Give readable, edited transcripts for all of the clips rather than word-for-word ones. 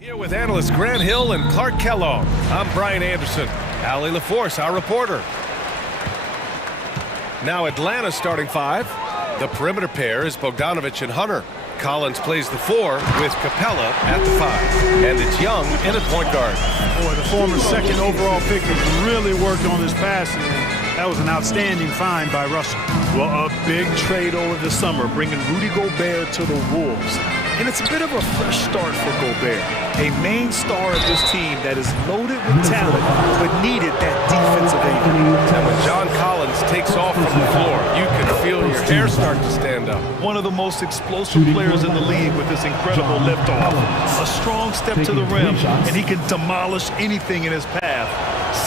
Here with analysts Grant Hill and Clark Kellogg, I'm Brian Anderson. Allie LaForce, our reporter. Now Atlanta starting five. The perimeter pair is Bogdanovich and Hunter. Collins plays the four with Capella at the five. And it's Young in at point guard. Boy, the former second overall pick has really worked on his passing. That was an outstanding find by Russell. Well, a big trade over the summer, bringing Rudy Gobert to the Wolves. And it's a bit of a fresh start for Gobert, a main star of this team that is loaded with talent, but needed that defensive aid. And when John Collins takes off from the floor, you can feel your hair start to stand up. One of the most explosive players in the league with this incredible liftoff. A strong step to the rim, and he can demolish anything in his path.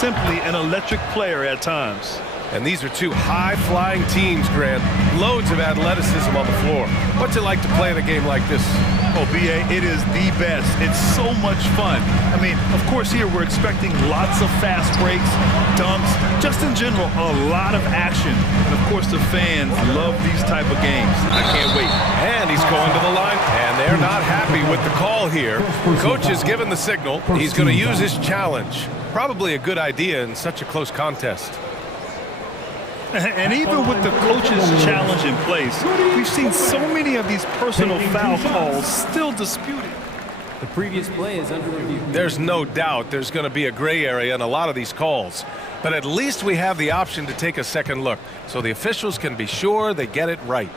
Simply an electric player at times. And these are two high-flying teams, Grant. Loads of athleticism on the floor. What's it like to play in a game like this? Oh, B.A., it is the best. It's so much fun. I mean, of course, here we're expecting lots of fast breaks, dunks, just in general, a lot of action. And, of course, the fans love these type of games. I can't wait. And he's going to the line, and they're not happy with the call here. Coach has given the signal. He's going to use his challenge. Probably a good idea in such a close contest. And even with the coach's challenge in place, we've seen so many of these personal foul calls still disputed. The previous play is under review. There's no doubt there's going to be a gray area in a lot of these calls. But at least we have the option to take a second look, so the officials can be sure they get it right.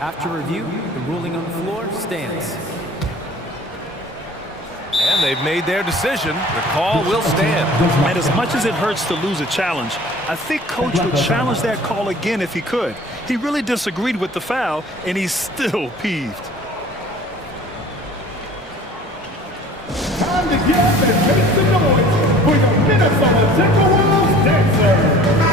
After review, the ruling on the floor stands. And they've made their decision. The call will stand. And as much as it hurts to lose a challenge, I think Coach would challenge that call again if he could. He really disagreed with the foul, and he's still peeved. Time to get up and make some noise for the Minnesota Timberwolves dancer.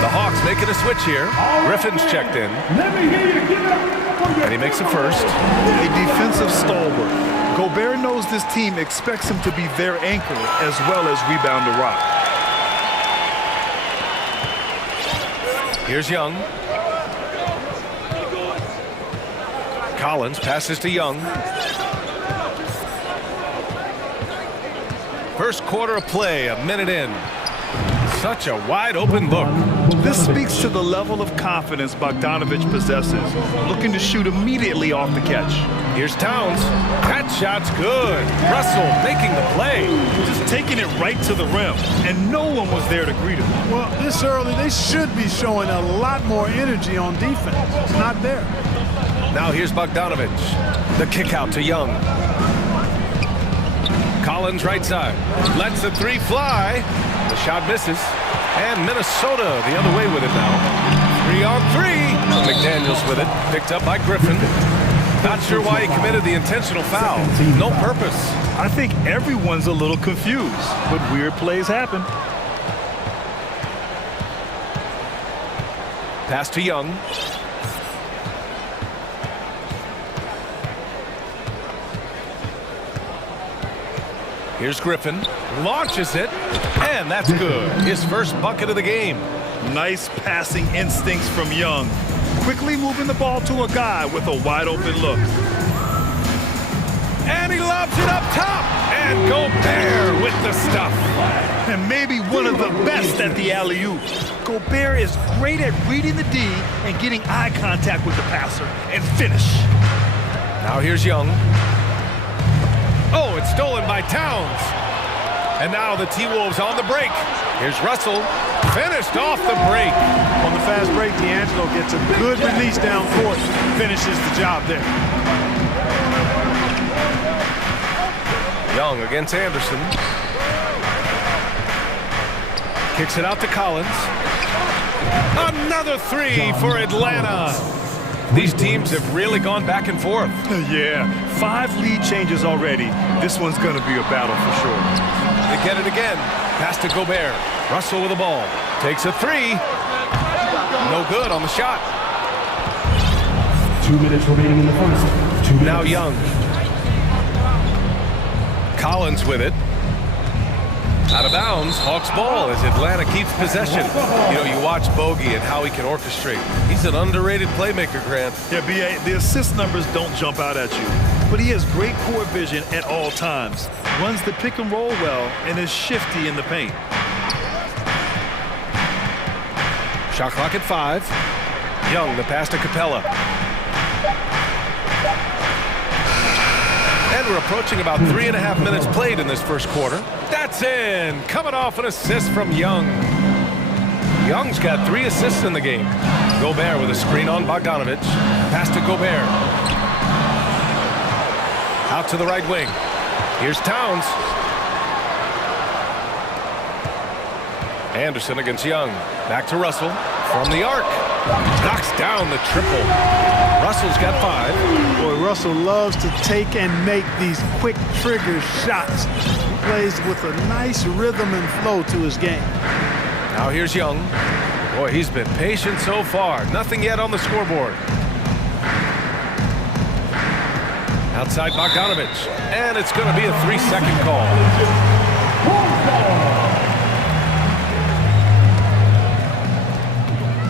The Hawks making a switch here. Griffin's checked in. Let me hear you give it up for your And he makes it first. A defensive stalwart. Gobert knows this team expects him to be their anchor as well as rebound the rock. Here's Young. Collins passes to Young. First quarter of play, a minute in. Such a wide open look. This speaks to the level of confidence Bogdanovich possesses, looking to shoot immediately off the catch. Here's Towns. That shot's good. Russell making the play. Just taking it right to the rim, and no one was there to greet him. Well, this early, they should be showing a lot more energy on defense. It's not there. Now here's Bogdanovich. The kick out to Young. Collins right side. Lets the three fly. The shot misses. And Minnesota the other way with it now. 3 on 3. McDaniels with it. Picked up by Griffin. Not sure why he committed the intentional foul. No purpose. I think everyone's a little confused, but weird plays happen. Pass to Young. Here's Griffin. Launches it. And that's good. His first bucket of the game. Nice passing instincts from Young. Quickly moving the ball to a guy with a wide open look. And he lobs it up top. And Gobert with the stuff. And maybe one of the best at the alley-oop. Gobert is great at reading the D and getting eye contact with the passer and finish. Now here's Young. Oh, it's stolen by Towns. And now the T-Wolves on the break. Here's Russell. Finished off the break. On the fast break, D'Angelo gets a good release down court. Finishes the job there. Young against Anderson. Kicks it out to Collins. Another three for Atlanta. These teams have really gone back and forth. Yeah, 5 lead changes already. This one's going to be a battle for sure. They get it again. Pass to Gobert. Russell with the ball. Takes a three. No good on the shot. 2 minutes remaining in the first. 2 minutes. Now Young. Collins with it. Out of bounds, Hawks ball as Atlanta keeps possession. You know, you watch Bogey and how he can orchestrate. He's an underrated playmaker, Grant. Yeah, B.A., the assist numbers don't jump out at you, but he has great court vision at all times. Runs the pick and roll well and is shifty in the paint. Shot clock at 5. Young, the pass to Capella. And we're approaching about 3.5 minutes played in this first quarter. That's in! Coming off an assist from Young. Young's got 3 assists in the game. Gobert with a screen on Bogdanovich. Pass to Gobert. Out to the right wing. Here's Towns. Anderson against Young. Back to Russell. From the arc. Knocks down the triple. Russell's got 5. Boy, Russell loves to take and make these quick trigger shots. He plays with a nice rhythm and flow to his game. Now here's Young. Boy, he's been patient so far. Nothing yet on the scoreboard. Outside Bogdanovich. And it's going to be a 3-second call.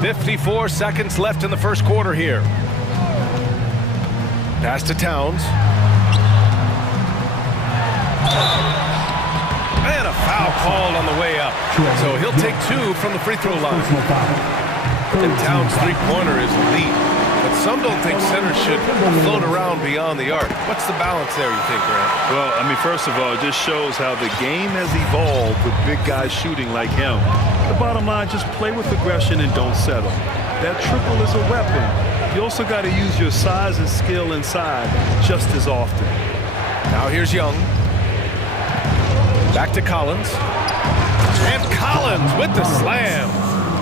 54 seconds left in the first quarter here. Pass to Towns. And a foul called on the way up. So he'll take 2 from the free throw line. And Towns' three-pointer is elite. But some don't think centers should float around beyond the arc. What's the balance there, you think, Grant? Well, I mean, first of all, it just shows how the game has evolved with big guys shooting like him. The bottom line, just play with aggression and don't settle. That triple is a weapon. You also got to use your size and skill inside just as often. Now here's Young. Back to Collins. And Collins with the slam.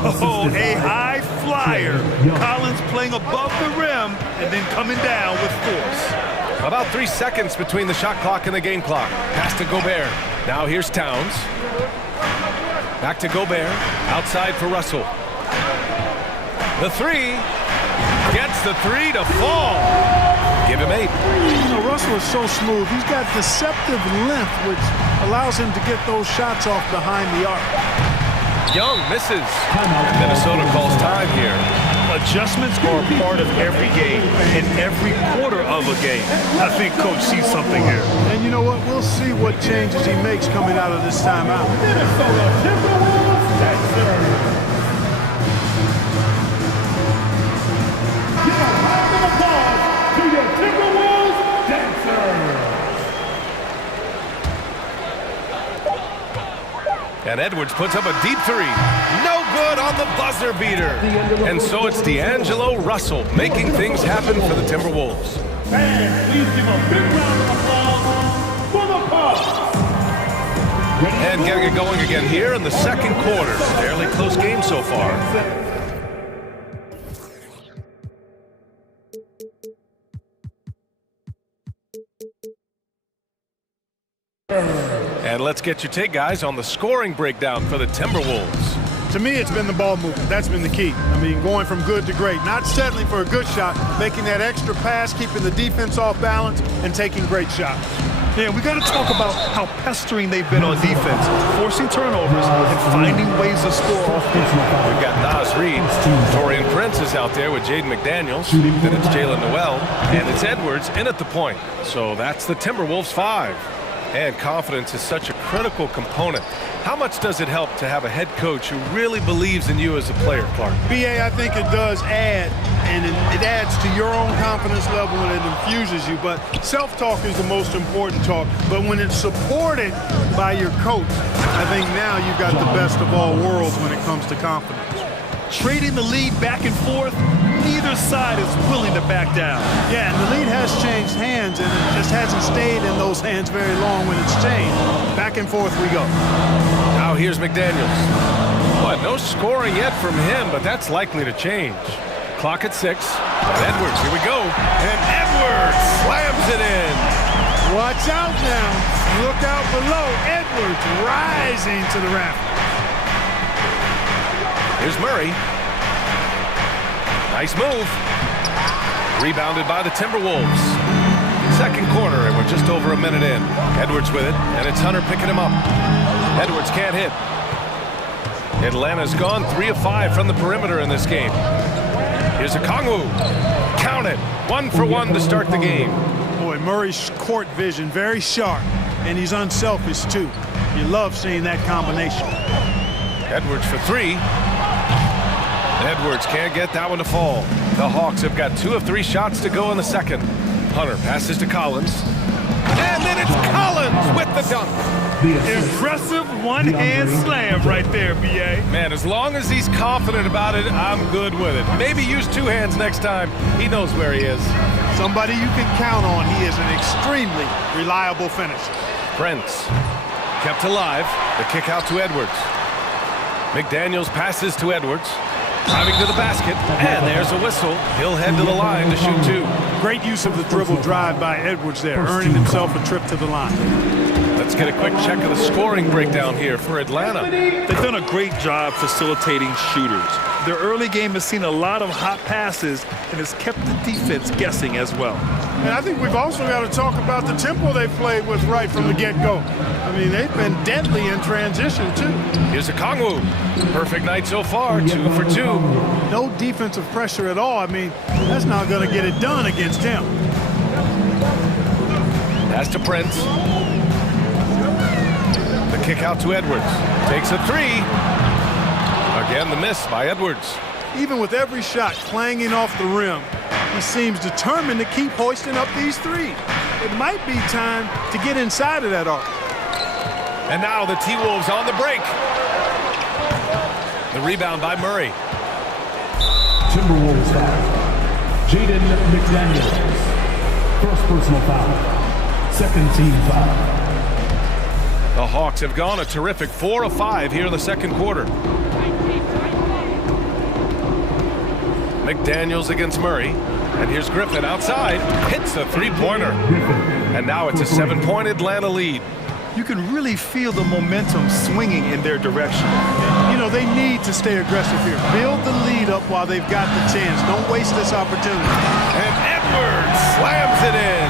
Oh, a high flyer. Collins playing above the rim and then coming down with force. About 3 seconds between the shot clock and the game clock. Pass to Gobert. Now here's Towns. Back to Gobert. Outside for Russell. The 3. Gets the 3 to fall. Give him 8. You know, Russell is so smooth. He's got deceptive length, which allows him to get those shots off behind the arc. Young misses. And Minnesota calls time here. Adjustments are a part of every game and every quarter of a game. I think Coach sees something here. And you know what? We'll see what changes he makes coming out of this timeout. Minnesota Timberwolves, dancer. Give a round of applause to your Timberwolves dancers. And Edwards puts up a deep 3. No good on the buzzer beater. And so it's D'Angelo Russell making things happen for the Timberwolves. Fans, please give a big round of applause for the Bucks. And getting it going again here in the second quarter. Fairly close game so far. And let's get your take, guys, on the scoring breakdown for the Timberwolves. To me, it's been the ball movement. That's been the key. I mean, going from good to great. Not settling for a good shot, making that extra pass, keeping the defense off balance, and taking great shots. Yeah, we got to talk about how pestering they've been on defense, forcing turnovers and finding ways to score offense. We've got Nas Reed. Torian Prince is out there with Jaden McDaniels. Then it's Jalen Noel. And it's Edwards in at the point. So that's the Timberwolves 5. And confidence is such a critical component. How much does it help to have a head coach who really believes in you as a player, Clark? BA, I think it does add, and it adds to your own confidence level and it infuses you. But self-talk is the most important talk. But when it's supported by your coach, I think now you've got the best of all worlds when it comes to confidence. Trading the lead back and forth, neither side is willing to back down. Yeah, and the lead has changed hands, and it just hasn't stayed in those hands very long when it's changed. Back and forth we go. Now here's McDaniels. But no scoring yet from him, but that's likely to change. Clock at 6. And Edwards, here we go. And Edwards slams it in. Watch out now. Look out below. Edwards rising to the rafters. Here's Murray. Nice move. Rebounded by the Timberwolves. Second quarter, and we're just over a minute in. Edwards with it, and it's Hunter picking him up. Edwards can't hit. Atlanta's gone 3 of 5 from the perimeter in this game. Here's a Kongwu. Count it. 1 for 1 to start the game. Boy, Murray's court vision very sharp, and he's unselfish too. You love seeing that combination. Edwards for 3. Edwards can't get that one to fall. The Hawks have got 2 of 3 shots to go in the second. Hunter passes to Collins. And then it's Collins with the dunk. Impressive one-hand slam right there, B.A. Man, as long as he's confident about it, I'm good with it. Maybe use 2 hands next time. He knows where he is. Somebody you can count on. He is an extremely reliable finisher. Prince kept alive. The kick out to Edwards. McDaniels passes to Edwards. Driving to the basket, and there's a whistle. He'll head to the line to shoot 2. Great use of the dribble drive by Edwards there, earning himself a trip to the line. Let's get a quick check of the scoring breakdown here for Atlanta. They've done a great job facilitating shooters. Their early game has seen a lot of hot passes and has kept the defense guessing as well. And I think we've also got to talk about the tempo they played with right from the get-go. I mean, they've been deadly in transition, too. Here's a Kongwu. Perfect night so far, 2 for 2. No defensive pressure at all. I mean, that's not going to get it done against him. Pass to Prince. The kick out to Edwards. Takes a 3. Again, the miss by Edwards. Even with every shot clanging off the rim, he seems determined to keep hoisting up these threes. It might be time to get inside of that arc. And now the T-Wolves on the break. The rebound by Murray. Timberwolves foul. Jaden McDaniels. First personal foul. Second team foul. The Hawks have gone a terrific 4 of 5 here in the second quarter. McDaniels against Murray. And here's Griffin outside. Hits a 3-pointer. And now it's a 7-point Atlanta lead. You can really feel the momentum swinging in their direction. You know, they need to stay aggressive here. Build the lead up while they've got the chance. Don't waste this opportunity. And Edwards slams it in.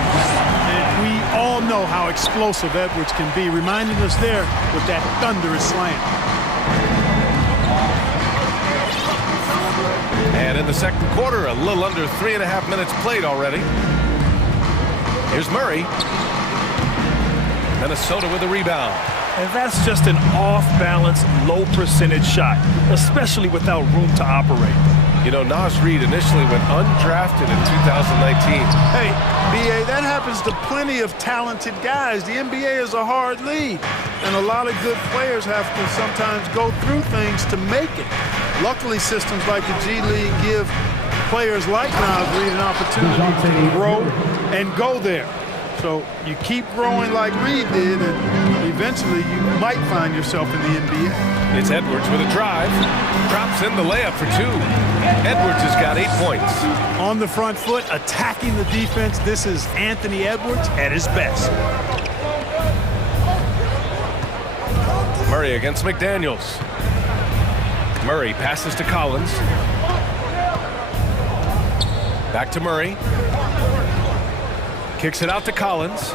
And we all know how explosive Edwards can be, reminding us there with that thunderous slam. And in the second quarter, a little under 3.5 minutes played already. Here's Murray. Minnesota with a rebound. And that's just an off-balance, low-percentage shot, especially without room to operate. You know, Naz Reid initially went undrafted in 2019. Hey, B.A., that happens to plenty of talented guys. The NBA is a hard league, and a lot of good players have to sometimes go through things to make it. Luckily, systems like the G League give players like Naz Reid an opportunity to grow and go there. So you keep growing like Reid did, and eventually you might find yourself in the NBA. It's Edwards with a drive. Drops in the layup for 2. Edwards has got 8 points. On the front foot, attacking the defense. This is Anthony Edwards at his best. Murray against McDaniels. Murray passes to Collins. Back to Murray. Kicks it out to Collins.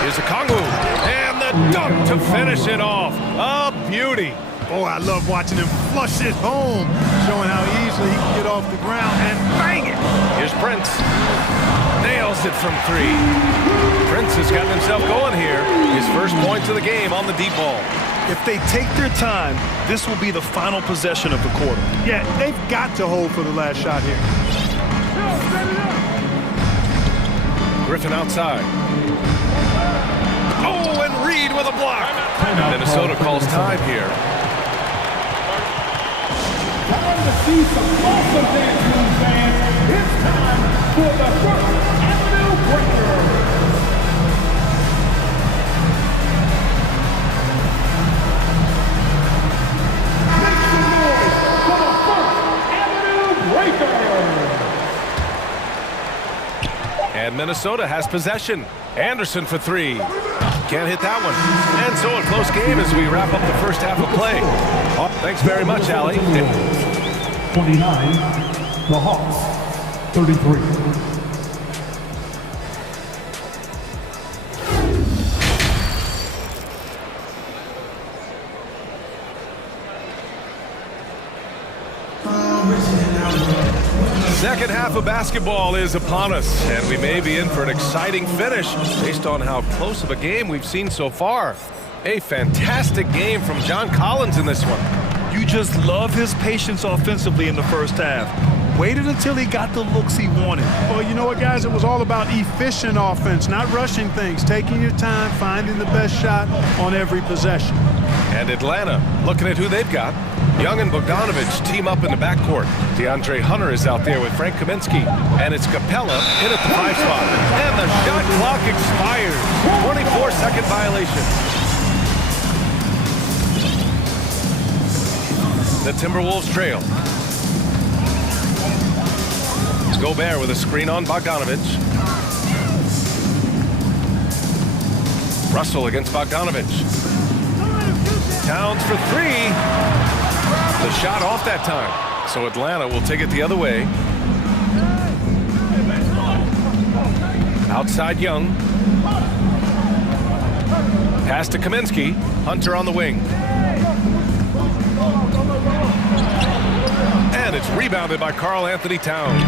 Here's a Kongwu. And the dunk to finish it off. A beauty. Boy, I love watching him flush it home, showing how easily he can get off the ground and bang it. Here's Prince. Nails it from 3. Prince has gotten himself going here. His first points of the game on the deep ball. If they take their time, this will be the final possession of the quarter. Yeah, they've got to hold for the last shot here. Griffin outside. Oh, and Reid with a block. Minnesota calls time here. Time to see some awesome dance moves, fans. It's time for the First Avenue Breaker. Make some noise for the First Avenue Breaker. And Minnesota has possession. Anderson for 3. Can't hit that one. And so a close game as we wrap up the first half of play. Oh, thanks very much, Allie. 29, the Hawks, 33. Second half of basketball is upon us, and we may be in for an exciting finish based on how close of a game we've seen so far. A fantastic game from John Collins in this one. You just love his patience offensively in the first half. Waited until he got the looks he wanted. Well, you know what, guys? It was all about efficient offense, not rushing things, taking your time, finding the best shot on every possession. And Atlanta, looking at who they've got. Young and Bogdanovich team up in the backcourt. DeAndre Hunter is out there with Frank Kaminsky. And it's Capella in at the 5 spot. And the shot clock expires. 24-second violation. The Timberwolves trail. It's Gobert with a screen on Bogdanovich. Russell against Bogdanovich. Towns for 3. The shot off that time. So Atlanta will take it the other way. Outside Young. Pass to Kaminsky. Hunter on the wing. And it's rebounded by Karl Anthony Towns.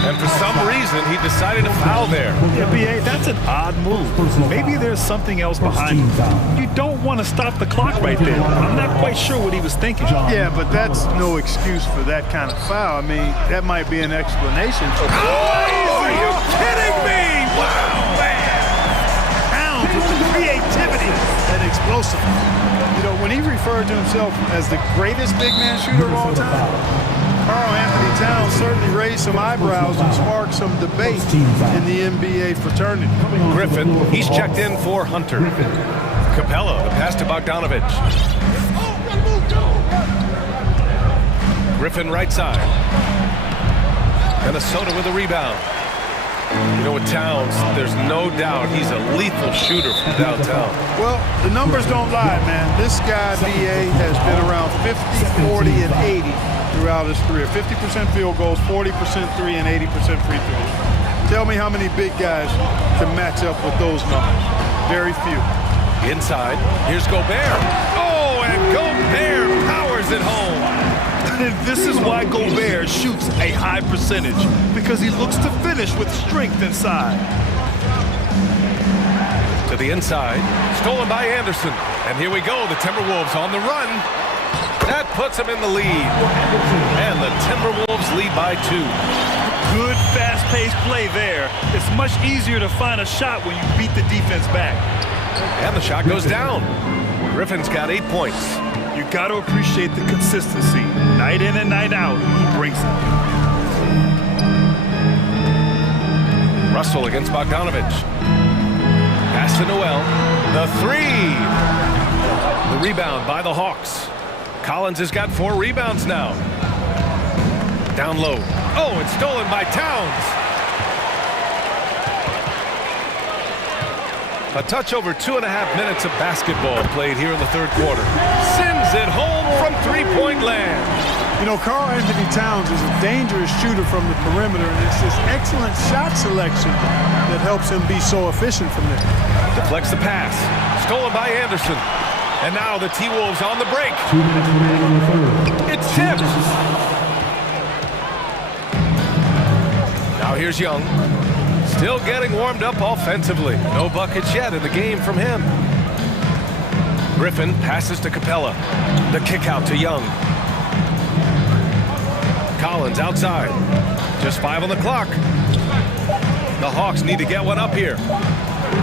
And for some reason, he decided to foul there. Yeah, B.A., that's an odd move. Maybe there's something else behind it. You don't want to stop the clock right there. I'm not quite sure what he was thinking. Yeah, but that's no excuse for that kind of foul. I mean, that might be an explanation for... Oh, are you kidding me? Wow, man. Towns with the creativity and explosiveness. You know, when he referred to himself as the greatest big man shooter of all time, Karl Anthony Towns certainly raised some eyebrows and sparked some debate in the NBA fraternity. Griffin, he's checked in for Hunter. Capella, the pass to Bogdanovich. Griffin right side. Minnesota with a rebound. You know, with Towns, there's no doubt he's a lethal shooter from downtown. Well, the numbers don't lie, man. This guy, B.A., has been around 50, 40, and 80 throughout his career. 50% field goals, 40% three, and 80% free throws. Tell me how many big guys can match up with those numbers. Very few. Inside, here's Gobert. Oh, and Gobert powers it home. And this is why Gobert shoots a high percentage, because he looks to finish with strength inside. To the inside, stolen by Anderson. And here we go, the Timberwolves on the run. That puts them in the lead. And the Timberwolves lead by 2. Good fast-paced play there. It's much easier to find a shot when you beat the defense back. And the shot goes down. Griffin's got 8 points. You got to appreciate the consistency. Night in and night out, he brings it. Russell against Bogdanovich. Pass to Noel. The 3. The rebound by the Hawks. Collins has got 4 rebounds now. Down low. Oh, it's stolen by Towns. A touch over 2.5 minutes of basketball played here in the third quarter. Sends it home from three-point land. You know, Karl Anthony Towns is a dangerous shooter from the perimeter, and it's this excellent shot selection that helps him be so efficient from there. Deflects the pass. Stolen by Anderson. And now the T-Wolves on the break. It's tipped. Now here's Young. Still getting warmed up offensively. No buckets yet in the game from him. Griffin passes to Capella. The kick out to Young. Collins outside. Just 5 on the clock. The Hawks need to get one up here.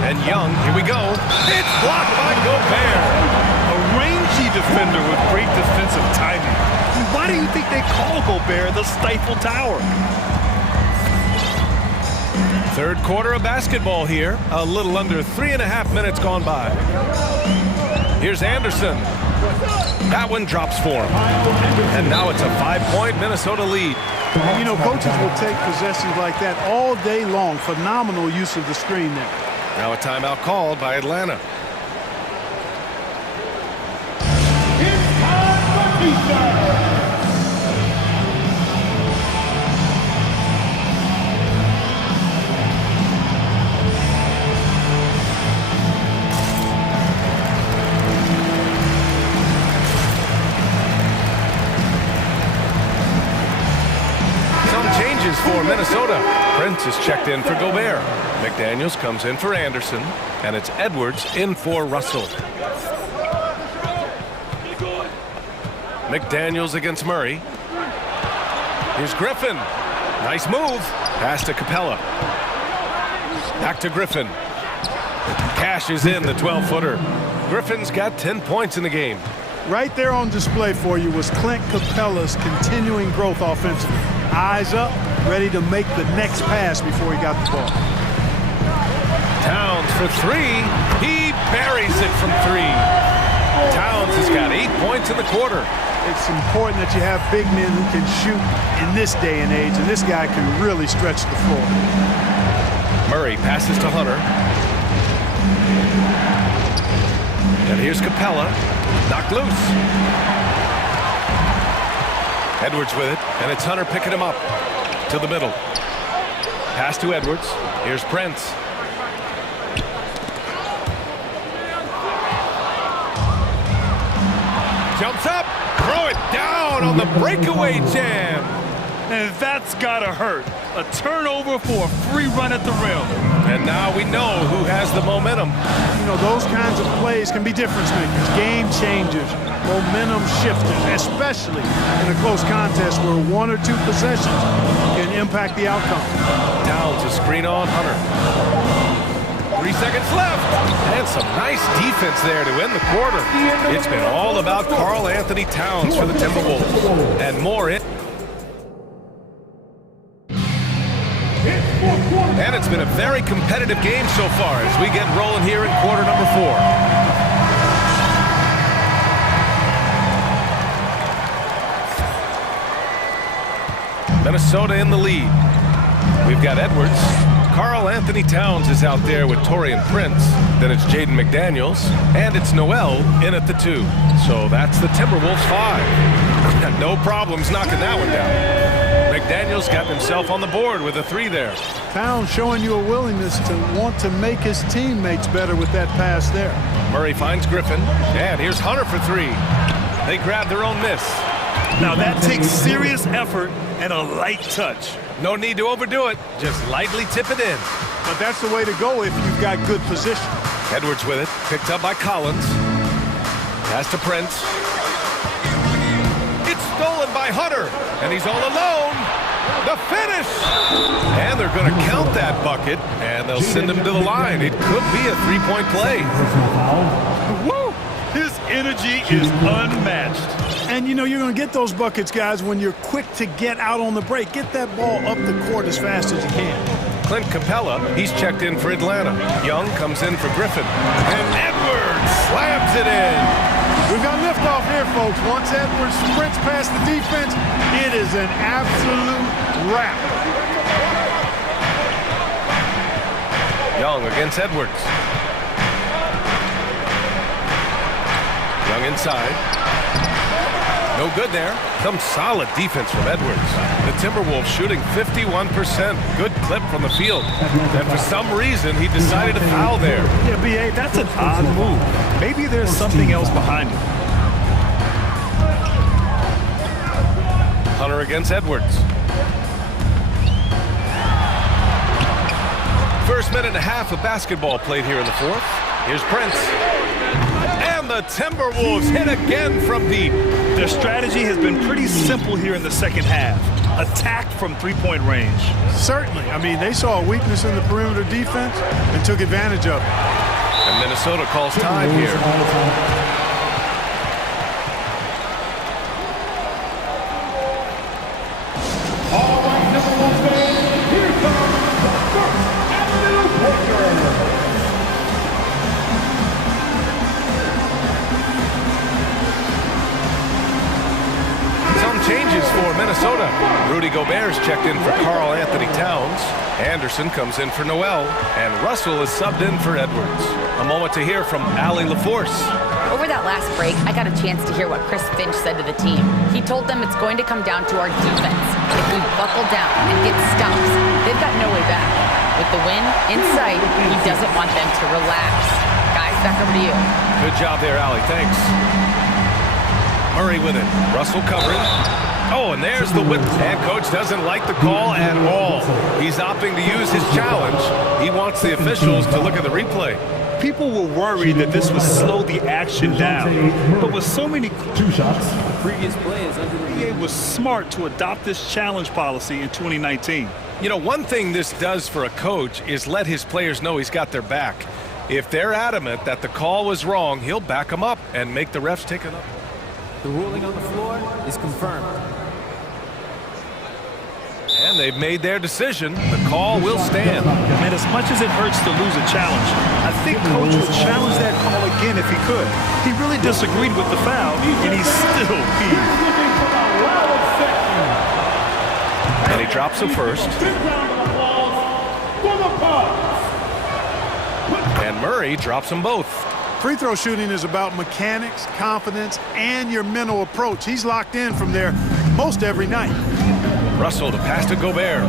And Young, here we go. It's blocked by Gobert. A rangy defender with great defensive timing. Why do you think they call Gobert the Stifle Tower? Third quarter of basketball here. A little under 3.5 minutes gone by. Here's Anderson. That one drops for him. And now it's a 5-point Minnesota lead. You know, coaches will take possessions like that all day long. Phenomenal use of the screen there. Now a timeout called by Atlanta. It's time for defense. Edwards is checked in for Gobert. McDaniels comes in for Anderson, and it's Edwards in for Russell. McDaniels against Murray. Here's Griffin. Nice move. Pass to Capella. Back to Griffin. Cashes in the 12-footer. Griffin's got 10 points in the game. Right there on display for you was Clint Capella's continuing growth offensively. Eyes up, ready to make the next pass before he got the ball. Towns for three. He buries it from three. Towns has got 8 points in the quarter. It's important that you have big men who can shoot in this day and age, and this guy can really stretch the floor. Murray passes to Hunter. And here's Capella. Knocked loose. Edwards with it, and it's Hunter picking him up to the middle. Pass to Edwards. Here's Prince. Jumps up, throw it down on the breakaway jam. And that's gotta hurt. A turnover for a free run at the rim. And now we know who has the momentum. You know, those kinds of plays can be difference makers, game changers, momentum shifters, especially in a close contest where 1 or 2 possessions can impact the outcome. Downs a screen on Hunter. 3 seconds left. And some nice defense there to end the quarter. It's been all about Karl Anthony Towns for the Timberwolves. And more in. And it's been a very competitive game so far as we get rolling here in quarter number 4. Minnesota in the lead. We've got Edwards. Karl Anthony Towns is out there with Taurean Prince. Then it's Jaden McDaniels. And it's Noel in at the 2. So that's the Timberwolves 5. No problems knocking that one down. McDaniels got himself on the board with a 3 there. Towns showing you a willingness to want to make his teammates better with that pass there. Murray finds Griffin. And here's Hunter for 3. They grab their own miss. Now that takes serious effort and a light touch. No need to overdo it. Just lightly tip it in. But that's the way to go if you've got good position. Edwards with it. Picked up by Collins. Pass to Prince. It's stolen by Hunter. And he's all alone. The finish. And they're going to count that bucket. And they'll send him to the line. It could be a 3-point play. Woo! His energy is unmatched. And you know you're going to get those buckets, guys, when you're quick to get out on the break. Get that ball up the court as fast as you can. Clint Capella, he's checked in for Atlanta. Young comes in for Griffin. And Edwards slams it in. We've got liftoff here, folks. Once Edwards sprints past the defense, it is an absolute wrap. Young against Edwards. Young inside. No good there. Some solid defense from Edwards. The Timberwolves shooting 51%. Good clip from the field. And for some reason, he decided to foul there. Yeah, B.A., that's an odd move. Maybe there's something else behind it. Hunter against Edwards. First minute and a half of basketball played here in the 4th. Here's Prince. And the Timberwolves hit again from deep. Their strategy has been pretty simple here in the second half. Attack from 3-point range. Certainly. I mean, they saw a weakness in the perimeter defense and took advantage of it. And Minnesota calls time here. All right, Timberwolves fans, here comes the First Avenue Breaker. Changes for Minnesota. Rudy Gobert's checked in for Karl Anthony Towns. Anderson comes in for Noel. And Russell is subbed in for Edwards. A moment to hear from Allie LaForce. Over that last break, I got a chance to hear what Chris Finch said to the team. He told them it's going to come down to our defense. If we buckle down and get stops, they've got no way back. With the win in sight, he doesn't want them to relax. Guys, back over to you. Good job there, Allie. Thanks. Murray with it. Russell covering. Oh, and there's the whip. And coach doesn't like the call at all. He's opting to use his challenge. He wants the officials to look at the replay. People were worried that this would slow the action down. But with so many... 2 shots. The previous play is under review. NBA was smart to adopt this challenge policy in 2019. You know, one thing this does for a coach is let his players know he's got their back. If they're adamant that the call was wrong, he'll back them up and make the refs take it up. The ruling on the floor is confirmed. And they've made their decision. The call will stand. And as much as it hurts to lose a challenge, I think Coach would challenge that call again if he could. He really disagreed with the foul, and he's still peeved. And he drops him first. And Murray drops them both. Free throw shooting is about mechanics, confidence, and your mental approach. He's locked in from there most every night. Russell to pass to Gobert.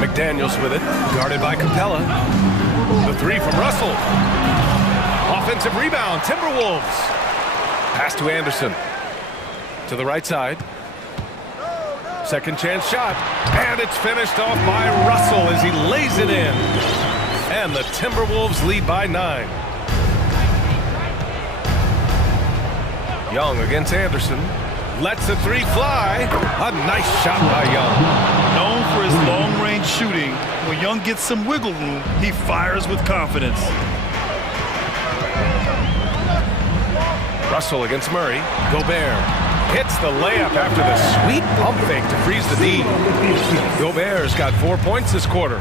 McDaniels with it, guarded by Capella. The 3 from Russell. Offensive rebound, Timberwolves. Pass to Anderson. To the right side. Second chance shot. And it's finished off by Russell as he lays it in. And the Timberwolves lead by 9. Young against Anderson. Lets the 3 fly. A nice shot by Young. Known for his long-range shooting, when Young gets some wiggle room, he fires with confidence. Russell against Murray. Gobert hits the layup after the sweet pump fake to freeze the D. Gobert's got 4 points this quarter.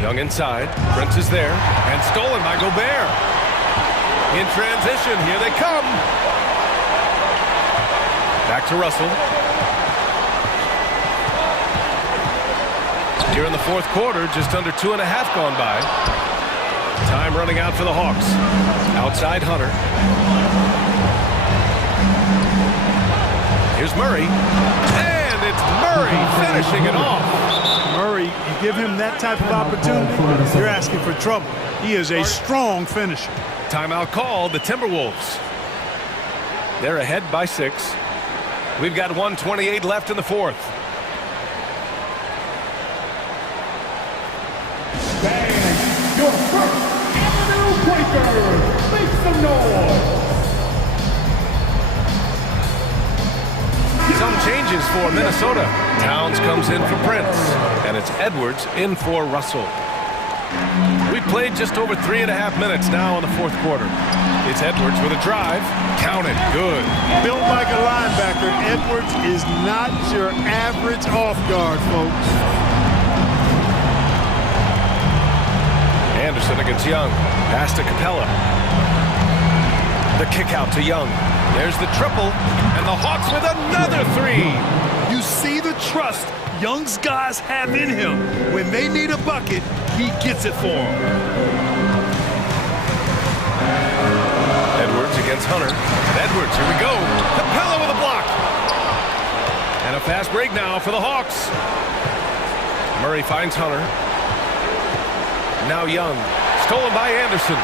Young inside. Prince is there. And stolen by Gobert. In transition, here they come. Back to Russell. Here in the fourth quarter, just under 2.5 gone by. Time running out for the Hawks. Outside Hunter. Here's Murray. And it's Murray finishing it off. Murray, you give him that type of opportunity, you're asking for trouble. He is a strong finisher. Timeout called, the Timberwolves. They're ahead by 6. We've got 1:28 left in the fourth. And your first Avenue Breaker. Make some noise. Some changes for Minnesota. Towns comes in for Prince, and it's Edwards in for Russell. We've played just over 3.5 minutes now in the fourth quarter. It's Edwards with a drive. Counted. Good. Built like a linebacker, Edwards is not your average off guard, folks. Anderson against Young. Pass to Capella. The kick out to Young. There's the triple, and the Hawks with another 3. You see the trust Young's guys have in him. When they need a bucket, he gets it for them. Edwards against Hunter. Edwards, here we go. Capella with a block. And a fast break now for the Hawks. Murray finds Hunter. Now Young. Stolen by Anderson.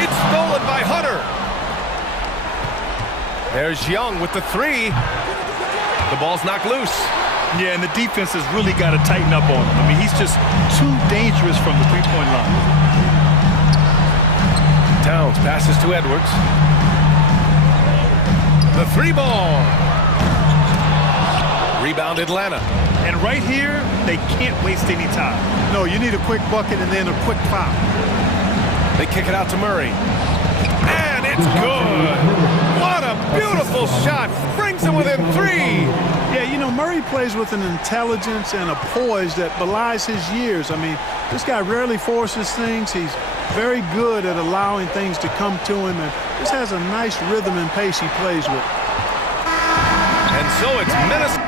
It's stolen by Hunter. There's Young with the 3. The ball's knocked loose. Yeah, and the defense has really got to tighten up on him. I mean, he's just too dangerous from the three-point line. Towns passes to Edwards. The 3 ball. Rebound Atlanta. And right here, they can't waste any time. No, you need a quick bucket and then a quick foul. They kick it out to Murray. And it's good. What a beautiful shot. Brings it within 3. Yeah, you know, Murray plays with an intelligence and a poise that belies his years. I mean, this guy rarely forces things. He's very good at allowing things to come to him, and just has a nice rhythm and pace he plays with. And so it's Minnesota.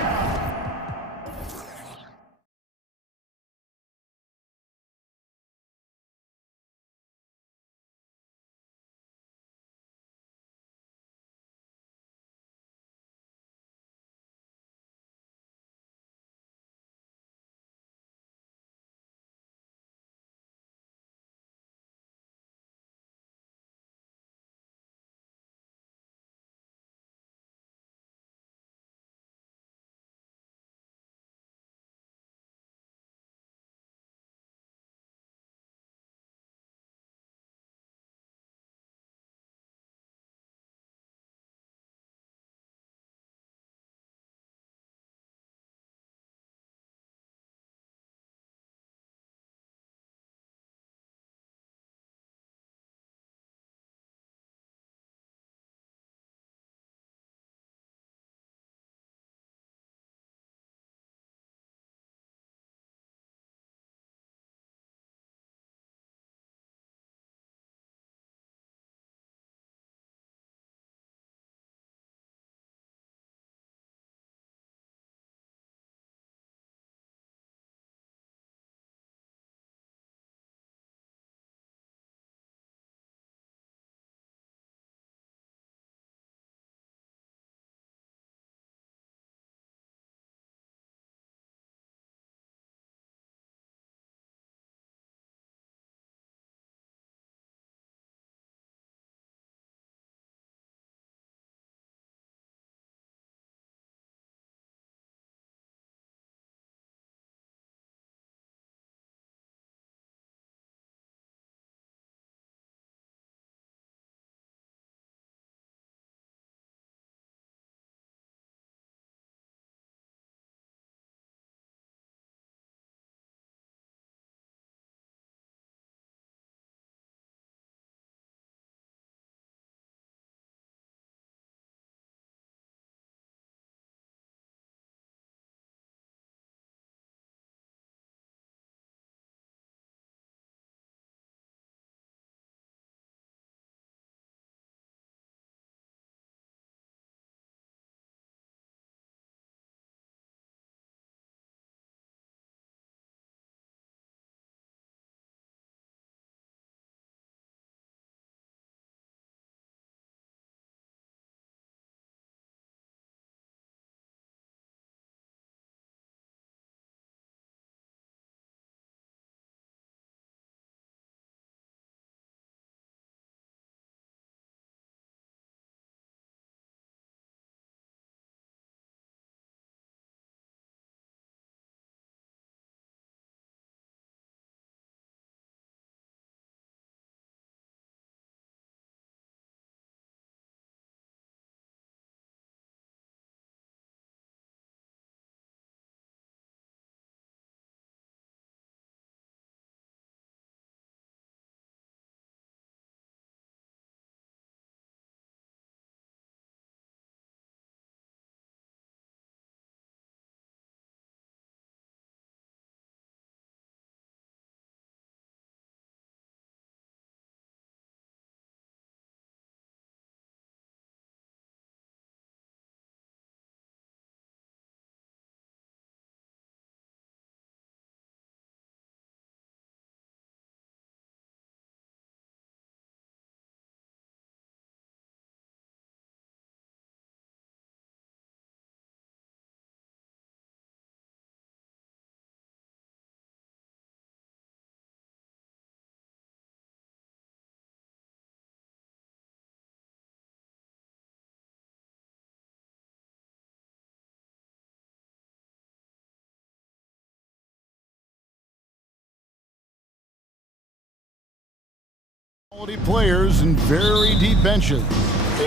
Players and very deep benches.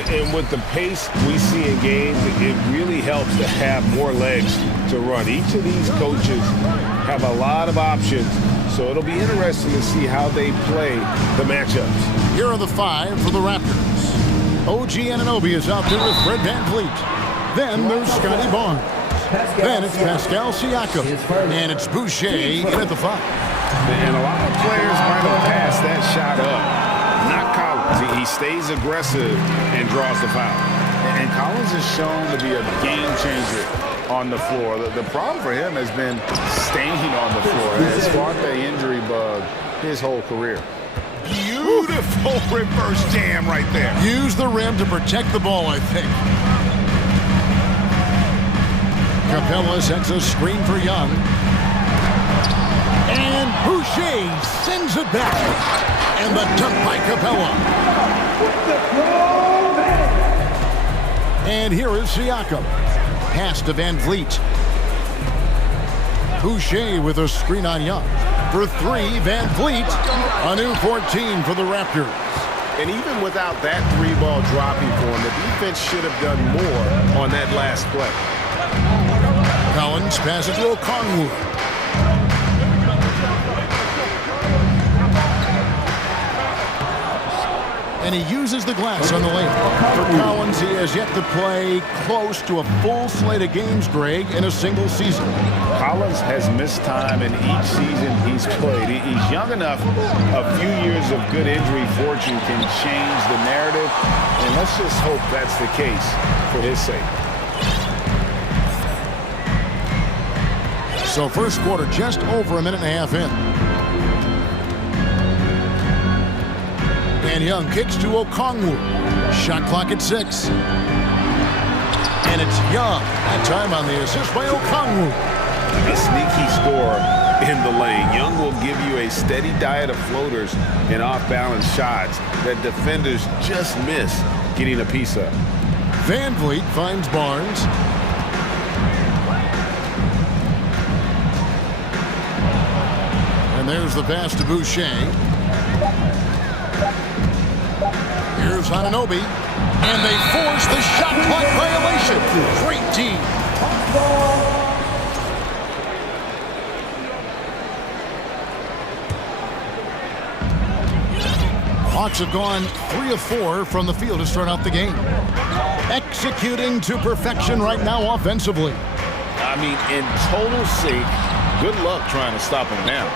And with the pace we see in games, it really helps to have more legs to run. Each of these coaches have a lot of options, so it'll be interesting to see how they play the matchups. Here are the 5 for the Raptors. OG Anunoby is out there with Fred VanVleet. Then there's Scotty Barnes. Then it's Pascal Siakam. And it's Boucher in at the 5. And a lot of players might have passed that shot up. Not Collins. He stays aggressive and draws the foul. And Collins is shown to be a game changer on the floor. The problem for him has been staying on the floor. It's sparked the injury bug his whole career. Beautiful reverse jam right there. Use the rim to protect the ball, I think. Capella sets a screen for Young. And Boucher sends it back. And the dunk by Capella. And here is Siakam. Pass to VanVleet. Boucher with a screen on Young. For 3, VanVleet. A new 14 for the Raptors. And even without that 3-ball dropping for him, the defense should have done more on that last play. Collins passes to Okongwu. And he uses the glass on the lane. For Collins, he has yet to play close to a full slate of games, Greg, in a single season. Collins has missed time in each season he's played. He's young enough, a few years of good injury fortune can change the narrative, and let's just hope that's the case for his sake. So first quarter just over a minute and a half in. And Young kicks to Okongwu. Shot clock at 6. And it's Young. That time on the assist by Okongwu. A sneaky score in the lane. Young will give you a steady diet of floaters and off-balance shots that defenders just miss getting a piece of. VanVleet finds Barnes. And there's the pass to Boucher. Here's Anunoby, and they force the shot clock violation. Great team. Hawks have gone 3 of 4 from the field to start out the game. Executing to perfection right now offensively. I mean, in total sync. Good luck trying to stop him now.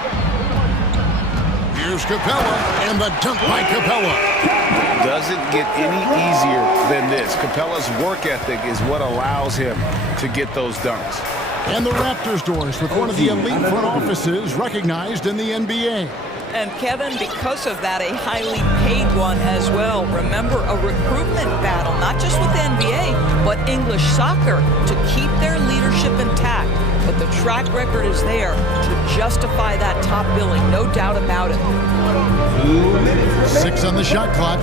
Here's Capella, and the dunk by Capella. Doesn't get any easier than this. Capella's work ethic is what allows him to get those dunks. And the Raptors doors with one of the elite front offices recognized in the NBA. And Kevin, because of that, a highly paid one as well. Remember, a recruitment battle, not just with the NBA, but English soccer to keep their leadership intact. But the track record is there to justify that top billing, no doubt about it. 6 on the shot clock.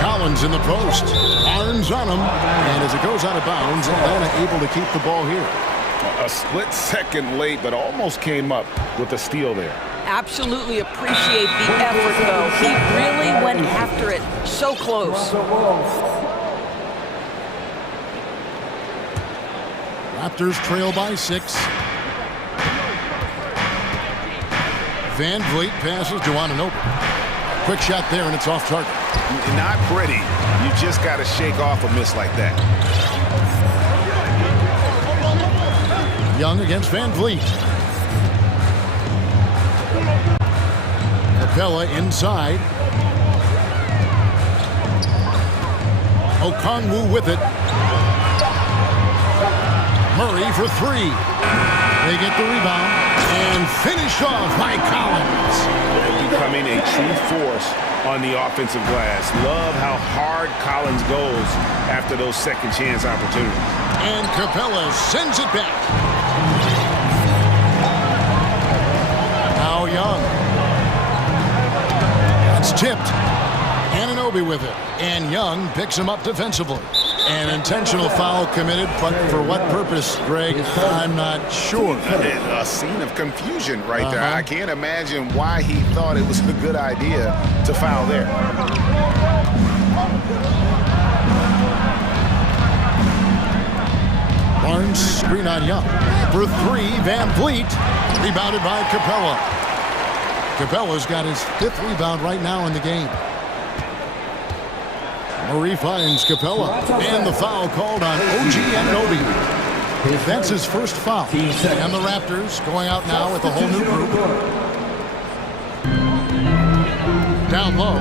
Collins in the post. Barnes on him. And as it goes out of bounds, Atlanta able to keep the ball here. A split second late, but almost came up with a steal there. Absolutely appreciate the effort, though. He really went after it. So close. Raptors trail by 6. VanVleet passes to Anunoby. Quick shot there, and it's off target. Not pretty. You just got to shake off a miss like that. Young against VanVleet. Capella inside. Okongwu with it. Murray for 3. They get the rebound and finish off by Collins. Becoming a true force on the offensive glass. Love how hard Collins goes after those second chance opportunities. And Capella sends it back. Now Young. It's tipped. Anunoby with it. And Young picks him up defensively. An intentional foul committed, but for what purpose, Greg? I'm not sure. A scene of confusion right there. I can't imagine why he thought it was a good idea to foul there. Barnes screen on Young. For three, Van Vliet. Rebounded by Capella. Capella's got his 5th rebound right now in the game. Murray finds Capella. And the foul called on OG Anunoby. That's his first foul. And the Raptors going out now with a whole new group. Down low.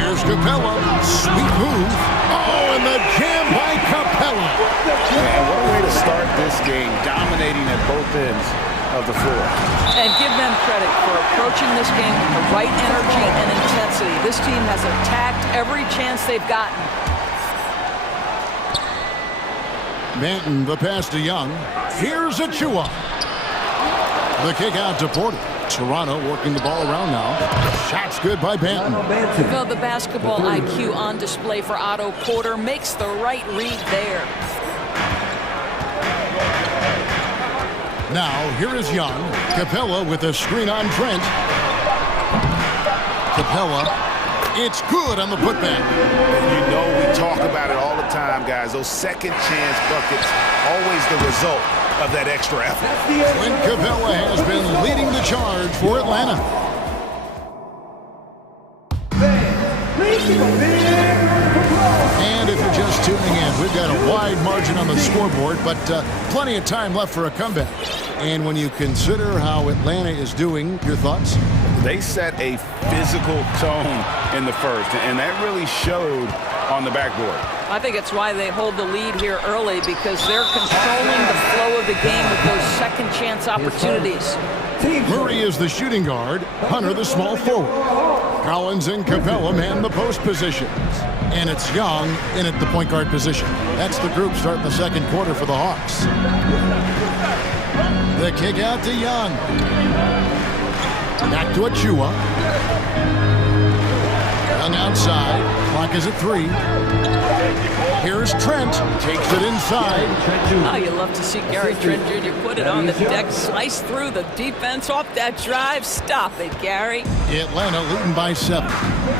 Here's Capella. Sweet move. Oh, and the jam by Capella. Man, what a way to start this game, dominating at both ends of the floor. And give them credit for approaching this game with the right energy and intensity. This team has attacked every chance they've gotten. Manton, the pass to Young. Here's Achua. The kick out to Porter. Toronto working the ball around now. Shot's good by Banton. Well, the basketball IQ on display for Otto Porter makes the right read there. Now, here is Young. Capella with a screen on Trent. Capella. It's good on the putback. You know we talk about it all the time, guys. Those second chance buckets, always the result of that extra effort. Clint Capella has been leading the charge for Atlanta. And if you're just tuning in, we've got a wide margin on the scoreboard, but plenty of time left for a comeback. And when you consider how Atlanta is doing, your thoughts? They set a physical tone in the first, and that really showed on the backboard. I think it's why they hold the lead here early, because they're controlling the flow of the game with those second chance opportunities. Murray is the shooting guard, Hunter the small forward. Collins and Capella man the post positions. And it's Young in at the point guard position. That's the group starting the second quarter for the Hawks. The kick out to Young. Back to Achua. Young outside. Clock is at 3. Here's Trent. Takes it inside. Oh, you love to see Gary Trent Jr. put it on the deck, slice through the defense off that drive. Stop it, Gary. Atlanta leading by 7.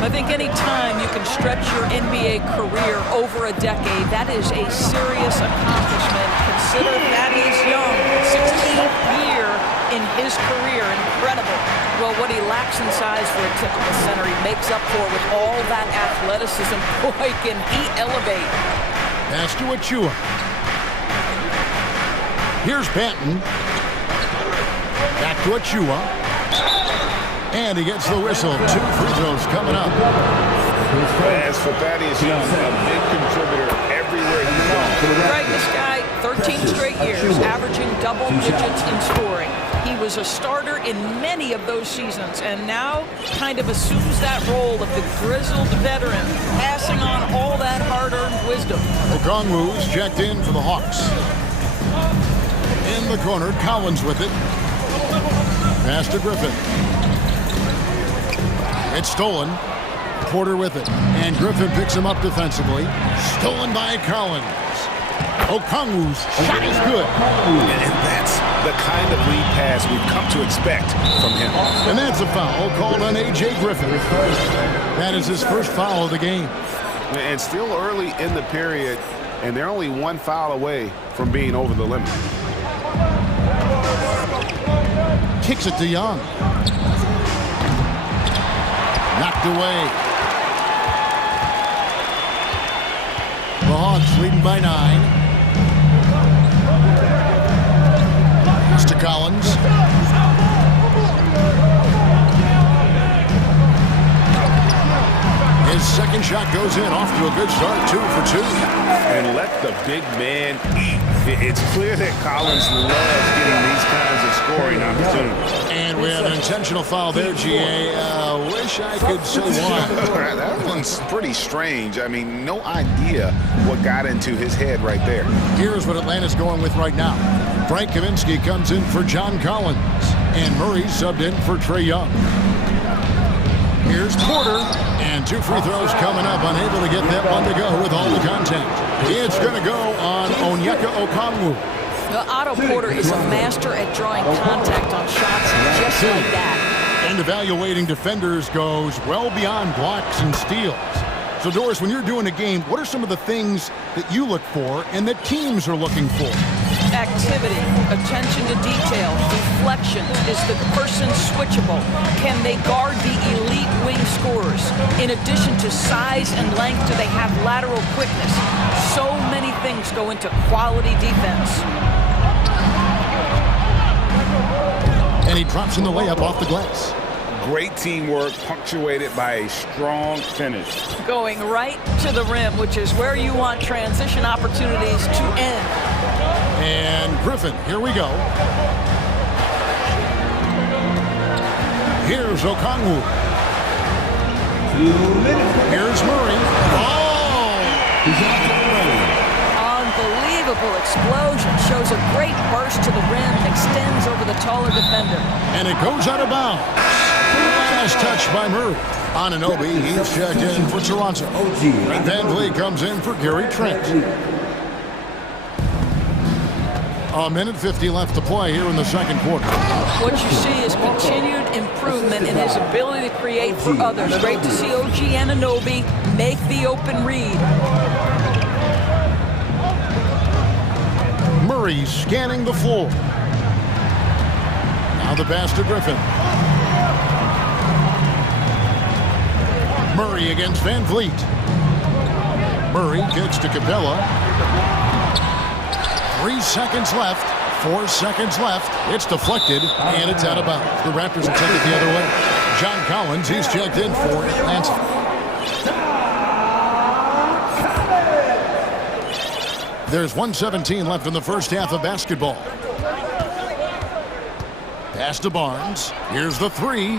I think any time you can stretch your NBA career over a decade, that is a serious accomplishment. Consider that is Young, 16th year in his career. Incredible. Well, what he lacks in size for a typical center, he makes up for with all that athleticism. Boy, can he elevate. Pass to Achua. Here's Banton. Back to Achua. And he gets the whistle. 2 free throws coming up. As for Thaddeus Young, a big contributor everywhere he's gone. Right, this guy, 13 straight years, averaging double digits in scoring. He was a starter in many of those seasons, and now kind of assumes that role of the grizzled veteran, passing on all that hard-earned wisdom. Okongwu's checked in for the Hawks. In the corner, Collins with it. Pass to Griffin. It's stolen. Porter with it. And Griffin picks him up defensively. Stolen by Collins. Okongwu's shot is good. And that's the kind of lead pass we've come to expect from him. And that's a foul called on A.J. Griffin. That is his first foul of the game. And still early in the period, and they're only 1 foul away from being over the limit. Kicks it to Young. Knocked away. The Hawks leading by 9. To Collins. His second shot goes in, off to a good start, 2 for 2. And let the big man eat. It's clear that Collins loves getting these kinds of scoring opportunities. And we have an intentional foul there, G.A. Wish I could say why. That one's pretty strange. I mean, no idea what got into his head right there. Here's what Atlanta's going with right now. Frank Kaminsky comes in for John Collins. And Murray subbed in for Trae Young. Here's Porter, and 2 free throws coming up, unable to get that one to go with all the contact. It's going to go on Onyeka Okongwu. Otto Porter is a master at drawing contact on shots just like that. And evaluating defenders goes well beyond blocks and steals. So, Doris, when you're doing a game, what are some of the things that you look for and that teams are looking for? Activity, attention to detail, deflection. Is the person switchable? Can they guard the elite wing scorers? In addition to size and length, do they have lateral quickness? So many things go into quality defense. And he drops in the layup off the glass. Great teamwork punctuated by a strong finish. Going right to the rim, which is where you want transition opportunities to end. And Griffin, here we go. Here's Okongwu. 2 minutes. Here's Murray. Oh! Unbelievable explosion. Shows a great burst to the rim and extends over the taller defender. And it goes out of bounds. Last touch by Murray. Anunoby, he's checked in for Toronto. Fred VanVleet comes in for Gary Trent. A minute 50 left to play here in the second quarter. What you see is continued improvement in his ability to create for others. Great to see OG Anunoby make the open read. Murray scanning the floor. Now the pass to Griffin. Murray against VanVleet. Murray kicks to Capella. 3 seconds left. 4 seconds left. It's deflected, and it's out of bounds. The Raptors will take it the other way. John Collins, he's checked in for Atlanta. There's 1:17 left in the first half of basketball. Pass to Barnes. Here's the three.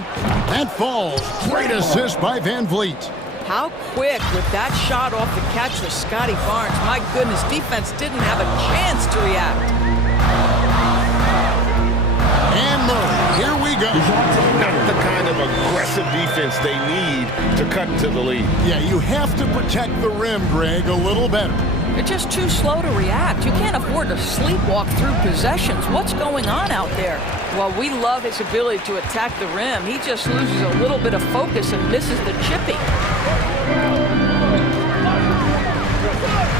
That falls. Great assist by VanVleet. How quick with that shot off the catch was Scotty Barnes. My goodness, defense didn't have a chance to react. And Murray, here we go. Not the kind of aggressive defense they need to cut to the lead. Yeah, you have to protect the rim, Greg, a little better. They're just too slow to react. You can't afford to sleepwalk through possessions. What's going on out there? Well, we love his ability to attack the rim. He just loses a little bit of focus and misses the chipping.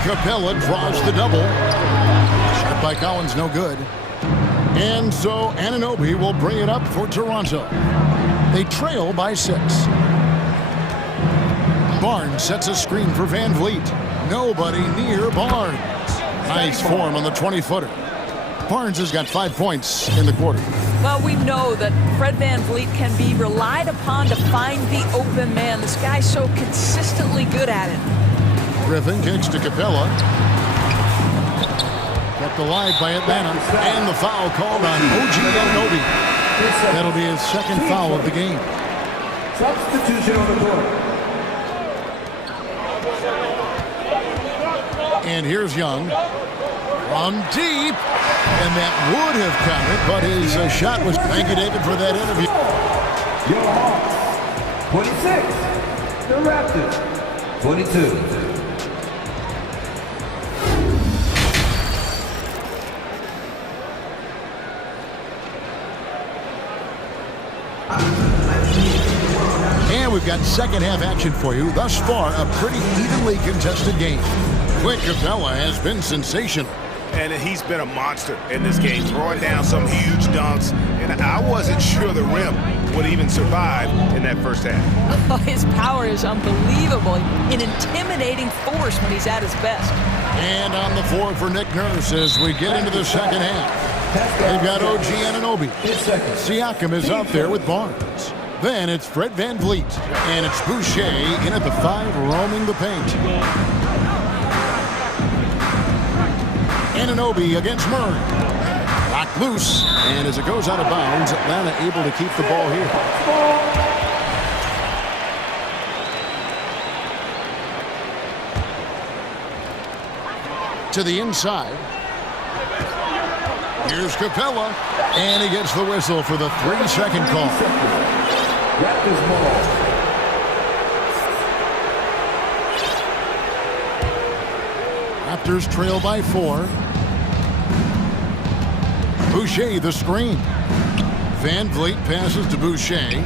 Capella draws the double. Shot by Collins, no good. And so Anunoby will bring it up for Toronto. They trail by 6. Barnes sets a screen for VanVleet. Nobody near Barnes. Nice form on the 20-footer. Barnes has got 5 points in the quarter. Well, we know that Fred VanVleet can be relied upon to find the open man. This guy's so consistently good at it. Griffin kicks to Capella. Kept alive by Atlanta. And the foul called on OG Anunoby. That'll be his second foul of the game. Substitution on the court. And here's Young. From deep. And that would have counted, but his shot was... Thank you, David, for that interview. Your Hawks, 26. The Raptors, 22. And we've got second half action for you. Thus far, a pretty evenly contested game. Clint Capella has been sensational. And he's been a monster in this game, throwing down some huge dunks. And I wasn't sure the rim would even survive in that first half. His power is unbelievable. An intimidating force when he's at his best. And on the floor for Nick Nurse as we get into the second half. They've got OG Anunoby. Siakam is out there with Barnes. Then it's Fred VanVleet. And it's Boucher in at the 5, roaming the paint. Anunoby against Murray. Locked loose. And as it goes out of bounds, Atlanta able to keep the ball here. To the inside. Here's Capella. And he gets the whistle for the 3-second call. Raptors ball. Raptors trail by 4. Boucher the screen. Van Vliet passes to Boucher.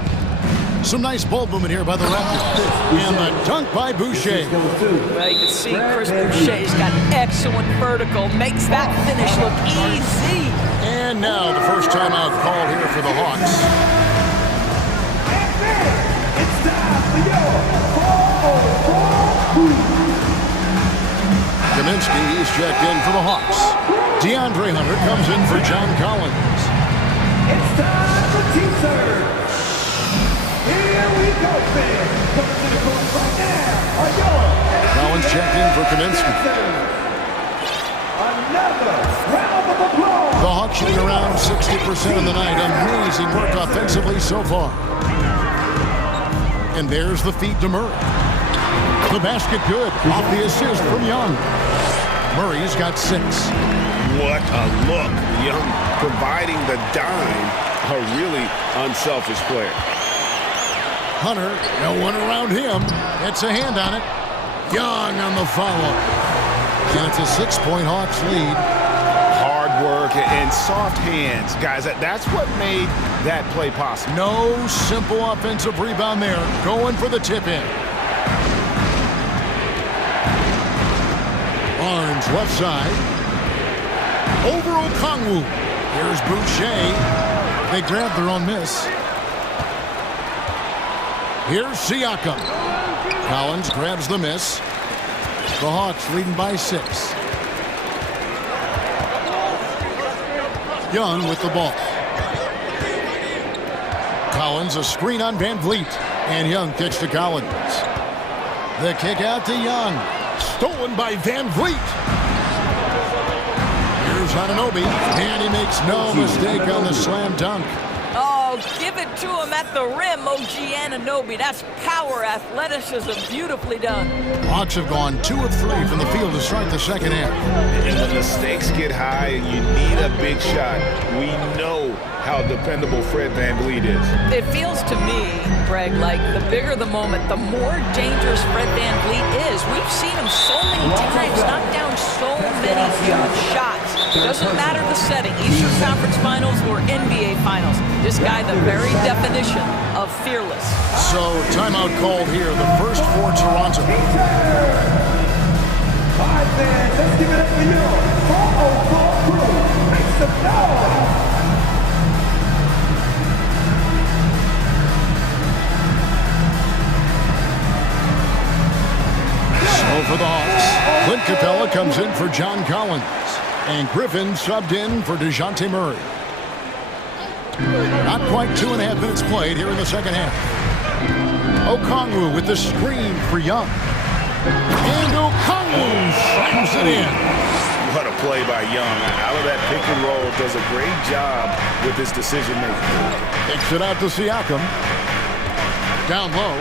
Some nice ball movement here by the Raptors. And the dunk by Boucher. Well, you can see Chris Boucher's got excellent vertical. Makes that finish look easy. And now the first timeout called here for the Hawks. It's time for your 4-on-4 Kaminsky is checked in for the Hawks. DeAndre Hunter comes in for John Collins. It's time for T-Surge. Here we go, fans. Coming to the court right now are your Collins checked in for Kaminsky. Another round of applause. The Hawks shooting around 60% of the night. Amazing work offensively so far. And there's the feed to Murray. The basket good. Off the assist from Young. Murray's got 6. What a look. Young providing the dime. A really unselfish player. Hunter, no one around him. It's a hand on it. Young on the follow. And it's a 6-point Hawks lead. Hard work and soft hands. Guys, that's what made that play possible. No simple offensive rebound there. Going for the tip-in. Barnes left side. Over Okongwu. Here's Boucher. They grab their own miss. Here's Siakam. Collins grabs the miss. The Hawks leading by 6. Young with the ball. Collins a screen on Van Vliet. And Young kicks to Collins. The kick out to Young. Stolen by Van Vliet. Here's Anunoby, and he makes no mistake on the slam dunk. Oh, give it to him at the rim, OG Anunoby. That's power athleticism. Beautifully done. Hawks have gone 2 of 3 from the field to start the second half. And when the stakes get high and you need a big shot, we know how dependable Fred VanVleet is. It feels to me, Greg, like the bigger the moment, the more dangerous Fred VanVleet is. We've seen him so many times knock down so many huge shots. Doesn't matter the setting, Eastern Conference Finals or NBA Finals. This guy, the very definition of fearless. So, timeout called here, the first for Toronto. 5 fans, let's give it up for you. 4-on-4 crew. Make some noise. So for the Hawks, Clint Capella comes in for John Collins. And Griffin subbed in for DeJounte Murray. Not quite 2.5 minutes played here in the second half. Okongwu with the screen for Young. And Okongwu slams it in. What a play by Young. Out of that pick and roll, does a great job with his decision making. Takes it out to Siakam. Down low.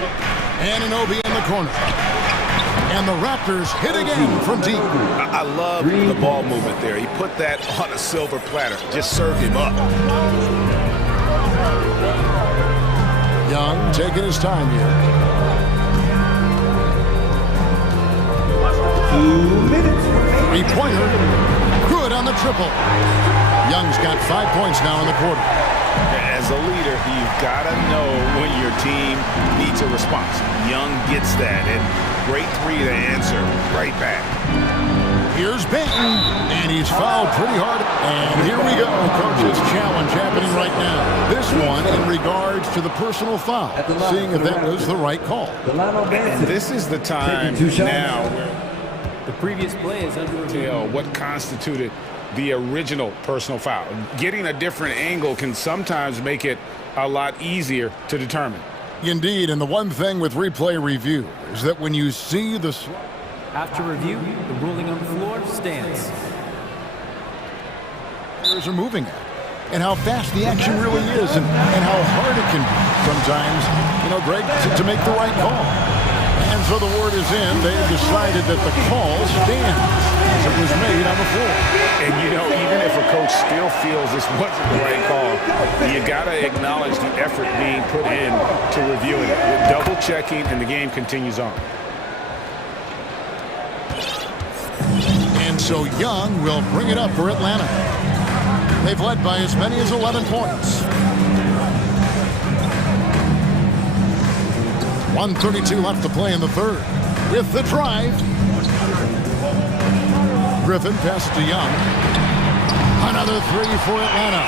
Anunoby in the corner. And the Raptors hit again from deep. I love the ball movement there. He put that on a silver platter. Just served him up. Young taking his time here. 2 minutes. 3-pointer. Good on the triple. Young's got 5 points now in the quarter. As a leader, you've got to know when your team needs a response. Young gets that, and great 3 to answer right back. Here's Benton, and he's fouled pretty hard. And here we go, coach's challenge happening right now. This one in regards to the personal foul, seeing if that was the right call. And this is the time now where The previous play is under review. What constituted the original personal foul. Getting a different angle can sometimes make it a lot easier to determine. Indeed, and the one thing with replay review is that when you see the... After review, the ruling on the floor stands. Players are moving at, and how fast the action really is, and how hard it can be sometimes, Greg, to make the right call. And so the word is in. They've decided that the call stands as it was made on the floor. And even if a coach still feels this wasn't the right call, you got to acknowledge the effort being put in to reviewing it. With double checking, and the game continues on. So Young will bring it up for Atlanta. They've led by as many as 11 points. 1:32 left to play in the third. With the drive. Griffin passes to Young. Another three for Atlanta.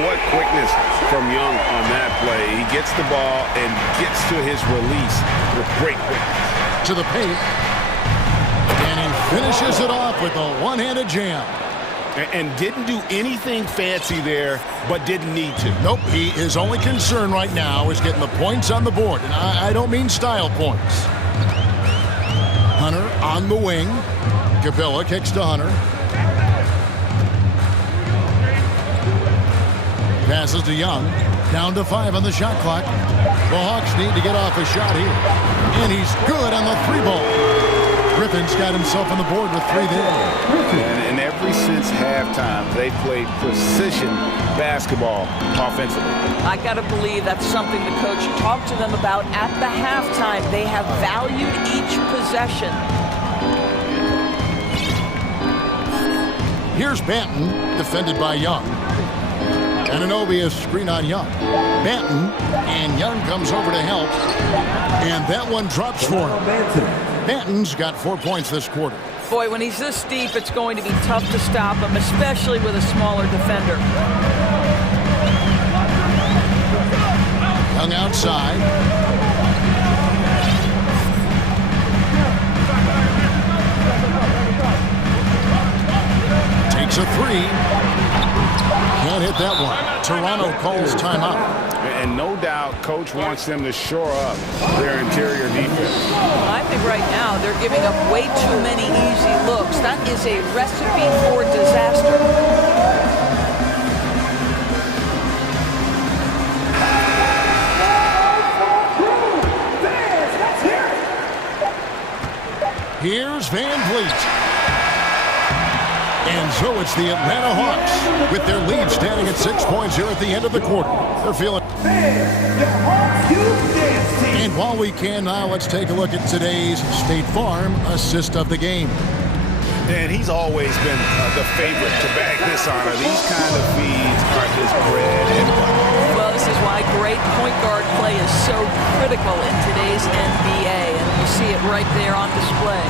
What quickness from Young on that play. He gets the ball and gets to his release with great quickness. To the paint. And he finishes it off with a one-handed jam. And didn't do anything fancy there, but didn't need to. Nope, his only concern right now is getting the points on the board. And I don't mean style points. Hunter on the wing. Capella kicks to Hunter. Passes to Young. Down to 5 on the shot clock. The Hawks need to get off a shot here. And he's good on the three ball. Griffin's got himself on the board with 3 there. And ever since halftime, they played precision basketball offensively. I got to believe that's something the coach talked to them about at the halftime. They have valued each possession. Here's Banton, defended by Young. Anunoby is screen on Young. Banton, and Young comes over to help. And that one drops for him. Banton's got 4 points this quarter. Boy, when he's this deep, it's going to be tough to stop him, especially with a smaller defender. Young outside. Takes a three. Can't hit that one. Toronto calls timeout. And no doubt, Coach wants them to shore up their interior defense. I think right now they're giving up way too many easy looks. That is a recipe for disaster. Here's Van Vliet. And so it's the Atlanta Hawks with their lead standing at 6 points here at the end of the quarter. They're feeling. And while we can now, let's take a look at today's State Farm assist of the game. And he's always been the favorite to bag this honor. These kind of feeds are his bread and butter. Well, this is why great point guard play is so critical in today's NBA. And you see it right there on display.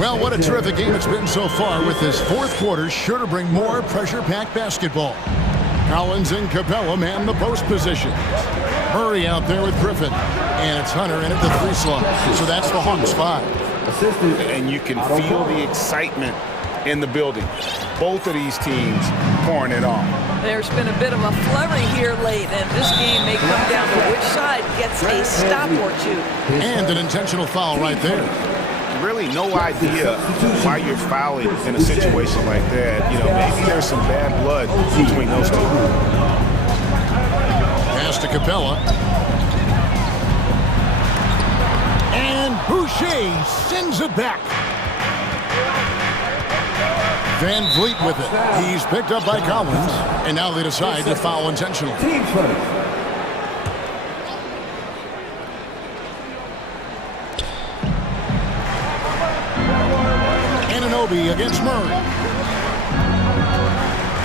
Well, what a terrific game it's been so far, with this fourth quarter sure to bring more pressure-packed basketball. Collins and Capella man the post position. Murray out there with Griffin. And it's Hunter in at the 3 slot. So that's the Hawks 5. And you can feel the excitement in the building. Both of these teams pouring it on. There's been a bit of a flurry here late, and this game may come down to which side gets a stop or two. And an intentional foul right there. Really no idea why you're fouling in a situation like that. You know, maybe there's some bad blood between those two. Pass to Capella. And Boucher sends it back. Van Vliet with it. He's picked up by Collins. And now they decide to foul intentionally. Anunoby against Murray.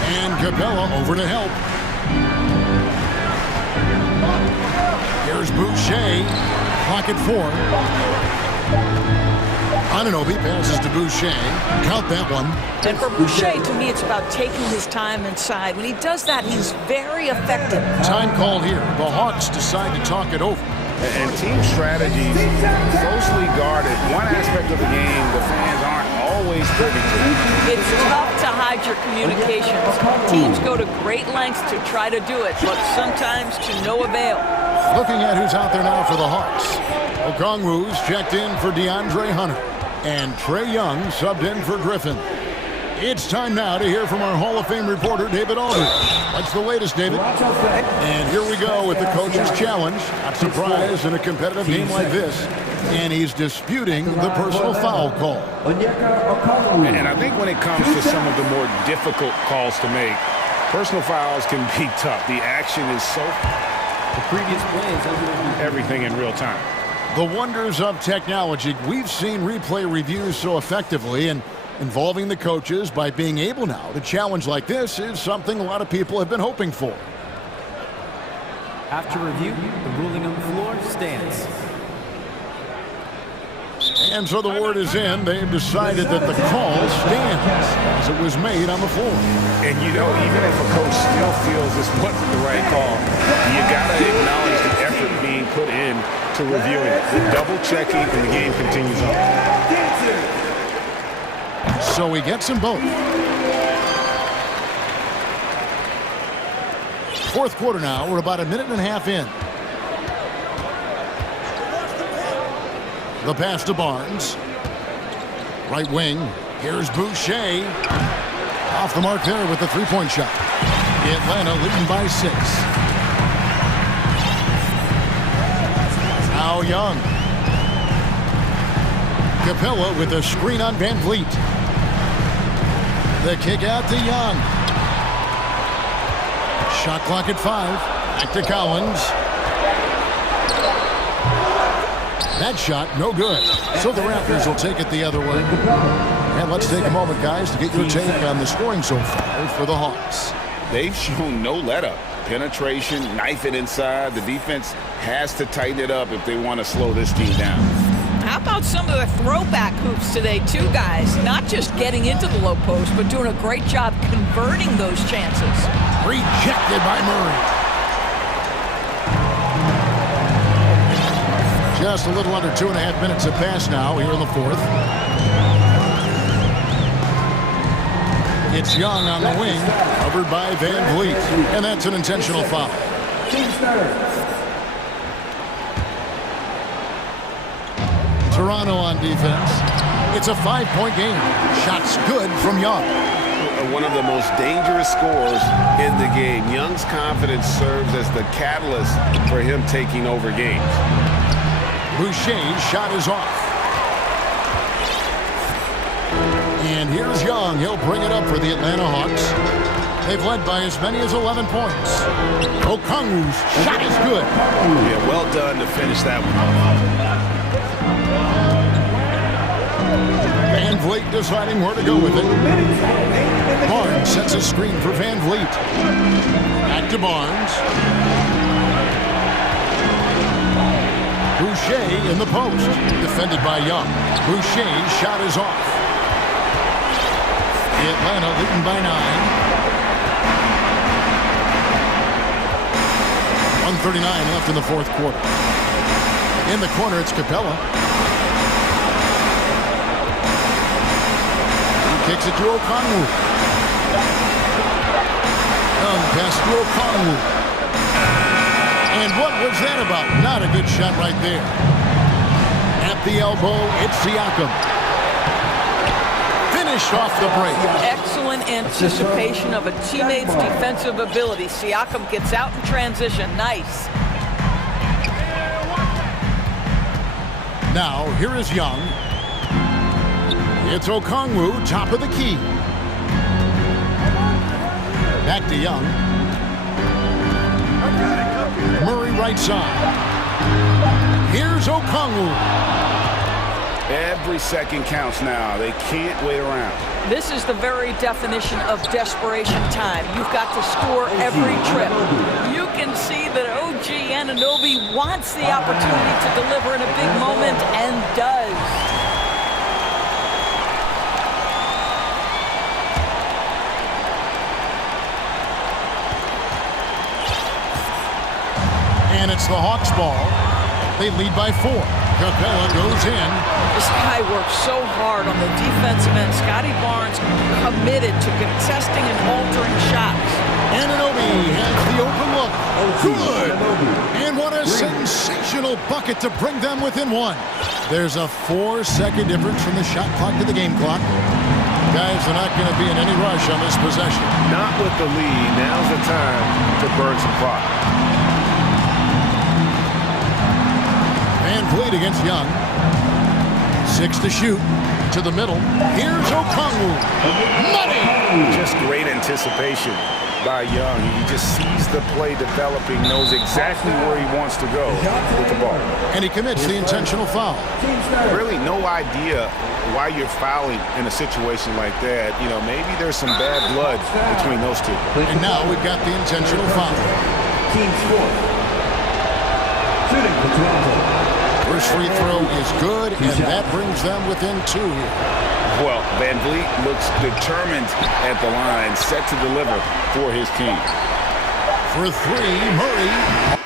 And Capella over to help. Here's Boucher. Clock at 4. Anunoby passes to Boucher. Count that one. And for Boucher, to me, it's about taking his time inside. When he does that, he's very effective. Time called here. The Hawks decide to talk it over. And team strategies closely guarded. One aspect of the game the fans aren't always privy to. It's tough to hide your communications. Teams go to great lengths to try to do it, but sometimes to no avail. Looking at who's out there now for the Hawks. Okongwu's checked in for DeAndre Hunter. And Trae Young subbed in for Griffin. It's time now to hear from our Hall of Fame reporter, David Aldridge. What's the latest, David? And here we go with the coach's challenge. Not surprised in a competitive game like this. And he's disputing the personal foul call. And I think when it comes to some of the more difficult calls to make, personal fouls can be tough. The action is so... The previous play is under everything in real time. The wonders of technology. We've seen replay reviews so effectively, and involving the coaches by being able now to challenge like this is something a lot of people have been hoping for. After review, the ruling on the floor stands. And so the word is in. They've decided that the call stands as it was made on the floor. And you know, even if a coach still feels this wasn't the right call, you got to acknowledge the effort being put in to reviewing it, the double checking, and the game continues on. So he gets them both. Fourth quarter now. We're about a minute and a half in. The pass to Barnes. Right wing. Here's Boucher. Off the mark there with the three-point shot. Atlanta leading by 6. Now Young. Capella with a screen on Van Vliet. The kick out to Young. Shot clock at 5. Back to Collins. That shot, no good. So the Raptors will take it the other way. And let's take a moment, guys, to get your take on the scoring so far for the Hawks. They've shown no let-up. Penetration, knife it inside. The defense has to tighten it up if they want to slow this team down. How about some of the throwback hoops today, too, guys? Not just getting into the low post, but doing a great job converting those chances. Rejected by Murray. Just a little under 2.5 minutes have passed now here in the fourth. It's Young on the wing, covered by Van Vliet, and that's an intentional foul. Toronto on defense. It's a 5-point game. Shots good from Young. One of the most dangerous scorers in the game. Young's confidence serves as the catalyst for him taking over games. Boucher's shot is off. And here's Young. He'll bring it up for the Atlanta Hawks. They've led by as many as 11 points. Okongwu's shot is good. Yeah, well done to finish that one. Van Vliet deciding where to go with it. Barnes sets a screen for Van Vliet. Back to Barnes. Boucher in the post. Defended by Young. Boucher's shot is off. Atlanta leading by 9. 1:39 left in the fourth quarter. In the corner, it's Capella. He kicks it to Okongwu. Young pass to Okongwu. And what was that about? Not a good shot right there. At the elbow, it's Siakam. Finished off the break. Excellent anticipation of a teammate's defensive ability. Siakam gets out in transition. Nice. Now, here is Young. It's Okongwu, top of the key. Back to Young. Murray right side. Here's Okongwu. Every second counts now. They can't wait around. This is the very definition of desperation time. You've got to score every trip. You can see that OG Anunoby wants the opportunity to deliver in a big moment and does. And it's the Hawks ball. They lead by 4. Capella goes in. This guy works so hard on the defensive end. Scotty Barnes committed to contesting and altering shots. Anunoby has the open look. Good. And what a sensational bucket to bring them within 1. There's a 4-second difference from the shot clock to the game clock. Guys are not going to be in any rush on this possession. Not with the lead. Now's the time to burn some clock. Van Vliet against Young. 6 to shoot. To the middle. Here's Okongwu. Money! Just great anticipation. by Young. He just sees the play developing, knows exactly where he wants to go with the ball. And he commits the intentional foul. Really no idea why you're fouling in a situation like that. You know, maybe there's some bad blood between those two. And now we've got the intentional foul. Team score. Shooting for Toronto. First free throw is good, and that brings them within 2 here. Well, Van Vliet looks determined at the line, set to deliver for his team. For 3, Murray.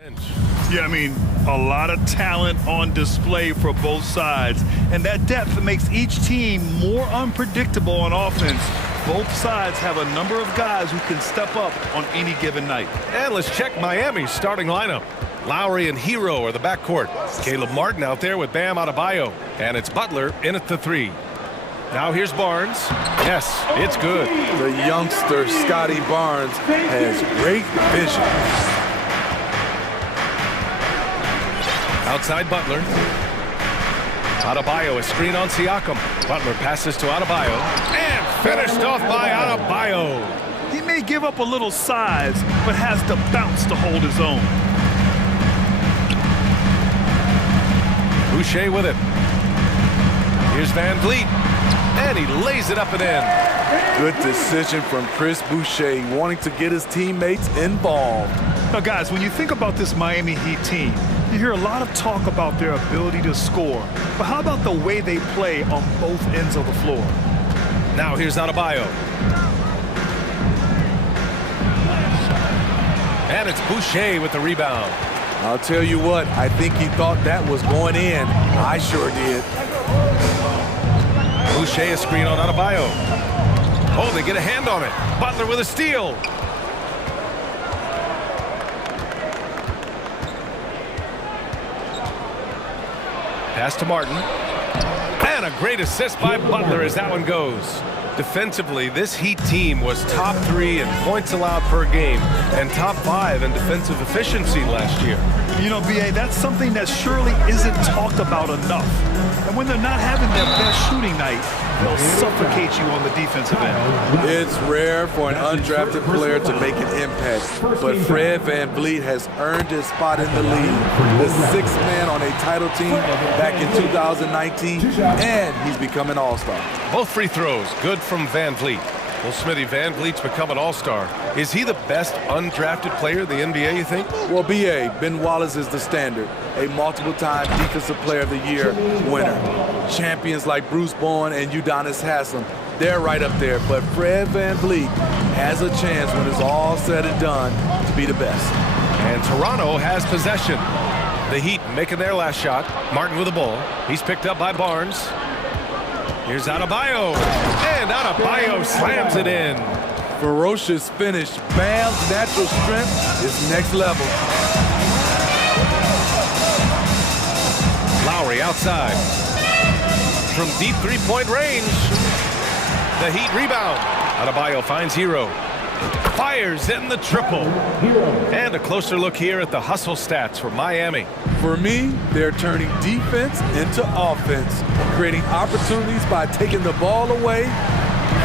Yeah, I mean, a lot of talent on display for both sides. And that depth makes each team more unpredictable on offense. Both sides have a number of guys who can step up on any given night. And let's check Miami's starting lineup. Lowry and Hero are the backcourt. Caleb Martin out there with Bam Adebayo. And it's Butler in at the 3. Now here's Barnes. Yes, it's good. The youngster, Scotty Barnes, has great vision. Outside Butler. Adebayo, a screen on Siakam. Butler passes to Adebayo. And finished off by Adebayo. He may give up a little size, but has the bounce to hold his own. Boucher with it. Here's Van Vliet. And he lays it up and in. Good decision from Chris Boucher, wanting to get his teammates involved. Now, guys, when you think about this Miami Heat team, you hear a lot of talk about their ability to score. But how about the way they play on both ends of the floor? Now here's Adebayo. And it's Boucher with the rebound. I'll tell you what, I think he thought that was going in. I sure did. Boucher, a screen on Adebayo. Oh, they get a hand on it. Butler with a steal. Pass to Martin. And a great assist by Butler as that one goes. Defensively, this Heat team was top 3 in points allowed per game and top 5 in defensive efficiency last year. You know, B.A., that's something that surely isn't talked about enough. And when they're not having their best shooting night, they'll suffocate you on the defensive end. It's rare for an undrafted player to make an impact, but Fred VanVleet has earned his spot in the league. The 6th man on a title team back in 2019, and he's become an all-star. Both free throws, good from Van Vliet. Well, Smitty, Van Vliet's become an all-star. Is he the best undrafted player in the NBA, you think? Well, B.A., Ben Wallace is the standard. A multiple-time Defensive Player of the Year winner. Champions like Bruce Bowen and Udonis Haslem, they're right up there. But Fred VanVleet has a chance when it's all said and done to be the best. And Toronto has possession. The Heat making their last shot. Martin with the ball. He's picked up by Barnes. Here's Adebayo, and Adebayo slams it in. Ferocious finish. Bam's natural strength is next level. Lowry outside. From deep three-point range. The Heat rebound. Adebayo finds Hero. Fires in the triple. And a closer look here at the hustle stats for Miami. For me, they're turning defense into offense, creating opportunities by taking the ball away.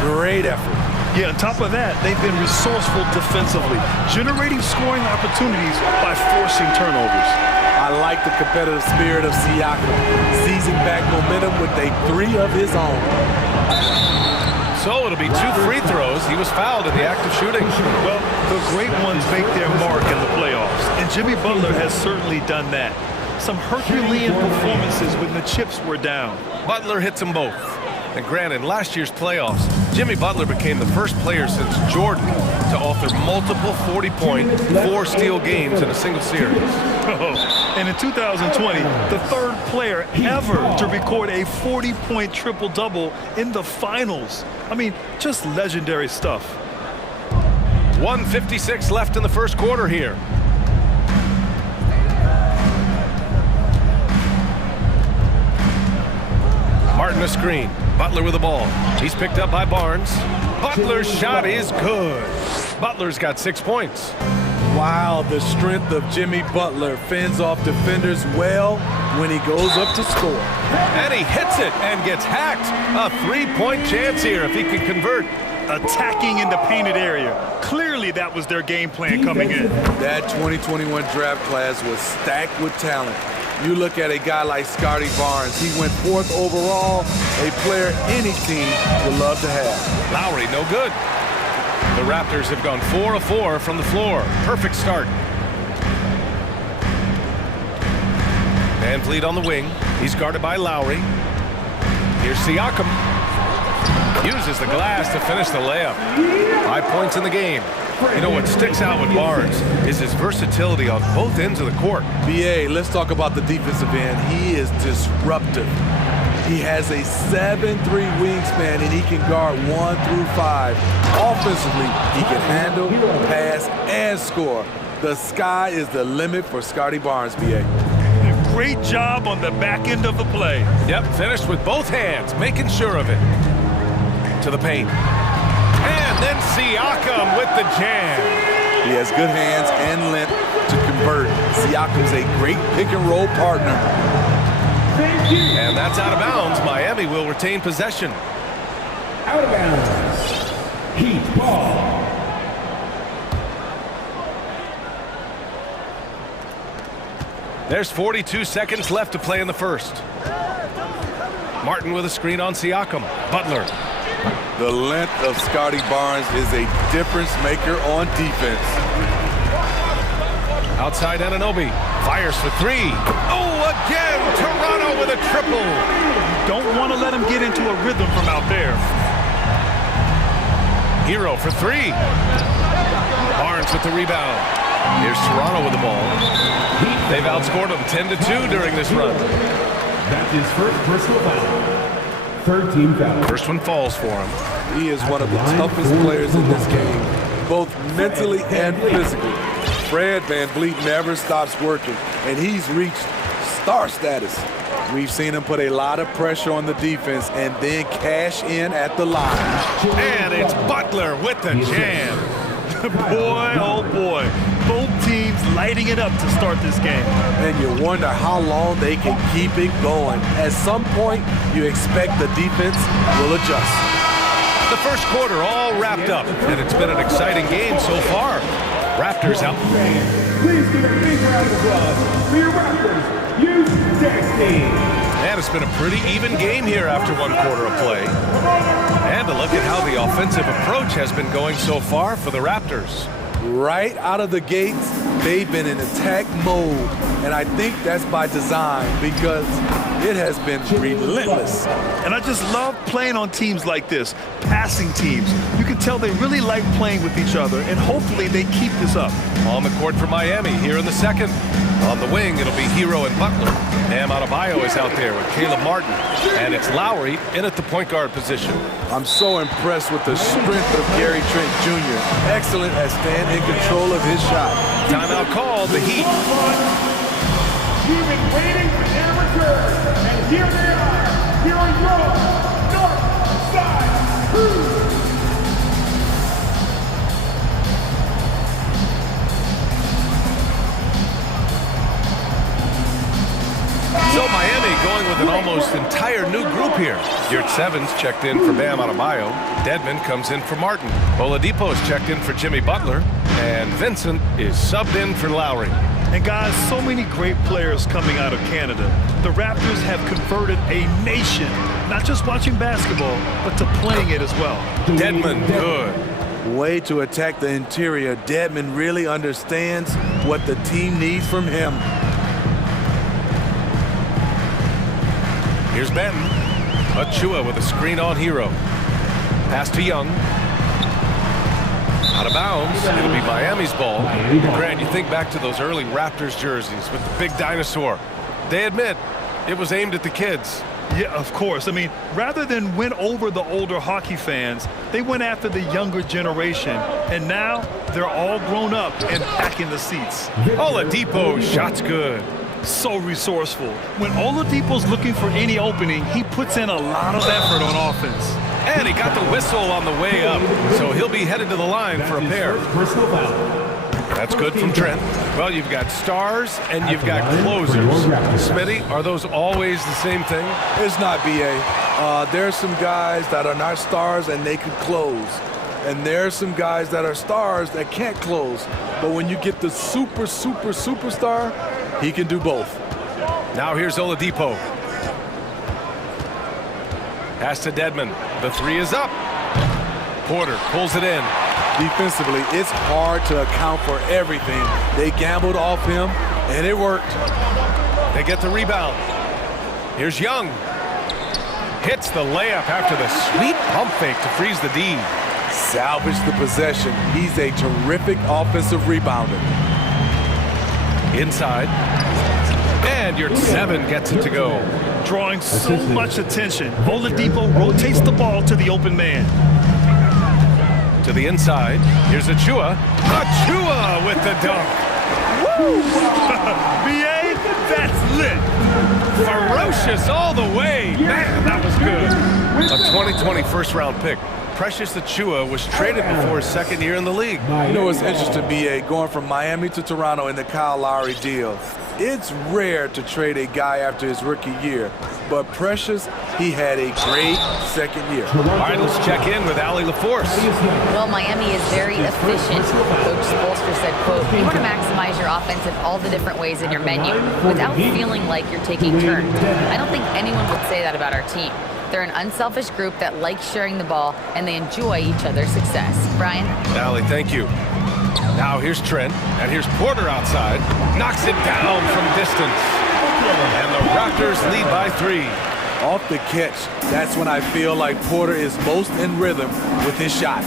Great effort. Yeah, on top of that, they've been resourceful defensively, generating scoring opportunities by forcing turnovers. I like the competitive spirit of Siakam, seizing back momentum with a 3 of his own. So it'll be 2 free throws. He was fouled in the act of shooting. Well, the great ones make their mark in the playoffs, and Jimmy Butler has certainly done that. Some Herculean performances when the chips were down. Butler hits them both. And granted, in last year's playoffs, Jimmy Butler became the first player since Jordan to author multiple 40-point, 4-steal games in a single series. And in 2020, the 3rd player ever to record a 40-point triple-double in the finals. I mean, just legendary stuff. 1:56 left in the first quarter here. Martin a screen. Butler with the ball. He's picked up by Barnes. Butler's shot is good. Butler's got 6 points. Wow, the strength of Jimmy Butler fends off defenders well when he goes up to score. And he hits it and gets hacked. A 3-point chance here if he can convert. Attacking in the painted area. Clearly that was their game plan coming in. That 2021 draft class was stacked with talent. You look at a guy like Scotty Barnes, he went 4th overall, a player any team would love to have. Lowry, no good. The Raptors have gone 4 of 4 from the floor. Perfect start. Van Vliet on the wing. He's guarded by Lowry. Here's Siakam. Uses the glass to finish the layup. 5 points in the game. You know, what sticks out with Barnes is his versatility on both ends of the court. BA, let's talk about the defensive end. He is disruptive. He has a 7'3" wingspan, and he can guard 1 through 5. Offensively, he can handle, pass, and score. The sky is the limit for Scotty Barnes, BA. Great job on the back end of the play. Yep, finished with both hands, making sure of it. To the paint. And then Siakam with the jam. He has good hands and length to convert. Siakam's a great pick-and-roll partner. And that's out of bounds. Miami will retain possession. Out of bounds. Heat ball. There's 42 seconds left to play in the first. Martin with a screen on Siakam. Butler. The length of Scotty Barnes is a difference maker on defense. Outside Anunoby. Fires for three. Oh, again! Toronto with a triple. Don't want to let him get into a rhythm from out there. Hero for three. Barnes with the rebound. Here's Toronto with the ball. They've outscored them 10-2 during this run. That's his first personal foul. Third team foul. First one falls for him. He is one of the toughest players in this game, both mentally and physically. Fred VanVleet never stops working, and he's reached star status. We've seen him put a lot of pressure on the defense and then cash in at the line. And it's Butler with the jam. Boy, oh boy. Both teams lighting it up to start this game. And you wonder how long they can keep it going. At some point, you expect the defense will adjust. The first quarter all wrapped up, and it's been an exciting game so far. Raptors out. Please give a big round of applause for your Raptors. Use Destiny. And it's been a pretty even game here after one quarter of play. And to look at how the offensive approach has been going so far for the Raptors. Right out of the gates, they've been in attack mode. And I think that's by design because it has been relentless. And I just love playing on teams like this, passing teams. You can tell they really like playing with each other, and hopefully they keep this up. On the court for Miami here in the second. On the wing, it'll be Hero and Butler. Bam Adebayo is out there with Caleb Martin. And it's Lowry in at the point guard position. I'm so impressed with the strength of Gary Trent Jr. Excellent at staying in control of his shot. Timeout called, the Heat. You've been waiting for their return, and here they are. Here on your North Side Crew. So Miami going with an almost entire new group here. Yurt Sevens checked in for Bam Adebayo. Dedmon comes in for Martin. Oladipo's checked in for Jimmy Butler. And Vincent is subbed in for Lowry. And guys, so many great players coming out of Canada. The Raptors have converted a nation, not just watching basketball, but to playing it as well. Dedmon, good. Way to attack the interior. Dedmon really understands what the team needs from him. Here's Benton. Achua with a screen on Hero. Pass to Young. Out of bounds. It'll be Miami's ball. Grant, you think back to those early Raptors jerseys with the big dinosaur. They admit it was aimed at the kids. Yeah, of course. I mean, rather than win over the older hockey fans, they went after the younger generation. And now they're all grown up and back in the seats. Oladipo, shot's good. So resourceful. When Oladipo's looking for any opening, he puts in a lot of effort on offense. And he got the whistle on the way up, so he'll be headed to the line for a pair. That's good from Trent. Well, you've got stars and you've got closers. Smitty, are those always the same thing? It's not, BA. There's some guys that are not stars and they can close. And there's some guys that are stars that can't close. But when you get the superstar, he can do both. Now here's Oladipo. Pass to Dedmon. The three is up. Porter pulls it in. Defensively, it's hard to account for everything. They gambled off him, and it worked. They get the rebound. Here's Young. Hits the layup after the sweet pump fake to freeze the D. Salvage the possession. He's a terrific offensive rebounder. Inside. And your 7 gets it to go. Drawing so much attention. Oladipo rotates the ball to the open man. To the inside. Here's Achua. Achua with the dunk. Woo! BA, that's lit. Ferocious all the way. Man, that was good. A 2020 first-round pick. Precious Achua was traded before his second year in the league. You know what's interesting, BA, going from Miami to Toronto in the Kyle Lowry deal. It's rare to trade a guy after his rookie year, but Precious, he had a great second year. All right, let's check in with Allie LaForce. Well, Miami is very efficient. Coach Spoelstra said, quote, you want to maximize your offense in all the different ways in your menu without feeling like you're taking turns. I don't think anyone would say that about our team. They're an unselfish group that likes sharing the ball, and they enjoy each other's success. Brian? Allie, thank you. Now here's Trent, and here's Porter outside. Knocks it down from distance. And the Raptors lead by 3. Off the catch, that's when I feel like Porter is most in rhythm with his shot.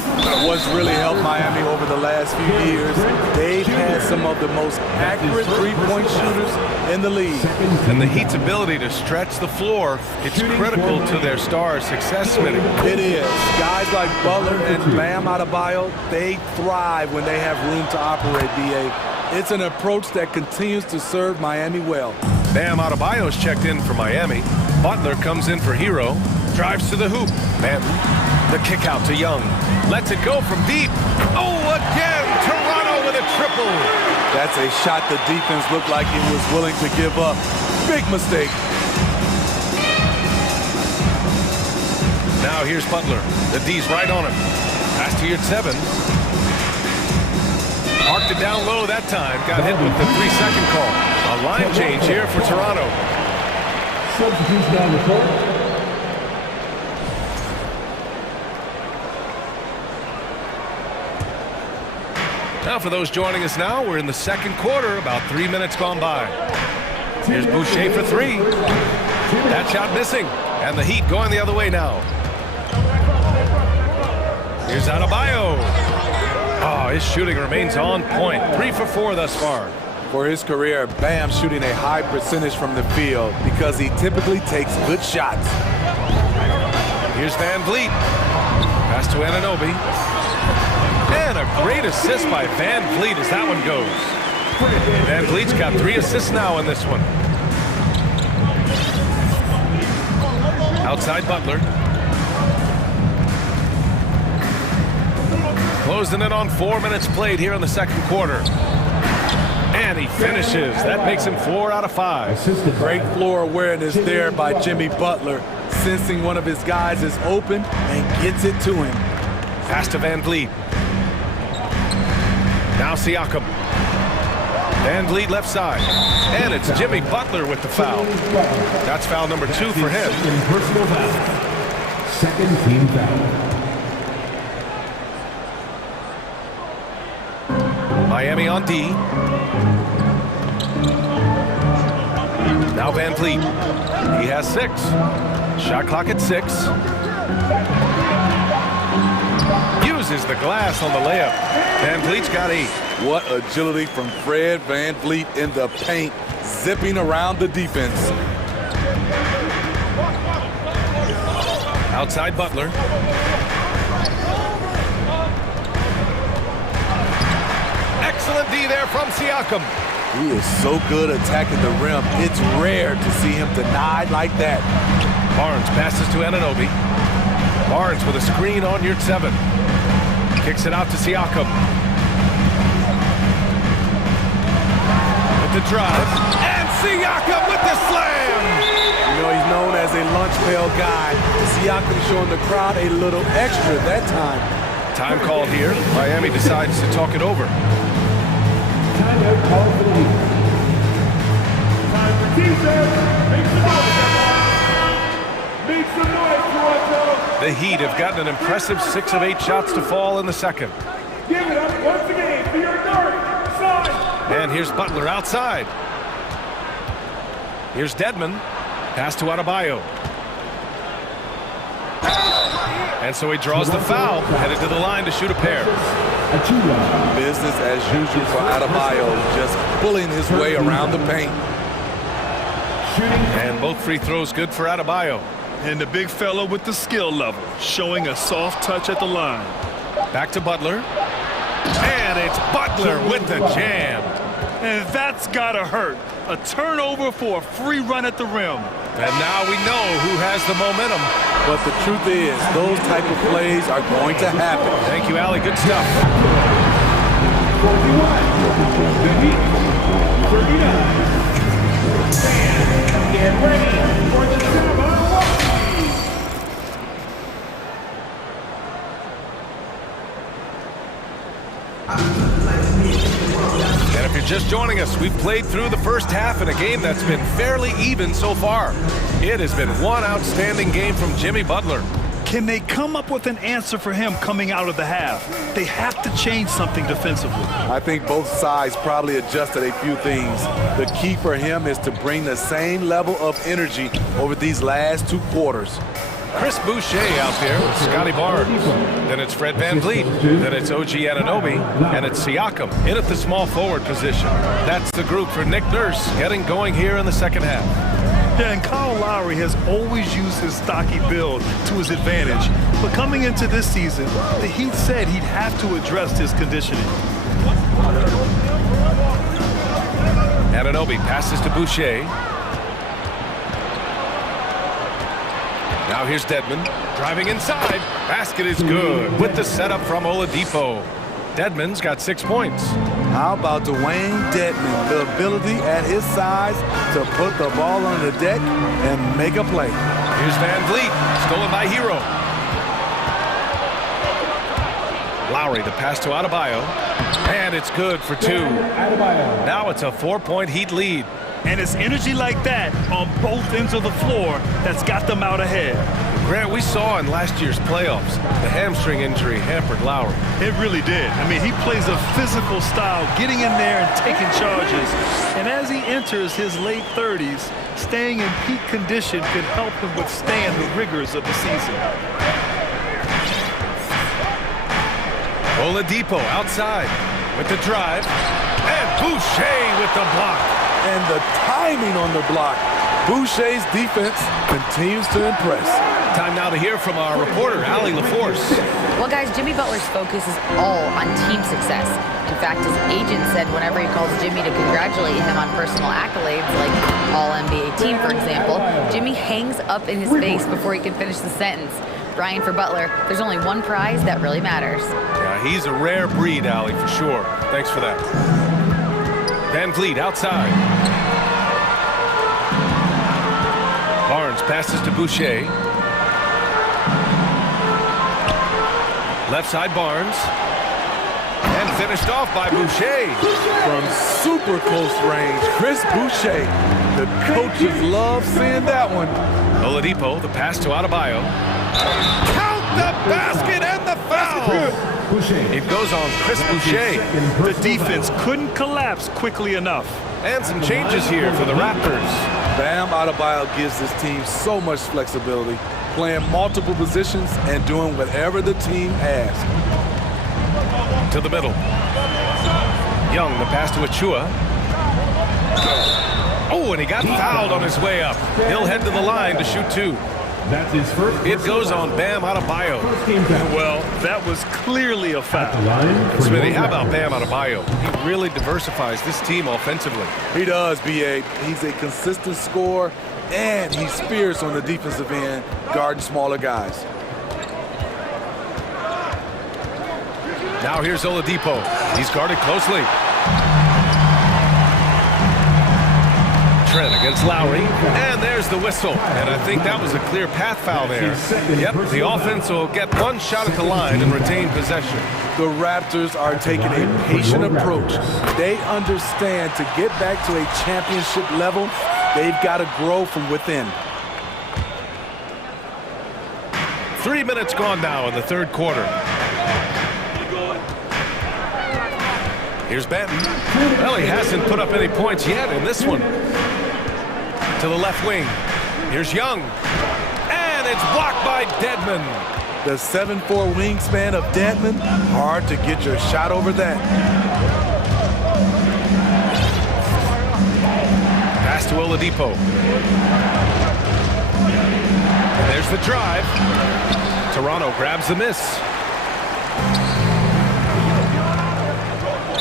What's really helped Miami over the last few years, they've had some of the most accurate three-point shooters in the league. And the Heat's ability to stretch the floor, it's critical to their stars' success, Smitty. It is. Guys like Butler and Bam Adebayo, they thrive when they have room to operate, BA. It's an approach that continues to serve Miami well. Bam Adebayo's checked in for Miami. Butler comes in for Hero. Drives to the hoop. Manton, the kick out to Young. Lets it go from deep. Oh, again! Toronto with a triple. That's a shot the defense looked like it was willing to give up. Big mistake. Now here's Butler. The D's right on him. Pass to your 7. Parked it down low that time. Got hit with the 3-second call. A line change here for Toronto. Substitution on the court. Now for those joining us now, we're in the second quarter, about 3 minutes gone by. Here's Boucher for 3. That shot missing. And the Heat going the other way now. Here's Adebayo. Oh, his shooting remains on point. 3 for 4 thus far. For his career, Bam shooting a high percentage from the field because he typically takes good shots. Here's Van Vliet. Pass to Anunoby. And a great assist by Van Vliet as that one goes. Van Vliet's got 3 assists now in this one. Outside Butler. Closing in on 4 minutes played here in the second quarter. And he finishes. That makes him 4 out of 5. Great floor awareness there by Jimmy Butler, sensing one of his guys is open and gets it to him. Pass to Van Vliet. Now Siakam. Van Vliet left side. And it's Jimmy Butler with the foul. That's foul number 2 for him. Personal foul. Second team foul. Miami on D. Now Van Vliet. He has 6. Shot clock at 6. Uses the glass on the layup. Van Vliet's got 8. What agility from Fred Van Vliet in the paint, zipping around the defense. Outside Butler. Excellent D there from Siakam. He is so good attacking the rim. It's rare to see him denied like that. Barnes passes to Anunoby. Barnes with a screen on your 7. Kicks it out to Siakam. With the drive. And Siakam with the slam! You know, he's known as a lunch pail guy. Siakam showing the crowd a little extra that time. Time called here. Miami decides to talk it over. Timeout call for the Heat. Time for T-shirt. Make some noise, Toronto. The Heat have gotten an impressive 6 of 8 shots to fall in the second. Give it up once again for your north side. And here's Butler outside. Here's Dedmon. Pass to Adebayo. And so he draws the foul, headed to the line to shoot a pair. Business as usual for Adebayo, just pulling his way around the paint. And both free throws good for Adebayo. And the big fella with the skill level, showing a soft touch at the line. Back to Butler. And it's Butler with the jam. And that's gotta hurt. A turnover for a free run at the rim. And now we know who has the momentum. But the truth is, those type of plays are going to happen. Thank you, Allie. Good stuff. 41, the Heat, 39. And get ready for the And if you're just joining us, we've played through the first half in a game that's been fairly even so far. It has been one outstanding game from Jimmy Butler. Can they come up with an answer for him coming out of the half? They have to change something defensively. I think both sides probably adjusted a few things. The key for him is to bring the same level of energy over these last 2 quarters. Chris Boucher out there with Scotty Barnes. Then it's Fred VanVleet. Then it's OG Anunoby. And it's Siakam in at the small forward position. That's the group for Nick Nurse getting going here in the second half. Yeah, and Kyle Lowry has always used his stocky build to his advantage. But coming into this season, the Heat said he'd have to address his conditioning. Anunoby passes to Boucher. Now here's Dedmon, driving inside. Basket is good with the setup from Oladipo. Dedmon's got 6 points. How about Dwayne Dedmon, the ability at his size to put the ball on the deck and make a play. Here's VanVleet, stolen by Hero. Lowry, the pass to Adebayo. And it's good for 2. Now it's a 4-point Heat lead. And it's energy like that on both ends of the floor that's got them out ahead. Grant, we saw in last year's playoffs, the hamstring injury hampered Lowry. It really did. I mean, he plays a physical style, getting in there and taking charges. And as he enters his late 30s, staying in peak condition could help him withstand the rigors of the season. Oladipo outside with the drive. And Boucher with the block. And the timing on the block. Boucher's defense continues to impress. Time now to hear from our reporter, Allie LaForce. Well, guys, Jimmy Butler's focus is all on team success. In fact, his agent said whenever he calls Jimmy to congratulate him on personal accolades, like All-NBA team, for example, Jimmy hangs up in his face before he can finish the sentence. Brian, for Butler, there's only one prize that really matters. Yeah, he's a rare breed, Allie, for sure. Thanks for that. VanVleet outside. Barnes passes to Boucher. Left side Barnes. And finished off by Boucher. From super close range, Chris Boucher. The coaches love seeing that one. Oladipo, the pass to Adebayo. Count the basket and the foul! It goes on Chris Boucher. The defense couldn't collapse quickly enough. And some changes here for the Raptors. Bam Adebayo gives this team so much flexibility, playing multiple positions and doing whatever the team asks. To the middle. Young, the pass to Achua. Oh, and he got fouled on his way up. He'll head to the line to shoot 2. That's his first. It goes on Bam Adebayo. Well, that was clearly a foul. Smithy, how about Bam Adebayo? He really diversifies this team offensively. He does, B.A. He's a consistent scorer, and he's fierce on the defensive end, guarding smaller guys. Now here's Oladipo. He's guarded closely. Trent against Lowry, and there's the whistle. And I think that was a clear path foul there. Yep, the offense will get one shot at the line and retain possession. The Raptors are taking a patient approach. They understand to get back to a championship level, they've got to grow from within. 3 minutes gone now in the third quarter. Here's Benton. Well, he hasn't put up any points yet in this one. To the left wing. Here's Young. And it's blocked by Dedmon. The 7'4" wingspan of Dedmon, hard to get your shot over that. Pass to Oladipo. And there's the drive. Toronto grabs the miss.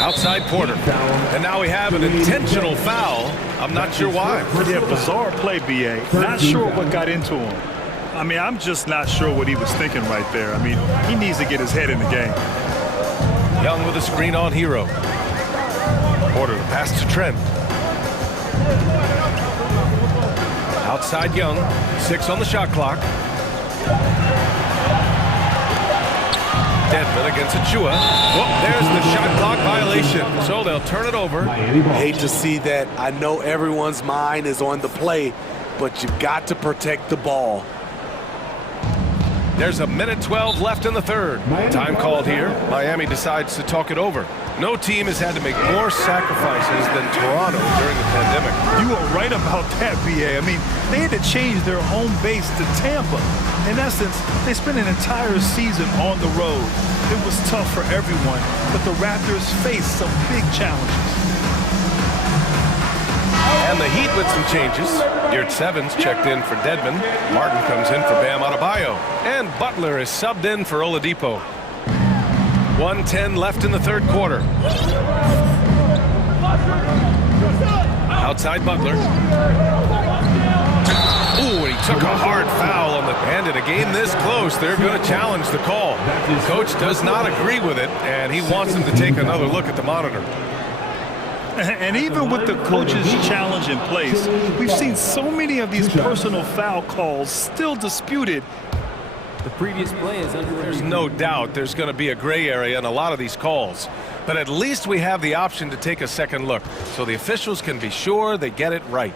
Outside Porter. And now we have an intentional foul. I'm not sure why. Yeah, bizarre play, B.A. Not sure what got into him. I mean, I'm just not sure what he was thinking right there. I mean, he needs to get his head in the game. Young with a screen on Hero. Porter, the pass to Trent. Outside Young, 6 on the shot clock. Dedmon against Achua. Whoop, there's the shot clock violation. So they'll turn it over. Hate to see that. I know everyone's mind is on the play, but you got to protect the ball. There's a minute 12 left in the third. Time called here. Miami decides to talk it over. No team has had to make more sacrifices than Toronto during the pandemic. You are right about that, B.A. I mean, they had to change their home base to Tampa. In essence, they spent an entire season on the road. It was tough for everyone, but the Raptors faced some big challenges. And the Heat with some changes. Yurt Sevens checked in for Dedmon. Martin comes in for Bam Adebayo. And Butler is subbed in for Oladipo. 1:10 left in the third quarter. Outside Butler. Ooh, and he took a hard foul on the hand. In a game this close, they're going to challenge the call. Coach does not agree with it, and he wants him to take another look at the monitor. And even with the coach's challenge in place, we've seen so many of these personal foul calls still disputed. The previous play is under review. There's no doubt there's going to be a gray area in a lot of these calls. But at least we have the option to take a second look, so the officials can be sure they get it right.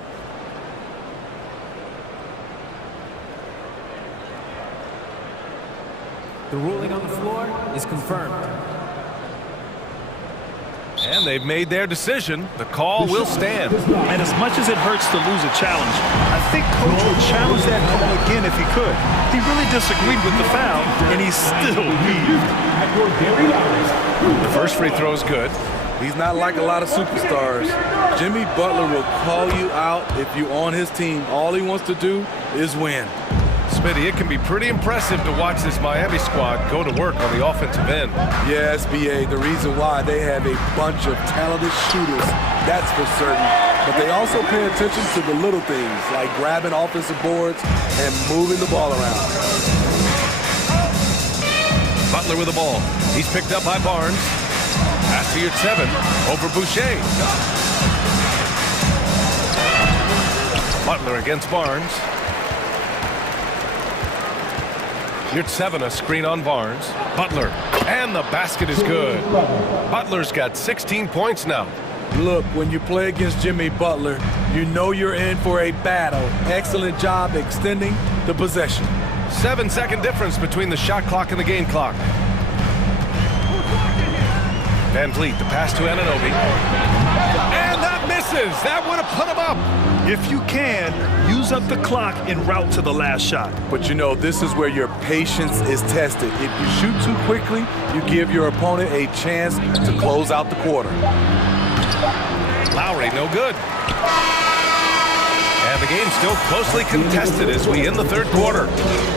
The ruling on the floor is confirmed. And they've made their decision. The call will stand. And as much as it hurts to lose a challenge, I think Coach would challenge that call again if he could. He really disagreed with the foul, and he still weaved. The first free throw is good. He's not like a lot of superstars. Jimmy Butler will call you out if you're on his team. All he wants to do is win. Smitty, it can be pretty impressive to watch this Miami squad go to work on the offensive end. Yes, B.A., the reason why they have a bunch of talented shooters, that's for certain. But they also pay attention to the little things, like grabbing offensive boards and moving the ball around. Butler with the ball. He's picked up by Barnes. Pass to Yurt 7 over Boucher. Butler against Barnes. Yurt 7, a screen on Barnes. Butler, and the basket is good. Butler's got 16 points now. Look, when you play against Jimmy Butler, you know you're in for a battle. Excellent job extending the possession. 7-second difference between the shot clock and the game clock. Van Vliet, the pass to Anunoby. And that misses. That would have put him up. If you can, use up the clock en route to the last shot. But you know, this is where your patience is tested. If you shoot too quickly, you give your opponent a chance to close out the quarter. Lowry, no good. And the game's still closely contested as we end the third quarter.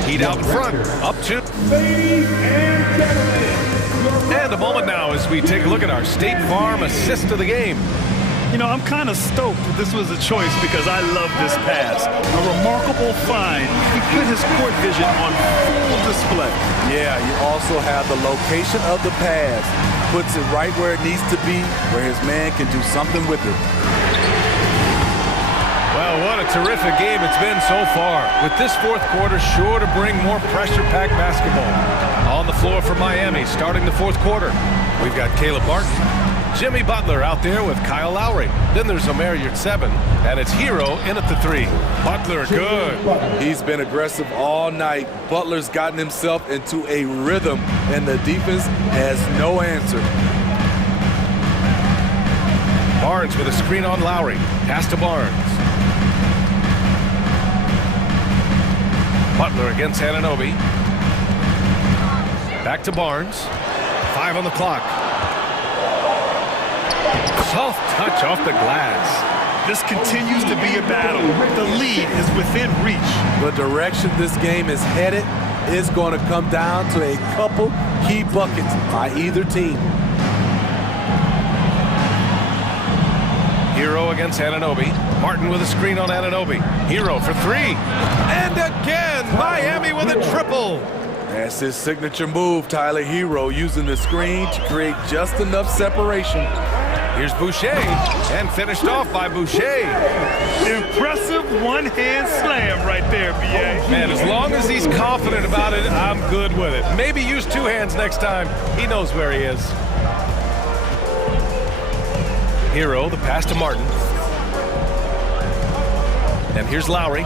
Heat out in front, up 2. Ladies and gentlemen, And a moment now as we take a look at our State Farm assist of the game. You know, I'm kind of stoked that this was a choice because I love this pass. A remarkable find. He put his court vision on full display. Yeah, you also have the location of the pass. Puts it right where it needs to be, where his man can do something with it. Well, what a terrific game it's been so far. With this fourth quarter sure to bring more pressure-packed basketball. On the floor for Miami starting the fourth quarter. We've got Caleb Martin, Jimmy Butler out there with Kyle Lowry. Then there's Omer Yurt 7, and it's Hero in at the 3. Butler good. He's been aggressive all night. Butler's gotten himself into a rhythm, and the defense has no answer. Barnes with a screen on Lowry. Pass to Barnes. Butler against Anunoby. Back to Barnes. 5 on the clock. Soft touch off the glass. This continues to be a battle. The lead is within reach. The direction this game is headed is going to come down to a couple key buckets by either team. Hero against Anunoby. Martin with a screen on Anunoby. Hero for 3. And again, Miami with a triple. That's his signature move, Tyler. Hero using the screen to create just enough separation. Here's Boucher, and finished off by Boucher. Impressive one-hand slam right there, B.A. Man, as long as he's confident about it, I'm good with it. Maybe use 2 hands next time. He knows where he is. Hero, the pass to Martin. And here's Lowry.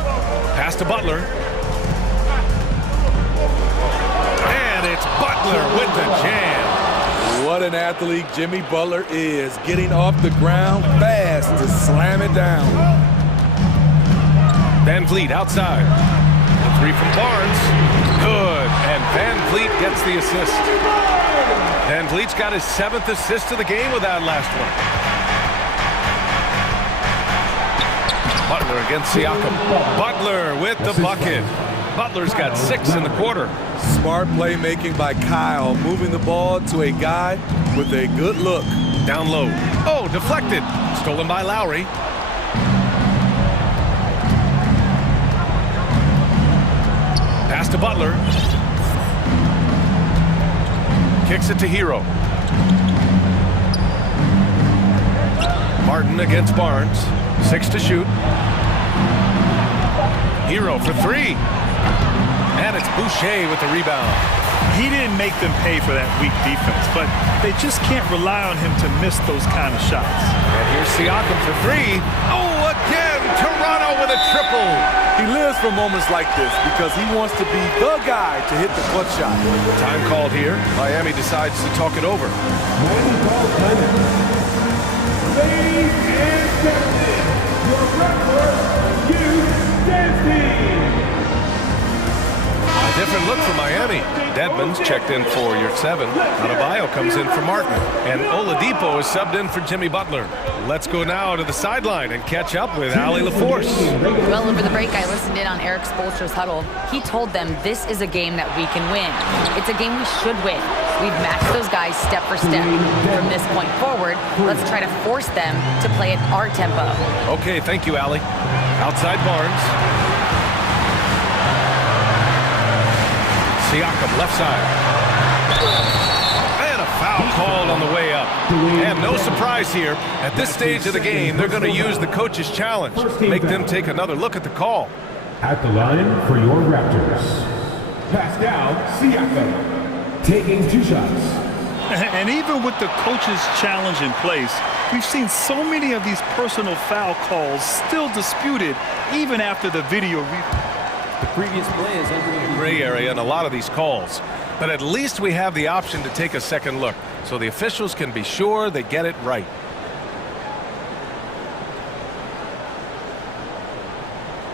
Pass to Butler. And it's Butler with the jam. What an athlete Jimmy Butler is, getting off the ground fast to slam it down. Van Vliet outside. The 3 from Barnes. Good. And Van Vliet gets the assist. Van Vliet's got his 7th assist of the game with that last one. Butler against Siakam. Butler with the bucket. Butler's got 6 in the quarter. Smart playmaking by Kyle, moving the ball to a guy with a good look. Down low. Oh, deflected. Stolen by Lowry. Pass to Butler. Kicks it to Hero. Martin against Barnes. 6 to shoot. Hero for 3. And it's Boucher with the rebound. He didn't make them pay for that weak defense, but they just can't rely on him to miss those kind of shots. And here's Siakam for 3. Oh, again, Toronto with a triple. He lives for moments like this because he wants to be the guy to hit the clutch shot. Time called here. Miami decides to talk it over. Ladies and gentlemen, your referee, A different look for Miami. Dedmon's checked in for your 7. Adebayo comes in for Martin. And Oladipo is subbed in for Jimmy Butler. Let's go now to the sideline and catch up with Allie LaForce. Well, over the break, I listened in on Eric Spoelstra's huddle. He told them this is a game that we can win. It's a game we should win. We've matched those guys step for step. From this point forward, let's try to force them to play at our tempo. Okay, thank you, Allie. Outside Barnes. Siakam, left side. And a foul called on the way up. And no surprise here. At this stage of the game, they're going to use the coach's challenge. Make them take another look at the call. At the line for your Raptors, Pascal Siakam, taking 2 shots. And even with the coach's challenge in place, we've seen so many of these personal foul calls still disputed even after the video review. The previous play is under the Gray area in a lot of these calls. But at least we have the option to take a second look, so the officials can be sure they get it right.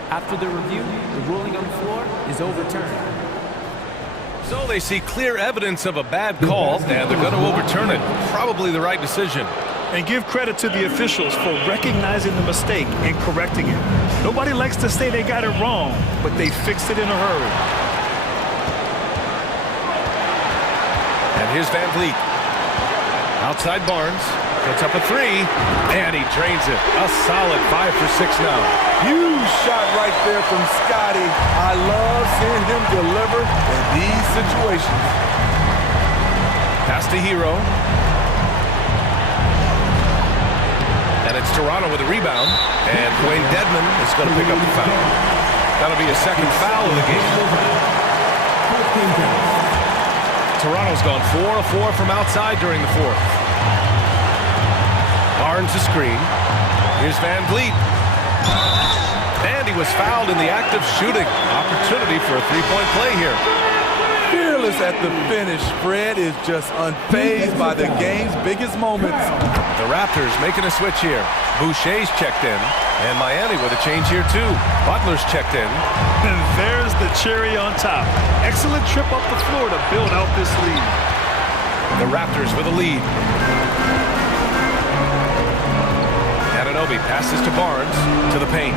After the review, the ruling on the floor is overturned. So they see clear evidence of a bad call, and they're going to overturn it. Probably the right decision. And give credit to the officials for recognizing the mistake and correcting it. Nobody likes to say they got it wrong, but they fixed it in a hurry. And here's Van Vliet. Outside Barnes. Puts up a 3. And he drains it. A solid 5 for 6 now. Huge shot right there from Scotty. I love seeing him deliver in these situations. Pass to Hero. And it's Toronto with a rebound. And Dwayne Dedmon is going to pick up the foul. That'll be a second foul of the game. Toronto's gone 4 of 4 from outside during the 4th. Barnes a screen. Here's Van Vliet. And he was fouled in the act of shooting. Opportunity for a 3-point play here. Fearless regardless at the finish, Fred is just unfazed by the game's biggest moments. The Raptors making a switch here. Boucher's checked in, and Miami with a change here too. Butler's checked in. And there's the cherry on top. Excellent trip up the floor to build out this lead. The Raptors with a lead. Anunoby passes to Barnes, to the paint.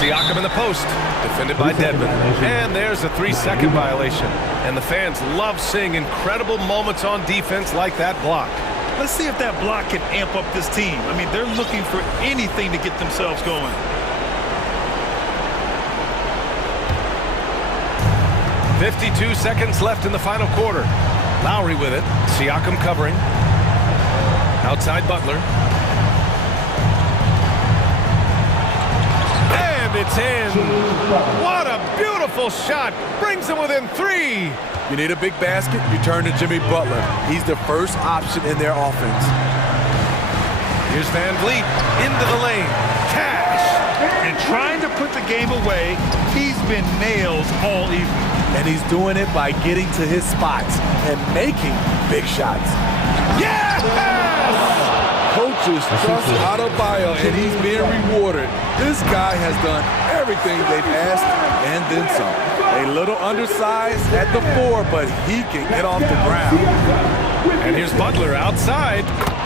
Siakam in the post, defended by Dedmon. And there's a 3-second violation. And the fans love seeing incredible moments on defense like that block. Let's see if that block can amp up this team. I mean, they're looking for anything to get themselves going. .52 seconds left in the final quarter. Lowry with it. Siakam covering. Outside Butler. And it's in. What a beautiful shot. Brings them within 3. You need a big basket, you turn to Jimmy Butler. He's the first option in their offense. Here's Van Vliet into the lane. Cash. And trying to put the game away, he's been nails all evening. And he's doing it by getting to his spots and making big shots. Yes! Coaches trust Adebayo, and he's being rewarded. This guy has done everything they've asked and then some. A little undersized at the 4, but he can get off the ground. And here's Butler outside.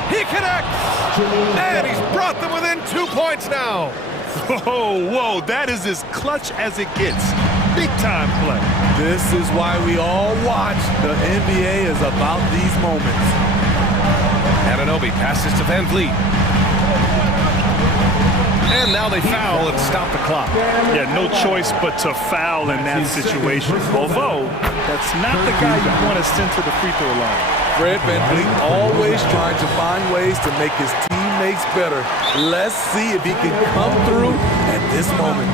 He connects! And he's brought them within 2 points now. Whoa, that is as clutch as it gets. Big time play. This is why we all watch. The NBA is about these moments. Anunoby passes to Van Vliet. And now they foul and stop the clock. Yeah, no choice but to foul in that situation. Although, that's not the guy you want to send to the free throw line. Fred VanVleet always trying to find ways to make his teammates better. Let's see if he can come through at this moment.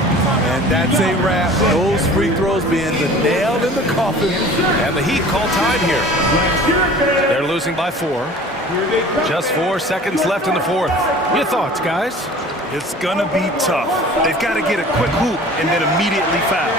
And that's a wrap. Those free throws being the nail in the coffin. And the Heat call time here. They're losing by 4. Just 4 seconds left in the fourth. Your thoughts, guys? It's gonna be tough. They've got to get a quick hoop and then immediately foul.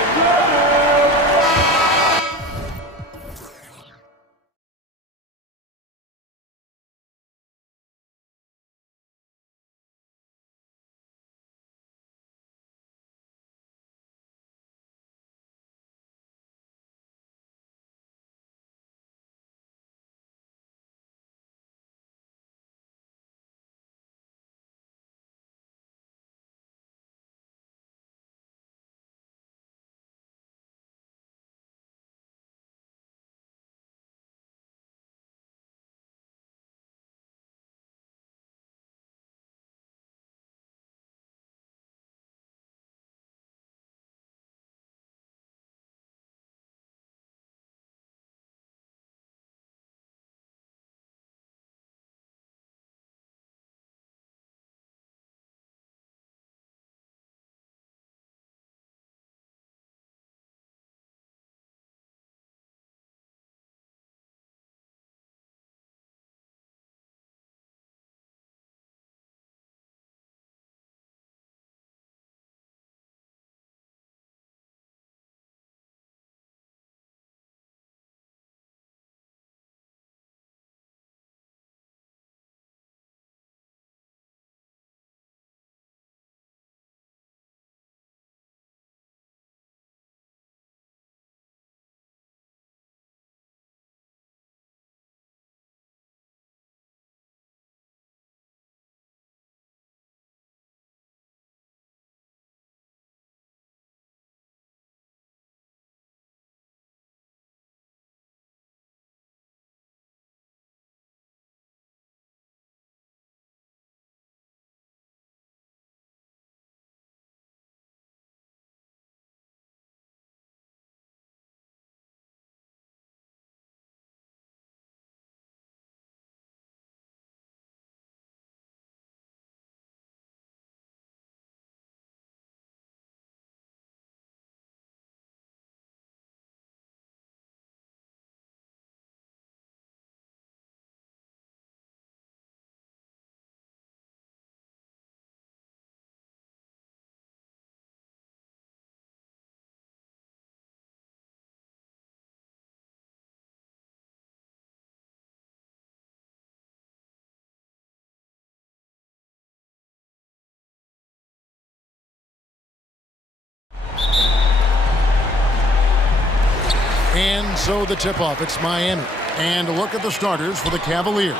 And so the tip-off, it's Miami. And a look at the starters for the Cavaliers.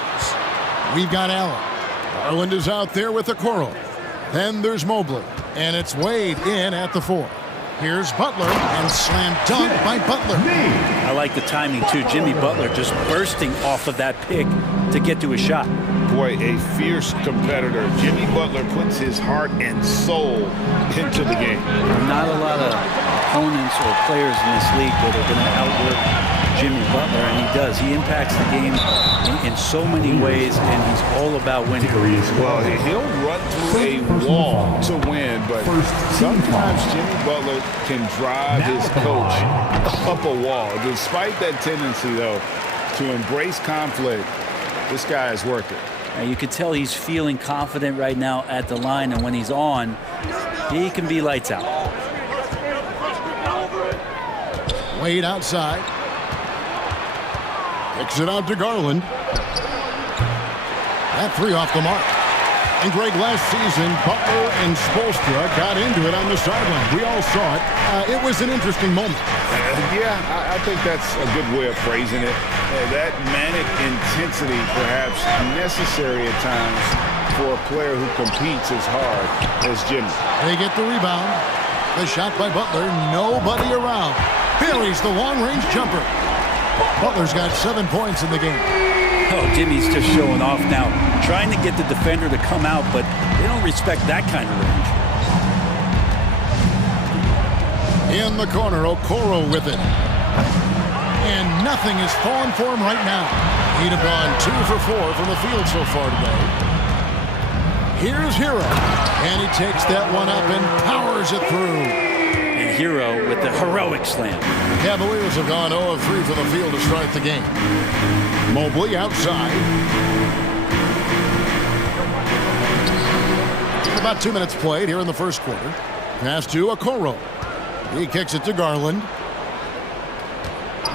We've got Allen. Garland is out there with Okoro. Then there's Mobley. And it's Wade in at the 4. Here's Butler, and slam dunk by Butler. I like the timing, too. Jimmy Butler just bursting off of that pick to get to a shot. Boy, a fierce competitor. Jimmy Butler puts his heart and soul into the game. Not a lot of opponents or players in this league that are going to outwork Jimmy Butler, and he does. He impacts the game in so many ways, and he's all about winning. Well, he'll run through a wall to win, but sometimes Jimmy Butler can drive his coach up a wall. Despite that tendency, though, to embrace conflict, this guy is worth it. Now, you can tell he's feeling confident right now at the line, and when he's on, he can be lights out. Wade outside. Kicks it out to Garland. That 3 off the mark. And Greg, last season, Butler and Spoelstra got into it on the sideline. We all saw it. It was an interesting moment. Yeah, I think that's a good way of phrasing it. That manic intensity, perhaps necessary at times for a player who competes as hard as Jimmy. They get the rebound. The shot by Butler. Nobody around. Buries the long-range jumper. Butler's got 7 points in the game. Oh, Jimmy's just showing off now, trying to get the defender to come out, but they don't respect that kind of range. In the corner, Okoro with it. And nothing is falling for him right now. He'd have gone 2 for 4 from the field so far today. Here's Hero. And he takes that one up and powers it through. And Hero with the heroic slam. The Cavaliers have gone 0 of 3 from the field to start the game. Mobley outside. About 2 minutes played here in the first quarter. Pass to Okoro. He kicks it to Garland.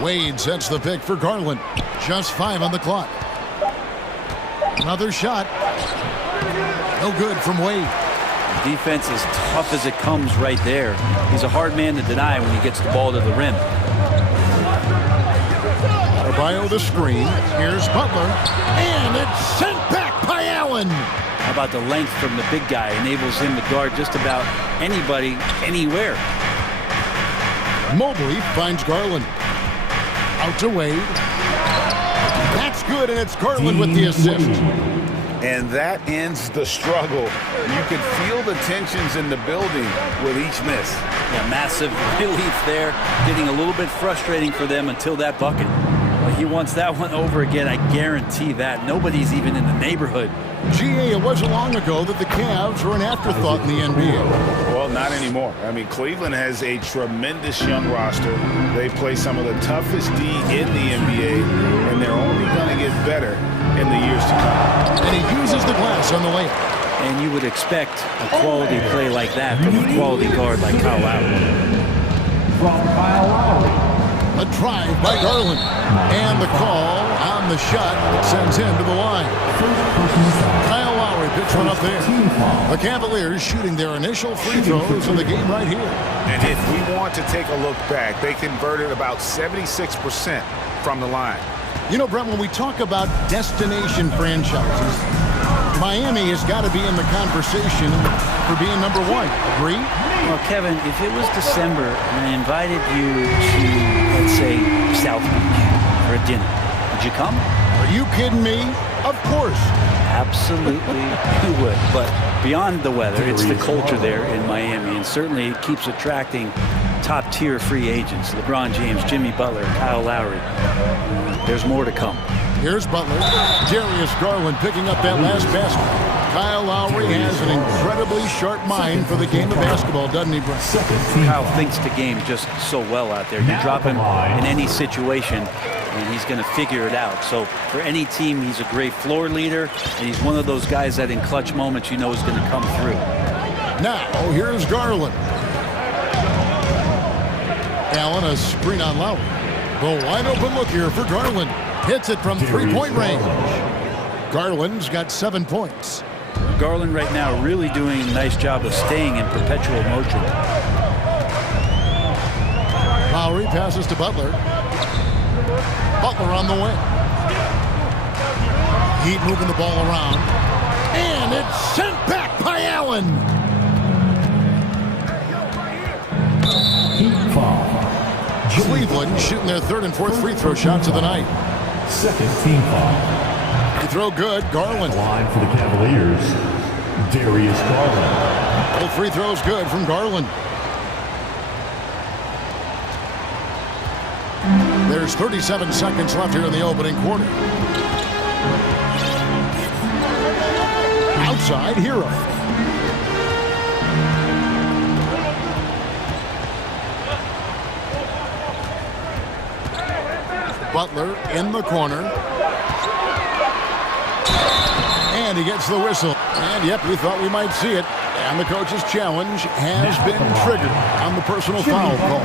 Wade sets the pick for Garland. Just 5 on the clock. Another shot. No good from Wade. Defense is tough as it comes right there. He's a hard man to deny when he gets the ball to the rim. Adebayo the screen. Here's Butler. And it's sent back by Allen. How about the length from the big guy? Enables him to guard just about anybody, anywhere. Mobley finds Garland. Out to Wade. That's good, and it's Garland with the assist. And that ends the struggle. You could feel the tensions in the building with each miss. Yeah, massive relief there. Getting a little bit frustrating for them until that bucket. Well, he wants that one over again, I guarantee that. Nobody's even in the neighborhood. GA, it wasn't long ago that the Cavs were an afterthought in the NBA. Well, not anymore. I mean, Cleveland has a tremendous young roster. They play some of the toughest D in the NBA, and they're only going to get better in the years to come. And he uses the glass on the layup. And you would expect a quality play like that from a quality guard like Kyle Lowry. From Kyle Lowry. A drive by Garland. And the call on the shot that sends him to the line. Kyle Lowry picks one up there. The Cavaliers shooting their initial free throws in the game right here. And if we want to take a look back, they converted about 76% from the line. You know, Brent, when we talk about destination franchises, Miami has got to be in the conversation for being number 1. Agree? Well, Kevin, if it was December and I invited you to, let's say, South Beach for a dinner, would you come? Are you kidding me? Of course. Absolutely you would. But beyond the weather, it's the culture there in Miami, and certainly it keeps attracting top-tier free agents. LeBron James, Jimmy Butler, Kyle Lowry. There's more to come. Here's Butler. Darius Garland picking up that last basket. Kyle Lowry has an incredibly sharp mind for the game of basketball, doesn't he, Brent? Kyle thinks the game just so well out there. You drop him in any situation, and he's going to figure it out. So for any team, he's a great floor leader, and he's one of those guys that in clutch moments you know is going to come through. Now, here's Garland. Allen, a screen on Lowry. The wide open look here for Garland. Hits it from three-point range. Garland's got 7 points. Garland right now really doing a nice job of staying in perpetual motion. Lowry passes to Butler. Butler on the wing. Heat moving the ball around. And it's sent back by Allen. Heat foul. Cleveland shooting their third and fourth free throw shots of the night. Second team foul. Free throw good. Garland. Line for the Cavaliers, Darius Garland. Both free throws good from Garland. There's 37 seconds left here in the opening quarter. Outside, Hero. Butler in the corner. And he gets the whistle. And yep, we thought we might see it. And the coach's challenge has been triggered on the personal foul call.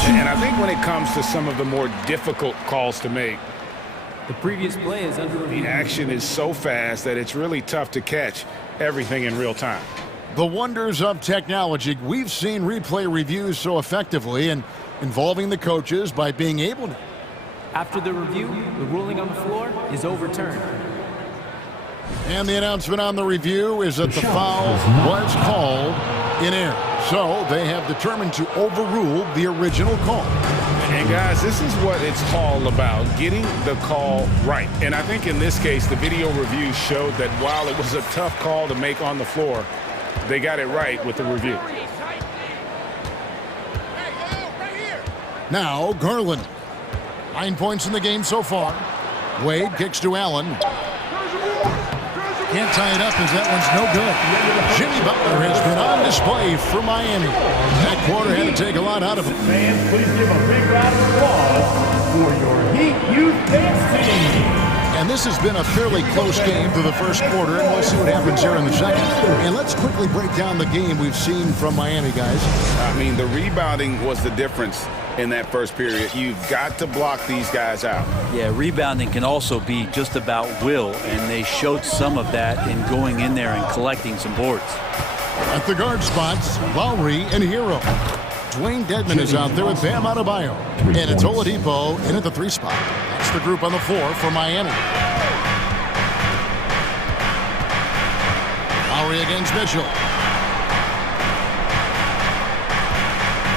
And I think when it comes to some of the more difficult calls to make, The previous play is under review. the action is so fast that it's really tough to catch everything in real time. The wonders of technology. We've seen replay reviews so effectively and involving the coaches by being able to. After the review, the ruling on the floor is overturned. And the announcement on the review is that the foul was called in error. So they have determined to overrule the original call. And guys, this is what it's all about, getting the call right. And I think in this case, the video review showed that while it was a tough call to make on the floor, they got it right with the review. Now, Garland. 9 points in the game so far. Wade kicks to Allen. Can't tie it up as that one's no good. Jimmy Butler has been on display for Miami. That quarter had to take a lot out of him. Fans, please give a big round of applause for your Heat Youth Dance Team. And this has been a fairly close game through the first quarter, and we'll see what happens here in the second. And let's quickly break down the game we've seen from Miami, guys. I mean, the rebounding was the difference in that first period. You've got to block these guys out. Yeah, rebounding can also be just about will, and they showed some of that in going in there and collecting some boards. At the guard spots, Lowry and Hero. Dwayne Dedman is out there with Bam Adebayo. And it's Oladipo in at the 3 spot. That's the group on the floor for Miami. Lowry against Mitchell.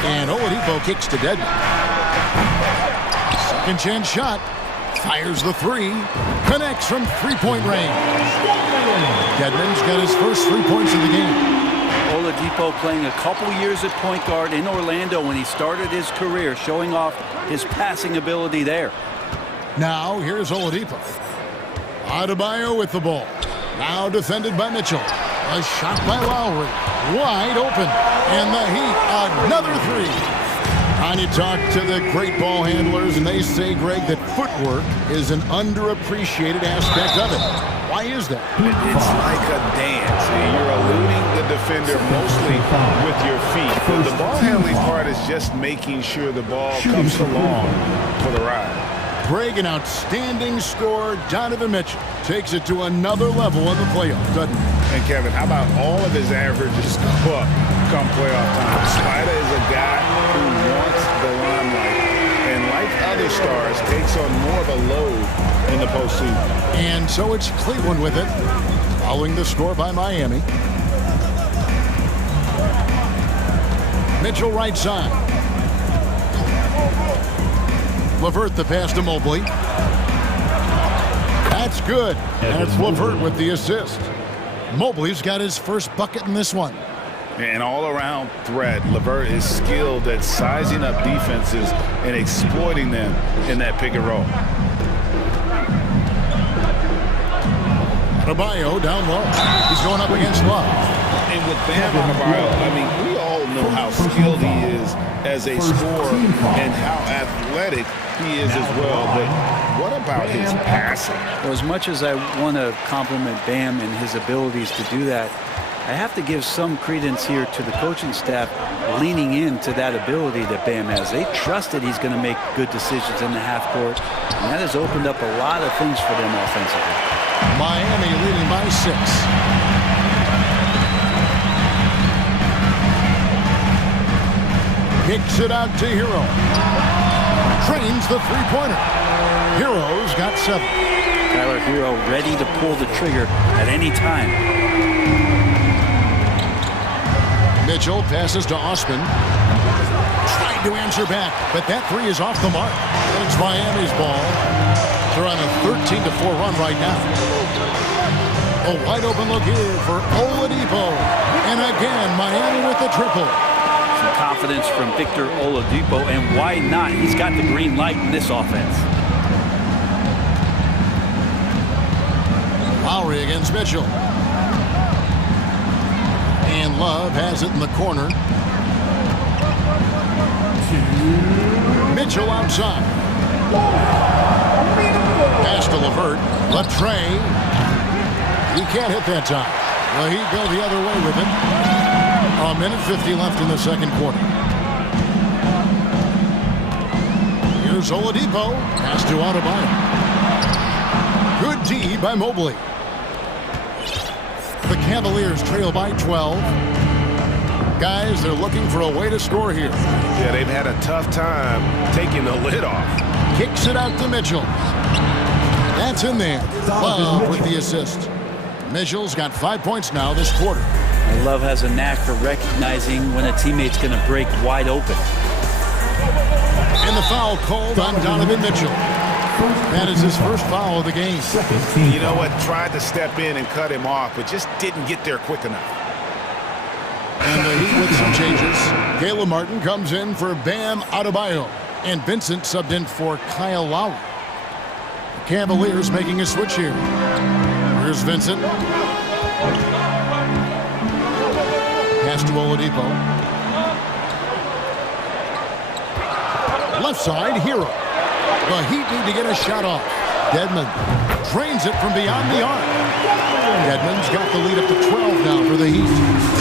And Oladipo kicks to Dedman. Second chance shot. Fires the 3. Connects from 3-point range. Dedman's got his first 3 points of the game. Oladipo playing a couple years at point guard in Orlando when he started his career, showing off his passing ability there. Now, here's Oladipo. Adebayo with the ball. Now defended by Mitchell. A shot by Lowry. Wide open. And the Heat, another 3. And you talk to the great ball handlers, and they say, Greg, that footwork is an underappreciated aspect of it. Why is that? It's like a dance. You're eluding the defender mostly with your feet. But the ball handling part is just making sure the ball comes along for the ride. Greg, an outstanding scorer. Donovan Mitchell takes it to another level in the playoffs, doesn't he? And Kevin, how about all of his averages go up come playoff time? Spider is a guy who wants the limelight, and like other stars, takes on more of a load in the postseason. And so it's Cleveland with it, following the score by Miami. Mitchell right side. LeVert the pass to Mobley. That's good. And it's LeVert with the assist. Mobley's got his first bucket in this one. And all-around threat. LeVert is skilled at sizing up defenses and exploiting them in that pick and roll. Adebayo down low. He's going up against Love. And with Bam Adebayo, I mean, we all know how skilled he is as a scorer and how athletic he is as well. But what about his passing? Well, as much as I want to compliment Bam and his abilities to do that, I have to give some credence here to the coaching staff leaning into that ability that Bam has. They trust that he's going to make good decisions in the half court, and that has opened up a lot of things for them offensively. Miami leading by 6. Kicks it out to Hero. Trains the three-pointer. Hero's got 7. Tyler Hero ready to pull the trigger at any time. Mitchell passes to Osman. Trying to answer back, but that three is off the mark. And it's Miami's ball. They're on a 13-4 run right now. A wide open look here for Oladipo. And again, Miami with the triple. Some confidence from Victor Oladipo, and why not? He's got the green light in this offense. Lowry against Mitchell. And Love has it in the corner. Mitchell outside. Pass to LeVert. Latre. He can't hit that time. Well, he'd go the other way with it. A minute 50 left in the second quarter. Here's Oladipo. Pass to Adebayo. Good D by Mobley. The Cavaliers trail by 12. Guys, they're looking for a way to score here. Yeah, they've had a tough time taking the lid off. Kicks it out to Mitchell. That's in there. Love with the assist. Mitchell's got 5 points now this quarter. Love has a knack for recognizing when a teammate's going to break wide open. And the foul called on Donovan Mitchell. That is his first foul of the game. You know what? Tried to step in and cut him off, but just didn't get there quick enough. And the Heat with some changes. Caleb Martin comes in for Bam Adebayo. And Vincent subbed in for Kyle Lowry. The Cavaliers making a switch here. Here's Vincent. Pass to Oladipo. Left side, Hero. The Heat need to get a shot off. Dedmon drains it from beyond the arc. Dedmon's got the lead up to 12 now for the Heat.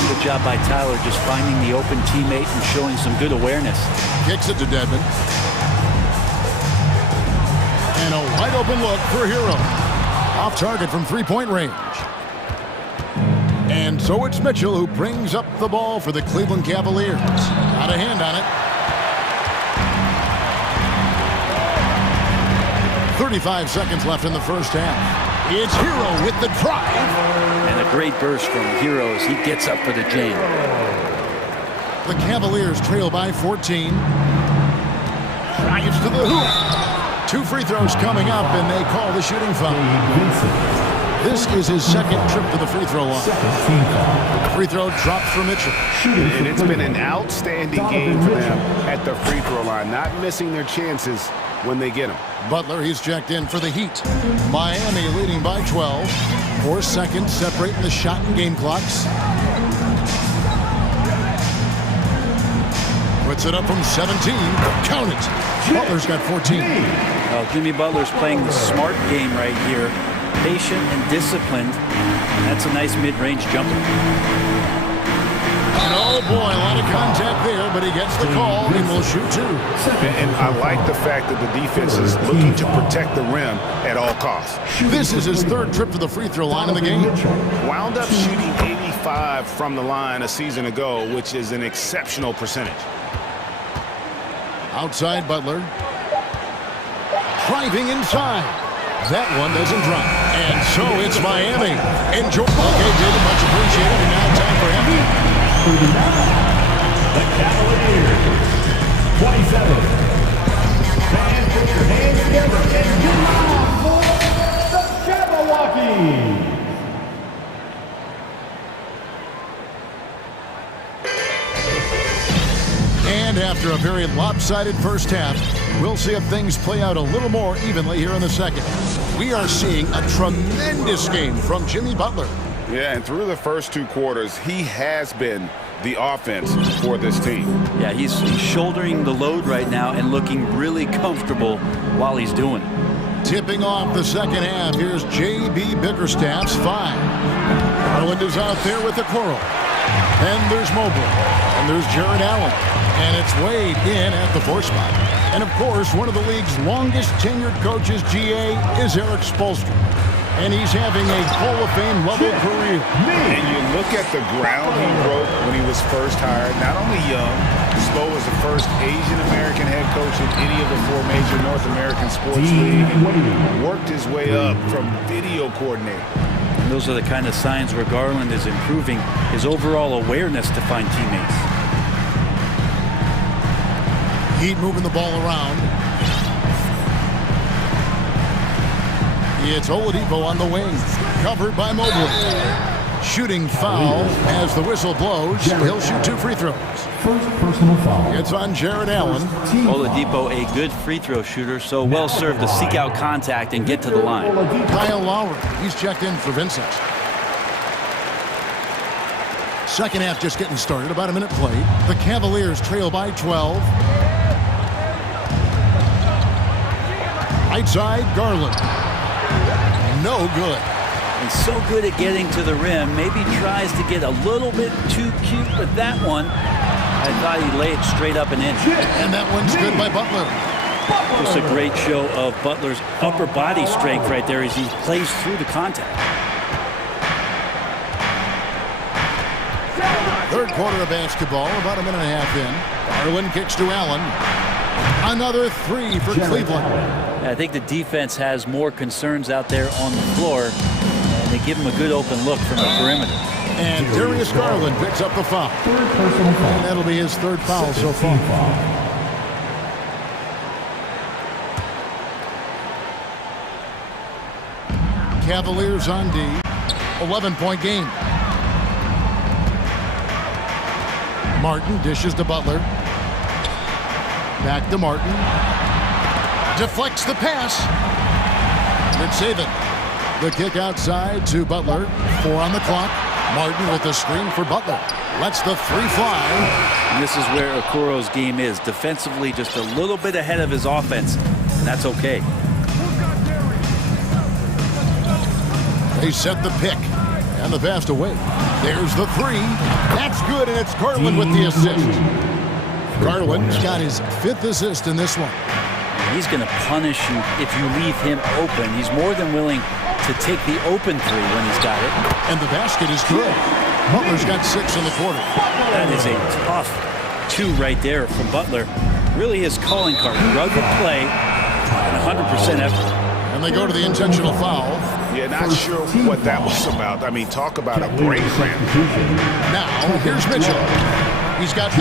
Good job by Tyler just finding the open teammate and showing some good awareness. Kicks it to Dedmon. And a wide open look for Hero. Off target from three-point range. And so it's Mitchell who brings up the ball for the Cleveland Cavaliers. Got a hand on it. 35 seconds left in the first half. It's Hero with the drive. And a great burst from Hero as he gets up for the jam. The Cavaliers trail by 14. Drives to the hoop. 2 free throws coming up, and they call the shooting foul. This is his second trip to the free throw line. Free throw dropped for Mitchell. And it's been an outstanding game for them at the free throw line, not missing their chances when they get them. Butler, he's checked in for the Heat. Miami leading by 12. 4 seconds separating the shot and game clocks. Puts it up from 17. Count it. Butler's got 14. Well, Jimmy Butler's playing the smart game right here. Patient and disciplined. And that's a nice mid-range jumper. And oh boy, a lot of contact there, but he gets the call and will shoot 2. And I like the fact that the defense is looking to protect the rim at all costs. This is his 3rd trip to the free throw line in the game. Wound up shooting 85 from the line a season ago, which is an exceptional percentage. Outside Butler. Driving inside. That one doesn't drop. And so it's Miami. Enjoy. Okay, David, much appreciated. And now time for him. The Cavaliers, 27. Fans, put your hands together and come on for the Jabberwockies. And after a very lopsided first half, we'll see if things play out a little more evenly here in the second. We are seeing a tremendous game from Jimmy Butler. Yeah, and through the first 2 quarters, he has been the offense for this team. Yeah, he's shouldering the load right now and looking really comfortable while he's doing it. Tipping off the second half, here's J.B. Bickerstaff's 5. Garland is out there with the coral. And there's Mobley. And there's Jared Allen. And it's Wade in at the 4 spot. And of course, one of the league's longest tenured coaches, GA, is Eric Spoelstra. And he's having a Hall of Fame level career. And you look at the ground he broke when he was first hired. Not only young, Spo was the first Asian-American head coach in any of the 4 major North American sports leagues, and worked his way up from video coordinator. And those are the kind of signs where Garland is improving his overall awareness to find teammates. Heat moving the ball around. It's Oladipo on the wing, covered by Mobley. Shooting foul as the whistle blows. He'll shoot 2 free throws. First personal foul. It's on Jared Allen. Oladipo, a good free throw shooter, so well served to seek out contact and get to the line. Kyle Lowry, he's checked in for Vincent. Second half just getting started, about a minute played. The Cavaliers trail by 12. Right side, Garland. No good. And so good at getting to the rim. Maybe tries to get a little bit too cute with that one. I thought he laid it straight up and in. And that one's good by Butler. Just a great show of Butler's upper body strength right there as he plays through the contact. Third quarter of basketball, about a minute and a half in. Garland kicks to Allen. Another 3 for Cleveland. I think the defense has more concerns out there on the floor, and they give him a good open look from the perimeter. And Darius Garland picks up the foul. And that'll be his 3rd foul so far. Cavaliers on D. 11-point game. Martin dishes to Butler. Back to Martin. Deflects the pass. Good save it. The kick outside to Butler. 4 on the clock. Martin with the screen for Butler. Lets the 3 fly. And this is where Okoro's game is. Defensively, just a little bit ahead of his offense, and that's okay. They set the pick. And the pass away. There's the 3. That's good, and it's Garland with the assist. Garland's got his 5th assist in this one. He's going to punish you if you leave him open. He's more than willing to take the open 3 when he's got it. And the basket is good. Butler's got 6 in the quarter. That is a tough 2 right there from Butler. Really his calling card. Rugged play and 100% effort. And they go to the intentional foul. Yeah, not sure what that was about. I mean, talk about a brain cramp. Now, here's Mitchell. He's got 9.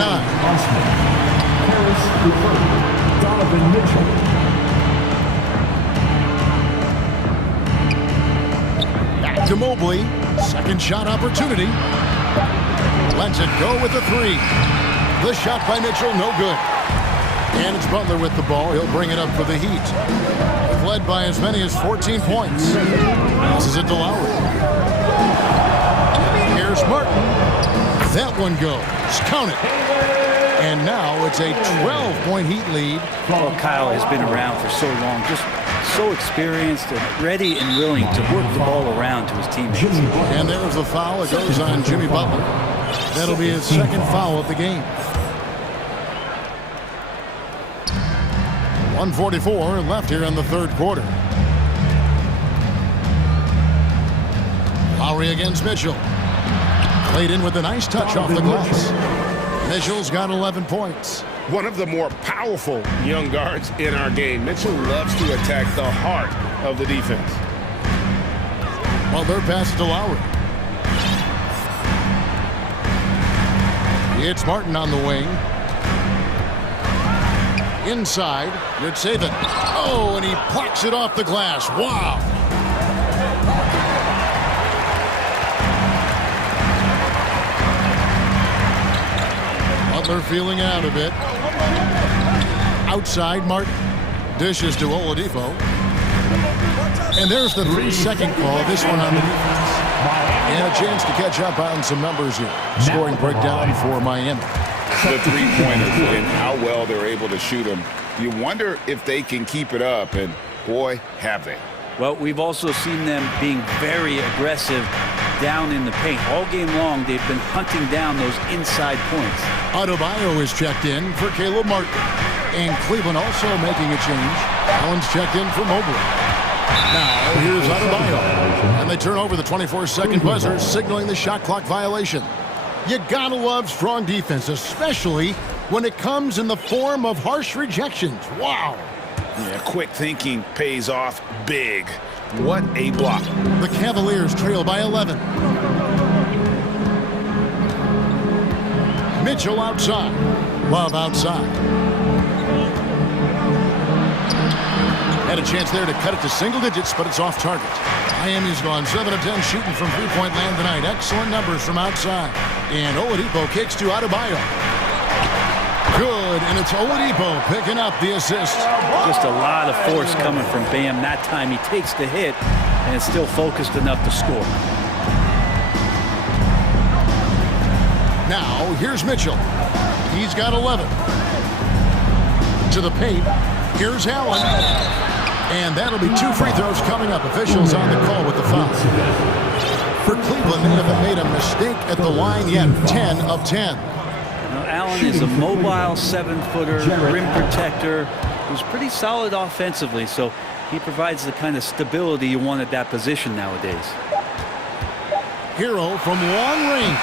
Donovan Mitchell. Back to Mobley. Second shot opportunity. Lets it go with the 3. The shot by Mitchell, no good. And it's Butler with the ball. He'll bring it up for the Heat. They've led by as many as 14 points. Passes it to Lowry. Here's Martin. That one goes. Count it. And now it's a 12-point Heat lead. Well, Kyle has been around for so long, just so experienced and ready and willing to work the ball around to his teammates. And there's the foul. It goes on Jimmy Butler. That'll be his 2nd foul of the game. 1:44 left here in the 3rd quarter. Lowry against Mitchell. Played in with a nice touch off the glass. Mitchell's got 11 points. One of the more powerful young guards in our game. Mitchell loves to attack the heart of the defense. Butler passes to Lowry. It's Martin on the wing. Inside, good save it. Oh, and he plucks it off the glass. Wow. Butler feeling out a bit. Outside, Martin dishes to Oladipo. And there's the 3-second call. This one on the defense. And a chance to catch up on some numbers here. Scoring breakdown for Miami. The 3-pointers and how well they're able to shoot them. You wonder if they can keep it up, and boy, have they. Well, we've also seen them being very aggressive down in the paint. All game long, they've been hunting down those inside points. Adebayo is checked in for Caleb Martin. And Cleveland also making a change. Allen's checked in for Mobley. Now, here's Adebayo. And they turn over the 24-second buzzer, signaling the shot clock violation. You gotta love strong defense, especially when it comes in the form of harsh rejections. Wow. Yeah, quick thinking pays off big. What a block. The Cavaliers trail by 11. Mitchell outside. Love outside. Had a chance there to cut it to single digits, but it's off target. Miami's gone 7 of 10 shooting from three-point land tonight. Excellent numbers from outside. And Oladipo kicks to Adebayo. Good, and it's Oladipo picking up the assist. Just a lot of force coming from Bam. That time he takes the hit and is still focused enough to score. Now, here's Mitchell. He's got 11. To the paint. Here's Allen. And that'll be 2 free throws coming up. Officials on the call with the foul. For Cleveland, they haven't made a mistake at the line yet. 10 of 10. Now, Allen is a mobile 7-footer, rim protector, who's pretty solid offensively, so he provides the kind of stability you want at that position nowadays. Hero from long range.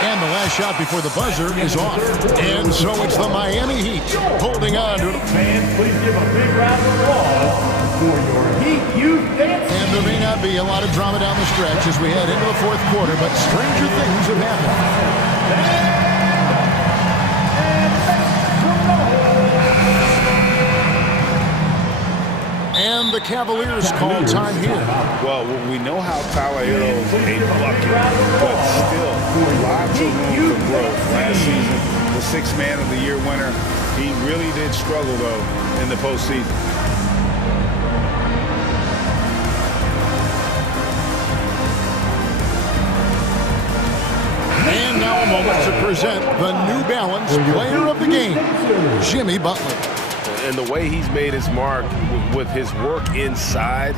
And the last shot before the buzzer is off. And so it's the Miami Heat holding on to it. Fans, please give a big round of applause for your Heat Youth Dance. And there may not be a lot of drama down the stretch as we head into the fourth quarter, but stranger things have happened. And the Cavaliers call time here. Well, we know how Tyler Hero's a bucket, but still lots of room for growth. Last season, the 6th Man of the Year winner, he really did struggle, though, in the postseason. And now a moment to present the New Balance Player of the Game, Jimmy Butler. And the way he's made his mark with his work inside,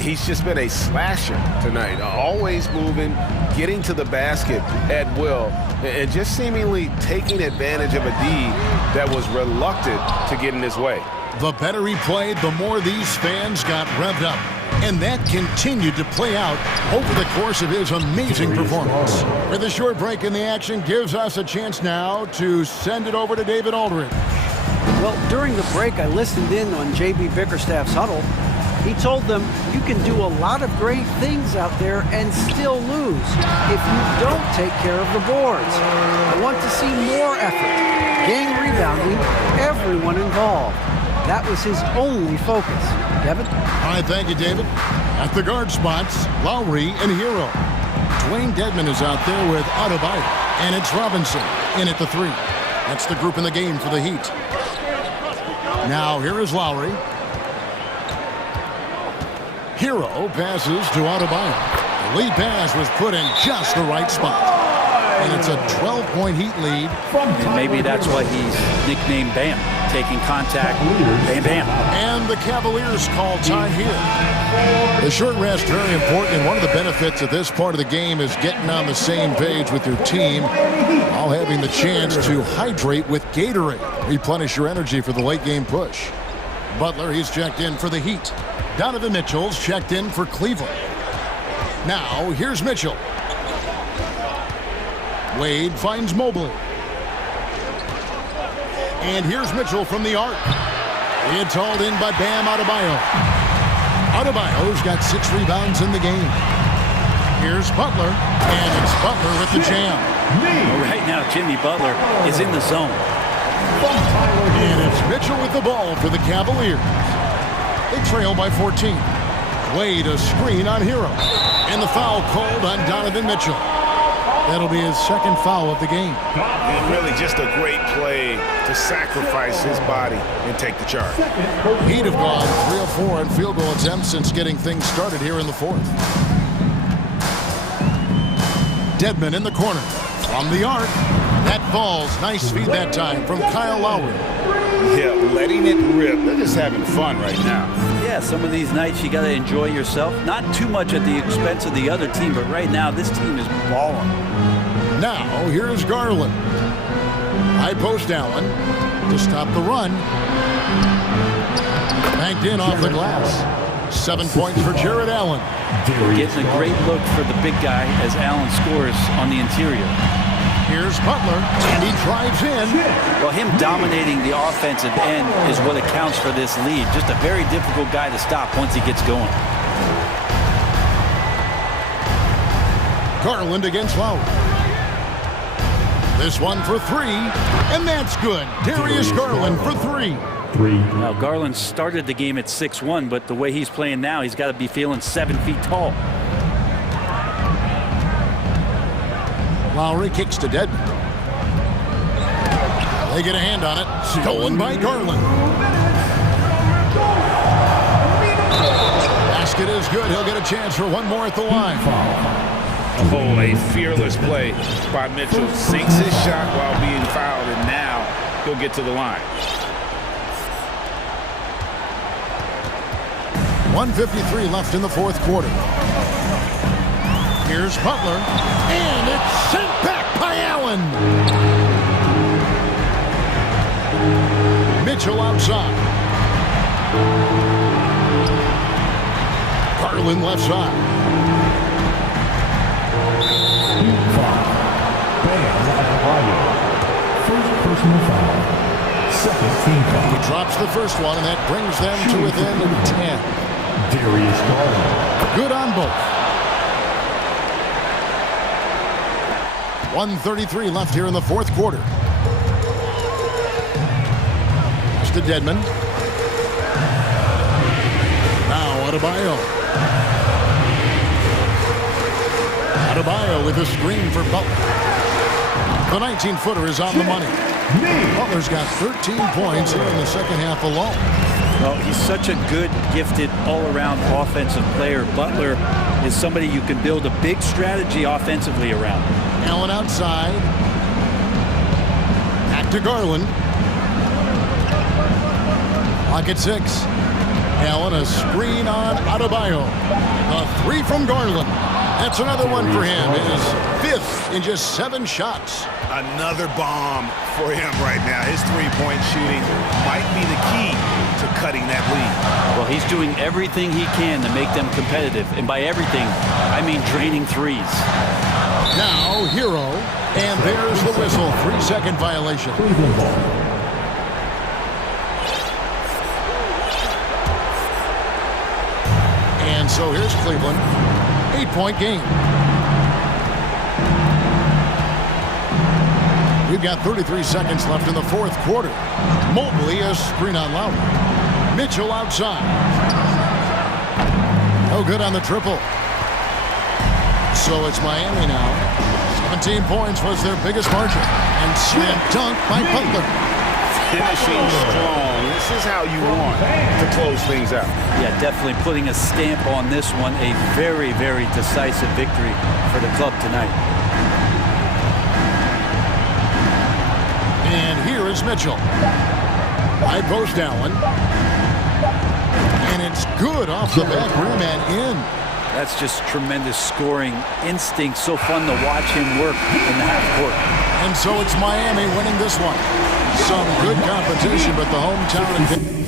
he's just been a slasher tonight. Always moving, getting to the basket at will, and just seemingly taking advantage of a D that was reluctant to get in his way. The better he played, the more these fans got revved up. And that continued to play out over the course of his amazing performance. With a short break in the action, gives us a chance now to send it over to David Aldridge. Well, during the break, I listened in on J.B. Bickerstaff's huddle. He told them, you can do a lot of great things out there and still lose if you don't take care of the boards. I want to see more effort, gang rebounding, everyone involved. That was his only focus. Kevin? All right, thank you, David. At the guard spots, Lowry and Hero. Dwayne Dedmon is out there with Adebayo, and it's Robinson in at the 3. That's the group in the game for the Heat. Now here is Lowry. Hero passes to Adebayo. The lead pass was put in just the right spot. And it's a 12-point Heat lead. And maybe that's why he's nicknamed Bam, taking contact, bam, bam. And the Cavaliers call time here. The short rest, very important, and one of the benefits of this part of the game is getting on the same page with your team while having the chance to hydrate with Gatorade. Replenish your energy for the late game push. Butler, he's checked in for the Heat. Donovan Mitchell's checked in for Cleveland. Now, here's Mitchell. Wade finds Mobley. And here's Mitchell from the arc. It's hauled in by Bam Adebayo. Adebayo's got 6 rebounds in the game. Here's Butler, and it's Butler with the jam. Right now, Jimmy Butler is in the zone. And it's Mitchell with the ball for the Cavaliers. They trail by 14. Wade a screen on Hero. And the foul called on Donovan Mitchell. That'll be his 2nd foul of the game. And really just a great play to sacrifice his body and take the charge. He'd have gone 3 of 4 on field goal attempts since getting things started here in the 4th. Dedmon in the corner. From the arc. That falls. Nice feed that time from Kyle Lowry. Yeah, letting it rip. They're just having fun right now. Yeah, some of these nights you got to enjoy yourself. Not too much at the expense of the other team, but right now this team is balling. Now, here's Garland. High post Allen to stop the run. Banked in off the glass. 7 points for Jared Allen. Getting a great look for the big guy as Allen scores on the interior. Here's Butler, and he drives in. Well, him dominating the offensive end is what accounts for this lead. Just a very difficult guy to stop once he gets going. Garland against Lowry. This one for three, and that's good. Darius Garland for three. Now, Garland started the game at 6'1", but the way he's playing now, he's got to be feeling 7 feet tall. Lowry kicks to Dedmon. They get a hand on it. Stolen by Garland. Basket is good. He'll get a chance for one more at the line. Oh, a fearless play by Mitchell. Sinks his shot while being fouled, and now he'll get to the line. 1:53 left in the fourth quarter. Here's Butler, and it's sent back by Allen. Mitchell outside. Garland left side. First personal foul. Second team foul. He drops the first one, and that brings them to within 10. Darius Garland. Good on both. 1:33 left here in the fourth quarter. It's to Dedmon. Now Adebayo. Adebayo with a screen for Butler. The 19-footer is on the money. Butler's got 13 points here in the second half alone. Well, he's such a good, gifted, all-around offensive player. Butler is somebody you can build a big strategy offensively around. Allen outside. Back to Garland. Clock at 6. Allen a screen on Adebayo. A three from Garland. That's another one for him. His fifth in just 7 shots. Another bomb for him right now. His three-point shooting might be the key to cutting that lead. Well, he's doing everything he can to make them competitive. And by everything, I mean draining threes. Now, Hero. And there's the whistle. 3-second violation. And so here's Cleveland. 8-point game. We've got 33 seconds left in the fourth quarter. Mobley a screen on Lowry. Mitchell outside. No good on the triple. So it's Miami now. 17 points was their biggest margin. And slam dunk by Butler. Finishing strong. This is how you want to close things out. Yeah, definitely putting a stamp on this one. A very, very decisive victory for the club tonight. And here is Mitchell. High post Allen. And it's good off the back rim and in. That's just tremendous scoring instinct. So fun to watch him work in the half court. And so it's Miami winning this one. Some good competition, but the hometown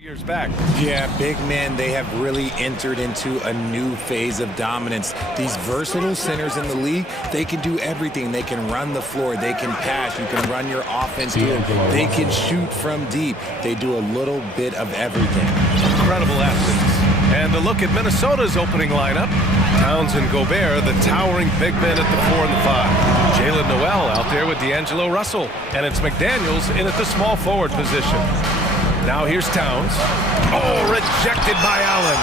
Years back. Yeah, big men, they have really entered into a new phase of dominance. These versatile centers in the league, they can do everything. They can run the floor, they can pass, you can run your offense through them. They can shoot from deep. They do a little bit of everything. Incredible athletes. And a look at Minnesota's opening lineup. Towns and Gobert, the towering big men at the 4 and the 5. Jalen Noel out there with D'Angelo Russell. And it's McDaniels in at the small forward position. Now here's Towns. Oh, rejected by Allen.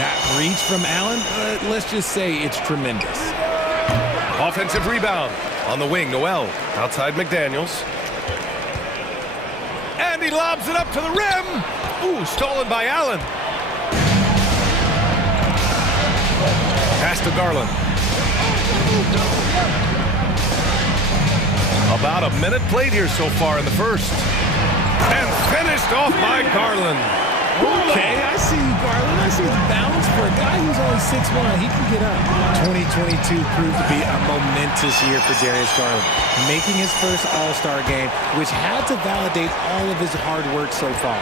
That reach from Allen, let's just say it's tremendous. Offensive rebound on the wing. Noel outside McDaniels. And he lobs it up to the rim. Ooh, stolen by Allen. Pass to Garland. About a minute played here so far in the first. And finished off by Garland. Okay, I see you, Garland. I see the balance for a guy who's only 6'1". He can get up. 2022 proved to be a momentous year for Darius Garland, making his first All-Star game, which had to validate all of his hard work so far.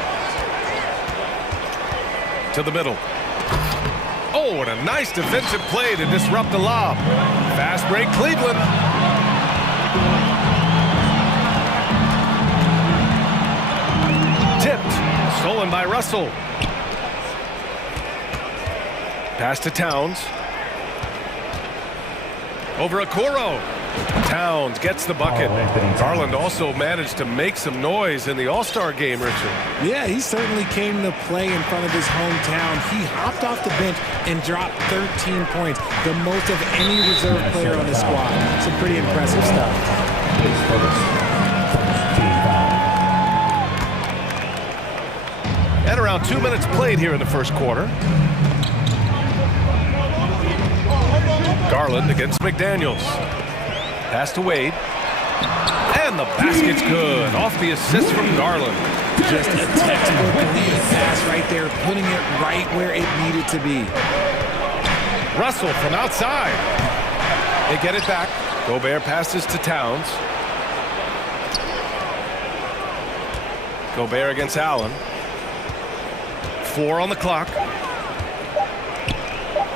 To the middle. Oh, and a nice defensive play to disrupt the lob. Fast break, Cleveland. Tipped. Stolen by Russell. Pass to Towns. Over Okoro. Towns gets the bucket. Garland also managed to make some noise in the All-Star game, Richard. Yeah, he certainly came to play in front of his hometown. He hopped off the bench and dropped 13 points, the most of any reserve player on the squad. Some pretty impressive stuff. And around 2 minutes played here in the first quarter. Garland against McDaniels. Pass to Wade. And the basket's good. Off the assist from Garland. Just a textbook lead pass right there, putting it right where it needed to be. Russell from outside. They get it back. Gobert passes to Towns. Gobert against Allen. 4 on the clock.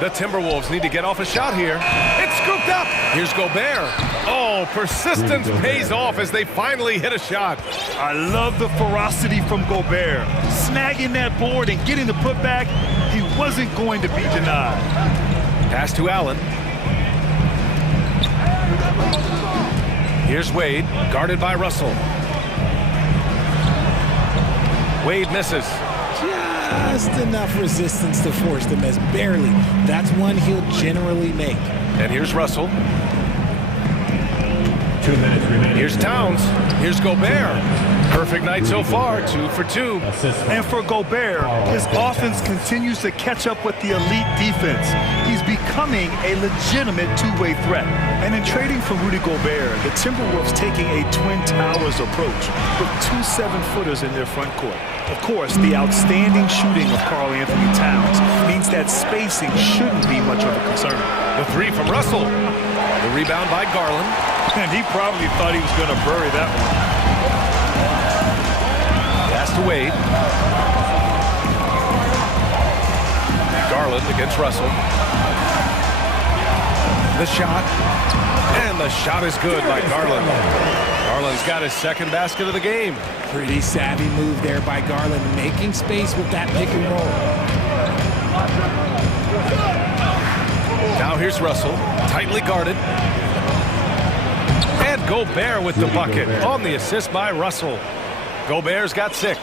The Timberwolves need to get off a shot here. It's scooped up. Here's Gobert. Oh, persistence pays off as they finally hit a shot. I love the ferocity from Gobert. Snagging that board and getting the putback, he wasn't going to be denied. Pass to Allen. Here's Wade, guarded by Russell. Wade misses. Just enough resistance to force the miss, barely. That's one he'll generally make. And here's Russell. 2 minutes remaining. Here's Towns. Here's Gobert. Perfect night so far, 2 for 2. And for Gobert, his offense continues to catch up with the elite defense. He's becoming a legitimate two-way threat. And in trading for Rudy Gobert, the Timberwolves taking a Twin Towers approach with 2 7-footers in their front court. Of course, the outstanding shooting of Karl Anthony Towns means that spacing shouldn't be much of a concern. The 3 from Russell. The rebound by Garland. And he probably thought he was going to bury that one. Pass to Wade. Garland against Russell. The shot. And the shot is good by Garland. Garland's got his second basket of the game. Pretty savvy move there by Garland, making space with that pick and roll. Now here's Russell, tightly guarded. And Gobert with the bucket on the assist by Russell. Gobert's got 6.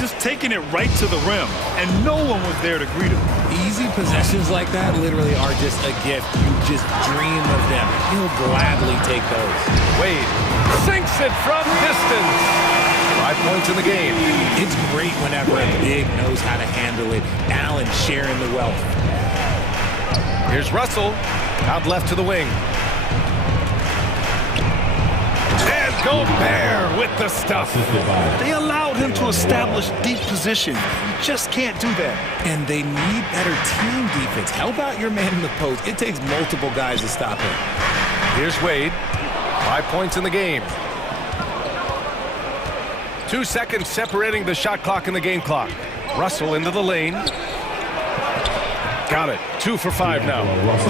Just taking it right to the rim, and no one was there to greet him. Easy possessions like that literally are just a gift. You just dream of them. He'll gladly take those. Wade sinks it from distance. 5 points in the game. It's great whenever a big knows how to handle it. Allen sharing the wealth. Here's Russell, out left to the wing. And Gobert with the stuff. They allowed him to establish deep position. You just can't do that. And they need better team defense. Help out your man in the post. It takes multiple guys to stop him. Here's Wade, 5 points in the game. 2 seconds separating the shot clock and the game clock. Russell into the lane. Got it. 2 for 5 now.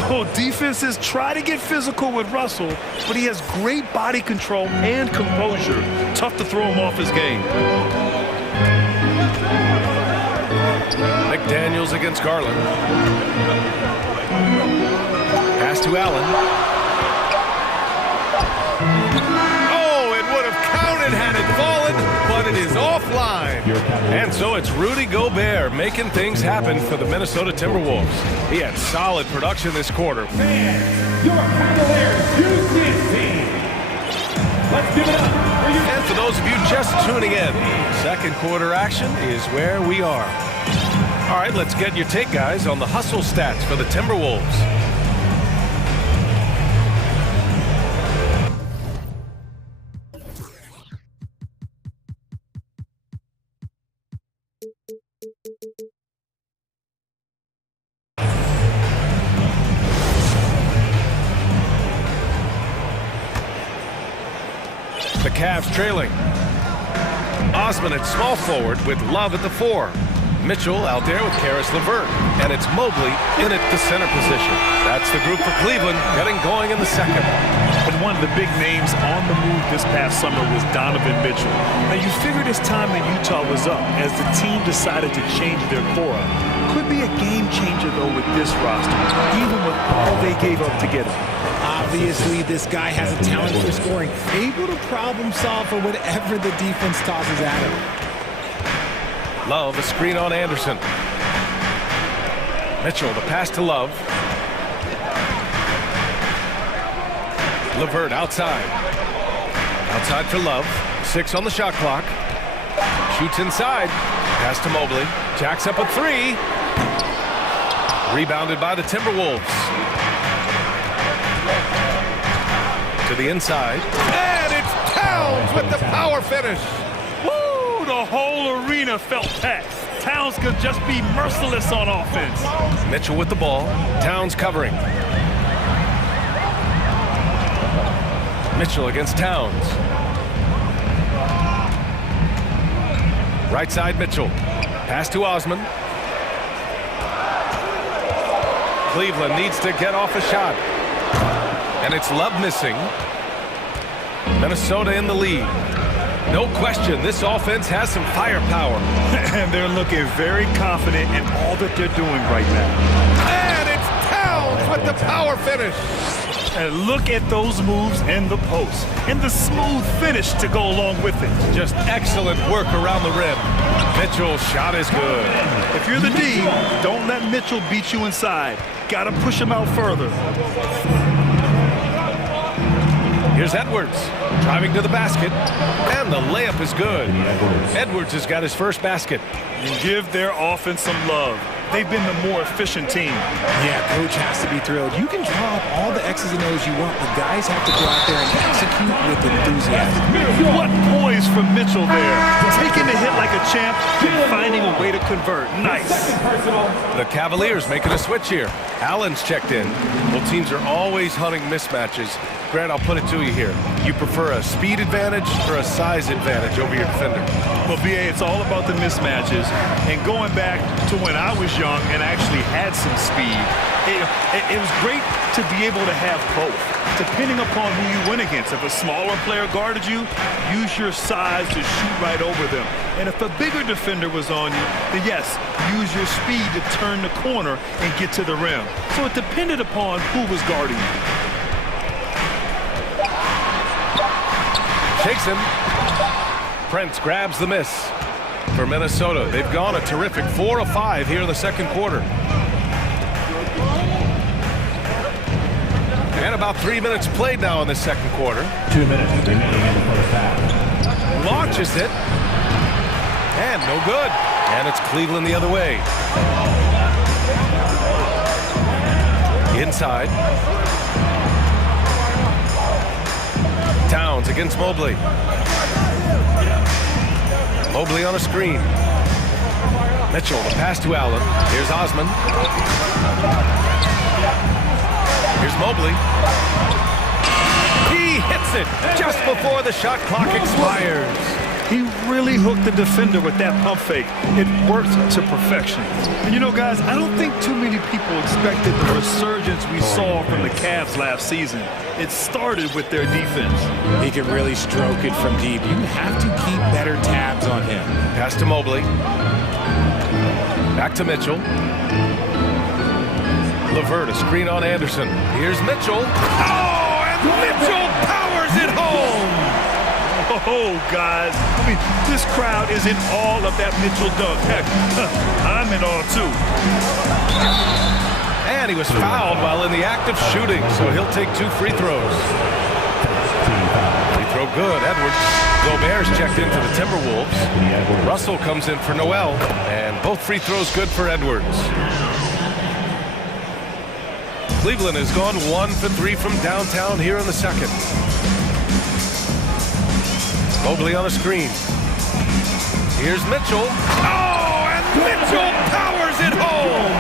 Oh, defenses try to get physical with Russell, but he has great body control and composure. Tough to throw him off his game. McDaniels against Garland. Pass to Allen. Oh, it would have counted had it fallen, but it is offline. And so it's Rudy Gobert making things happen for the Minnesota Timberwolves. He had solid production this quarter. Fans, your Cavaliers use this team. Let's give it up for you. And for those of you just tuning in, second quarter action is where we are. All right, let's get your take, guys, on the hustle stats for the Timberwolves. The Cavs trailing. Osman at small forward with Love at the 4. Mitchell out there with Karis LeVert. And it's Mobley in at the center position. That's the group for Cleveland getting going in the second. And one of the big names on the move this past summer was Donovan Mitchell. Now you figured his time in Utah was up as the team decided to change their core. Could be a game changer though with this roster, even with all they gave up to get him. Obviously, this guy has a talent for scoring, able to problem solve for whatever the defense tosses at him. Love, a screen on Anderson. Mitchell, the pass to Love. LeVert outside. Outside for Love. 6 on the shot clock. Shoots inside. Pass to Mobley. Jacks up a 3. Rebounded by the Timberwolves. To the inside. And it's Towns with the power finish. Woo! The whole arena felt packed. Towns could just be merciless on offense. Mitchell with the ball. Towns covering. Mitchell against Towns. Right side Mitchell. Pass to Osman. Cleveland needs to get off a shot. And it's Love missing. Minnesota in the lead. No question, this offense has some firepower. And they're looking very confident in all that they're doing right now. And it's Towns with the power finish. And look at those moves in the post. And the smooth finish to go along with it. Just excellent work around the rim. Mitchell's shot is good. If you're the D, don't let Mitchell beat you inside. Gotta push him out further. Here's Edwards, driving to the basket, and the layup is good. Edwards has got his first basket. You give their offense some love. They've been the more efficient team. Yeah, coach has to be thrilled. You can draw up all the X's and O's you want, but guys have to go out there and execute with enthusiasm. What poise from Mitchell there. Taking the hit like a champ and finding a way to convert. Nice. The Cavaliers making a switch here. Allen's checked in. Well, teams are always hunting mismatches. Grant, I'll put it to you here. You prefer a speed advantage or a size advantage over your defender? Well, BA, it's all about the mismatches. And going back to when I was young and actually had some speed, it was great to be able to have both, depending upon who you went against. If a smaller player guarded you, use your size to shoot right over them. And if a bigger defender was on you, then yes, use your speed to turn the corner and get to the rim. So it depended upon who was guarding you. Takes him. Prince grabs the miss for Minnesota. They've gone a terrific 4 of 5 here in the second quarter. And about 3 minutes played now in the second quarter. 2 minutes remaining in the first half. Launches it. And no good. And it's Cleveland the other way. Inside. Towns against Mobley. Mobley on a screen. Mitchell, the pass to Allen. Here's Osman. Here's Mobley. He hits it just before the shot clock expires. He really hooked the defender with that pump fake. It worked to perfection. And you know, guys, I don't think too many people expected the resurgence we saw from the Cavs last season. It started with their defense. He can really stroke it from deep. You have to keep better tabs on him. Pass to Mobley. Back to Mitchell. LeVert, a screen on Anderson. Here's Mitchell. Oh, and Mitchell powers it home! Oh, guys. I mean, this crowd is in awe of that Mitchell dunk. Heck, I'm in awe, too. And he was fouled while in the act of shooting, so he'll take 2 free throws. Free throw good. Edwards. Gobert's checked into the Timberwolves. Russell comes in for Noel, and both free throws good for Edwards. Cleveland has gone 1 for 3 from downtown here in the second. Mobley on a screen. Here's Mitchell. Oh, and Mitchell powers it home!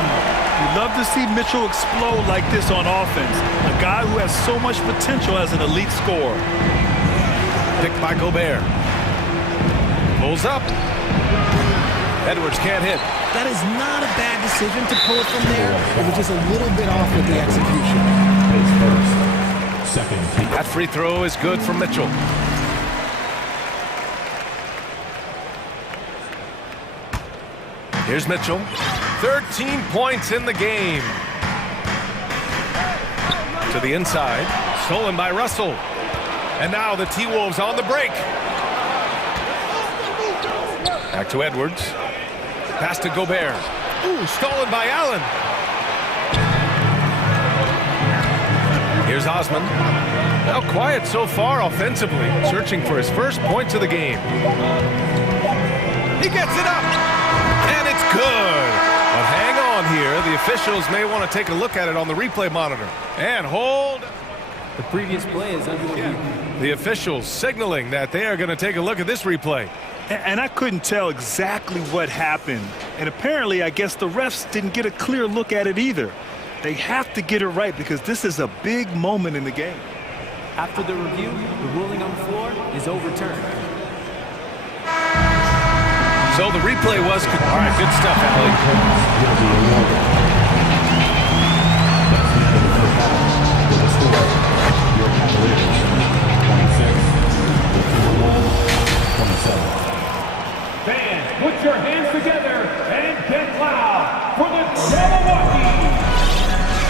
You love to see Mitchell explode like this on offense. A guy who has so much potential as an elite scorer. Picked by Gobert. Pulls up. Edwards can't hit. That is not a bad decision to pull it from there. It was just a little bit off with the execution. That free throw is good for Mitchell. Here's Mitchell. 13 points in the game. To the inside. Stolen by Russell. And now the T-Wolves on the break. Back to Edwards. Pass to Gobert. Ooh, stolen by Allen. Here's Osman. Now quiet so far offensively, searching for his first points of the game. He gets it up, and it's good. But hang on here. The officials may want to take a look at it on the replay monitor. And hold. The previous play is under review. The officials signaling that they are going to take a look at this replay. And I couldn't tell exactly what happened. And apparently, I guess the refs didn't get a clear look at it either. They have to get it right because this is a big moment in the game. After the review, the ruling on the floor is overturned. So the replay was... All right, good stuff, Allie. Fans, put your hands together and get loud for the Milwaukee.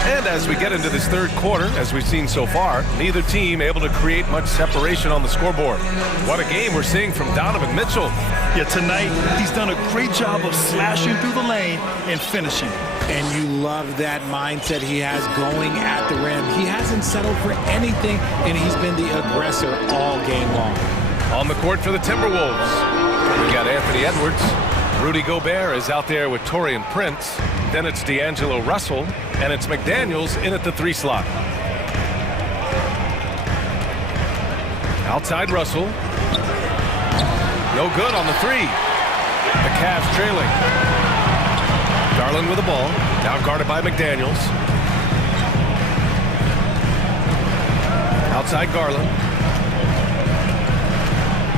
And as we get into this third quarter, as we've seen so far, neither team able to create much separation on the scoreboard. What a game we're seeing from Donovan Mitchell. Yeah, tonight, he's done a great job of slashing through the lane and finishing. And you love that mindset he has going at the rim. He hasn't settled for anything, and he's been the aggressor all game long. On the court for the Timberwolves, we got Anthony Edwards. Rudy Gobert is out there with Taurean Prince. Then it's D'Angelo Russell, and it's McDaniels in at the 3 slot. Outside Russell. No good on the 3. The Cavs trailing. Garland with the ball, now guarded by McDaniels. Outside Garland.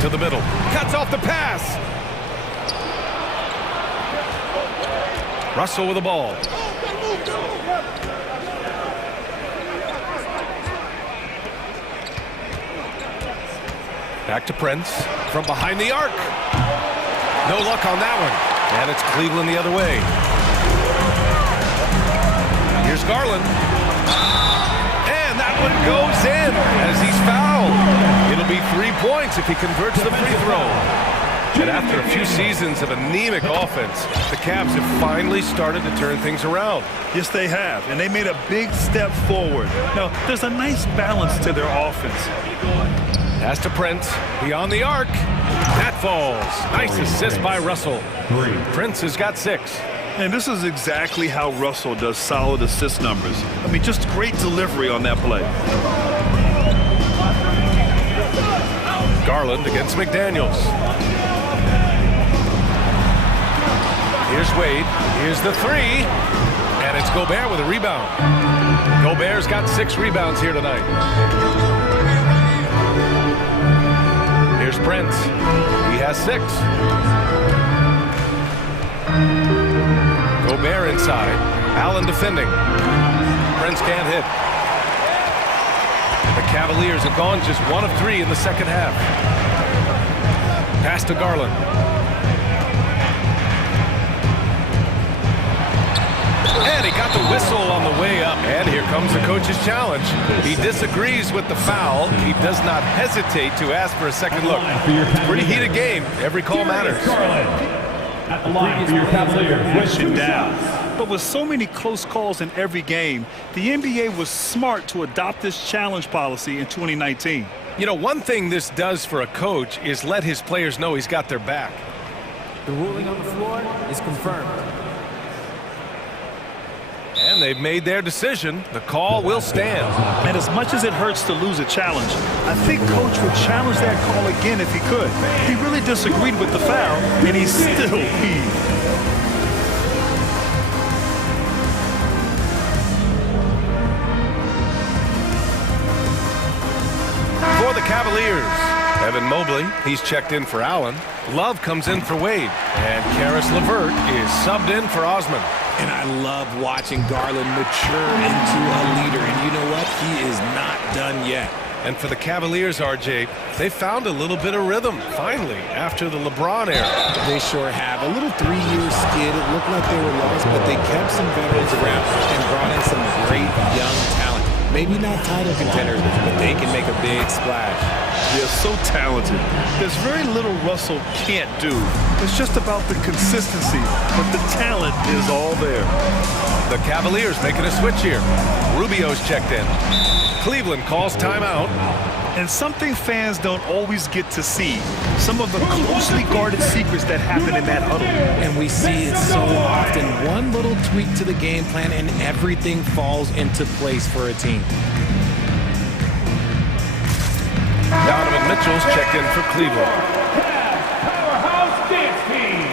To the middle. Cuts off the pass. Russell with the ball. Back to Prince from behind the arc. No luck on that one. And it's Cleveland the other way. Here's Garland. And that one goes in as he's fouled. It'll be 3 points if he converts the free throw. And after a few seasons of anemic offense, the Cavs have finally started to turn things around. Yes, they have, and they made a big step forward. Now, there's a nice balance to their offense. Pass to Prince, beyond the arc. That falls. Nice assist by Russell. Prince has got 6. And this is exactly how Russell does solid assist numbers. I mean, just great delivery on that play. Garland against McDaniels. Here's Wade. Here's the 3. And it's Gobert with a rebound. Gobert's got 6 rebounds here tonight. Here's Prince. has 6. Gobert inside. Allen defending. Prince can't hit. The Cavaliers have gone just 1 of 3 in the second half. Pass to Garland. And he got the whistle on the way up. And here comes the coach's challenge. He disagrees with the foul. He does not hesitate to ask for a second look. Pretty heated game. Every call matters. At the line for your Cavaliers, question down. But with so many close calls in every game, the NBA was smart to adopt this challenge policy in 2019. You know, one thing this does for a coach is let his players know he's got their back. The ruling on the floor is confirmed. And they've made their decision. The call will stand. And as much as it hurts to lose a challenge, I think Coach would challenge that call again if he could. He really disagreed with the foul, and he still heaved. For the Cavaliers, Evan Mobley, he's checked in for Allen. Love comes in for Wade. And Karis LeVert is subbed in for Osman. And I love watching Garland mature into a leader. And you know what? He is not done yet. And for the Cavaliers, RJ, they found a little bit of rhythm, finally, after the LeBron era. They sure have. A little 3-year skid. It looked like they were lost, but they kept some veterans around and brought in some great young talent. Maybe not title contenders, but they can make a big splash. They're so talented. There's very little Russell can't do. It's just about the consistency, but the talent is all there. The Cavaliers making a switch here. Rubio's checked in. Cleveland calls timeout. And something fans don't always get to see. Some of the closely guarded secrets that happen in that huddle. And we see it so often. One little tweak to the game plan and everything falls into place for a team. Donovan Mitchell's checked in for Cleveland. Powerhouse dance team.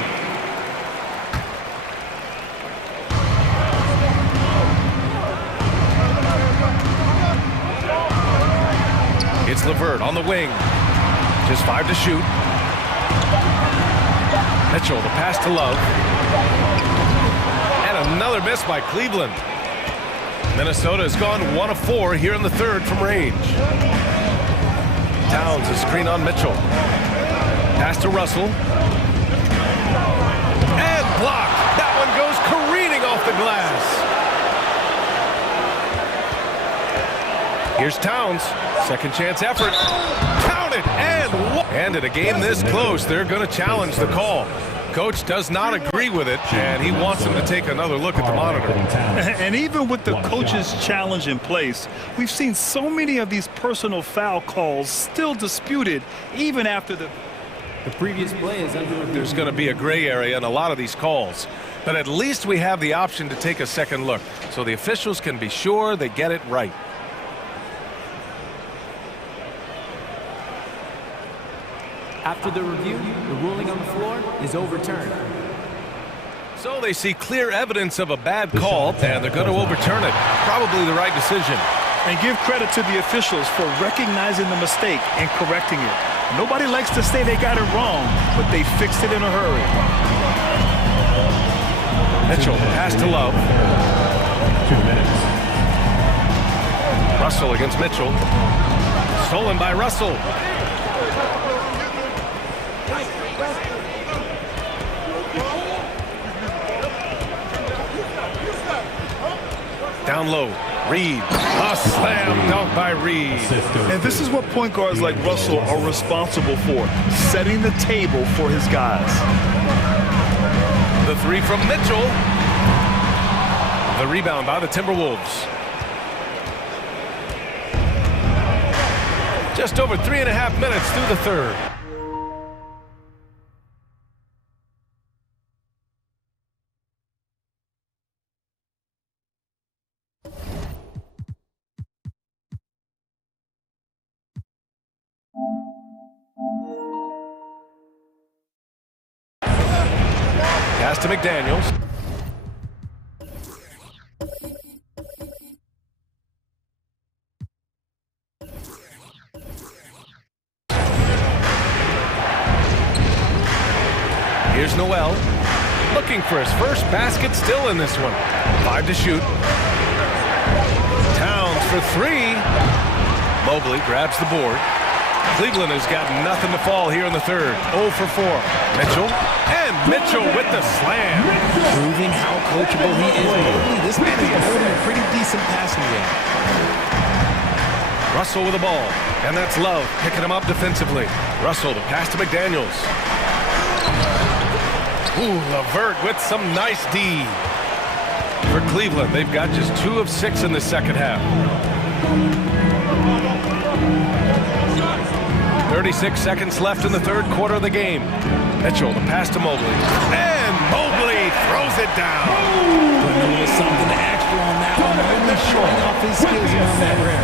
It's LeVert on the wing. Just 5 to shoot. Mitchell, the pass to Love. And another miss by Cleveland. Minnesota has gone 1 of 4 here in the third from range. Towns a screen on Mitchell. Pass to Russell. And blocked. That one goes careening off the glass. Here's Towns. Second chance effort. Counted and in a game this close, they're going to challenge the call. Coach does not agree with it, and he wants them to take another look at the monitor. And even with the coach's challenge in place, we've seen so many of these personal foul calls still disputed even after the previous play is under review. There's going to be a gray area in a lot of these calls, but at least we have the option to take a second look, so the officials can be sure they get it right. After the review, the ruling on the floor is overturned. So they see clear evidence of a bad call, and they're going to overturn it. Probably the right decision. And give credit to the officials for recognizing the mistake and correcting it. Nobody likes to say they got it wrong, but they fixed it in a hurry. Mitchell, pass to Love. 2 minutes. Russell against Mitchell. Stolen by Russell. Down low, Reed. A slam dunk by Reed. And this is what point guards like Russell are responsible for, setting the table for his guys. The 3 from Mitchell. The rebound by the Timberwolves. Just over 3.5 minutes through the third. Pass to McDaniels. looking for his first basket still in this one. 5 to shoot. Towns for 3. Mobley grabs the board. Cleveland has got nothing to fall here in the third. 0 for 4. Mitchell. And Mitchell with the slam. Proving how coachable he is. Mobley, this man is holding a pretty decent passing game. Russell with the ball. And that's Love picking him up defensively. Russell to pass to McDaniels. Ooh, LeVert with some nice D. For Cleveland, they've got just 2 of 6 in the second half. 36 seconds left in the third quarter of the game. Mitchell, the pass to Mobley. And Mobley throws it down. Putting a little something extra on that one. Mobley showing off his skills around that rim.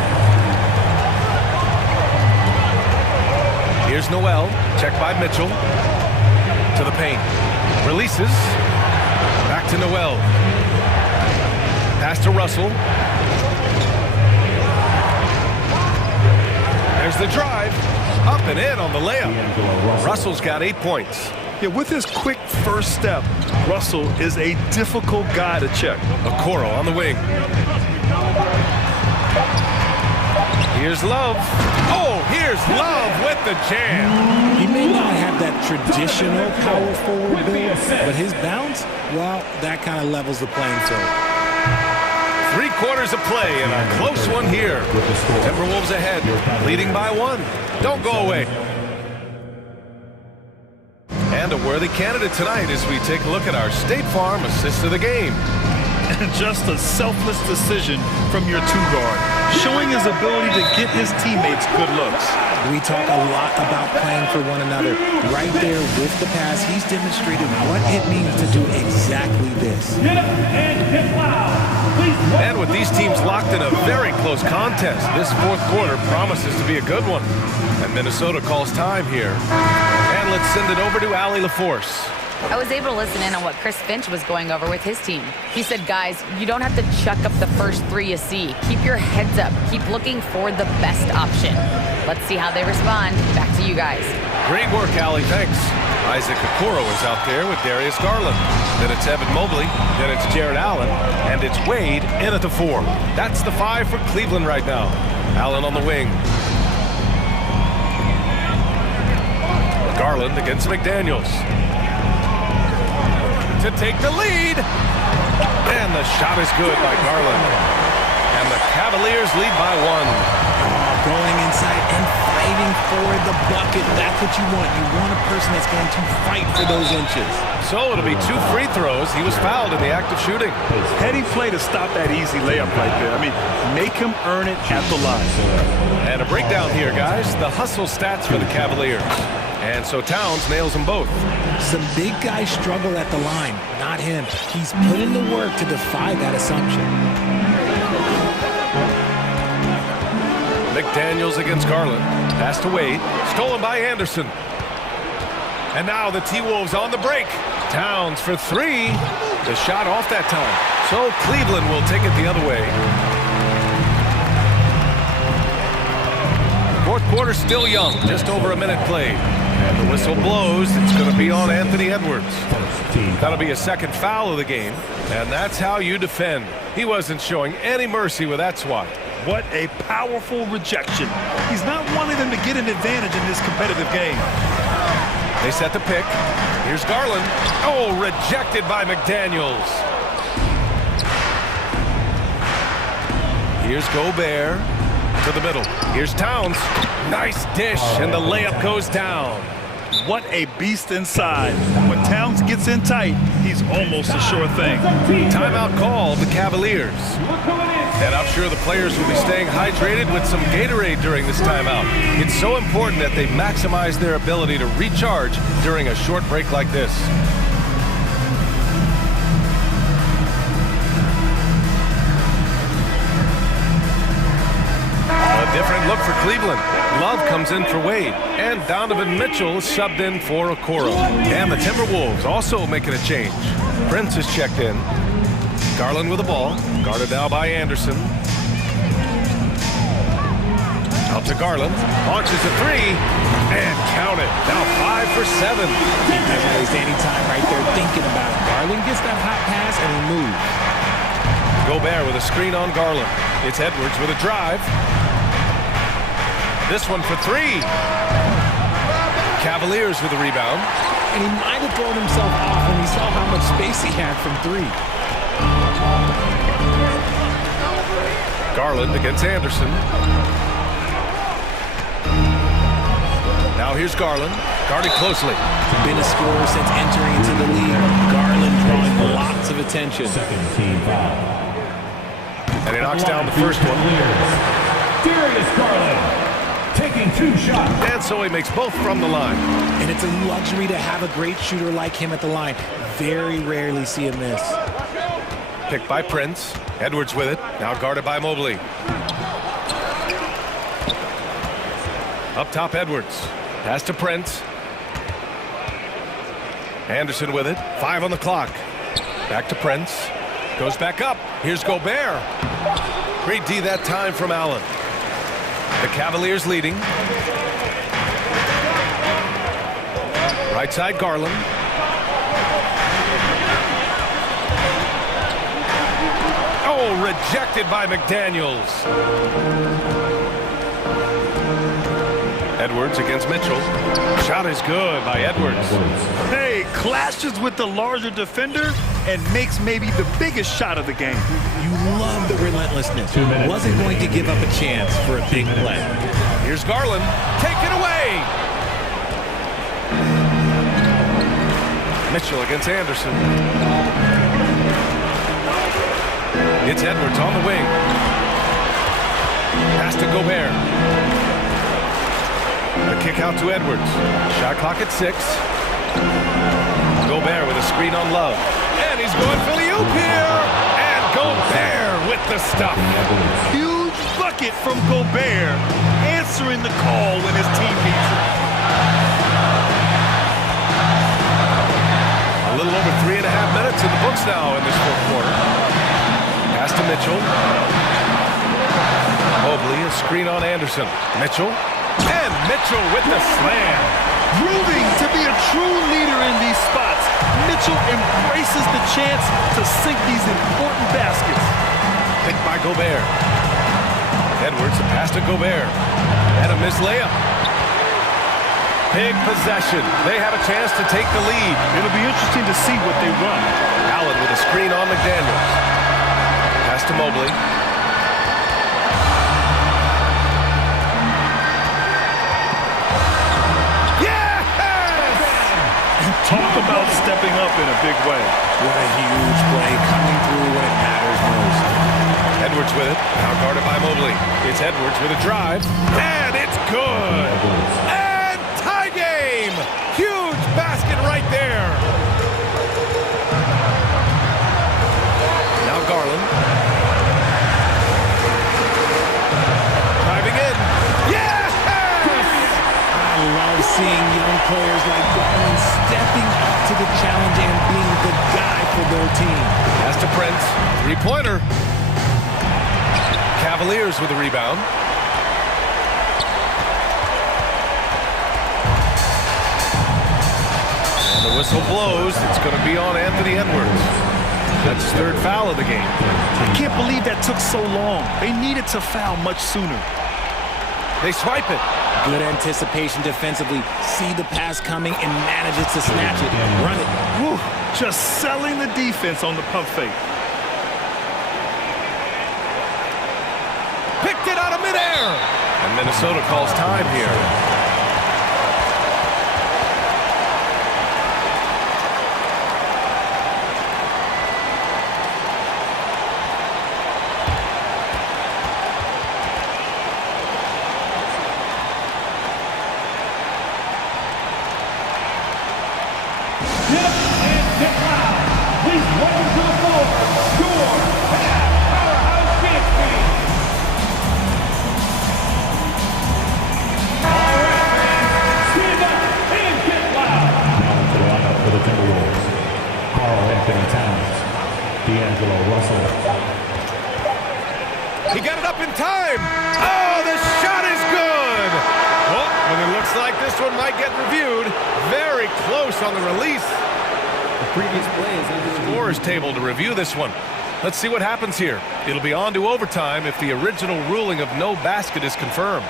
Here's Noel. Checked by Mitchell. To the paint. Releases. Back to Noel. Pass to Russell. There's the drive. Up and in on the layup. Russell's got 8 points. Yeah, with his quick first step, Russell is a difficult guy to check. Okoro on the wing. Here's Love. Oh, here's Love with the jam. He may not have that traditional power forward build, but his bounce, well, that kind of levels the playing field. 3 quarters of play and a close one here. Timberwolves ahead, leading by 1. Don't go away. And a worthy candidate tonight as we take a look at our State Farm assist of the game. And just a selfless decision from your 2-guard, showing his ability to get his teammates good looks. We talk a lot about playing for one another. Right there with the pass, he's demonstrated what it means to do exactly this. And with these teams locked in a very close contest, this fourth quarter promises to be a good one. And Minnesota calls time here. And let's send it over to Allie LaForce. I was able to listen in on what Chris Finch was going over with his team. He said, guys, you don't have to chuck up the first 3 you see. Keep your heads up. Keep looking for the best option. Let's see how they respond. Back to you guys. Great work, Allie. Thanks. Isaac Okoro is out there with Darius Garland. Then it's Evan Mobley. Then it's Jared Allen. And it's Wade in at the 4. That's the 5 for Cleveland right now. Allen on the wing. Garland against McDaniels. To take the lead. And the shot is good by Garland. And the Cavaliers lead by 1. Going inside and fighting for the bucket. That's what you want. You want a person that's going to fight for those inches. So it'll be 2 free throws. He was fouled in the act of shooting. Heady play to stop that easy layup right there. I mean, make him earn it at the line. And a breakdown here, guys. The hustle stats for the Cavaliers. And so Towns nails them both. Some big guys struggle at the line, not him. He's put in the work to defy that assumption. McDaniels against Garland. Pass to Wade. Stolen by Anderson. And now the T-Wolves on the break. Towns for 3. The shot off that time. So Cleveland will take it the other way. Fourth quarter still young. Just over a minute played. And the whistle blows. It's going to be on Anthony Edwards. That'll be a second foul of the game. And that's how you defend. He wasn't showing any mercy with that swat. What a powerful rejection. He's not wanting them to get an advantage in this competitive game. They set the pick. Here's Garland. Oh, rejected by McDaniels. Here's Gobert to the middle. Here's Towns. Nice dish, and the layup goes down. What a beast inside. When Towns gets in tight, he's almost a sure thing. Timeout call, the Cavaliers. And I'm sure the players will be staying hydrated with some Gatorade during this timeout. It's so important that they maximize their ability to recharge during a short break like this. A different look for Cleveland. Love comes in for Wade. And Donovan Mitchell is subbed in for Okoro. And the Timberwolves also making a change. Prince is checked in. Garland with the ball. Guarded now by Anderson. Out to Garland. Launches a three. And count it. Now 5 for 7. He doesn't waste any time right there thinking about it. Garland gets that hot pass and he moves. Gobert with a screen on Garland. It's Edwards with a drive. This one for 3. Cavaliers with a rebound. And he might have thrown himself off when he saw how much space he had from 3. Garland against Anderson. Now here's Garland, guarded closely. Been a scorer since entering into the league. Garland drawing lots of attention. Second team foul. And he knocks down the first one. Darius Garland taking 2 shots. And so he makes both from the line. And it's a luxury to have a great shooter like him at the line. Very rarely see him miss. Picked by Prince. Edwards with it. Now guarded by Mobley. Up top, Edwards. Pass to Prince. Anderson with it. 5 on the clock. Back to Prince. Goes back up. Here's Gobert. Great D that time from Allen. The Cavaliers leading. Right side, Garland. Oh, rejected by McDaniels. Edwards against Mitchell. Shot is good by Edwards. Hey, clashes with the larger defender and makes maybe the biggest shot of the game. You love the relentlessness. Wasn't going to give up a chance for a big play. Here's Garland. Take it away. Mitchell against Anderson. It's Edwards on the wing. Pass to Gobert. A kick out to Edwards. Shot clock at 6. Gobert with a screen on Love. And he's going for the oop here. And Gobert with the stuff. Huge bucket from Gobert, answering the call when his team needs it. A little over 3.5 minutes in the books now in this fourth quarter. Pass to Mitchell. Mobley, a screen on Anderson. Mitchell. And Mitchell with the slam. Proving to be a true leader in these spots, Mitchell embraces the chance to sink these important baskets. Picked by Gobert. Edwards, a pass to Gobert. And a missed layup. Big possession. They have a chance to take the lead. It'll be interesting to see what they run. Allen with a screen on McDaniels. Pass to Mobley. Talk about stepping up in a big way. What a huge play coming through when it matters most. Edwards with it. Now guarded by Mobley. It's Edwards with a drive. And it's good. And tie game. Huge basket right there. Now Garland. Driving in. Yes! I love seeing young players like Garland stepping up to the challenge and being the guy for their team. Pass to Prince. 3-pointer. Cavaliers with the rebound. And the whistle blows. It's going to be on Anthony Edwards. That's his 3rd foul of the game. I can't believe that took so long. They needed to foul much sooner. They swipe it. Good anticipation defensively. See the pass coming and manages to snatch it. Run it. Whew, just selling the defense on the pump fake. Picked it out of midair. And Minnesota calls time here. He got it up in time. Oh, the shot is good. Oh, and it looks like this one might get reviewed. Very close on the release. The previous play is under review. Scorers table to review this one. Let's see what happens here. It'll be on to overtime if the original ruling of no basket is confirmed.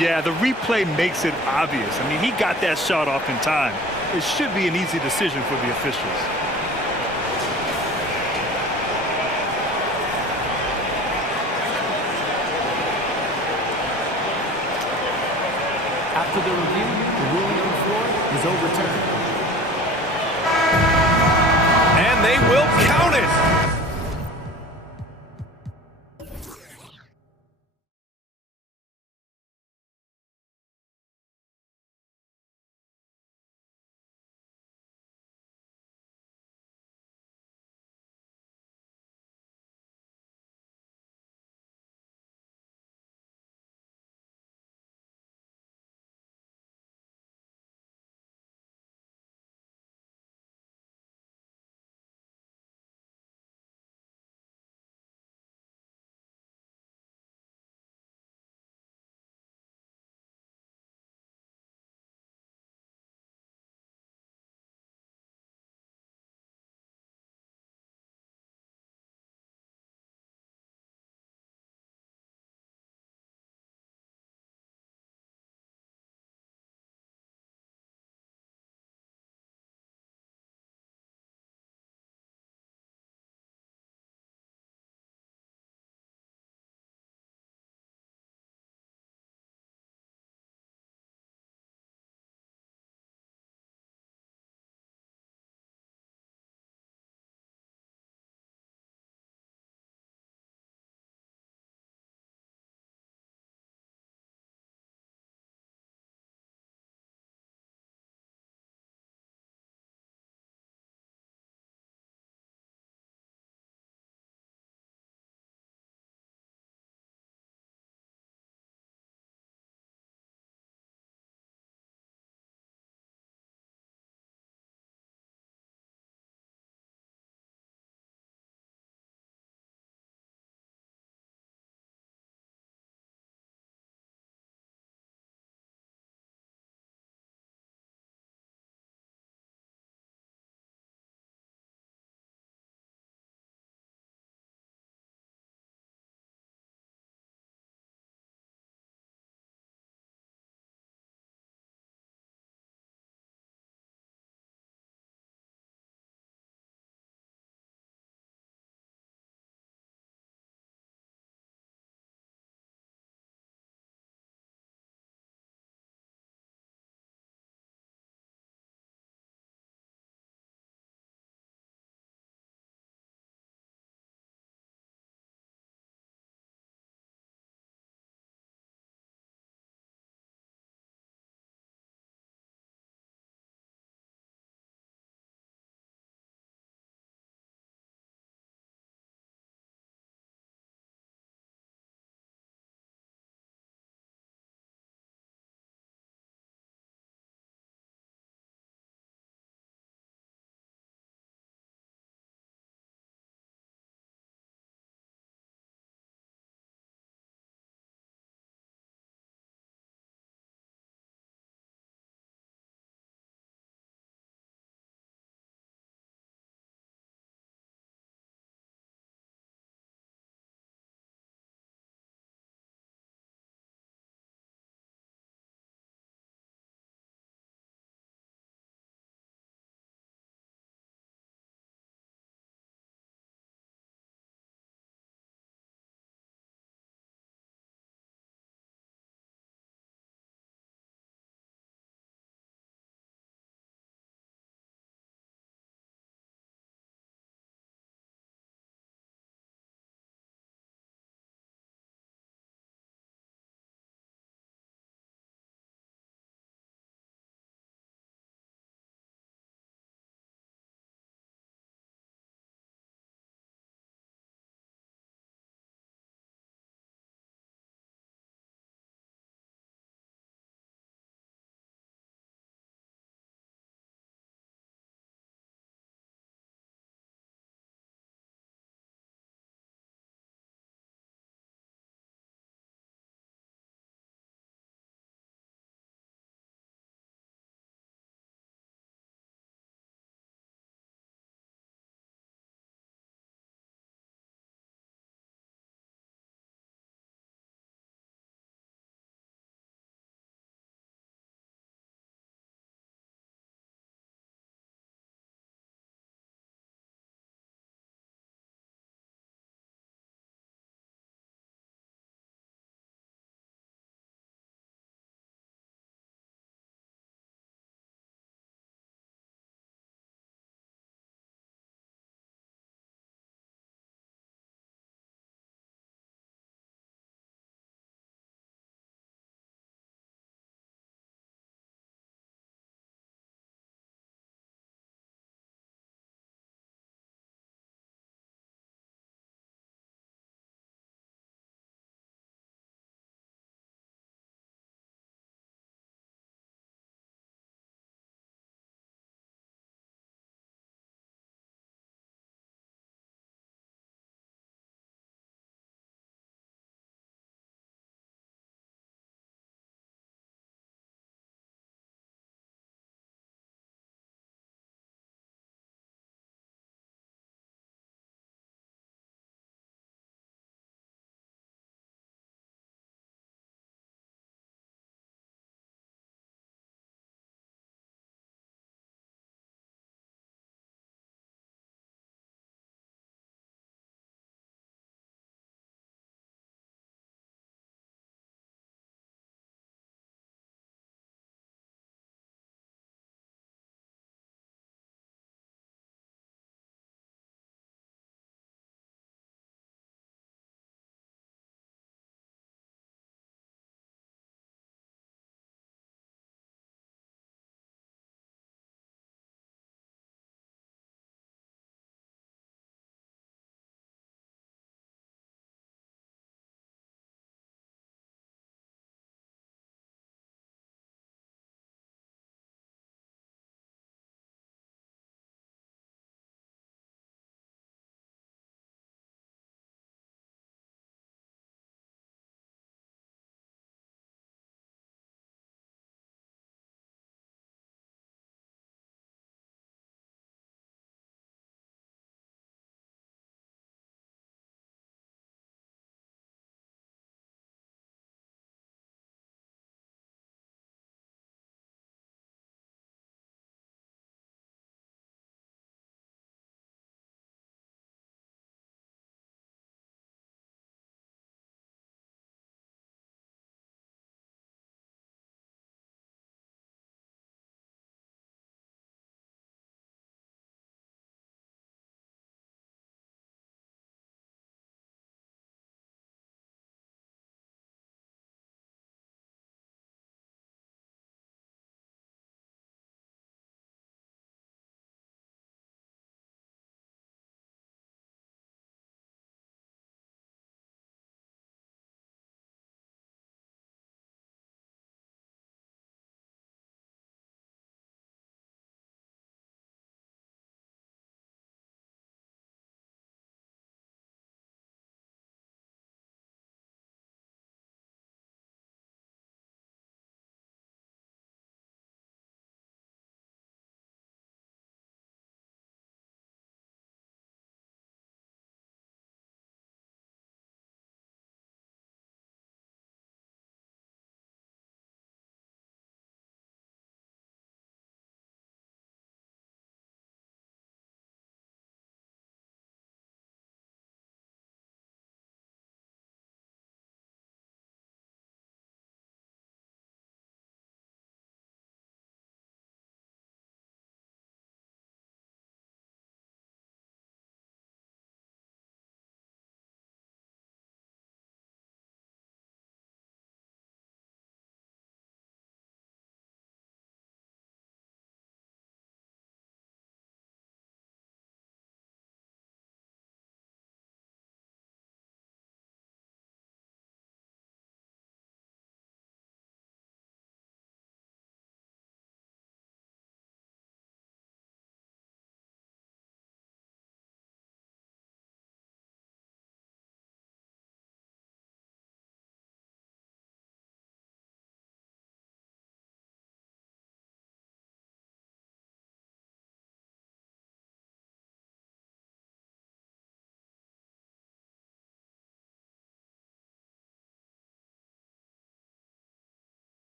Yeah, the replay makes it obvious. I mean, he got that shot off in time. It should be an easy decision for the officials. After the review, the ruling on the floor is overturned. And they will count it.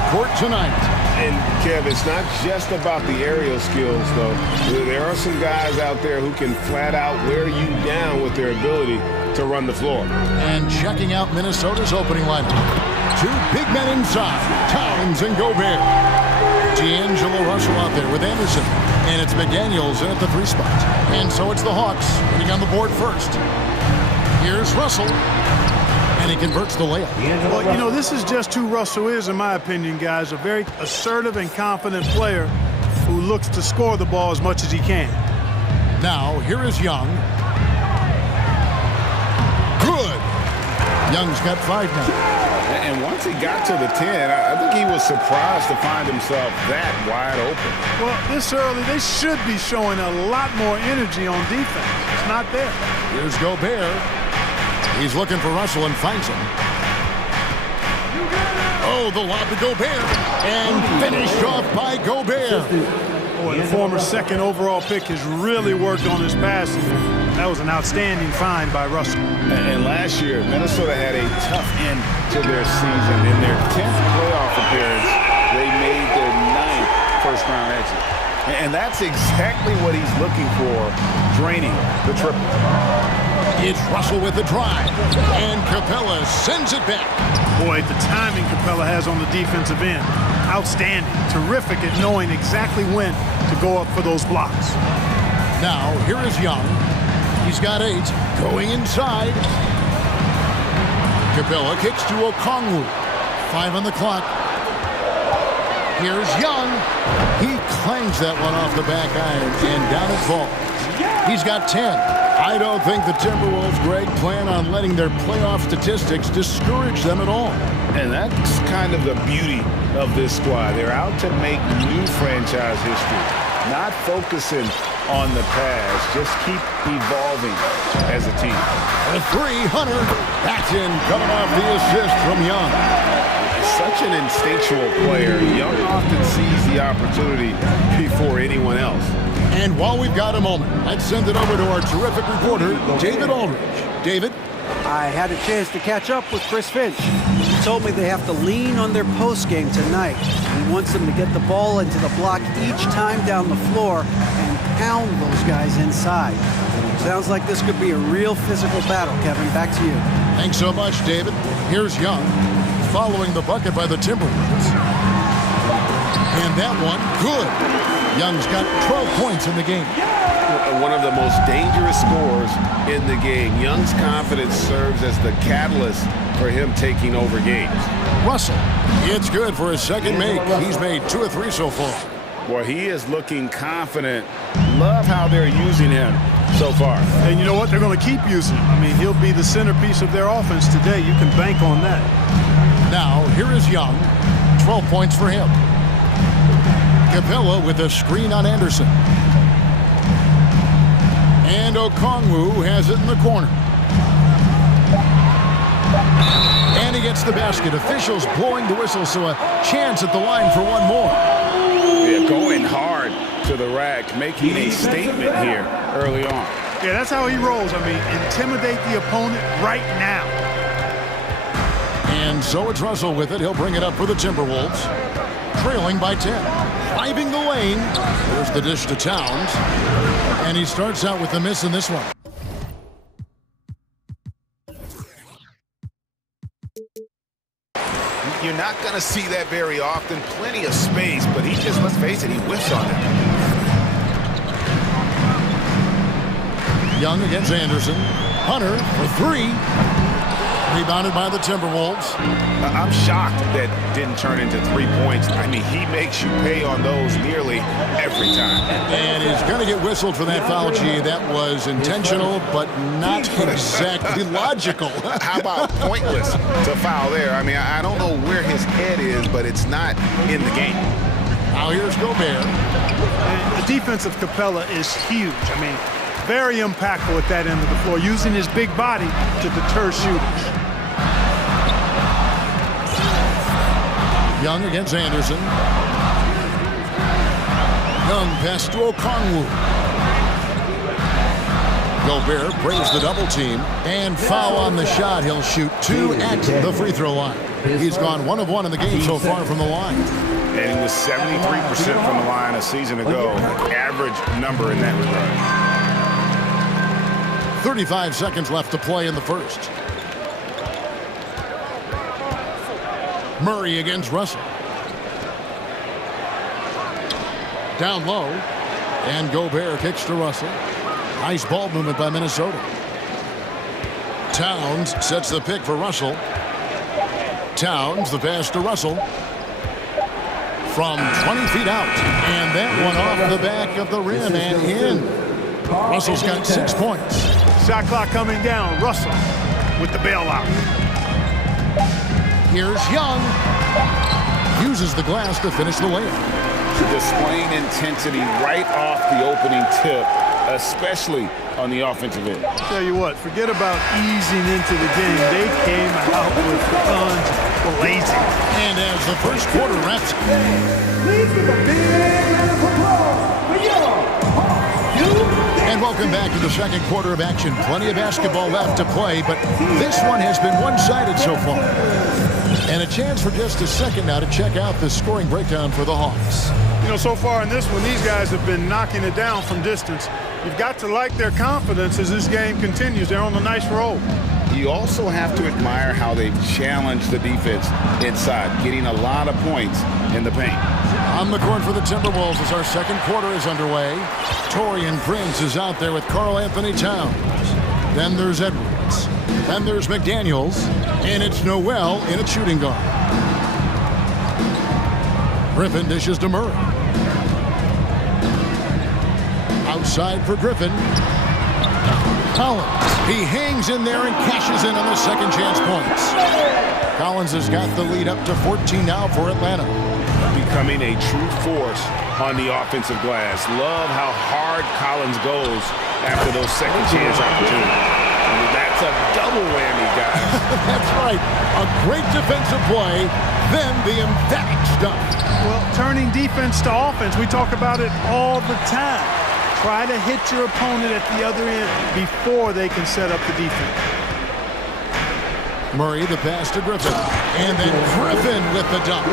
the court tonight. And, Kev, it's not just about the aerial skills, though. There are some guys out there who can flat out wear you down with their ability to run the floor. And checking out Minnesota's opening lineup. Two big men inside, Towns and Gobert. D'Angelo Russell out there with Anderson. And it's McDaniels in at the 3 spot. And so it's the Hawks getting on the board first. Here's Russell. And he converts the layup. Well, you know, this is just who Russell is, in my opinion, guys. A very assertive and confident player who looks to score the ball as much as he can. Now, here is Young. Good. Young's got 5 now. And once he got to the 10, I think he was surprised to find himself that wide open. Well, this early, they should be showing a lot more energy on defense. It's not there. Here's Gobert. He's looking for Russell and finds him. Oh, the lob to Gobert. And finished off by Gobert. Boy, the former second overall pick has really worked on his passing. That was an outstanding find by Russell. And last year, Minnesota had a tough end to their season. In their 10th playoff appearance, they made their 9th first-round exit. And that's exactly what he's looking for, draining the triple. It's Russell with the drive. And Capella sends it back. Boy, the timing Capella has on the defensive end. Outstanding. Terrific at knowing exactly when to go up for those blocks. Now, here is Young. He's got 8. Going inside. Capella kicks to Okongwu. 5 on the clock. Here's Young. He clangs that one off the back iron, and down it falls. He's got 10. I don't think the Timberwolves, Greg, plan on letting their playoff statistics discourage them at all. And that's kind of the beauty of this squad. They're out to make new franchise history, not focusing on the past. Just keep evolving as a team. A 3, Hunter. That's in, coming off the assist from Young. Such an instinctual player. Young often sees the opportunity before anyone else. And while we've got a moment, let's send it over to our terrific reporter, David Aldridge. David? I had a chance to catch up with Chris Finch. He told me they have to lean on their post game tonight. He wants them to get the ball into the block each time down the floor and pound those guys inside. Sounds like this could be a real physical battle, Kevin. Back to you. Thanks so much, David. Here's Young, following the bucket by the Timberwolves. And that one, good. Young's got 12 points in the game. One of the most dangerous scorers in the game. Young's confidence serves as the catalyst for him taking over games. Russell, it's good for his second make. He's made 2 or 3 so far. Well, he is looking confident. Love how they're using him so far. And you know what? They're going to keep using him. I mean, he'll be the centerpiece of their offense today. You can bank on that. Now, here is Young. 12 points for him. Capella with a screen on Anderson. And Okongwu has it in the corner. And he gets the basket. Officials blowing the whistle, so a chance at the line for one more. Yeah, going hard to the rack, making a statement here early on. Yeah, that's how he rolls. I mean, intimidate the opponent right now. And so it's Russell with it. He'll bring it up for the Timberwolves. Trailing by 10. Driving the lane. There's the dish to Towns. And he starts out with a miss in this one. You're not going to see that very often. Plenty of space, but he just, let's face it, he whiffs on it. Young against Anderson. Hunter for 3. Rebounded by the Timberwolves. I'm shocked that didn't turn into 3 points. I mean, he makes you pay on those nearly every time. And he's going to get whistled for that foul, G. That was intentional, but not exactly logical. How about pointless to foul there? I mean, I don't know where his head is, but it's not in the game. Now here's Gobert. And the defense of Capella is huge. I mean, very impactful at that end of the floor, using his big body to deter shooters. Young against Anderson. Young pass to Okongwu. Gobert breaks the double team. And foul on the shot. He'll shoot 2 at the free throw line. He's gone 1 of 1 in the game so far from the line. And he was 73% from the line a season ago. Average number in that regard. 35 seconds left to play in the first. Murray against Russell. Down low. And Gobert kicks to Russell. Nice ball movement by Minnesota. Towns sets the pick for Russell. Towns, the pass to Russell. From 20 feet out. And that one off the back of the rim and in. Russell's got 6 points. Shot clock coming down. Russell with the bailout. Here's Young. Uses the glass to finish the layup. Displaying intensity right off the opening tip, especially on the offensive end. Tell you what, forget about easing into the game. They came out with guns blazing. And as the first quarter wraps, Please give a big round of applause for and welcome back to the second quarter of action. Plenty of basketball left to play, but this one has been one-sided so far. And a chance for just a second now to check out the scoring breakdown for the Hawks. You know, so far in this one, these guys have been knocking it down from distance. You've got to like their confidence as this game continues. They're on a nice roll. You also have to admire how they've challenged the defense inside, getting a lot of points in the paint. On the court for the Timberwolves as our second quarter is underway. Taurean Prince is out there with Karl Anthony Towns. Then there's Edwards. Then there's McDaniels. And it's Noel in a shooting guard. Griffin dishes to Murray. Outside for Griffin. Collins. He hangs in there and cashes in on the second chance points. Collins has got the lead up to 14 now for Atlanta. Becoming a true force on the offensive glass. Love how hard Collins goes after those second chance opportunities. That's a double whammy, guys. That's right. A great defensive play, then the emphatic stuff. Well, turning defense to offense, we talk about it all the time. Try to hit your opponent at the other end before they can set up the defense. Murray, the pass to Griffin. And then Griffin with the dunk.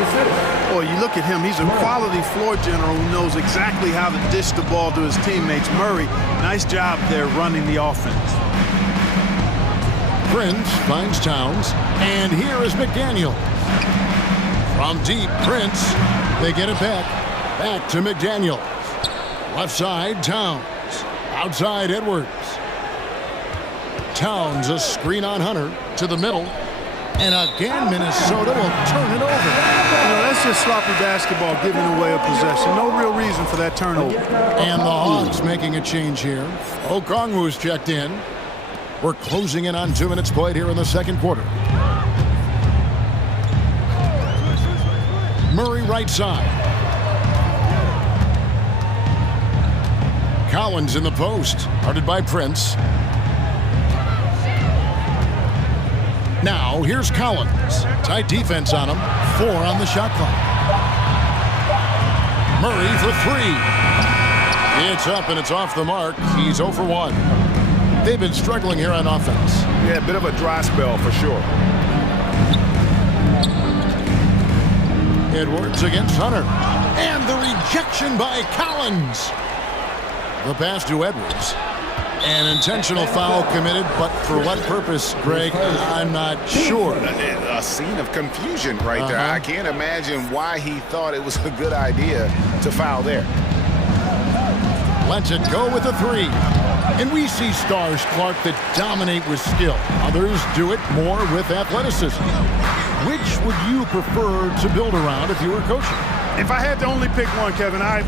Boy, you look at him. He's a quality floor general who knows exactly how to dish the ball to his teammates. Murray, nice job there running the offense. Prince finds Towns. And here is McDaniel. From deep, Prince. They get it back. Back to McDaniel. Left side, Towns. Outside, Edwards. Towns, a screen on Hunter to the middle. And again, Minnesota will turn it over. You know, that's just sloppy basketball, giving away a possession. No real reason for that turnover. And the Hawks making a change here. Okongwu's checked in. We're closing in on 2 minutes played here in the second quarter. Murray right side. Collins in the post, guarded by Prince. Now, here's Collins. Tight defense on him. 4 on the shot clock. Murray for 3. It's up and it's off the mark. He's 0 for 1. They've been struggling here on offense. Yeah, a bit of a dry spell for sure. Edwards against Hunter. And the rejection by Collins. The pass to Edwards. An intentional foul committed, but for what purpose, Greg, I'm not sure. A scene of confusion right there. I can't imagine why he thought it was a good idea to foul there. Lets it go with a 3. And we see stars, Clark, that dominate with skill. Others do it more with athleticism. Which would you prefer to build around if you were coaching? If I had to only pick one, Kevin, I'd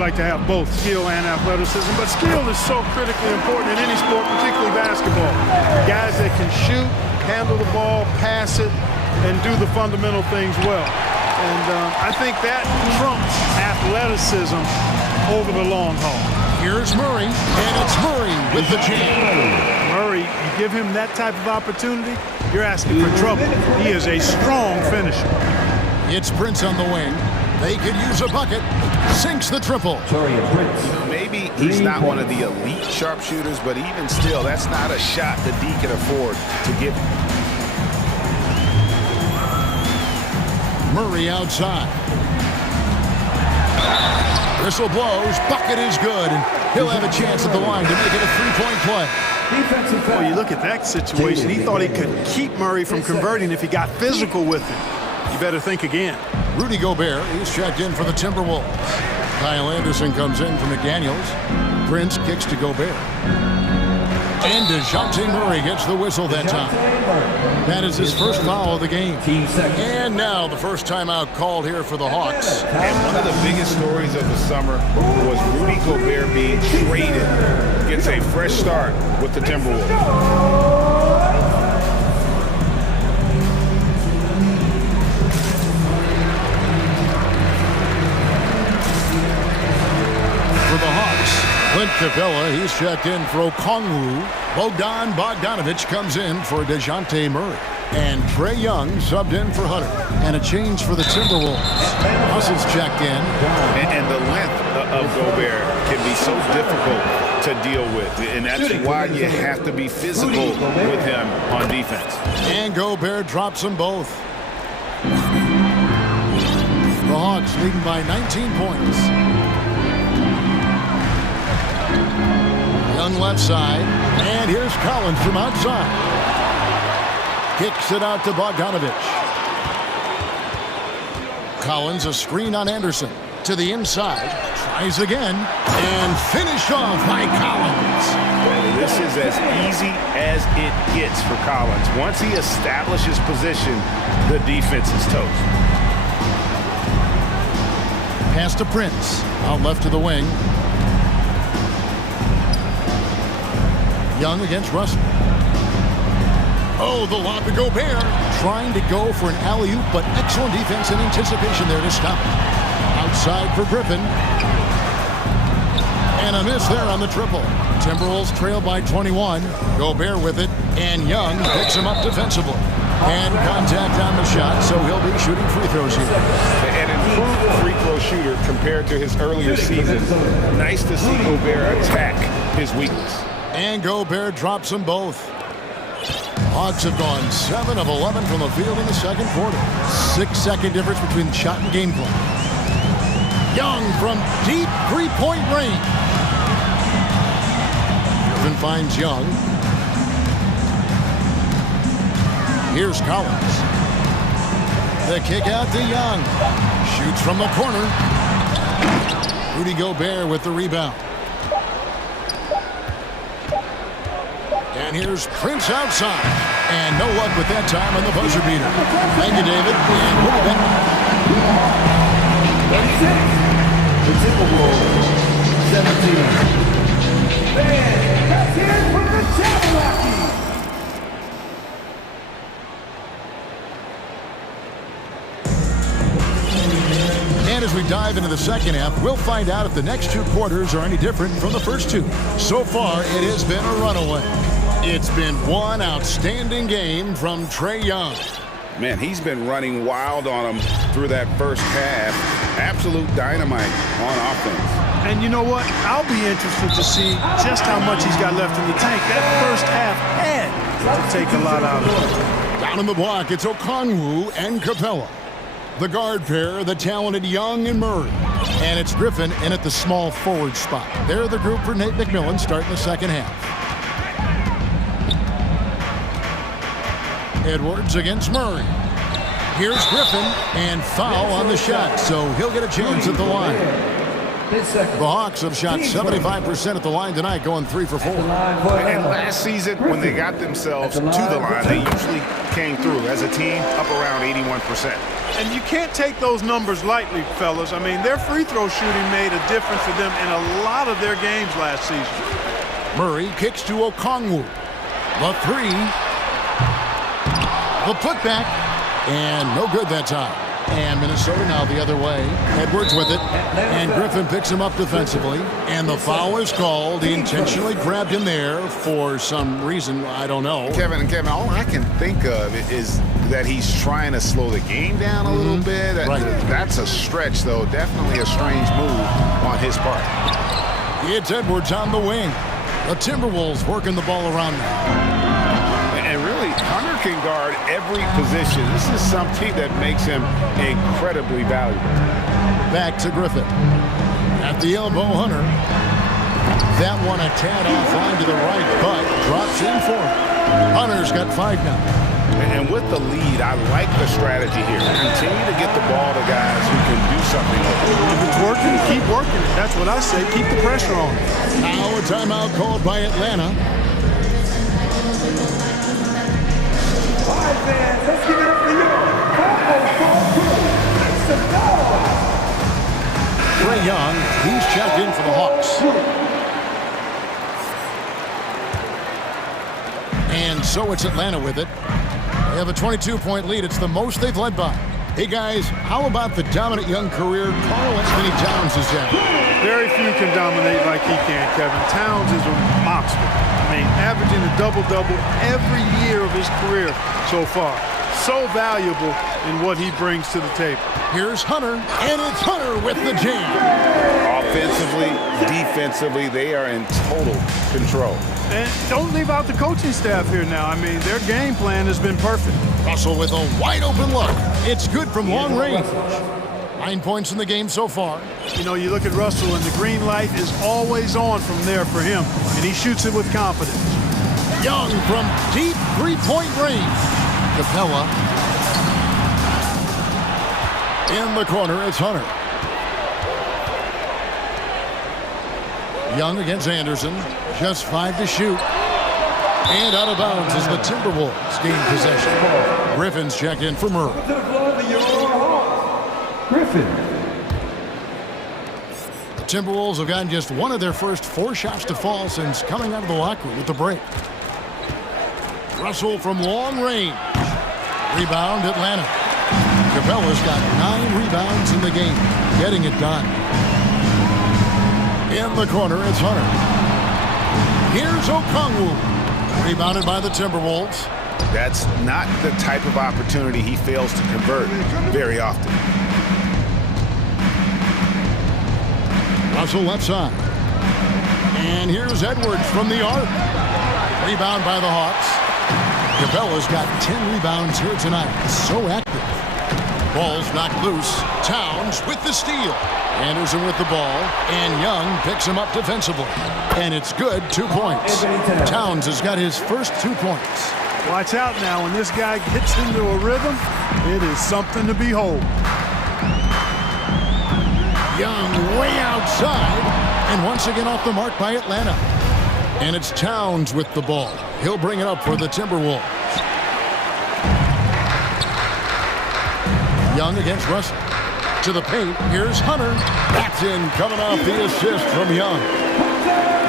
like to have both skill and athleticism. But skill is so critically important in any sport, particularly basketball. Guys that can shoot, handle the ball, pass it, and do the fundamental things well. And I think that trumps athleticism over the long haul. Here's Murray, and it's Murray with the jam. Murray, you give him that type of opportunity, you're asking for trouble. He is a strong finisher. It's Prince on the wing. They could use a bucket. Sinks the triple. Maybe he's not one of the elite sharpshooters, but even still, that's not a shot that D can afford to give him. Murray outside. Whistle blows. Bucket is good. And he'll have a chance at the line to make it a three-point play. Well, you look at that situation. He thought he could keep Murray from converting if he got physical with him. You better think again. Rudy Gobert, he's checked in for the Timberwolves. Kyle Anderson comes in for McDaniels. Prince kicks to Gobert. And DeJounte Murray gets the whistle that time. That is his first foul of the game. And now the first timeout called here for the Hawks. And one of the biggest stories of the summer was Rudy Gobert being traded. Gets a fresh start with the Timberwolves. Clint Capella, he's checked in for Okongwu. Bogdan Bogdanovic comes in for DeJounte Murray. And Trae Young subbed in for Hunter. And a change for the Timberwolves. Russell's checked in. And the length of Gobert can be so difficult to deal with. And that's why you have to be physical with him on defense. And Gobert drops them both. The Hawks leading by 19 points. Young left side, and here's Collins from outside. Kicks it out to Bogdanovic. Collins, a screen on Anderson. To the inside, tries again, and finished off by Collins. Well, this is as easy as it gets for Collins. Once he establishes position, the defense is toast. Pass to Prince, out left to the wing. Young against Russell. Oh, the lob to Gobert. Trying to go for an alley-oop, but excellent defense and anticipation there to stop it. Outside for Griffin. And a miss there on the triple. Timberwolves trail by 21. Gobert with it, and Young picks him up defensively. And contact on the shot, so he'll be shooting free throws here. An improved free throw shooter compared to his earlier season. Nice to see Gobert attack his weakness. And Gobert drops them both. Hawks have gone 7 of 11 from the field in the second quarter. 6-second difference between the shot and game clock. Young from deep three-point range. Griffin finds Young. Here's Collins. The kick out to Young. Shoots from the corner. Rudy Gobert with the rebound. And here's Prince outside. And no luck with that time on the buzzer beater. Thank you, David. And we'll be back. 36. The Timberwolves. 17. And that's it from the Jabberwocky. And as we dive into the second half, we'll find out if the next two quarters are any different from the first two. So far, it has been a runaway. It's been one outstanding game from Trae Young. Man, he's been running wild on him through that first half. Absolute dynamite on offense. And you know what? I'll be interested to see just how much he's got left in the tank. That first half had to take a lot out of him. Down in the block, it's Okongwu and Capella. The guard pair, the talented Young and Murray. And it's Griffin in at the small forward spot. They're the group for Nate McMillan starting the second half. Edwards against Murray. Here's Griffin, and foul on the shot, so he'll get a chance at the line. The Hawks have shot 75% at the line tonight, going 3 for 4. And last season, when they got themselves to the line, they usually came through as a team up around 81%. And you can't take those numbers lightly, fellas. I mean, their free throw shooting made a difference for them in a lot of their games last season. Murray kicks to Okongwu. The three. The putback. And no good that time. And Minnesota now the other way. Edwards with it. And Griffin picks him up defensively. And the foul is called. He intentionally grabbed him there for some reason. I don't know. Kevin, all I can think of is that he's trying to slow the game down a little bit. Right. That's a stretch, though. Definitely a strange move on his part. It's Edwards on the wing. The Timberwolves working the ball around now. And really, Hunter can guard every position. This is something that makes him incredibly valuable. Back to Griffin. At the elbow, Hunter. That one a tad offline to the right, but drops in for him. Hunter's got 5 now. And with the lead, I like the strategy here. Continue to get the ball to guys who can do something with it. If it's working, keep working it. That's what I say. Keep the pressure on. Now a timeout called by Atlanta. Let's give it up for you. Trae Young, he's checked in for the Hawks. And so it's Atlanta with it. They have a 22-point lead. It's the most they've led by. Hey, guys, how about the dominant young career Karl Anthony Towns is having? Very few can dominate like he can, Kevin. Towns is a monster. I mean, averaging a double-double every year of his career so far. So valuable in what he brings to the table. Here's Hunter, and it's Hunter with the jam. Offensively, defensively, they are in total control. And don't leave out the coaching staff here now. I mean, their game plan has been perfect. Russell with a wide-open look. It's good from long range. 9 points in the game so far. You know, you look at Russell, and the green light is always on from there for him, and he shoots it with confidence. Young from deep three-point range. Capella. In the corner, it's Hunter. Young against Anderson. Just 5 to shoot. And out of bounds as the Timberwolves gain possession. Griffin's checked in for Murray. Griffin. The Timberwolves have gotten just one of their first 4 shots to fall since coming out of the locker room with the break. Russell from long range. Rebound, Atlanta. Capella's got 9 rebounds in the game, getting it done. In the corner, it's Hunter. Here's Okongwu. Rebounded by the Timberwolves. That's not the type of opportunity he fails to convert very often. Russell left side. And here's Edwards from the arc. Rebound by the Hawks. Capella's got 10 rebounds here tonight. So active. Ball's knocked loose. Towns with the steal. Anderson with the ball. And Young picks him up defensively. And it's good, 2 points. Towns has got his first 2 points. Watch out now. When this guy gets into a rhythm, it is something to behold. Young way outside. And once again off the mark by Atlanta. And it's Towns with the ball. He'll bring it up for the Timberwolves. Young against Russell. To the paint. Here's Hunter. That's in, coming off the assist from Young.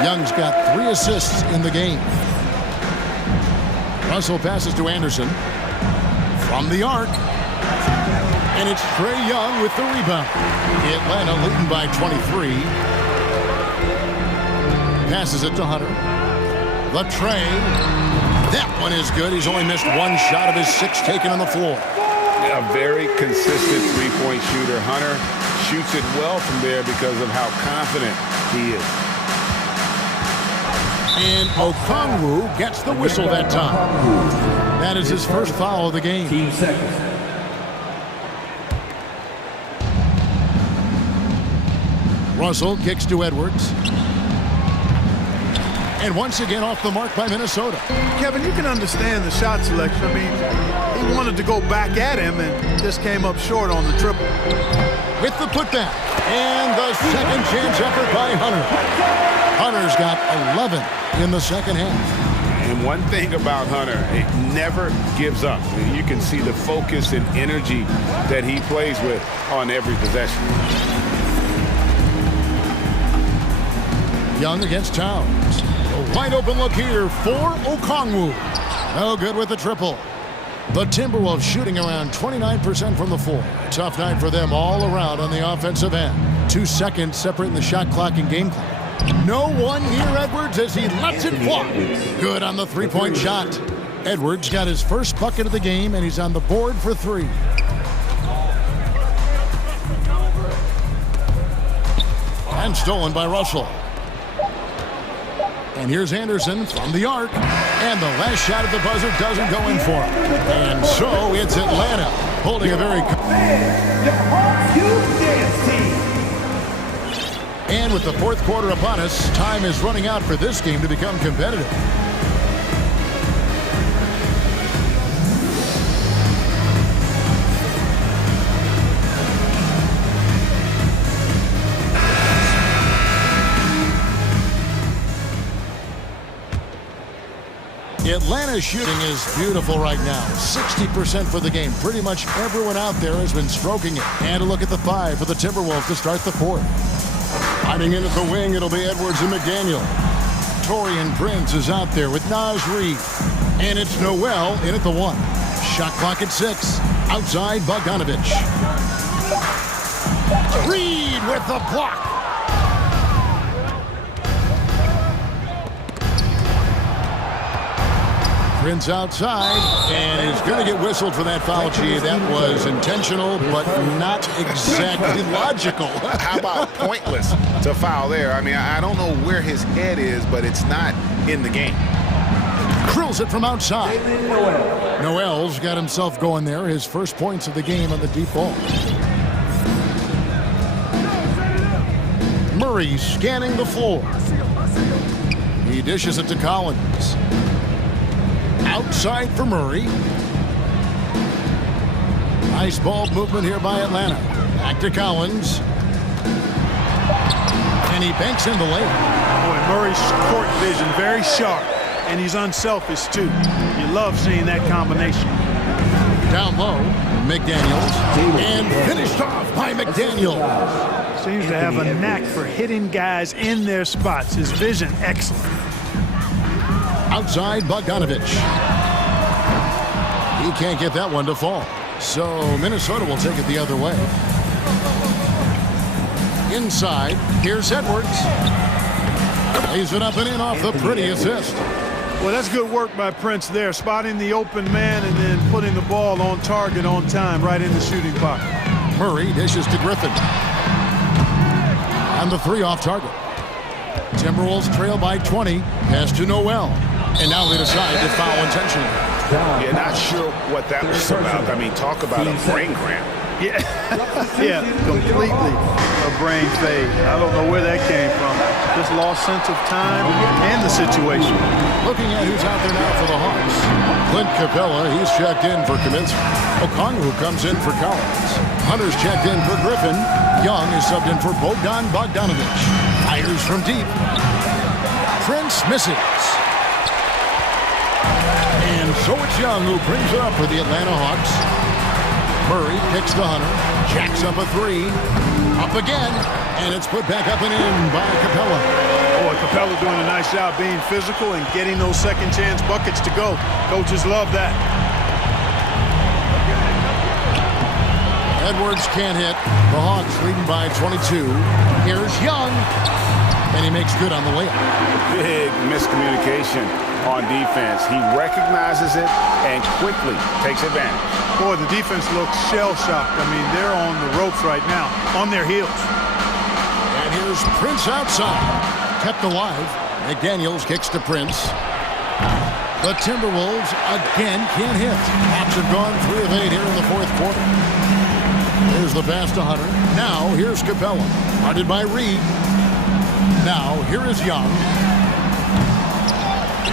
Young's got 3 assists in the game. Russell passes to Anderson. From the arc. And it's Trae Young with the rebound. Atlanta leading by 23. Passes it to Hunter. The Trae. That one is good. He's only missed 1 shot of his 6 taken on the floor. A very consistent three-point shooter. Hunter shoots it well from there because of how confident he is. And Okongwu gets the whistle that time. That is his first foul of the game. Russell kicks to Edwards. And once again off the mark by Minnesota. Kevin, you can understand the shot selection. I mean, he wanted to go back at him and just came up short on the triple. With the putback. And the second chance effort by Hunter. Hunter's got 11 in the second half. And one thing about Hunter, it never gives up. You can see the focus and energy that he plays with on every possession. Young against Towns. A wide open look here for Okongwu. No good with the triple. The Timberwolves shooting around 29% from the floor. Tough night for them all around on the offensive end. 2 seconds separating the shot clock and game clock. No one near Edwards as he lets it fly. Good on the 3-point shot. Edwards got his first bucket of the game, and he's on the board for 3. And stolen by Russell. And here's Anderson from the arc. And the last shot at the buzzer doesn't go in for him. And so it's Atlanta holding a very... And with the fourth quarter upon us, time is running out for this game to become competitive. Atlanta's shooting is beautiful right now. 60% for the game. Pretty much everyone out there has been stroking it. And a look at the 5 for the Timberwolves to start the fourth. Hiding in at the wing, it'll be Edwards and McDaniel. Torian Prince is out there with Naz Reid. And it's Noel in at the 1. Shot clock at 6. Outside Bogdanovich. Reid with the block. Prince outside, and he's going to get whistled for that foul, G. That was intentional, but not exactly logical. How about pointless to foul there? I mean, I don't know where his head is, but it's not in the game. Drills it from outside. Noel's got himself going there. His first points of the game on the deep ball. Murray scanning the floor. He dishes it to Collins. Outside for Murray. Nice ball movement here by Atlanta. Back to Collins. And he banks in the lane. Boy, Murray's court vision very sharp, and he's unselfish too. You love seeing that combination. Down low, McDaniels. And finished off by McDaniels. Seems to have a knack for hitting guys in their spots. His vision, excellent. Outside Bogdanovich. He can't get that one to fall. So Minnesota will take it the other way. Inside, here's Edwards. Lays it up and in off the pretty assist. Well, that's good work by Prince there, spotting the open man and then putting the ball on target on time right in the shooting pocket. Murray dishes to Griffin. And the 3 off target. Timberwolves trail by 20. Pass to Noel. And now they decide to foul intentionally. Yeah, not sure what that was about. I mean, talk about a brain cramp. Yeah, yeah, completely a brain fade. I don't know where that came from. Just lost sense of time and the situation. Looking at who's out there now for the Hawks. Clint Capella, he's checked in for Kaminsky. Okongwu comes in for Collins. Hunter's checked in for Griffin. Young is subbed in for Bogdanovich. Fires from deep. Prince misses. And so it's Young who brings it up for the Atlanta Hawks. Murray kicks to Hunter. Jacks up a 3. Up again. And it's put back up and in by Capella. Oh, Capella doing a nice job being physical and getting those second chance buckets to go. Coaches love that. Edwards can't hit. The Hawks leading by 22. Here's Young. And he makes good on the layup. Big miscommunication on defense. He recognizes it and quickly takes advantage. Boy, the defense looks shell-shocked. I mean, they're on the ropes right now, on their heels. And here's Prince outside. Kept alive. McDaniels kicks to Prince. The Timberwolves again can't hit. Hawks have gone 3 of 8 here in the fourth quarter. Here's the pass to Hunter. Now here's Capella. Guarded by Reid. Now here is Young.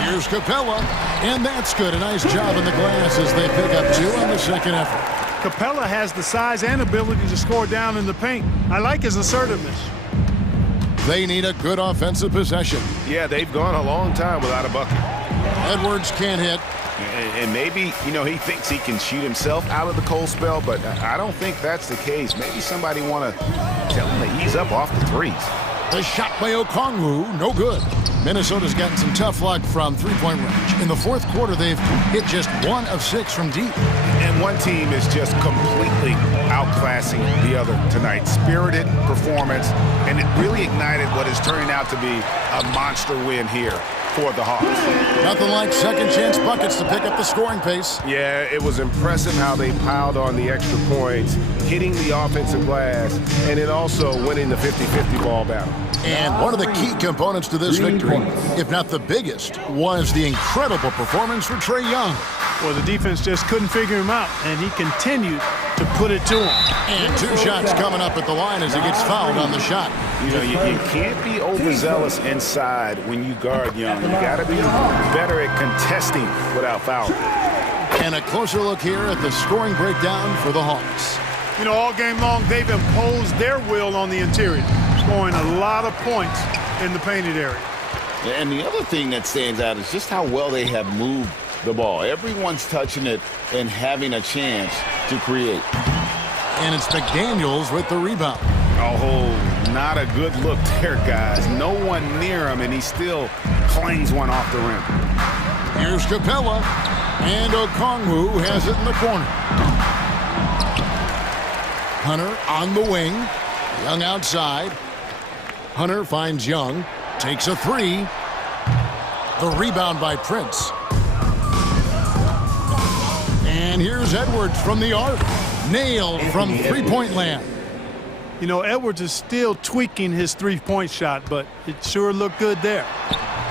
Here's Capella. And that's good. A nice job in the glass as they pick up 2 on the second effort. Capella has the size and ability to score down in the paint. I like his assertiveness. They need a good offensive possession. Yeah, they've gone a long time without a bucket. Edwards can't hit. And maybe, you know, he thinks he can shoot himself out of the cold spell, but I don't think that's the case. Maybe somebody want to tell him to ease up off the threes. The shot by Okongwu, no good. Minnesota's gotten some tough luck from three-point range. In the fourth quarter, they've hit just 1 of 6 from deep. And one team is just completely outclassing the other tonight. Spirited performance, and it really ignited what is turning out to be a monster win here for the Hawks. Nothing like second chance buckets to pick up the scoring pace. Yeah, it was impressive how they piled on the extra points, hitting the offensive glass, and then also winning the 50-50 ball battle. And one of the key components to this victory, if not the biggest, was the incredible performance for Trae Young. Well, the defense just couldn't figure him out, and he continued to put it to him. And 2 shots coming up at the line as he gets fouled on the shot. You know, you can't be overzealous inside when you guard Young. You got to be better at contesting without fouling. And a closer look here at the scoring breakdown for the Hawks. You know, all game long, they've imposed their will on the interior, scoring a lot of points in the painted area. And the other thing that stands out is just how well they have moved the ball. Everyone's touching it and having a chance to create. And it's McDaniels with the rebound. Oh, not a good look there, guys. No one near him, and he still clangs one off the rim. Here's Capella, and Okongwu has it in the corner. Hunter on the wing. Young outside. Hunter finds Young. Takes a 3. The rebound by Prince. And here's Edwards from the arc. Nailed from three-point land. You know, Edwards is still tweaking his three-point shot, but it sure looked good there.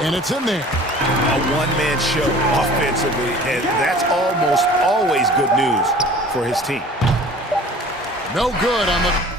And it's in there. A one-man show offensively, and that's almost always good news for his team. No good on the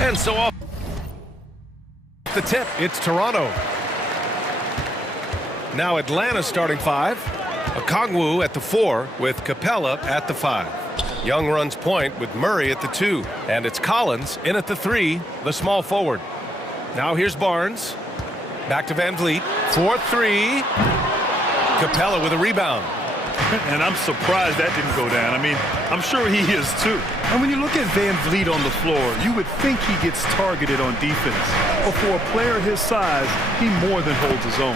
And so off the tip, it's Toronto. Now Atlanta starting 5. Okongwu at the 4 with Capella at the 5. Young runs point with Murray at the 2. And it's Collins in at the 3, the small forward. Now here's Barnes. Back to Van Vliet. 4-3. Capella with a rebound. And I'm surprised that didn't go down. I mean, I'm sure he is too. And when you look at Van Vliet on the floor, you would think he gets targeted on defense. But for a player his size, he more than holds his own.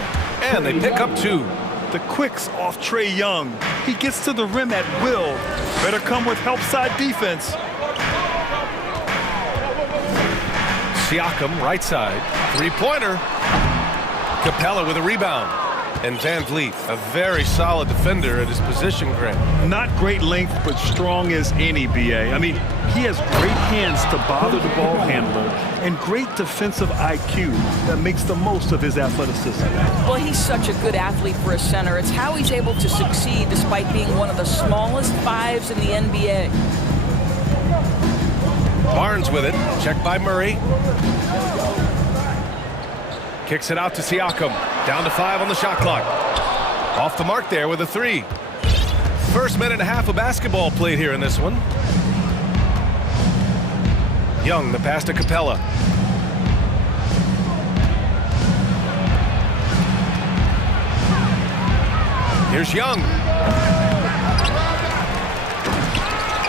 And they pick up 2. The quicks off Trae Young. He gets to the rim at will. Better come with help side defense. Siakam, right side. 3-pointer. Capella with a rebound. And Van Vliet, a very solid defender at his position, Grant. Not great length, but strong as any, BA. I mean, he has great hands to bother the ball handler and great defensive IQ that makes the most of his athleticism. Well, he's such a good athlete for a center. It's how he's able to succeed despite being one of the smallest 5s in the NBA. Barnes with it, checked by Murray. Kicks it out to Siakam. Down to 5 on the shot clock. Off the mark there with a 3. First minute and a half of basketball played here in this one. Young, the pass to Capella. Here's Young.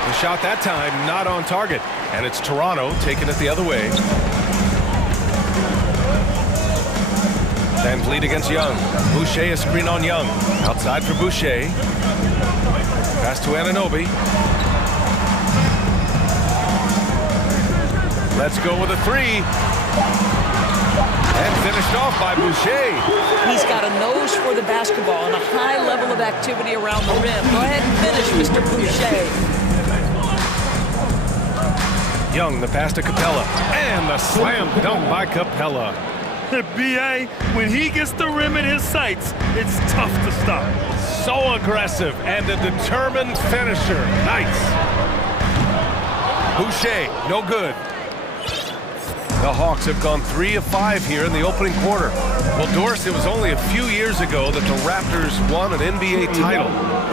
The shot that time not on target. And it's Toronto taking it the other way. Van Vliet against Young. Boucher a screen on Young. Outside for Boucher. Pass to Anunoby. Let's go with a 3. And finished off by Boucher. He's got a nose for the basketball and a high level of activity around the rim. Go ahead and finish, Mr. Boucher. Young, the pass to Capella. And the slam dunk by Capella. BA, when he gets the rim in his sights, it's tough to stop. So aggressive and a determined finisher. Nice. Boucher, no good. The Hawks have gone 3 of 5 here in the opening quarter. Well, Doris, it was only a few years ago that the Raptors won an NBA title.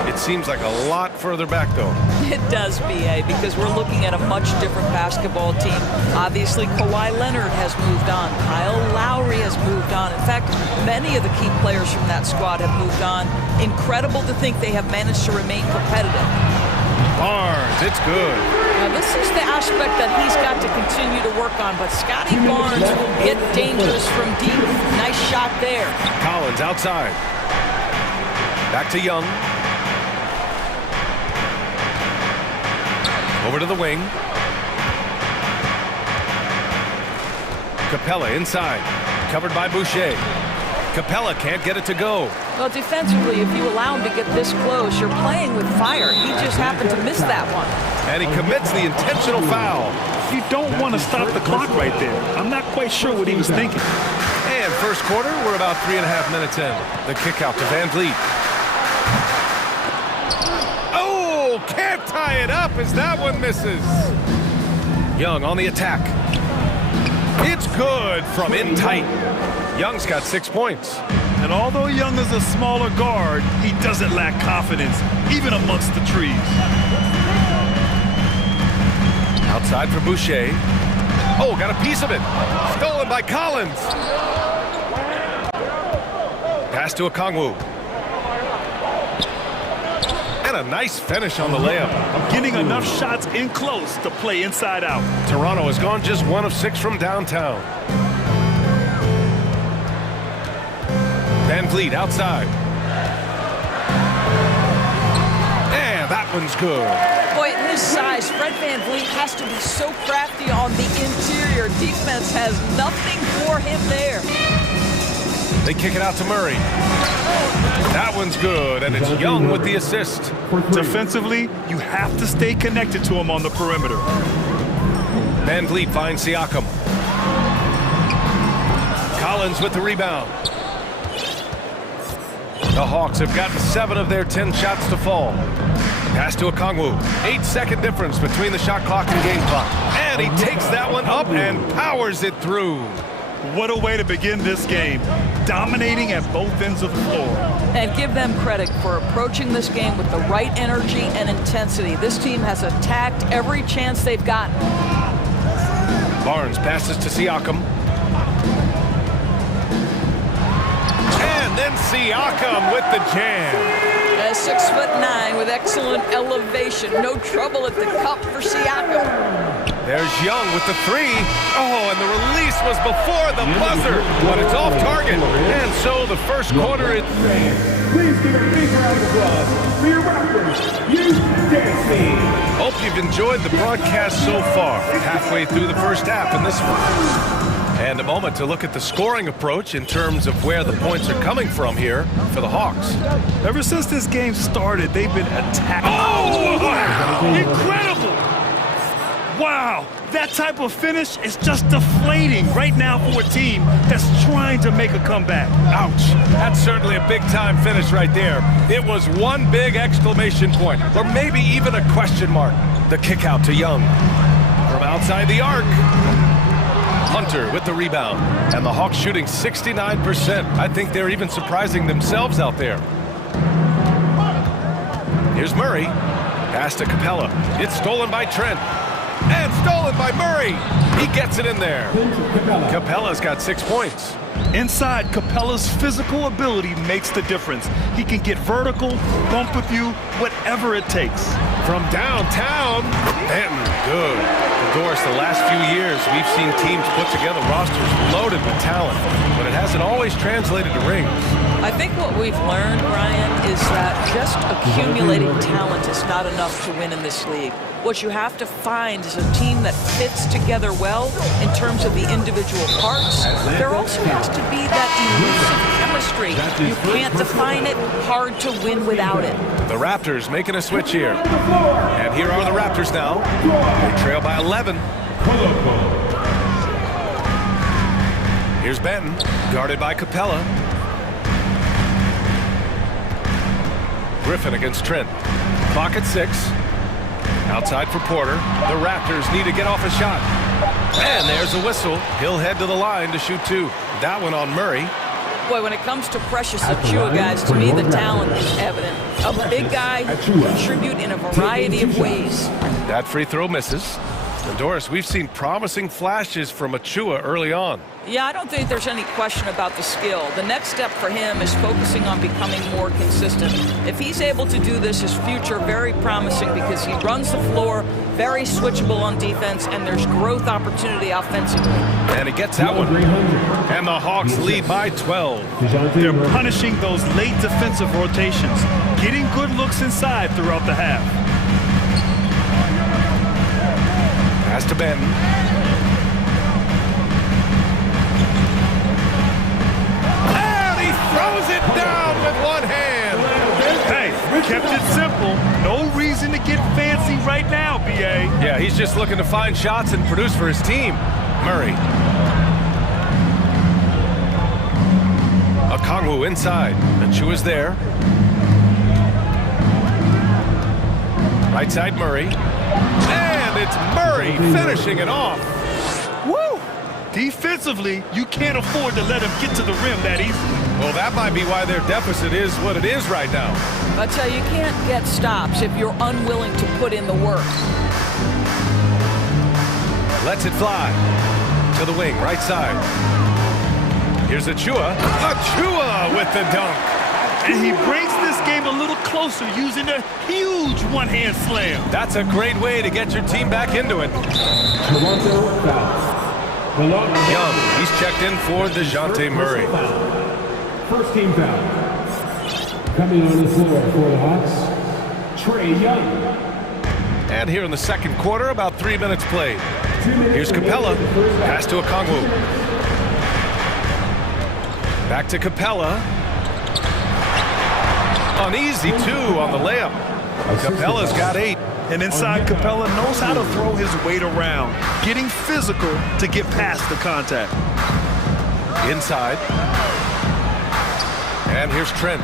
It seems like a lot further back, though. It does, BA, because we're looking at a much different basketball team. Obviously, Kawhi Leonard has moved on. Kyle Lowry has moved on. In fact, many of the key players from that squad have moved on. Incredible to think they have managed to remain competitive. Barnes, it's good. Now, this is the aspect that he's got to continue to work on, but Scotty Barnes will get dangerous from deep. Nice shot there. Collins outside. Back to Young. Over to the wing. Capella inside. Covered by Boucher. Capella can't get it to go. Well, defensively, if you allow him to get this close, you're playing with fire. He just happened to miss that one. And he commits the intentional foul. You don't want to stop the clock right there. I'm not quite sure what he was thinking. And first quarter, we're about 3.5 minutes in. The kick out to Van Vliet. Oh, can't tie it up as that one misses. Young on the attack. It's good from in tight. Young's got 6 points. And although Young is a smaller guard, he doesn't lack confidence, even amongst the trees. Outside for Boucher. Oh, got a piece of it. Stolen by Collins. Pass to Okongwu. And a nice finish on the layup. Getting enough shots in close to play inside out. Toronto has gone just 1 of 6 from downtown. Van Vliet outside. And that one's good. Boy, at his size, Fred Van Vliet has to be so crafty on the interior. Defense has nothing for him there. They kick it out to Murray. That one's good, and it's Young with the assist. Defensively, you have to stay connected to him on the perimeter. Van Vliet finds Siakam. Collins with the rebound. The Hawks have gotten 7 of their 10 shots to fall. Pass to Okongwu. 8-second difference between the shot clock and game clock. And he takes that one up and powers it through. What a way to begin this game. Dominating at both ends of the floor. And give them credit for approaching this game with the right energy and intensity. This team has attacked every chance they've gotten. Barnes passes to Siakam. And then Siakam with the jam. A 6'9" with excellent elevation. No trouble at the cup for Siakam. There's Young with the three. Oh, and the release was before the buzzer, but it's off target. And so the first quarter is... Please give a big round of applause for your Raptors, U.S. Hope you've enjoyed the broadcast so far. Halfway through the first half in this one. And a moment to look at the scoring approach in terms of where the points are coming from here for the Hawks. Ever since this game started, they've been attacked. Oh, wow! Incredible! Wow, that type of finish is just deflating right now for a team that's trying to make a comeback. Ouch. That's certainly a big-time finish right there. It was one big exclamation point, or maybe even a question mark. The kick out to Young. From outside the arc. Hunter with the rebound. And the Hawks shooting 69%. I think they're even surprising themselves out there. Here's Murray. Pass to Capella. It's stolen by Trent. And stolen by Murray. He gets it in there. Capella's got 6 points. Inside, Capella's physical ability makes the difference. He can get vertical, bump with you, whatever it takes. From downtown, Benton, good. Doris, the last few years, we've seen teams put together rosters loaded with talent, but it hasn't always translated to rings. I think what we've learned, Ryan, is that just accumulating talent is not enough to win in this league. What you have to find is a team that fits together well in terms of the individual parts. There also has to be that elusive chemistry. You can't define it, hard to win without it. The Raptors making a switch here. And here are the Raptors now. They trail by 11. Here's Benton, guarded by Capella. Griffin against Trent. Clock at 6. Outside for Porter. The Raptors need to get off a shot. And there's a whistle. He'll head to the line to shoot 2. That one on Murray. Boy, when it comes to Precious Achiuwa, guys, to me the talent is evident. A big guy who can contribute in a variety of ways. That free throw misses. And Doris, we've seen promising flashes from Achiuwa early on. Yeah, I don't think there's any question about the skill. The next step for him is focusing on becoming more consistent. If he's able to do this, his future very promising because he runs the floor, very switchable on defense, and there's growth opportunity offensively. And he gets that one. And the Hawks lead by 12. They're punishing those late defensive rotations, getting good looks inside throughout the half. Pass to Benton. And he throws it down with one hand. Hey, kept it simple. No reason to get fancy right now, B.A. Yeah, he's just looking to find shots and produce for his team. Murray. Okongwu inside. Achiuwa's there. Right side Murray. And it's Murray finishing it off. Woo! Defensively, you can't afford to let him get to the rim that easily. Well, that might be why their deficit is what it is right now. I tell you, you can't get stops if you're unwilling to put in the work. Lets it fly. To the wing, right side. Here's Achiuwa. Achiuwa with the dunk. And he brings this game a little closer using a huge one-hand slam. That's a great way to get your team back into it. Young, he's checked in for DeJounte Murray. First team foul. Coming on the floor for the Hawks, Trey Young. And here in the second quarter, about 3 minutes played. Here's Capella. Pass to Okongwu. Back to Capella. An easy 2 on the layup. Capella's got 8. And inside, Capella knows how to throw his weight around, getting physical to get past the contact. Inside. And here's Trent.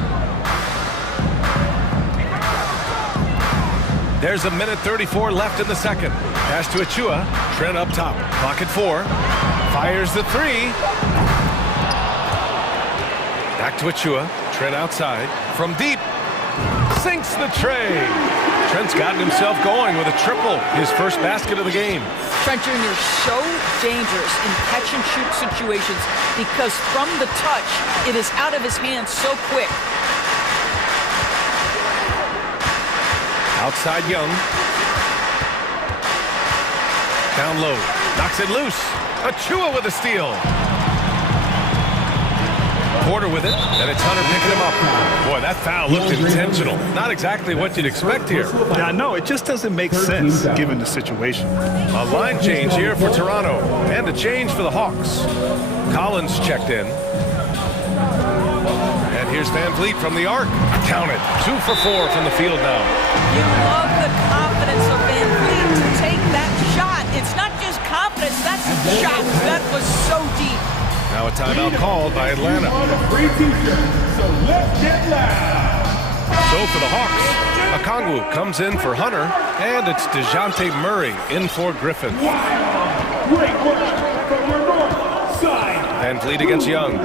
There's a minute 34 left in the second. Pass to Achua. Trent up top. Clock at 4. Fires the 3. Back to Achua. Trent outside. From deep. Sinks the tray. Trent's gotten himself going with a triple. His first basket of the game. Trent Jr. is so dangerous in catch-and-shoot situations because from the touch, it is out of his hands so quick. Outside Young. Down low. Knocks it loose. Achua with a steal. Porter with it, and it's Hunter picking him up. Boy, that foul looked intentional. Not exactly what you'd expect here. Yeah, I know. It just doesn't make sense given the situation. A line change here for Toronto, and a change for the Hawks. Collins checked in. And here's Van Vliet from the arc. Count it. 2 for 4 from the field now. You love the confidence of Van Vliet to take that shot. It's not just confidence, that's shot. That was so deep. Now a timeout called by Atlanta. Free t-shirt, so let's get loud. So for the Hawks, Okongwu comes in for Hunter, and it's DeJounte Murray in for Griffin. Great work from your north side. Van Vliet against Young.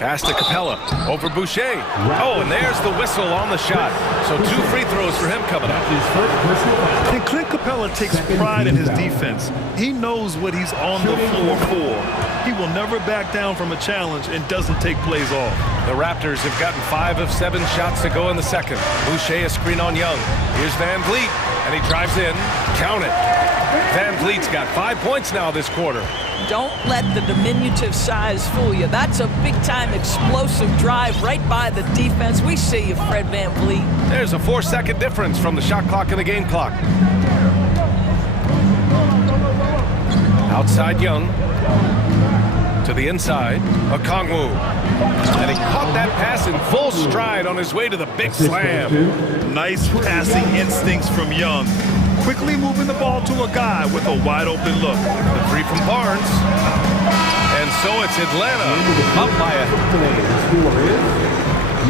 Pass to Capella, over Boucher. Oh, and there's the whistle on the shot. So 2 free throws for him coming up. And Clint Capella takes pride in his defense. He knows what he's on the floor for. He will never back down from a challenge and doesn't take plays off. The Raptors have gotten 5 of 7 shots to go in the second. Boucher a screen on Young. Here's Van Vliet, and he drives in. Count it. Van Vliet's got 5 points now this quarter. Don't let the diminutive size fool you. That's a big-time explosive drive right by the defense. We see you, Fred Van Vliet. There's a 4-second difference from the shot clock and the game clock. Outside Young. To the inside, Okongwu. And he caught that pass in full stride on his way to the big slam. Nice passing instincts from Young. Quickly moving the ball to a guy with a wide-open look. The 3 from Barnes. And so it's Atlanta up by a...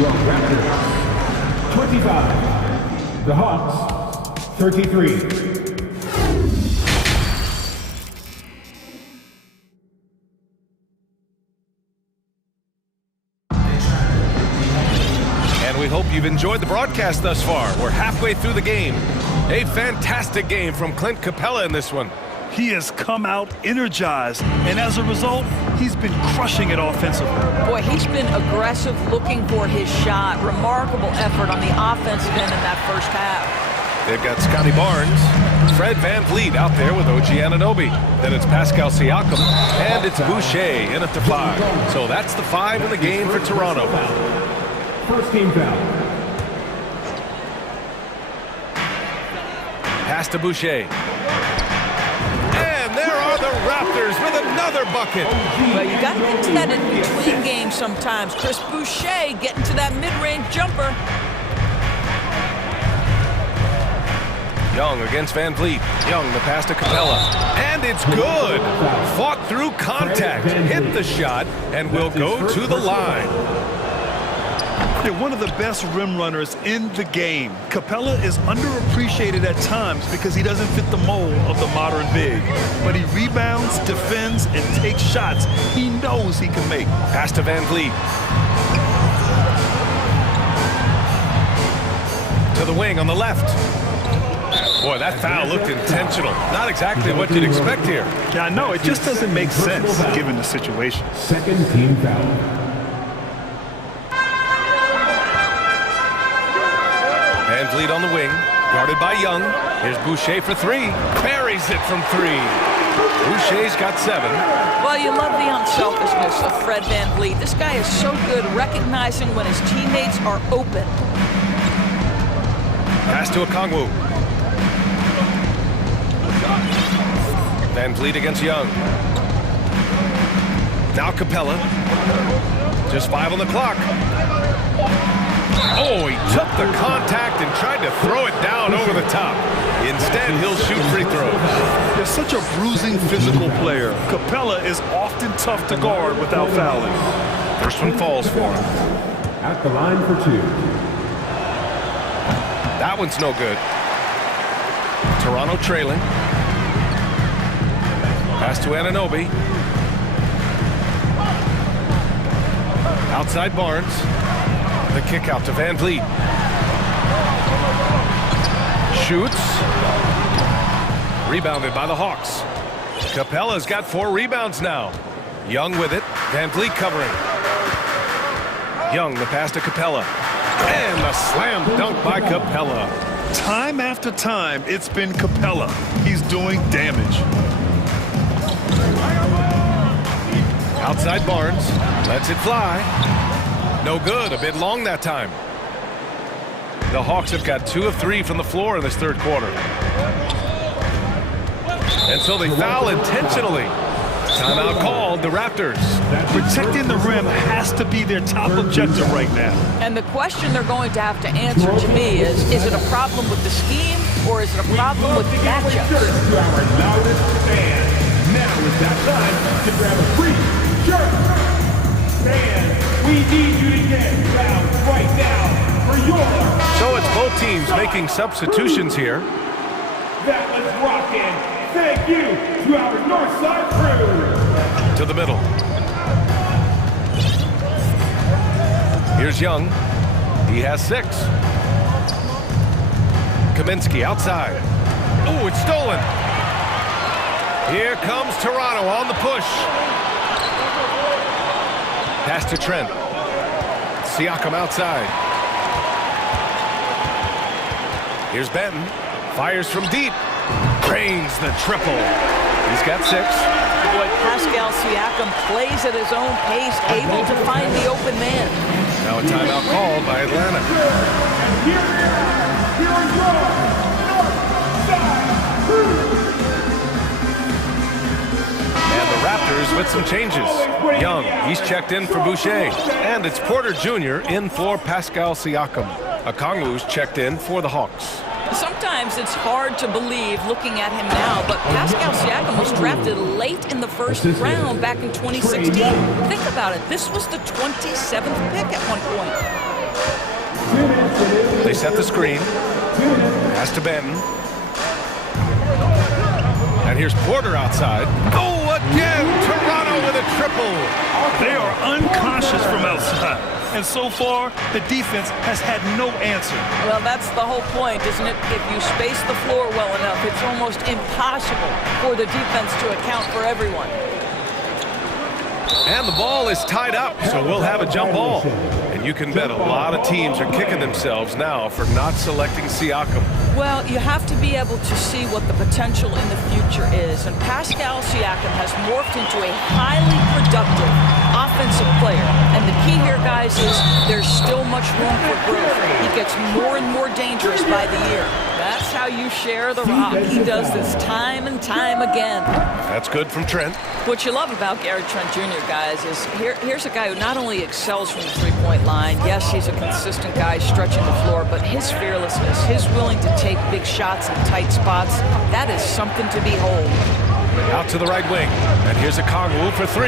Your Raptors, 25. The Hawks, 33. We hope you've enjoyed the broadcast thus far. We're halfway through the game. A fantastic game from Clint Capella in this one. He has come out energized, and as a result, he's been crushing it offensively. Boy, he's been aggressive looking for his shot. Remarkable effort on the offensive end in that first half. They've got Scotty Barnes, Fred Van Vliet out there with OG Anunoby. Then it's Pascal Siakam, and it's Boucher in at the 5. So that's the 5 in the game for Toronto. First team foul. Pass to Boucher. And there are the Raptors with another bucket. Well, you got to get to that in between games sometimes. Chris Boucher getting to that mid-range jumper. Young against Van Vliet. Young, the pass to Capella. And it's good. Fought through contact. Hit the shot and will go to the line. They're one of the best rim runners in the game. Capella is underappreciated at times because he doesn't fit the mold of the modern big. But he rebounds, defends, and takes shots he knows he can make. Pass to Van Vliet. To the wing on the left. Boy, that foul looked intentional. Not exactly what you'd expect here. Yeah, I know. It just doesn't make sense given the situation. Second team foul. Van Vliet on the wing, guarded by Young. Here's Boucher for 3. Buries it from 3. Boucher's got 7. Well, you love the unselfishness of Fred Van Vliet. This guy is so good recognizing when his teammates are open. Pass to Okongwu. Van Vliet against Young. Now Capella. Just 5 on the clock. Oh, he took the contact and tried to throw it down over the top. Instead, he'll shoot free throws. They're such a bruising physical player. Capella is often tough to guard without fouling. First one falls for him. At the line for 2. That one's no good. Toronto trailing. Pass to Anunoby. Outside Barnes. The kick out to Van Vliet. Shoots. Rebounded by the Hawks. Capella's got 4 rebounds now. Young with it. Van Vliet covering. Young, the pass to Capella. And the slam dunk by Capella. Time after time, it's been Capella. He's doing damage. Outside Barnes. Lets it fly. No good. A bit long that time. The Hawks have got 2 of 3 from the floor in this third quarter. And so they foul intentionally. Timeout called, the Raptors. Protecting the rim has to be their top objective right now. And the question they're going to have to answer to me is it a problem with the scheme or is it a problem with matchups? To our loudest fans. Now is that time to grab a free shirt. Fans, we need you to get down right now for your... So it's both teams making substitutions here. That was rocking. Thank you to our Northside crew. To the middle. Here's Young. He has 6. Kaminsky outside. Oh, it's stolen. Here comes Toronto on the push. Pass to Trent. Siakam outside. Here's Benton. Fires from deep. Drains the triple. He's got 6. Boy, Pascal Siakam plays at his own pace, able to find the open man. Now a timeout called by Atlanta. And here we are. Here is your Northside crew. And the Raptors with some changes. Young, he's checked in for Boucher. And it's Porter Jr. in for Pascal Siakam. Okongwu's checked in for the Hawks. Sometimes it's hard to believe looking at him now, but Pascal Siakam was drafted late in the first round back in 2016. Think about it. This was the 27th pick at one point. They set the screen. Pass to Benton. And here's Porter outside. Oh, again! Toronto with a triple. They are unconscious from outside. And so far, the defense has had no answer. Well, that's the whole point, isn't it? If you space the floor well enough, it's almost impossible for the defense to account for everyone. And the ball is tied up, so we'll have a jump ball. And you can bet a lot of teams are kicking themselves now for not selecting Siakam. Well, you have to be able to see what the potential in the future is. And Pascal Siakam has morphed into a highly productive offensive player. And the key here, guys, is there's still much room for growth. He gets more and more dangerous by the year. That's how you share the rock. He does this time and time again. That's good from Trent. What you love about Gary Trent Jr., guys, is here's a guy who not only excels from the three-point line, yes, he's a consistent guy stretching the floor, but his fearlessness, his willing to take big shots in tight spots, that is something to behold. Out to the right wing. And here's Okongwu for 3.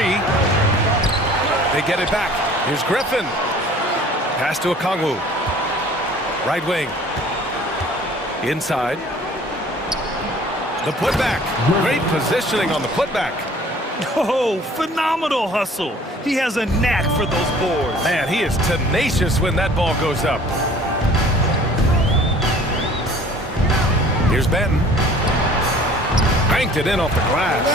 They get it back. Here's Griffin. Pass to Okongwu. Right wing. Inside. The putback. Great positioning on the putback. Oh, phenomenal hustle. He has a knack for those boards. Man, he is tenacious when that ball goes up. Here's Benton. Banked it in off the glass.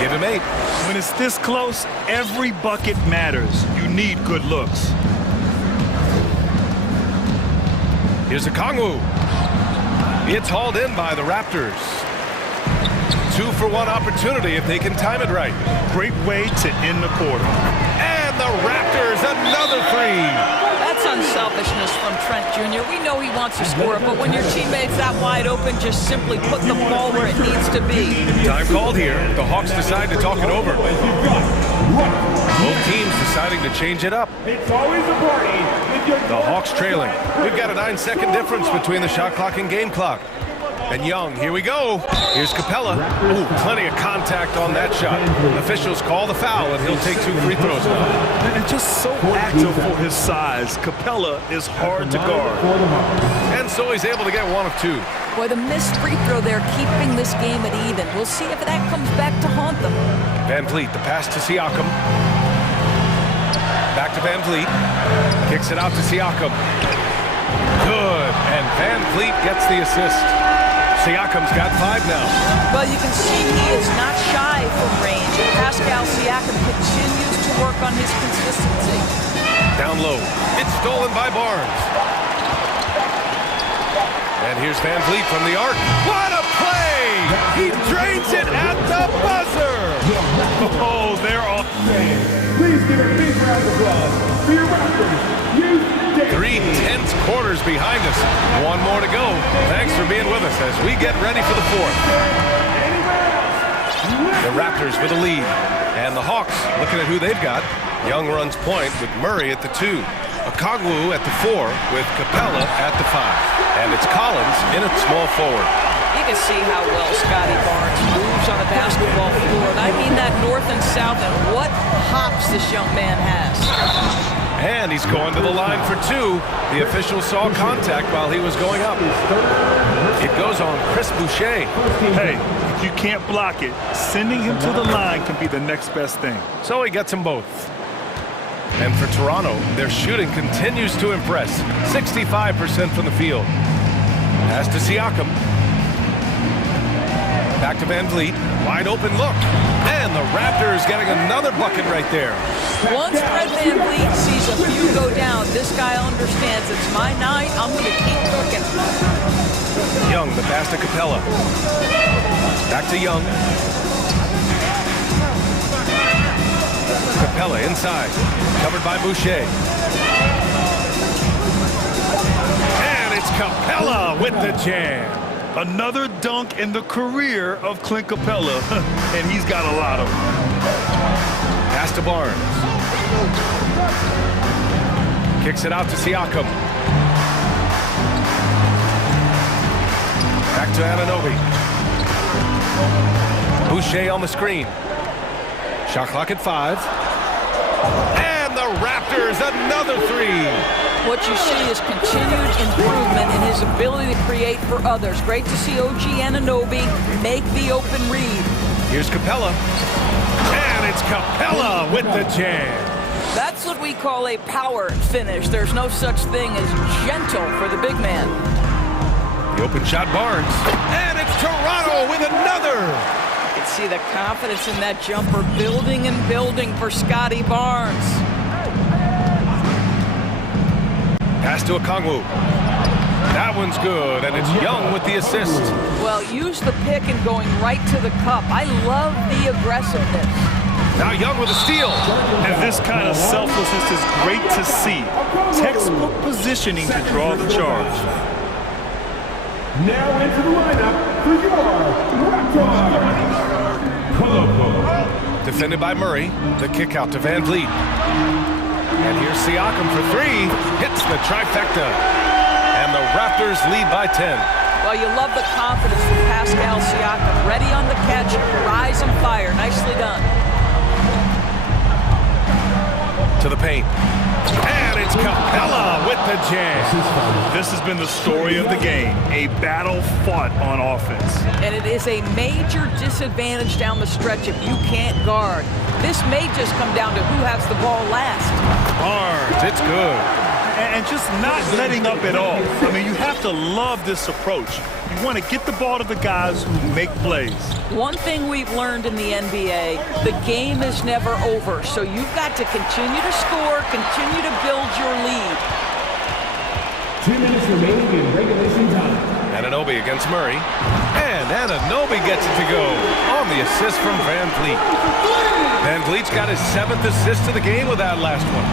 Give him 8. When it's this close, every bucket matters. You need good looks. Here's Okongwu. It's hauled in by the Raptors. 2-for-1 opportunity if they can time it right. Great way to end the quarter. And the Raptors, another 3. That's unselfishness from Trent Jr. We know he wants to score, but when your teammate's that wide open, just simply put the ball where it needs to be. Time called here. The Hawks decide to talk it over. Both teams deciding to change it up. It's always a party. The Hawks trailing. We've got a 9-second difference between the shot clock and game clock. And Young, here we go. Here's Capella. Ooh, plenty of contact on that shot. Officials call the foul, and he'll take 2 free throws now. And just so active for his size, Capella is hard to guard. And so he's able to get one of two. Boy, the missed free throw there, keeping this game at even. We'll see if that comes back to haunt them. Van Vliet, the pass to Siakam. Back to Van Vliet. Kicks it out to Siakam. Good. And Van Vliet gets the assist. Siakam's got 5 now. Well, you can see he is not shy from range. And Pascal Siakam continues to work on his consistency. Down low. It's stolen by Barnes. And here's Van Vliet from the arc. What a play! He drains it at the buzzer! Oh, they're off. Please give a big round of applause for your Raptors. 3 tense quarters behind us. One more to go. Thanks for being with us as we get ready for the 4th. The Raptors with a lead. And the Hawks looking at who they've got. Young runs point with Murray at the 2. Okongwu at the 4 with Capella at the 5. And it's Collins in at small forward. You can see how well Scotty Barnes moves on a basketball floor. And I mean that north and south, and what hops this young man has. And he's going to the line for 2. The official saw contact while he was going up. It goes on Chris Boucher. Hey, if you can't block it, sending him to the line can be the next best thing. So he gets them both. And for Toronto, their shooting continues to impress. 65% from the field. Pass to Siakam. Back to Van Vliet. Wide open look. And the Raptors getting another bucket right there. Once Fred Van Vliet sees a few go down, this guy understands it's my night. I'm going to keep cooking. Young, the pass to Capella. Back to Young. Capella inside. Covered by Boucher. And it's Capella with the jam. Another dunk in the career of Clint Capella, and he's got a lot of them. Pass to Barnes. Kicks it out to Siakam. Back to Anunoby. Boucher on the screen. Shot clock at 5. And the Raptors, another 3. What you see is continued improvement in his ability to create for others. Great to see OG Anunoby make the open read. Here's Capella. And it's Capella with the jam. That's what we call a power finish. There's no such thing as gentle for the big man. The open shot, Barnes. And it's Toronto with another. You can see the confidence in that jumper building and building for Scotty Barnes. Pass to Okongwu. That one's good, and it's Young with the assist. Well, use the pick and going right to the cup. I love the aggressiveness. Now Young with a steal. And this kind of selflessness is great to see. Textbook positioning to draw the charge. Now into the lineup for your Raptors. Defended by Murray. The kick out to Van Vliet. And here's Siakam for 3. Hits the trifecta. And the Raptors lead by 10. Well, you love the confidence from Pascal Siakam. Ready on the catch, rise and fire. Nicely done. To the paint. And it's Capella with the jam. This has been the story of the game. A battle fought on offense. And it is a major disadvantage down the stretch if you can't guard. This may just come down to who has the ball last. Barnes, it's good. And just not letting up at all. I mean, you have to love this approach. You want to get the ball to the guys who make plays. One thing we've learned in the NBA, the game is never over. So you've got to continue to score, continue to build your lead. 2 minutes remaining in regulation time. Anunoby against Murray. And Anunoby gets it to go on the assist from Van Vliet. Van Vliet's got his 7th assist of the game with that last one.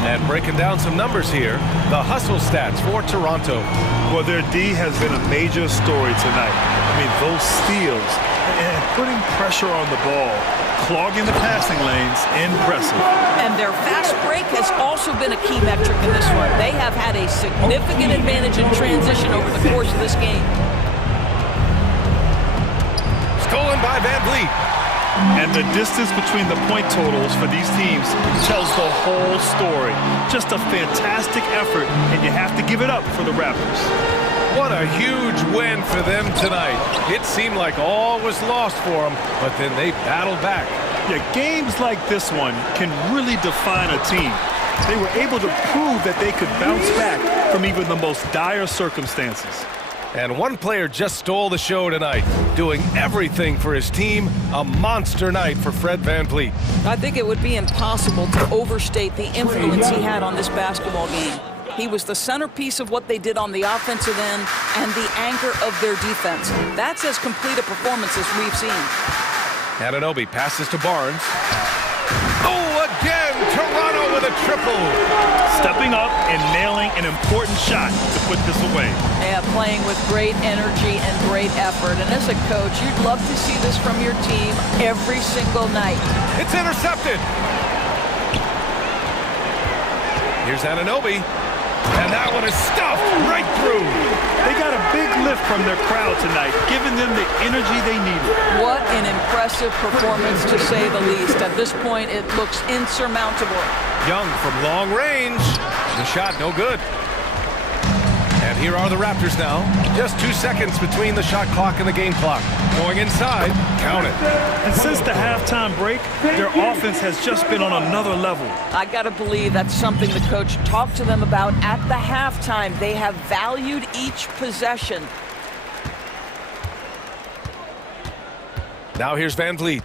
And breaking down some numbers here, the hustle stats for Toronto. Well, their D has been a major story tonight. I mean, those steals and putting pressure on the ball, clogging the passing lanes, impressive. And their fast break has also been a key metric in this one. They have had a significant advantage in transition over the course of this game. Stolen by Van Vliet. And the distance between the point totals for these teams tells the whole story. Just a fantastic effort, and you have to give it up for the Raptors. What a huge win for them tonight. It seemed like all was lost for them, but then they battled back. Yeah, games like this one can really define a team. They were able to prove that they could bounce back from even the most dire circumstances. And one player just stole the show tonight, doing everything for his team. A monster night for Fred VanVleet. I think it would be impossible to overstate the influence he had on this basketball game. He was the centerpiece of what they did on the offensive end and the anchor of their defense. That's as complete a performance as we've seen. Anunoby passes to Barnes. Oh, again, Toronto with a triple. Stepping up and nailing an important shot to put this away. Yeah, playing with great energy and great effort. And as a coach, you'd love to see this from your team every single night. It's intercepted. Here's Anunoby. And that one is stuffed right through. They got a big lift from their crowd tonight, giving them the energy they needed. What an impressive performance, to say the least. At this point, it looks insurmountable. Young from long range. The shot no good. And here are the Raptors now. Just 2 seconds between the shot clock and the game clock. Going inside, count it. And since the halftime break, their offense has just been on another level. I gotta believe that's something the coach talked to them about at the halftime. They have valued each possession. Now here's VanVleet.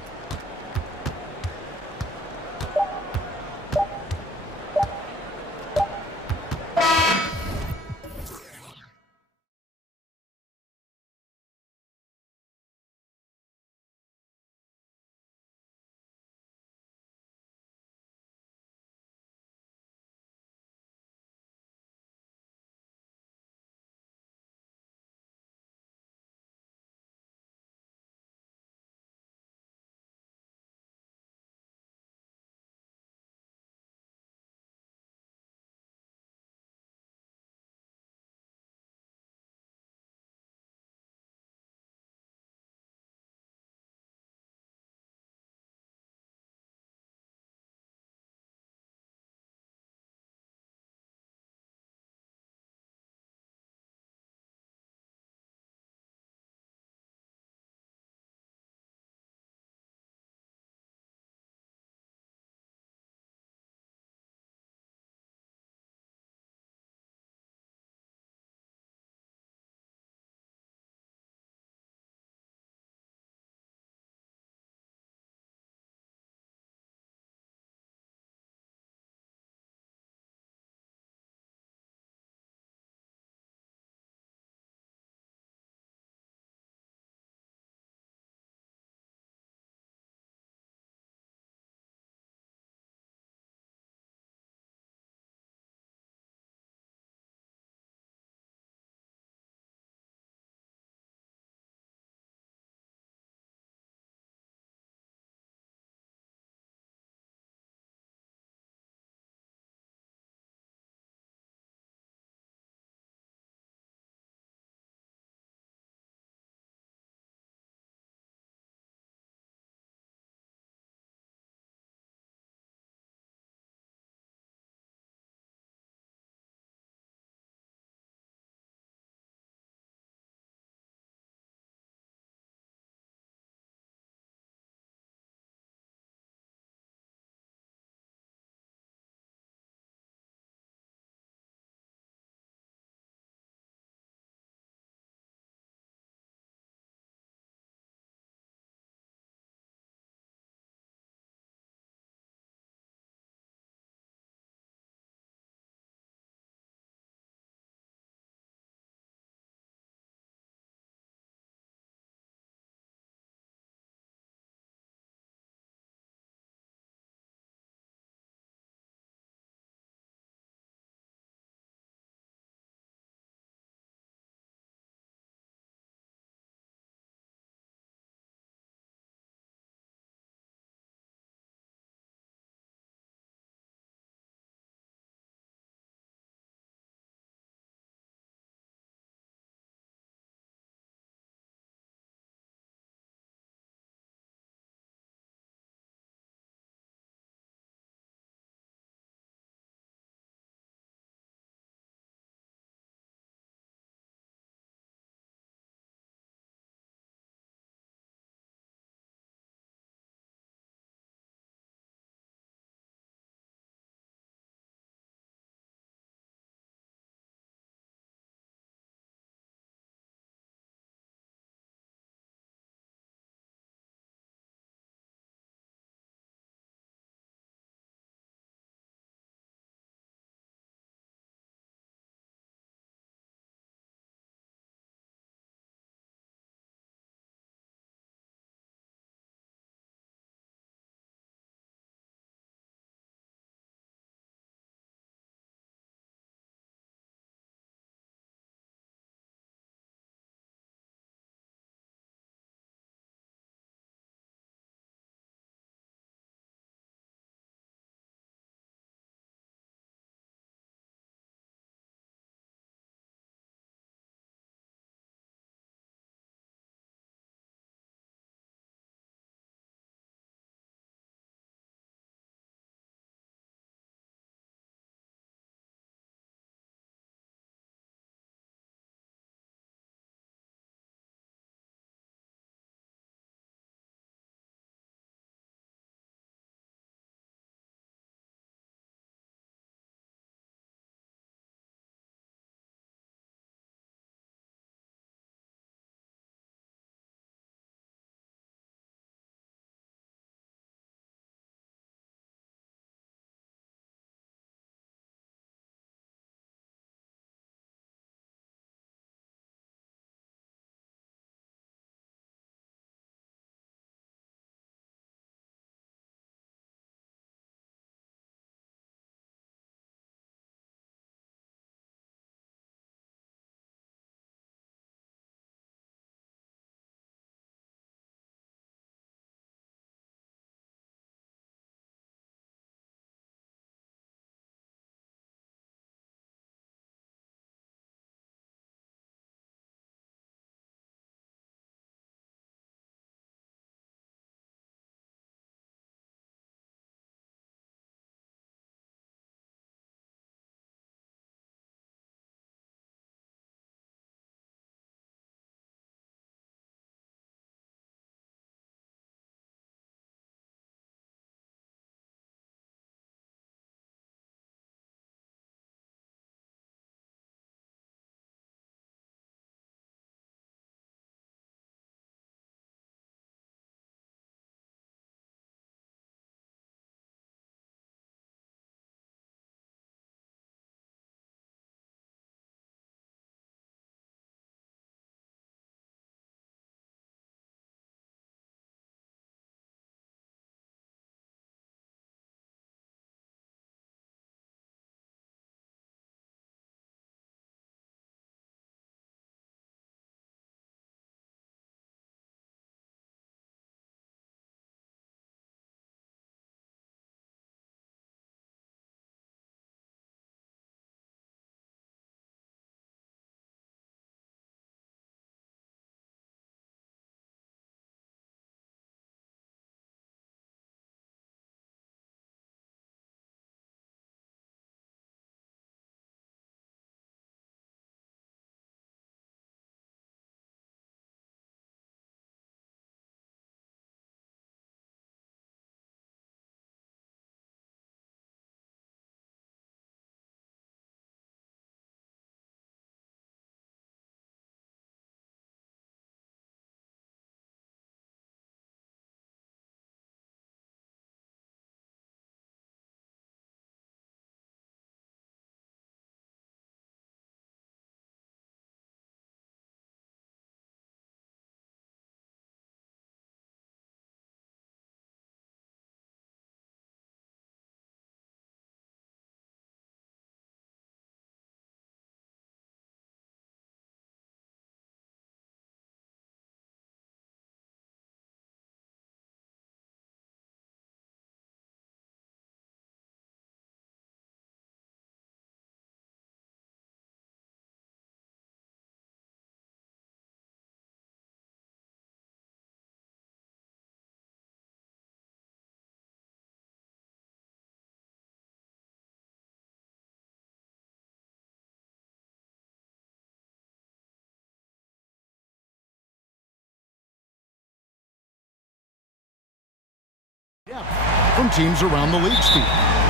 from teams around the league, Steve.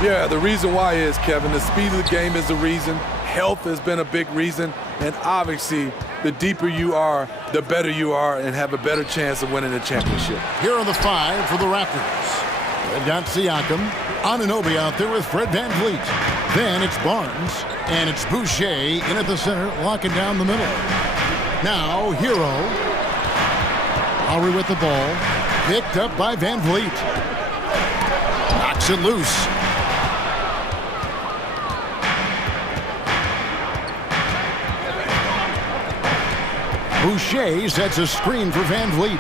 Yeah, the reason why is, Kevin, the speed of the game is the reason. Health has been a big reason. And obviously, the deeper you are, the better you are and have a better chance of winning the championship. Here are the 5 for the Raptors. They've got Siakam, Anunoby out there with Fred VanVleet. Then it's Barnes, and it's Boucher in at the center, locking down the middle. Now, Hero. Lowry with the ball. Picked up by VanVleet. Knocks it loose. Boucher sets a screen for VanVleet.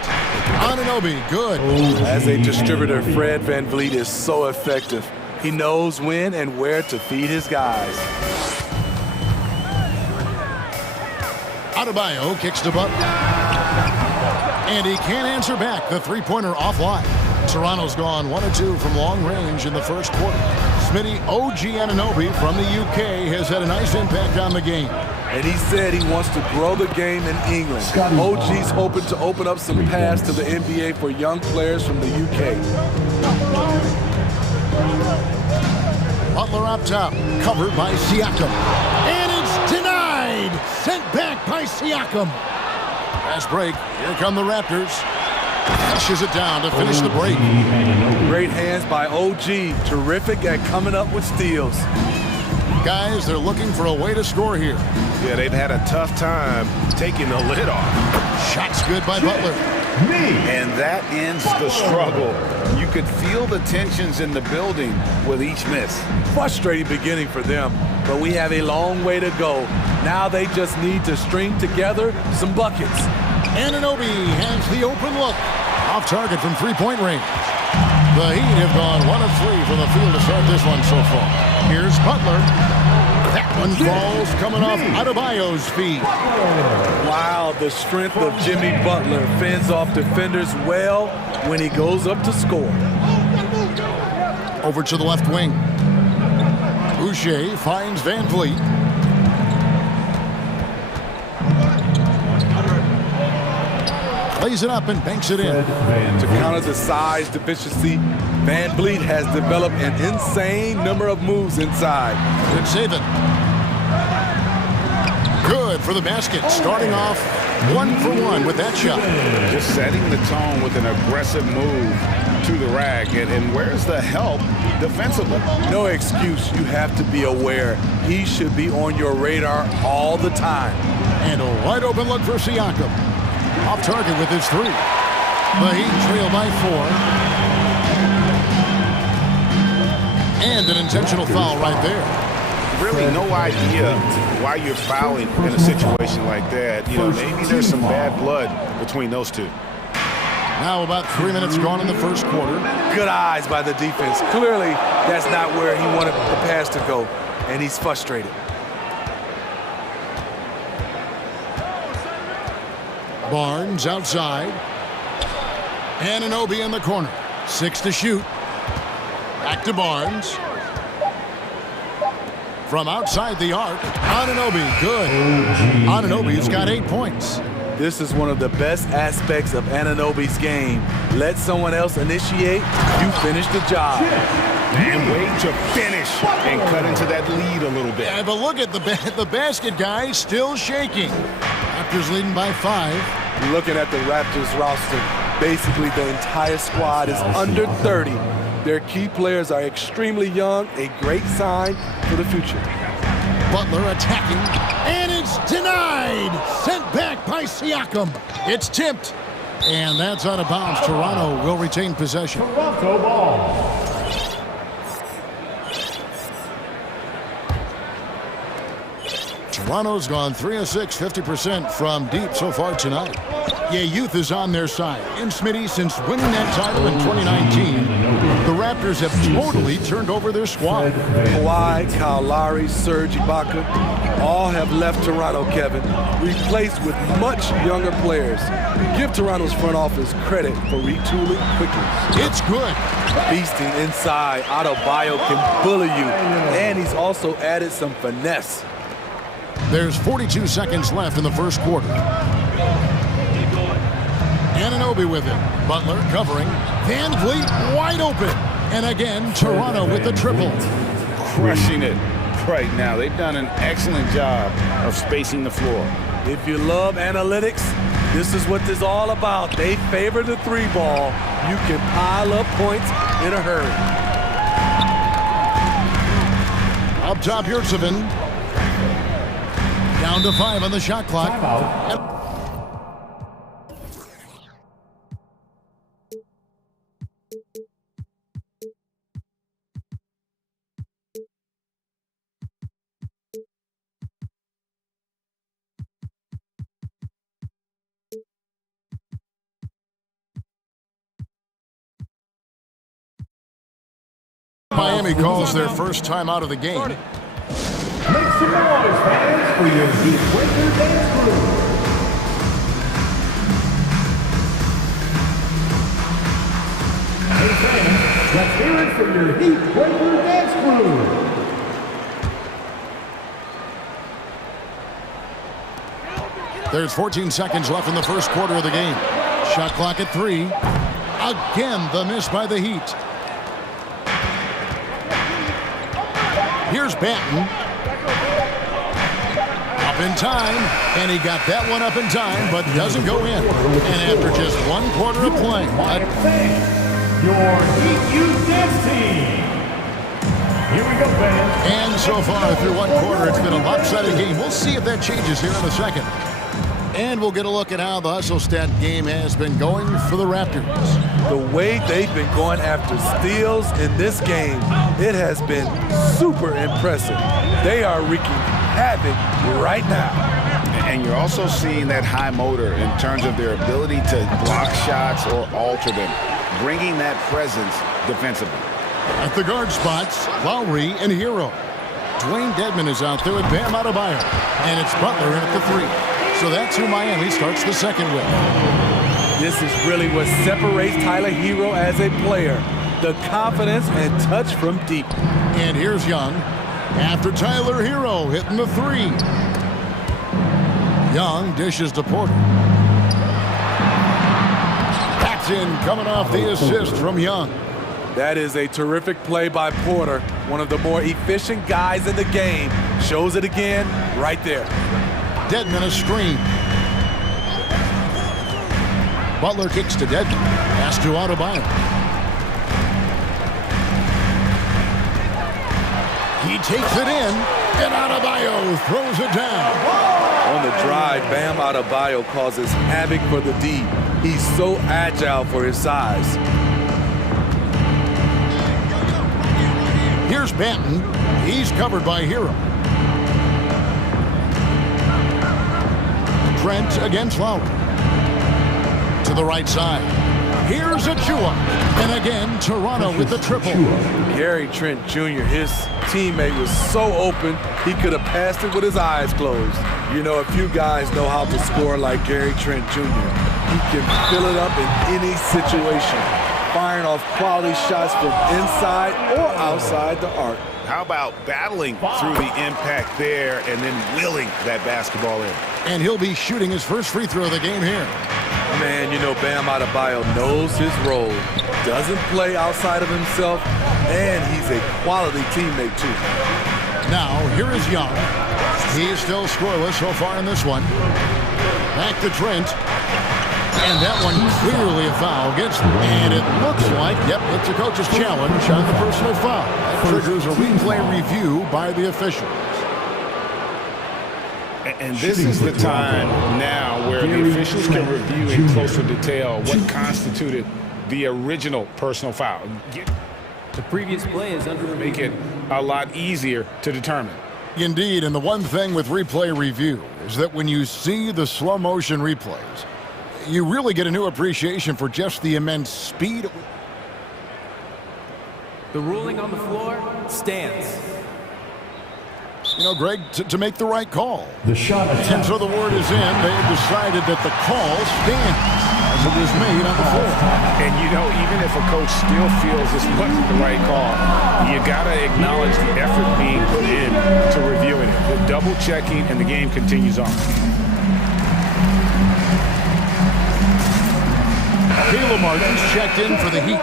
Anunoby, good. As a distributor, Fred VanVleet is so effective. He knows when and where to feed his guys. Adebayo kicks to Butler. And he can't answer back. The three-pointer offline. Toronto's gone 1 of 2 from long range in the first quarter. Smitty OG Anunoby from the UK has had a nice impact on the game. And he said he wants to grow the game in England. OG's hoping to open up some paths to the NBA for young players from the UK. Butler up top, covered by Siakam. And it's denied! Sent back by Siakam. Fast break. Here come the Raptors. Flushes it down to finish the break. Great hands by OG. Terrific at coming up with steals. Guys, they're looking for a way to score here. Yeah, they've had a tough time taking the lid off. Shots good by Butler. And that ends the struggle. You could feel the tensions in the building with each miss. Frustrating beginning for them, but we have a long way to go. Now they just need to string together some buckets. Anunoby has the open look. Off target from three-point range. The Heat have gone 1 of 3 from the field to start this one so far. Here's Butler. That one falls coming off Adebayo's feet. Wow, the strength of Jimmy Butler fends off defenders well when he goes up to score. Over to the left wing. Boucher finds VanVleet. Lays it up and banks it in. To counter the size deficiency, VanVleet has developed an insane number of moves inside. Good save it. Good for the basket. Starting off 1 for 1 with that shot. Just setting the tone with an aggressive move to the rack. And where's the help defensively? No excuse. You have to be aware. He should be on your radar all the time. And a wide open look for Siakam. Off target with his 3. The Heat trail by 4. And an intentional foul right there. Really no idea why you're fouling in a situation like that. You know, maybe there's some bad blood between those two. Now about 3 minutes gone in the first quarter. Good eyes by the defense. Clearly, that's not where he wanted the pass to go, and he's frustrated. Barnes outside. Anunoby in the corner. 6 to shoot. Back to Barnes. From outside the arc, Anunoby, good. Anunoby's got 8 points. This is one of the best aspects of Anunoby's game. Let someone else initiate, you finish the job. And wait to finish and cut into that lead a little bit. Yeah, but look at the basket guy still shaking. Raptors leading by 5. Looking at the Raptors roster, basically the entire squad is under 30. Their key players are extremely young, a great sign for the future. Butler attacking, and it's denied! Sent back by Siakam. It's tipped, and that's out of bounds. Toronto will retain possession. Toronto ball. Toronto's gone 3 of 6, 50% from deep so far tonight. Yeah, youth is on their side. And Smitty, since winning that title in 2019, the Raptors have totally turned over their squad. Kawhi, Kyle Lowry, Serge Ibaka, all have left Toronto, Kevin, replaced with much younger players. Give Toronto's front office credit for retooling quickly. It's good. Beasting inside, Adebayo can bully you, and he's also added some finesse. There's 42 seconds left in the first quarter. Anunoby with it. Butler covering. VanVleet wide open. And again, Toronto with the triple. Crushing it right now. They've done an excellent job of spacing the floor. If you love analytics, this is what this is all about. They favor the three ball. You can pile up points in a hurry. Up top, Yurtsevin. Down to 5 on the shot clock. Miami calls their first time out of the game. Make some noise, fans, for your Heat Breaker dance crew. Hey fans, let's hear it for your Heat Breaker dance crew. There's 14 seconds left in the first quarter of the game. Shot clock at 3. Again, the miss by the Heat. Here's Banton. Up in time, and he got that one up in time, but doesn't go in. And after just 1 quarter of play, your Heat Youth Dance Team. Here we go, fans. And so far through 1 quarter, it's been a lopsided game. We'll see if that changes here in a second. And we'll get a look at how the hustle stat game has been going for the Raptors. The way they've been going after steals in this game, it has been super impressive. They are wreaking havoc right now. And you're also seeing that high motor in terms of their ability to block shots or alter them, bringing that presence defensively. At the guard spots, Lowry and Hero. Dwayne Dedmon is out there with Bam Adebayo. And it's Butler in at the 3. So that's who Miami starts the second with. This is really what separates Tyler Hero as a player. The confidence and touch from deep. And here's Young. After Tyler Hero hitting the 3. Young dishes to Porter. Paxson coming off the assist from Young. That is a terrific play by Porter. One of the more efficient guys in the game. Shows it again right there. Dedmon a screen. Butler kicks to Dedmon. Pass to Adebayo. He takes it in, and Adebayo throws it down. On the drive, Bam Adebayo causes havoc for the D. He's so agile for his size. Here's Banton. He's covered by Hero. Trent against Lowry. To the right side. Here's Achua. And again, Toronto with the triple. Gary Trent Jr., his teammate was so open, he could have passed it with his eyes closed. You know, a few guys know how to score like Gary Trent Jr. He can fill it up in any situation, firing off quality shots from inside or outside the arc. How about battling through the impact there and then willing that basketball in? And he'll be shooting his first free throw of the game here. Man, you know, Bam Adebayo knows his role, doesn't play outside of himself, and he's a quality teammate, too. Now, here is Young. He's still scoreless so far in this one. Back to Trent. And that one clearly a foul against them. And it looks like, yep, it's a coach's challenge on the personal foul. That triggers a replay review by the officials. And this is the time now where the officials can review in closer detail what constituted the original personal foul. The previous play is under review. Make it a lot easier to determine. Indeed, and the one thing with replay review is that when you see the slow motion replays, you really get a new appreciation for just the immense speed. The ruling on the floor stands. You know, Greg, to make the right call. The shot attempt. And so the word is in. They have decided that the call stands as it was made on the floor. And, you know, even if a coach still feels this wasn't the right call, you got to acknowledge the effort being put in to reviewing it. The double checking, and the game continues on. Caleb Michael Martin's checked in for the Heat.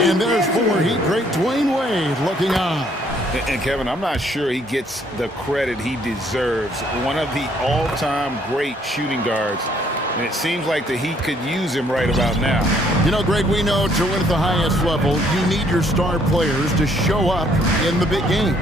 And there's former Heat great Dwayne Wade looking on. And Kevin, I'm not sure he gets the credit he deserves. One of the all-time great shooting guards. And it seems like the Heat could use him right about now. You know, Greg, we know to win at the highest level, you need your star players to show up in the big games.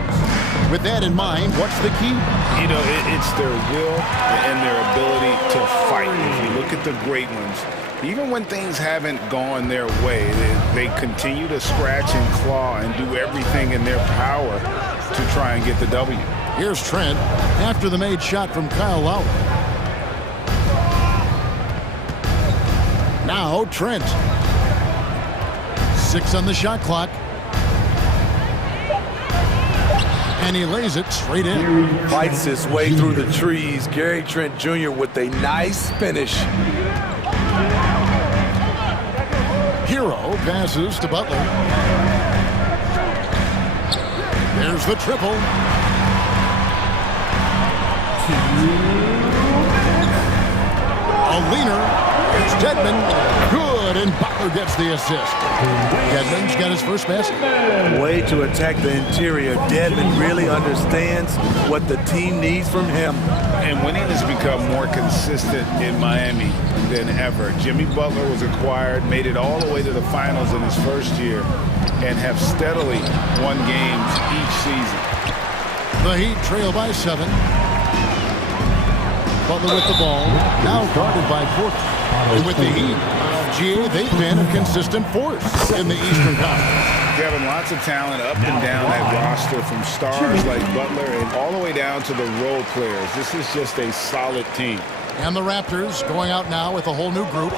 With that in mind, what's the key? You know, it's their will and their ability to fight. If you look at the great ones, even when things haven't gone their way, they continue to scratch and claw and do everything in their power to try and get the W. Here's Trent after the made shot from Kyle Lowry. Now Trent. 6 on the shot clock. And he lays it straight in. Fights his way through the trees. Gary Trent Jr. with a nice finish. Hero passes to Butler. There's the triple. A leaner. It's Dedmon. Good, and Butler gets the assist. Dedmon's got his first basket. Way to attack the interior. Dedmon really understands what the team needs from him. And winning has become more consistent in Miami than ever. Jimmy Butler was acquired, made it all the way to the finals in his first year, and have steadily won games each season. The Heat trail by 7. Butler with the ball, now guarded by Porter. And with the Heat, GA, they've been a consistent force in the Eastern Conference. Kevin, lots of talent up and down that roster, from stars like Butler and all the way down to the role players. This is just a solid team. And the Raptors going out now with a whole new group.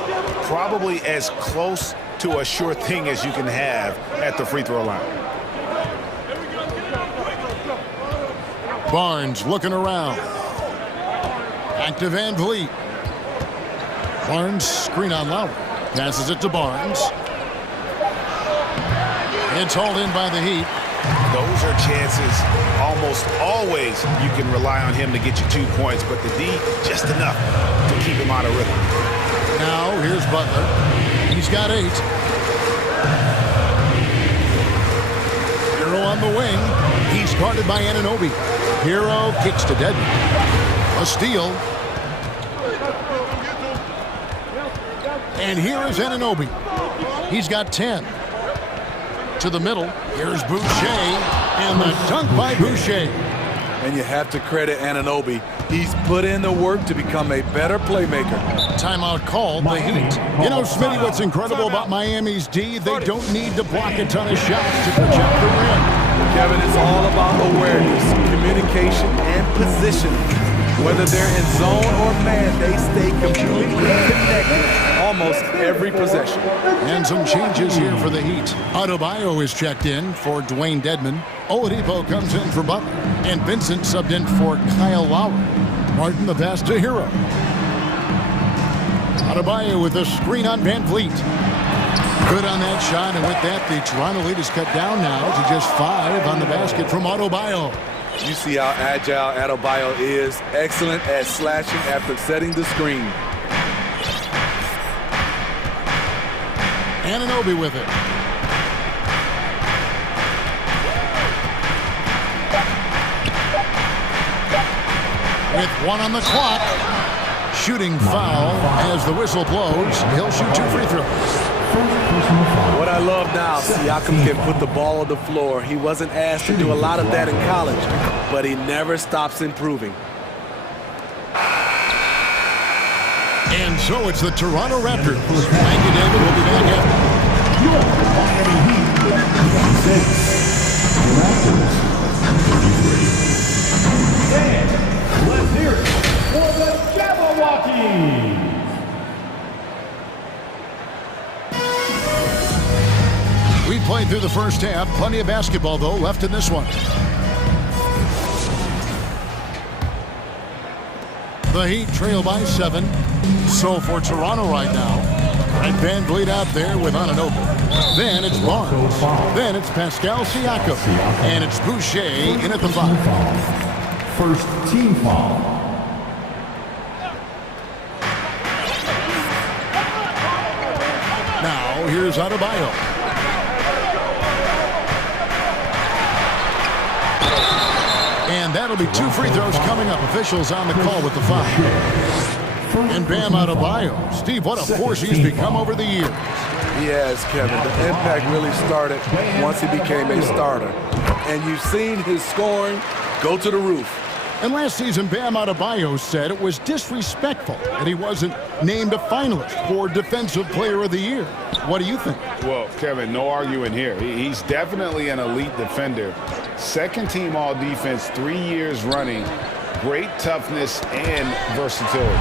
Probably as close to a sure thing as you can have at the free throw line. Barnes looking around. Back to Van Vliet. Barnes screen on Lowry. Passes it to Barnes. It's hauled in by the Heat. Those are chances almost always you can rely on him to get you 2 points, but the D, just enough to keep him out of rhythm. Now here's Butler. He's got 8. Hero on the wing. He's guarded by Anunoby. Hero kicks to Dedmon. A steal. And here is Anunoby. He's got 10. To the middle. Here's Boucher. And the dunk by Boucher. And you have to credit Anunoby. He's put in the work to become a better playmaker. Timeout called, the Heat. You know, Smitty, what's incredible about Miami's D, they don't need to block a ton of shots to project the win. Kevin, it's all about awareness, communication, and positioning. Whether they're in zone or man, they stay completely connected almost every possession. And some changes here for the Heat. Adebayo is checked in for Dwayne Dedmon. Oladipo comes in for Butler. And Vincent subbed in for Kyle Lowry. Martin the pass to Hero. Adebayo with a screen on Van Vliet. Good on that shot, and with that, the Toronto lead is cut down now to just 5 on the basket from Adebayo. You see how agile Adebayo is. Excellent at slashing after setting the screen. Anunoby with it. With 1 on the clock. Shooting foul as the whistle blows. He'll shoot 2 free throws. What I love now, Siakam can put the ball on the floor. He wasn't asked to do a lot of that in college, but he never stops improving. And so it's the Toronto Raptors. Thank you, David. We'll be back after. Your Miami Heat, 6. Raptors, 33. And let's hear it for the Jabberwockies. We played through the first half. Plenty of basketball, though, left in this one. The Heat trail by 7. So for Toronto right now, and Van Vliet out there with Anunoby. Then it's Barnes. Then it's Pascal Siakam. And it's Boucher in at the 5. First team foul. Now Here's Adebayo. And that'll be 2 free throws coming up. Officials on the call with the foul. And Bam Adebayo. Steve, what a force he's become over the years. He has, Kevin. The impact really started once he became a starter. And you've seen his scoring go to the roof. And last season, Bam Adebayo said it was disrespectful that he wasn't named a finalist for Defensive Player of the Year. What do you think? Well, Kevin, no arguing here. He's definitely an elite defender. Second team all defense 3 years running. Great toughness and versatility.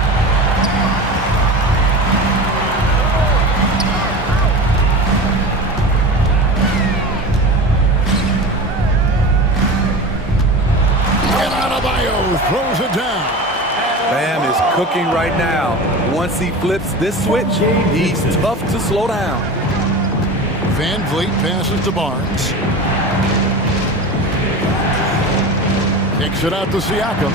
Throws it down. Bam is cooking right now. Once he flips this switch, he's tough to slow down. Van Vliet passes to Barnes. Kicks it out to Siakam.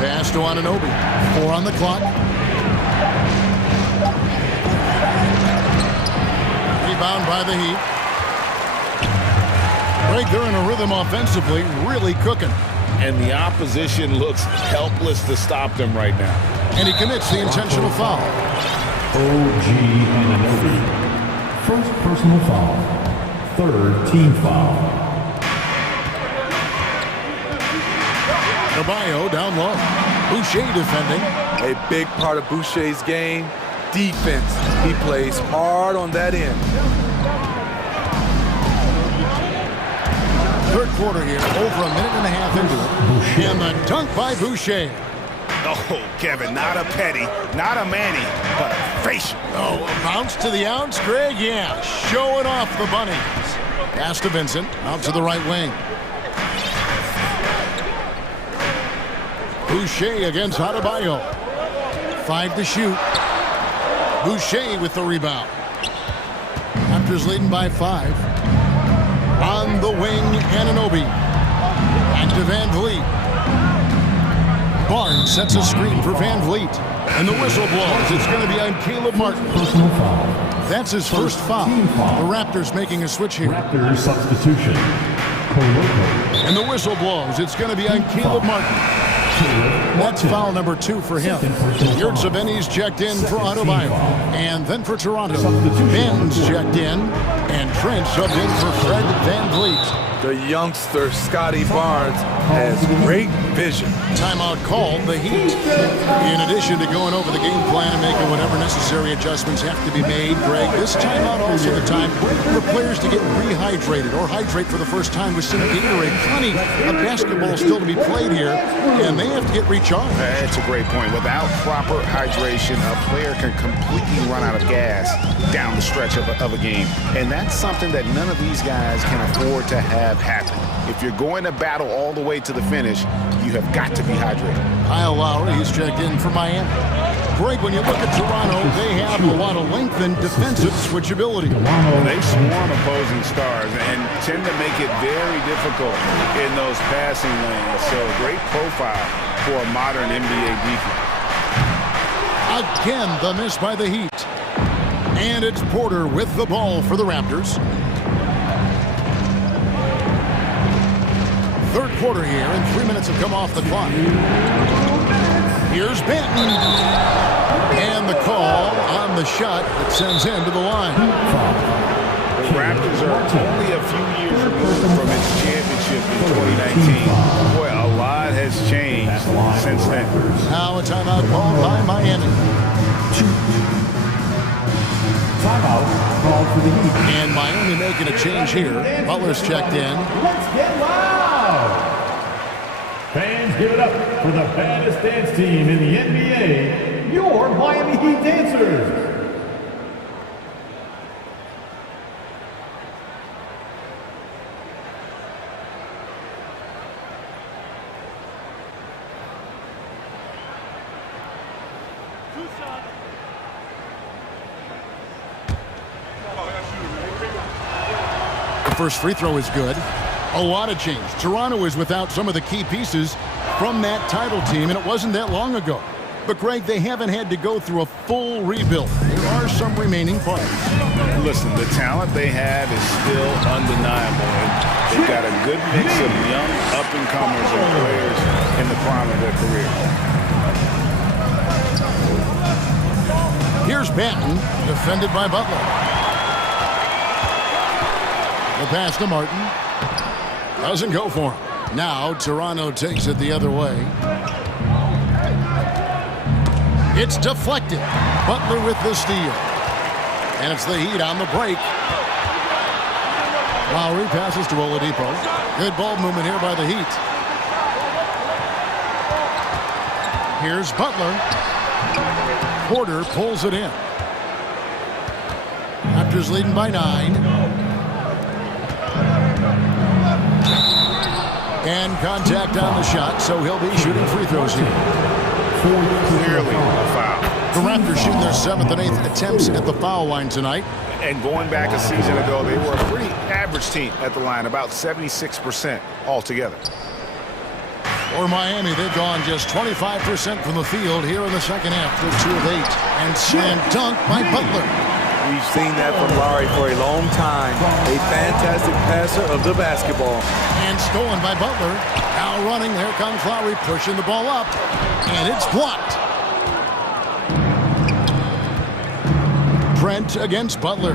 Pass to Anunoby. 4 on the clock. Rebound by the Heat. Greg, they're in a rhythm offensively, really cooking. And the opposition looks helpless to stop them right now. And he commits the intentional foul. OG Anunoby. First personal foul. Third team foul. Adebayo down low. Boucher defending. A big part of Boucher's game, defense. He plays hard on that end. Third quarter here, over a minute and a half into it. And the dunk by Boucher. Oh, Kevin, not a petty, not a Manny, but a facial. Oh, a bounce to the outs, Greg? Yeah, showing off the bunnies. Pass to Vincent, out to the right wing. Boucher against Adebayo. 5 to shoot. Boucher with the rebound. Raptors leading by 5. On the wing, Anunoby. Back to Van Vliet. Barnes sets a screen for Van Vliet. And the whistle blows. It's going to be on Caleb Martin. Personal foul. That's his first foul. The Raptors making a switch here. Raptors substitution. And the whistle blows. It's going to be on Caleb Martin. That's foul number 2 for him. Yurtseven's checked in for Adebayo. And then for Toronto, Ben's checked in. And Trent subbed in for Fred Van Vliet. The youngster, Scotty Barnes, has great vision. Timeout called, the Heat. In addition to going over the game plan and making whatever necessary adjustments have to be made, Greg, this timeout also the time for players to get rehydrated or hydrate for the first time with some Gatorade. Plenty of basketball still to be played here, and they have to get recharged. That's a great point. Without proper hydration, a player can completely run out of gas down the stretch of a game. And that's something that none of these guys can afford to have happen. If you're going to battle all the way to the finish, you have got to be hydrated. Kyle Lowry, he's checked in for Miami. Greg, when you look at Toronto, they have a lot of length and defensive switchability. They swarm opposing stars and tend to make it very difficult in those passing lanes. So great profile for a modern NBA defense. Again, the miss by the Heat. And it's Porter with the ball for the Raptors. Third quarter here, and 3 minutes have come off the clock. Here's Benton. And the call on the shot that sends him to the line. The Raptors are only a few years removed from its championship in 2019. Boy, a lot has changed since then. Now a timeout called by Miami. Timeout called for the Heat. And Miami making a change here. Butler's checked in. Let's get loud! Fans, give it up for the baddest dance team in the NBA, your Miami Heat Dancers. The first free throw is good. A lot of change. Toronto is without some of the key pieces from that title team, and it wasn't that long ago. But, Greg, they haven't had to go through a full rebuild. There are some remaining parts. Listen, the talent they have is still undeniable. They've got a good mix of young up-and-comers and players in the prime of their career. Here's Banton, defended by Butler. The pass to Martin. Doesn't go for him. Now Toronto takes it the other way. It's deflected. Butler with the steal. And it's the Heat on the break. Lowry passes to Oladipo. Good ball movement here by the Heat. Here's Butler. Porter pulls it in. Raptors leading by 9. And contact on the shot, so he'll be shooting free throws here. Clearly a foul. The Raptors shooting their 7th and 8th attempts at the foul line tonight. And going back a season ago, they were a pretty average team at the line, about 76% altogether. For Miami, they've gone just 25% from the field here in the second half. They're 2 of 8. And slam dunk by Butler. We've seen that from Lowry for a long time. A fantastic passer of the basketball. And stolen by Butler. Now running. Here comes Lowry pushing the ball up. And it's blocked. Trent against Butler.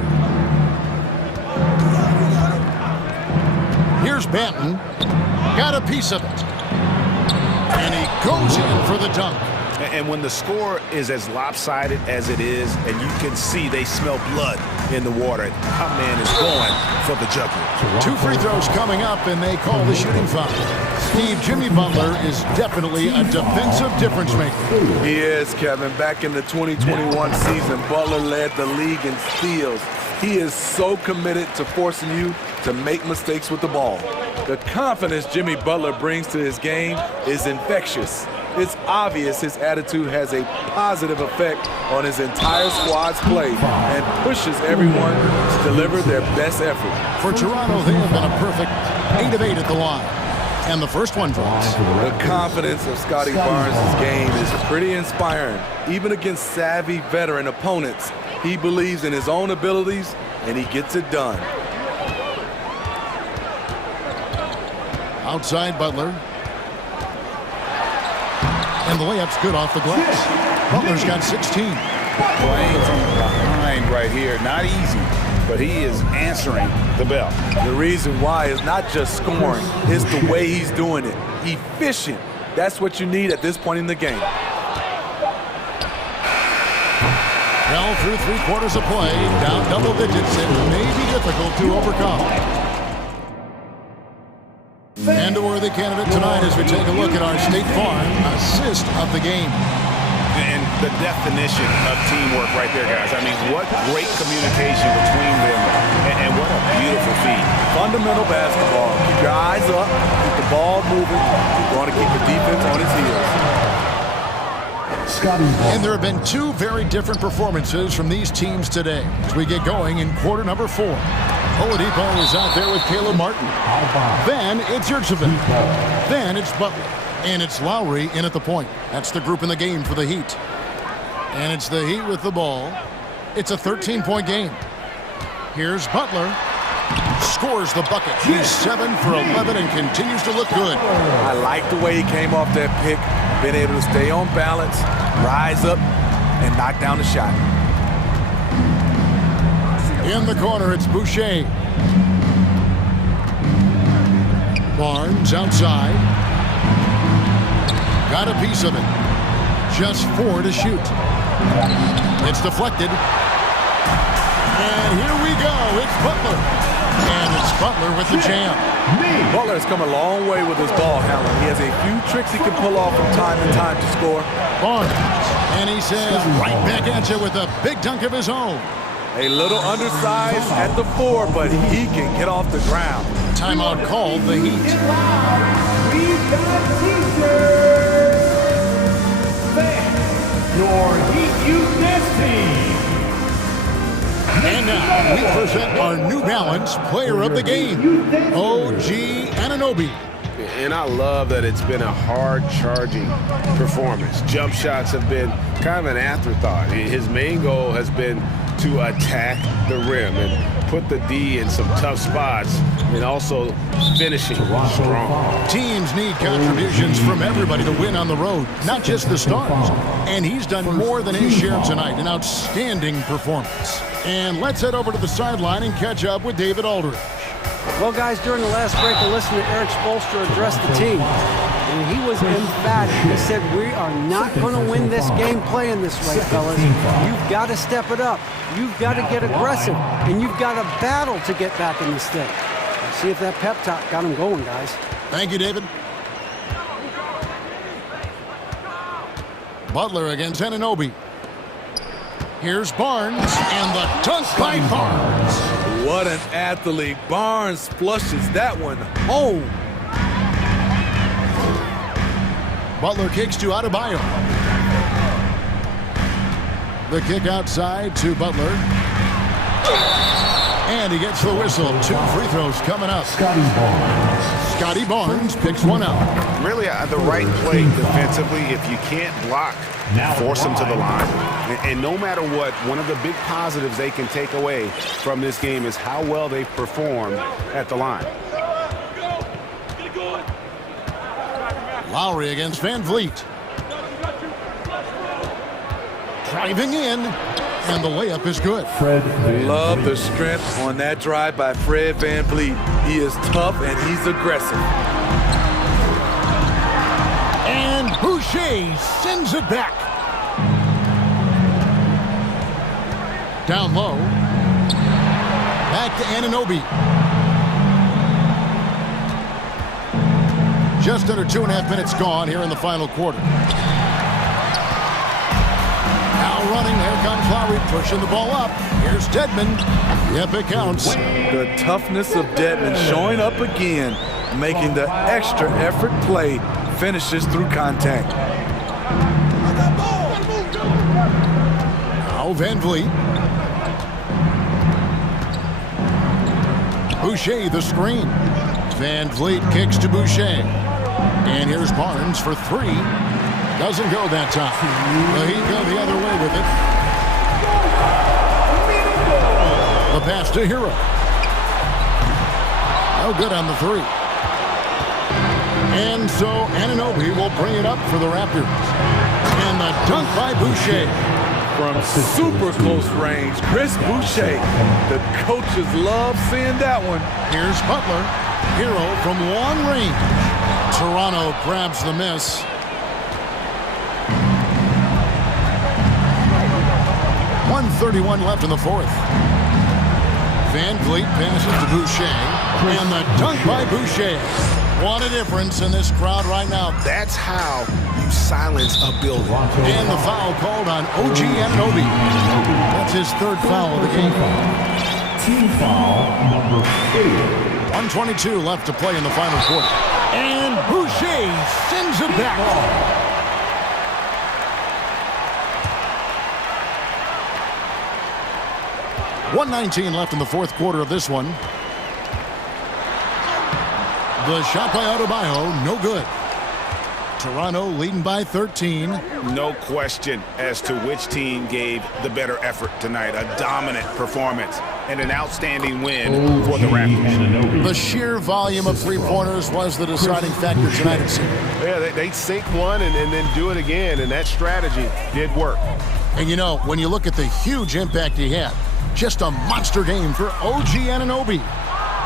Here's Banton. Got a piece of it. And he goes in for the dunk. And when the score is as lopsided as it is, and you can see they smell blood in the water, our man is going for the jugular. 2 free throws coming up, and they call the shooting foul. Steve, Jimmy Butler is definitely a defensive difference maker. He is, Kevin. Back in the 2021 season, Butler led the league in steals. He is so committed to forcing you to make mistakes with the ball. The confidence Jimmy Butler brings to his game is infectious. It's obvious his attitude has a positive effect on his entire squad's play and pushes everyone to deliver their best effort. For Toronto, they have been a perfect 8 of 8 at the line. And the first one drops. The confidence of Scotty Barnes' game is pretty inspiring. Even against savvy veteran opponents, he believes in his own abilities and he gets it done. Outside Butler. And the layup's good off the glass. Butler's got 16. Playing from behind right here. Not easy, but he is answering the bell. The reason why is not just scoring, it's the way he's doing it. Efficient. That's what you need at this point in the game. Well, through 3/4 of play, down double digits, it may be difficult to overcome. And a worthy candidate tonight as we take a look at our State Farm assist of the game. And the definition of teamwork right there, guys. I mean, what great communication between them, and what a beautiful feed. Fundamental basketball. Keep your eyes up, keep the ball moving. You're going to keep the defense on its heels. And there have been 2 very different performances from these teams today as we get going in quarter number 4. Oladipo is out there with Caleb Martin. Then it's Yurtseven. Then it's Butler. And it's Lowry in at the point. That's the group in the game for the Heat. And it's the Heat with the ball. It's a 13-point game. Here's Butler. Scores the bucket. He's 7 for 11 and continues to look good. I like the way he came off that pick. Been able to stay on balance, rise up, and knock down the shot. In the corner, it's Boucher. Barnes outside. Got a piece of it. Just 4 to shoot. It's deflected. And here we go. It's Butler. And it's Butler with the jam. Butler has come a long way with his ball handling. He has a few tricks he can pull off from time to time to score. Barnes. And he says right back at you with a big dunk of his own. A little undersized at the 4, but he can get off the ground. Timeout called the Heat. Your Heat Youth team. And now we present our New Balance Player of the Game, OG Anunoby. And I love that it's been a hard-charging performance. Jump shots have been kind of an afterthought. His main goal has been to attack the rim and put the D in some tough spots and also finishing strong. Teams need contributions from everybody to win on the road, not just the stars. And he's done more than his share tonight, an outstanding performance. And let's head over to the sideline and catch up with David Aldridge. Well, guys, during the last break, I listened to Eric Spoelstra address the team. And he was emphatic. He said, we are not going to win this game playing this way, fellas. You've got to step it up. You've got to get aggressive. And you've got to battle to get back in this thing. Let's see if that pep talk got him going, guys. Thank you, David. Butler against Anunoby. Here's Barnes, and the dunk by Barnes. What an athlete. Barnes flushes that one home. Butler kicks to Adebayo. The kick outside to Butler. And he gets the whistle. 2 free throws coming up. Scotty Barnes picks one out. Really the right play defensively. If you can't block, force them to the line. And no matter what, one of the big positives they can take away from this game is how well they perform at the line. Lowry against Van Vliet. Driving in, and the layup is good. Love the strength on that drive by Fred Van Vliet. He is tough and he's aggressive. And Boucher sends it back. Down low. Back to Anunoby. Just under 2.5 minutes gone here in the final quarter. Now running, here comes Lowry, pushing the ball up. Here's Dedmon. Yep, it counts. The toughness of Dedmon showing up again, making the extra effort play, finishes through contact. Now Van Vliet. Boucher the screen. Van Vliet kicks to Boucher. And here's Barnes for 3. Doesn't go that time. Well, he go the other way with it. The pass to Hero. No good on the 3. And so Anunoby will bring it up for the Raptors. And the dunk by Boucher. From super close range, Chris Boucher. The coaches love seeing that one. Here's Butler. Hero from long range. Toronto grabs the miss. .131 left in the fourth. Van Vliet passes to Boucher. And the dunk by Boucher. What a difference in this crowd right now. That's how you silence a building. And the foul called on OG Anunoby. That's his 3rd foul of the game. Team foul number 8. 1:22 left to play in the final quarter. And Boucher sends it back. 1:19 left in the fourth quarter of this one. The shot by Adebayo, no good. Toronto leading by 13. No question as to which team gave the better effort tonight. A dominant performance and an outstanding win for the Raptors. The sheer volume of three-pointers was the deciding factor tonight, it seemed. Yeah, they sink one and then do it again, and that strategy did work. And you know, when you look at the huge impact he had, just a monster game for OG Anunoby.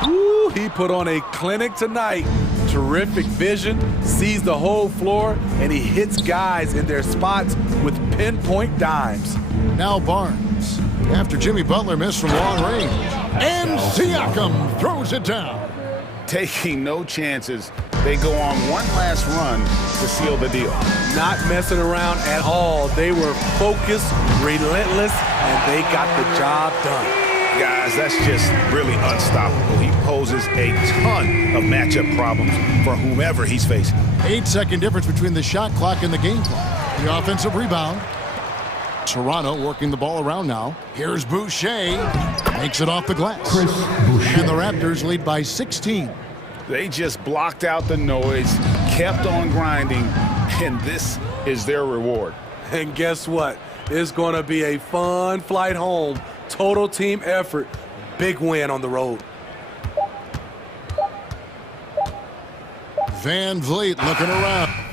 Ooh, he put on a clinic tonight. Terrific vision, sees the whole floor, and he hits guys in their spots with pinpoint dimes. Now Barnes, after Jimmy Butler missed from long range. And Siakam throws it down. Taking no chances, they go on one last run to seal the deal. Not messing around at all. They were focused, relentless, and they got the job done. Guys, that's just really unstoppable. He poses a ton of matchup problems for whomever he's facing. 8-second difference between the shot clock and the game clock. The offensive rebound. Toronto working the ball around now. Here's Boucher. Makes it off the glass. And the Raptors lead by 16. They just blocked out the noise, kept on grinding, and this is their reward. And guess what? It's going to be a fun flight home. Total team effort. Big win on the road. Van Vliet looking around.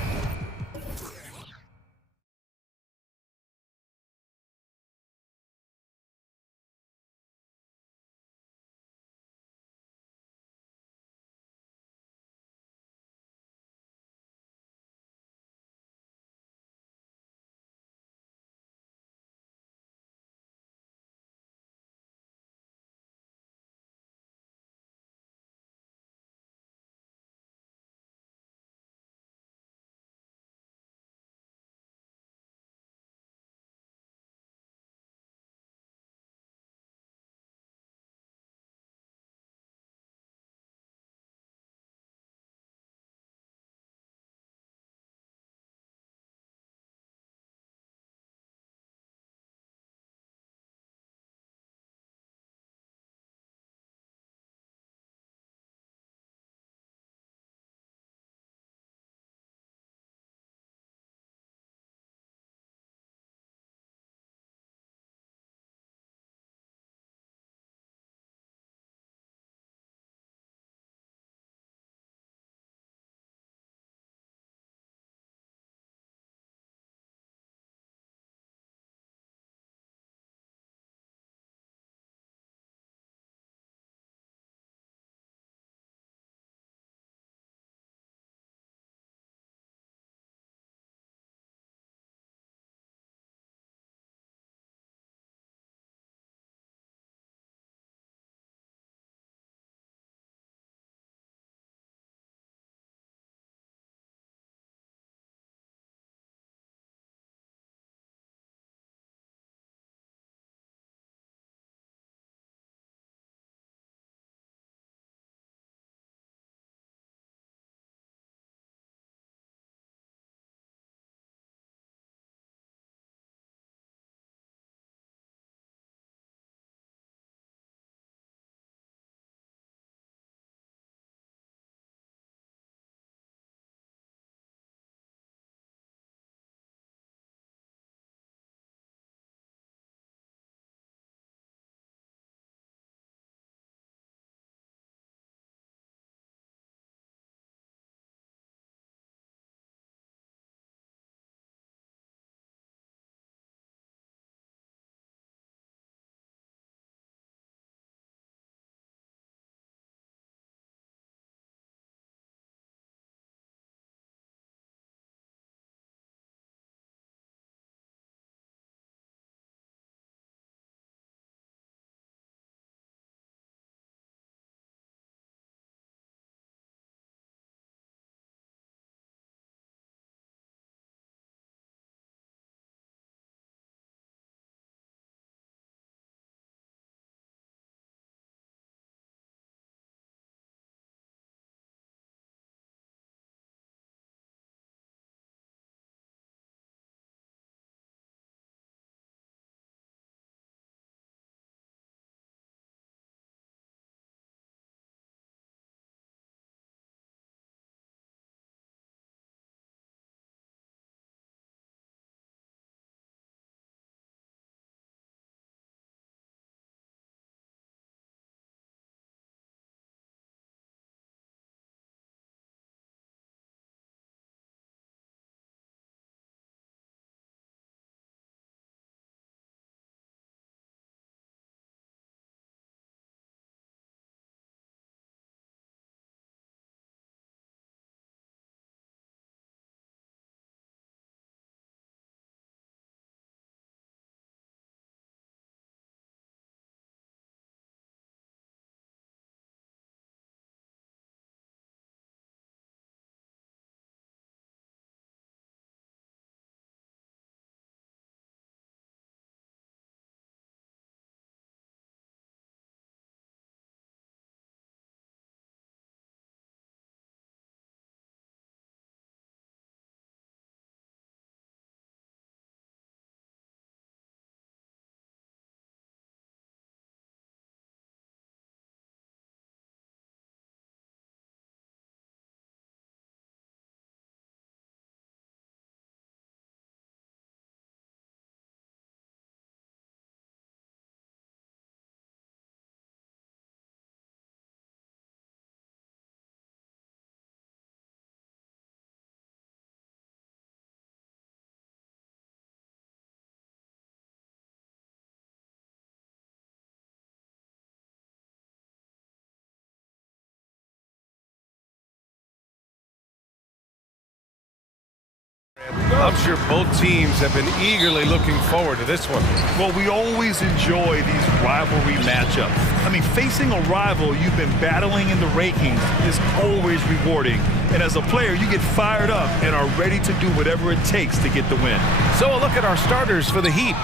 I'm sure both teams have been eagerly looking forward to this one. Well, we always enjoy these rivalry matchups. I mean, facing a rival you've been battling in the rankings is always rewarding. And as a player, you get fired up and are ready to do whatever it takes to get the win. So a look at our starters for the Heat.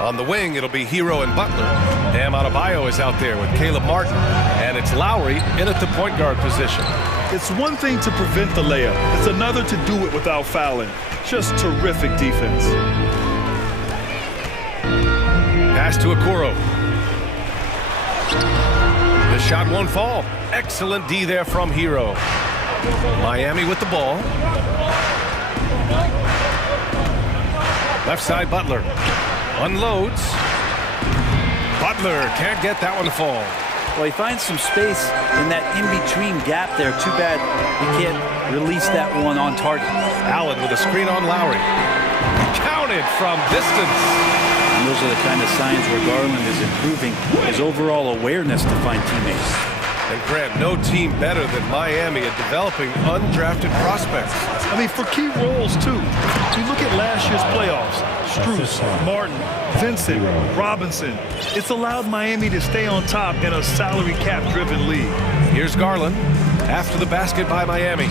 On the wing, it'll be Hero and Butler. Bam Adebayo is out there with Caleb Martin. And it's Lowry in at the point guard position. It's one thing to prevent the layup. It's another to do it without fouling. Just terrific defense. Pass to Okoro. The shot won't fall. Excellent D there from Hero. Miami with the ball. Left side, Butler. Unloads. Butler can't get that one to fall. Well, he finds some space in that in-between gap there. Too bad he can't release that one on target. Allen with a screen on Lowry. Counted from distance. And those are the kind of signs where Garland is improving his overall awareness to find teammates. And Grant, no team better than Miami at developing undrafted prospects. I mean, for key roles, too. You look at last year's playoffs. Strus, Martin, Vincent, Robinson. It's allowed Miami to stay on top in a salary cap-driven league. Here's Garland after the basket by Miami.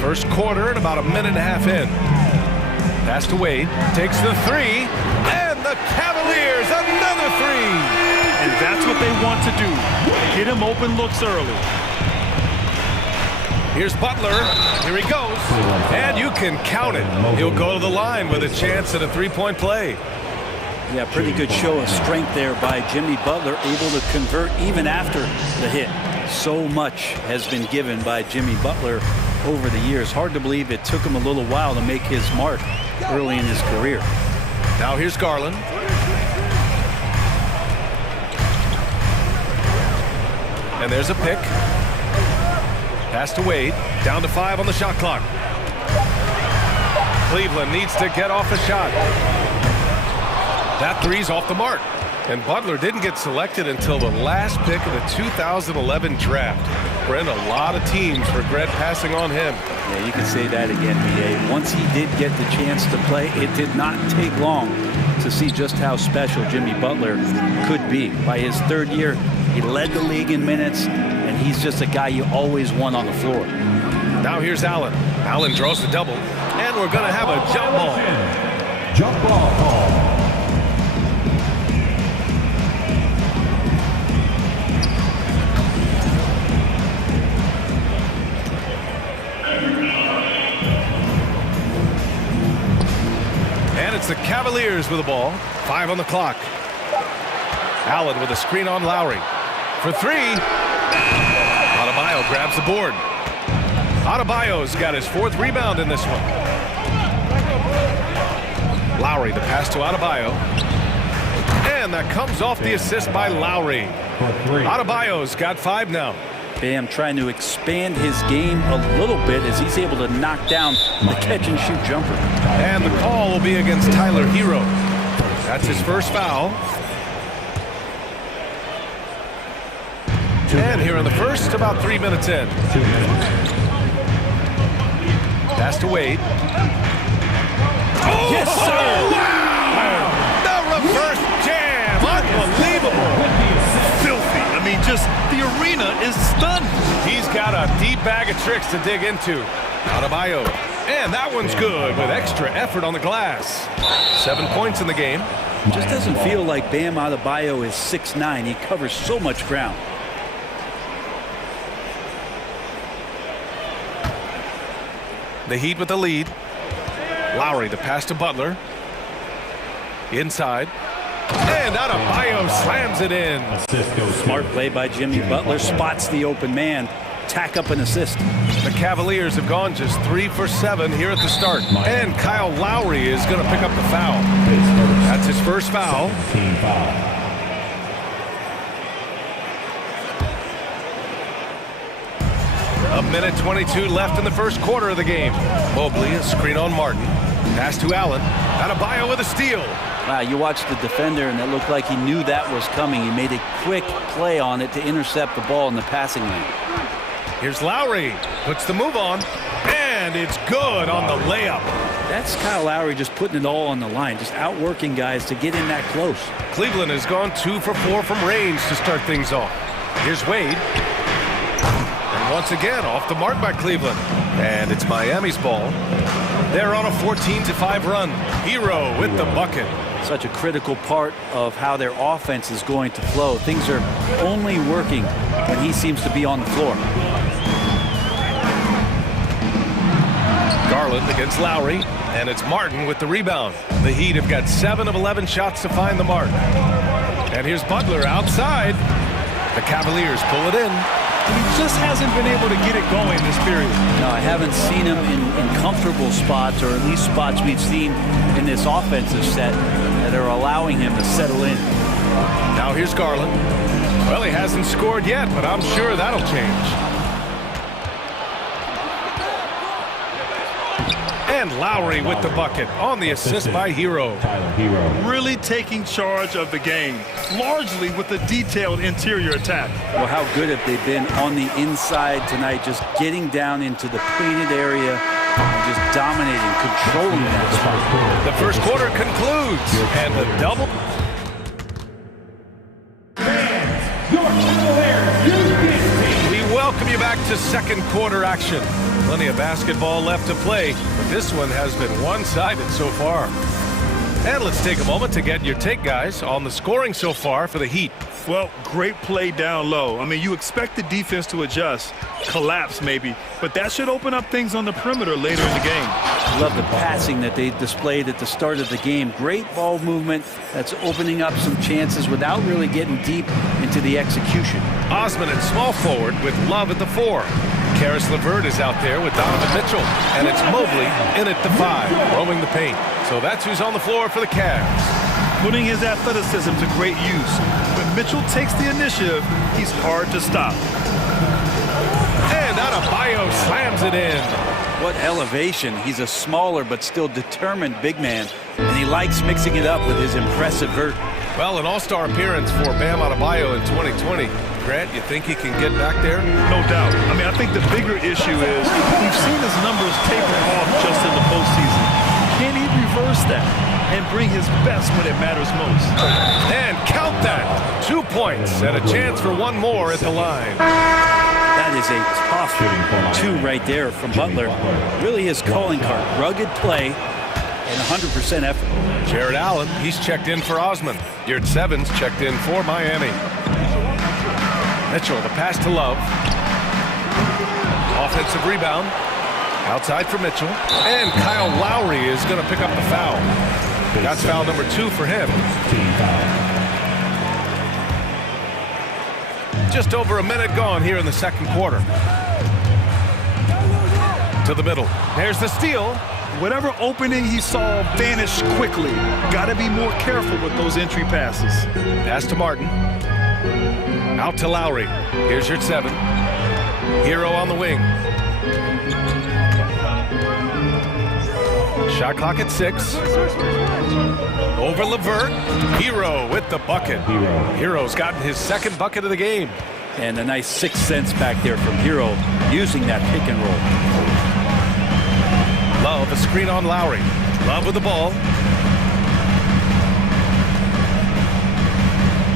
First quarter and about a minute and a half in. Pass to Wade, takes the three, and the Cavaliers, another three! And that's what they want to do. Get him open looks early. Here's Butler, here he goes, and you can count it. He'll go to the line with a chance at a three-point play. Yeah, pretty good show of strength there by Jimmy Butler, able to convert even after the hit. So much has been given by Jimmy Butler over the years. Hard to believe it took him a little while to make his mark early in his career. Now here's Garland. And there's a pick. Pass to Wade. Down to 5 on the shot clock. Cleveland needs to get off a shot. That three's off the mark. And Butler didn't get selected until the last pick of the 2011 draft. Brent, a lot of teams regret passing on him. Yeah, you can say that again, B.A. Once he did get the chance to play, it did not take long to see just how special Jimmy Butler could be. By his third year, he led the league in minutes, and he's just a guy you always want on the floor. Now here's Allen. Allen draws the double, and we're going to have a jump ball. Jump ball call. It's the Cavaliers with the ball. 5 on the clock. Allen with a screen on Lowry. For 3. Adebayo grabs the board. Adebayo's got his 4th rebound in this one. Lowry, the pass to Adebayo. And that comes off the assist by Lowry. Adebayo's got 5 now. Bam trying to expand his game a little bit as he's able to knock down the catch-and-shoot jumper. And the call will be against Tyler Hero. That's his first foul. And here in the first, about 3 minutes in. Pass to Wade. Oh, yes, sir! Wow! The reverse jam! Unbelievable! Filthy. I mean, just the arena is stunned. He's got a deep bag of tricks to dig into. Adebayo. And that one's good with extra effort on the glass. 7 points in the game. Just doesn't feel like Bam Adebayo is 6'9". He covers so much ground. The Heat with the lead. Lowry, the pass to Butler. Inside. And Adebayo slams it in. Smart play by Jimmy Butler. Spots the open man. Tack up an assist. The Cavaliers have gone just 3 for 7 here at the start. And Kyle Lowry is going to pick up the foul. That's his first foul. A minute 22 left in the first quarter of the game. Mobley, a screen on Martin. Pass to Allen. Adebayo with a steal. Wow, you watched the defender, and it looked like he knew that was coming. He made a quick play on it to intercept the ball in the passing lane. Here's Lowry. Puts the move on. And it's good on the layup. That's Kyle Lowry just putting it all on the line, just outworking guys to get in that close. Cleveland has gone 2 for 4 from range to start things off. Here's Wade. And once again, off the mark by Cleveland. And it's Miami's ball. They're on a 14-5 run. Hero with the bucket. Such a critical part of how their offense is going to flow. Things are only working when he seems to be on the floor. Garland against Lowry, and it's Martin with the rebound. The Heat have got 7 of 11 shots to find the mark. And here's Butler outside. The Cavaliers pull it in. He just hasn't been able to get it going this period. No, I haven't seen him in comfortable spots, or at least spots we've seen in this offensive set that are allowing him to settle in. Now here's Garland. Well, he hasn't scored yet, but I'm sure that'll change. And Lowry with the bucket on the assist by Hero. Really taking charge of the game, largely with a detailed interior attack. Well, how good have they been on the inside tonight, just getting down into the painted area and just dominating, controlling that spot. The first quarter concludes, and the double. We welcome you back to second quarter action. Plenty of basketball left to play, but this one has been one-sided so far. And let's take a moment to get your take, guys, on the scoring so far for the Heat. Well, great play down low. I mean, you expect the defense to adjust, collapse maybe, but that should open up things on the perimeter later in the game. Love the passing that they displayed at the start of the game. Great ball movement that's opening up some chances without really getting deep into the execution. Osman at small forward with Love at the 4. Karis LeVert is out there with Donovan Mitchell, and it's Mobley in at the 5, roaming the paint. So that's who's on the floor for the Cavs. Putting his athleticism to great use. When Mitchell takes the initiative, he's hard to stop. And Adebayo slams it in. What elevation. He's a smaller but still determined big man, and he likes mixing it up with his impressive vert. Well, an all-star appearance for Bam Adebayo in 2020. Grant, you think he can get back there? No doubt. I mean, I think the bigger issue is we've seen his numbers taper off just in the postseason. Can he reverse that and bring his best when it matters most? And count that. 2 points and a chance for one more at the line. That is a tough 2 right there from Butler. Really his calling card. Rugged play and 100% effort. Jared Allen, he's checked in for Osman. Yurt Sevens checked in for Miami. Mitchell, the pass to Love. Offensive rebound. Outside for Mitchell. And Kyle Lowry is going to pick up the foul. That's foul number 2 for him. Just over a minute gone here in the second quarter. To the middle. There's the steal. Whatever opening he saw vanished quickly. Got to be more careful with those entry passes. Pass to Martin. Out to Lowry. Here's your 7. Hero on the wing. Shot clock at 6. Over LeVert. Hero with the bucket. Hero's gotten his second bucket of the game. And a nice 6 cents back there from Hero using that pick and roll. Love, a screen on Lowry. Love with the ball.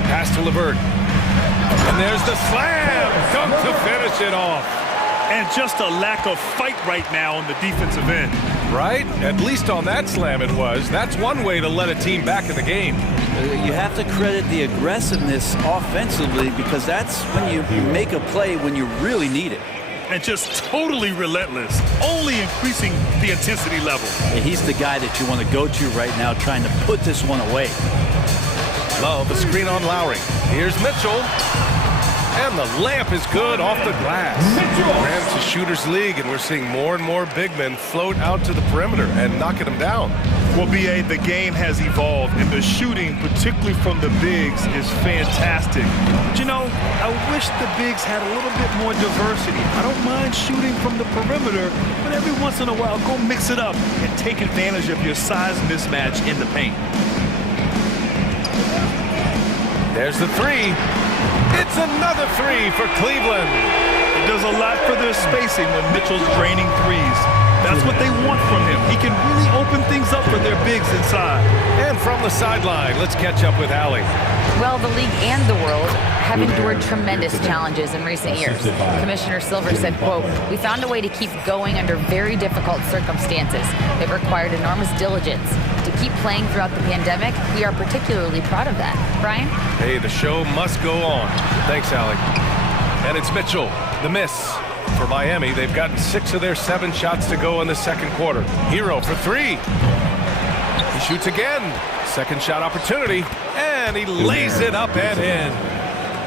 Pass to LeVert. And there's the slam. Dunk to finish it off. And just a lack of fight right now on the defensive end. Right? At least on that slam it was. That's one way to let a team back in the game. You have to credit the aggressiveness offensively, because that's when you make a play when you really need it. And just totally relentless, only increasing the intensity level. And he's the guy that you want to go to right now, trying to put this one away. Love, the screen on Lowry. Here's Mitchell. And the layup is good off the glass. Rams to Shooters League, and we're seeing more and more big men float out to the perimeter and knocking them down. Well, B.A., the game has evolved, and the shooting, particularly from the bigs, is fantastic. But, you know, I wish the bigs had a little bit more diversity. I don't mind shooting from the perimeter, but every once in a while, go mix it up and take advantage of your size mismatch in the paint. There's the 3. It's another 3 for Cleveland. The does a lot for their spacing when Mitchell's draining threes. That's what they want from him. He can really open things up for their bigs inside. And from the sideline, let's catch up with Allie. Well, the league and the world have endured tremendous challenges in recent years. Commissioner Silver said, quote, "We found a way to keep going under very difficult circumstances. It required enormous diligence. To keep playing throughout the pandemic, we are particularly proud of that." Brian? Hey, the show must go on. Thanks, Allie. And it's Mitchell, the miss. For Miami, they've gotten 6 of their 7 shots to go in the second quarter. Hero for 3. He shoots again. Second shot opportunity. And he lays it up and in.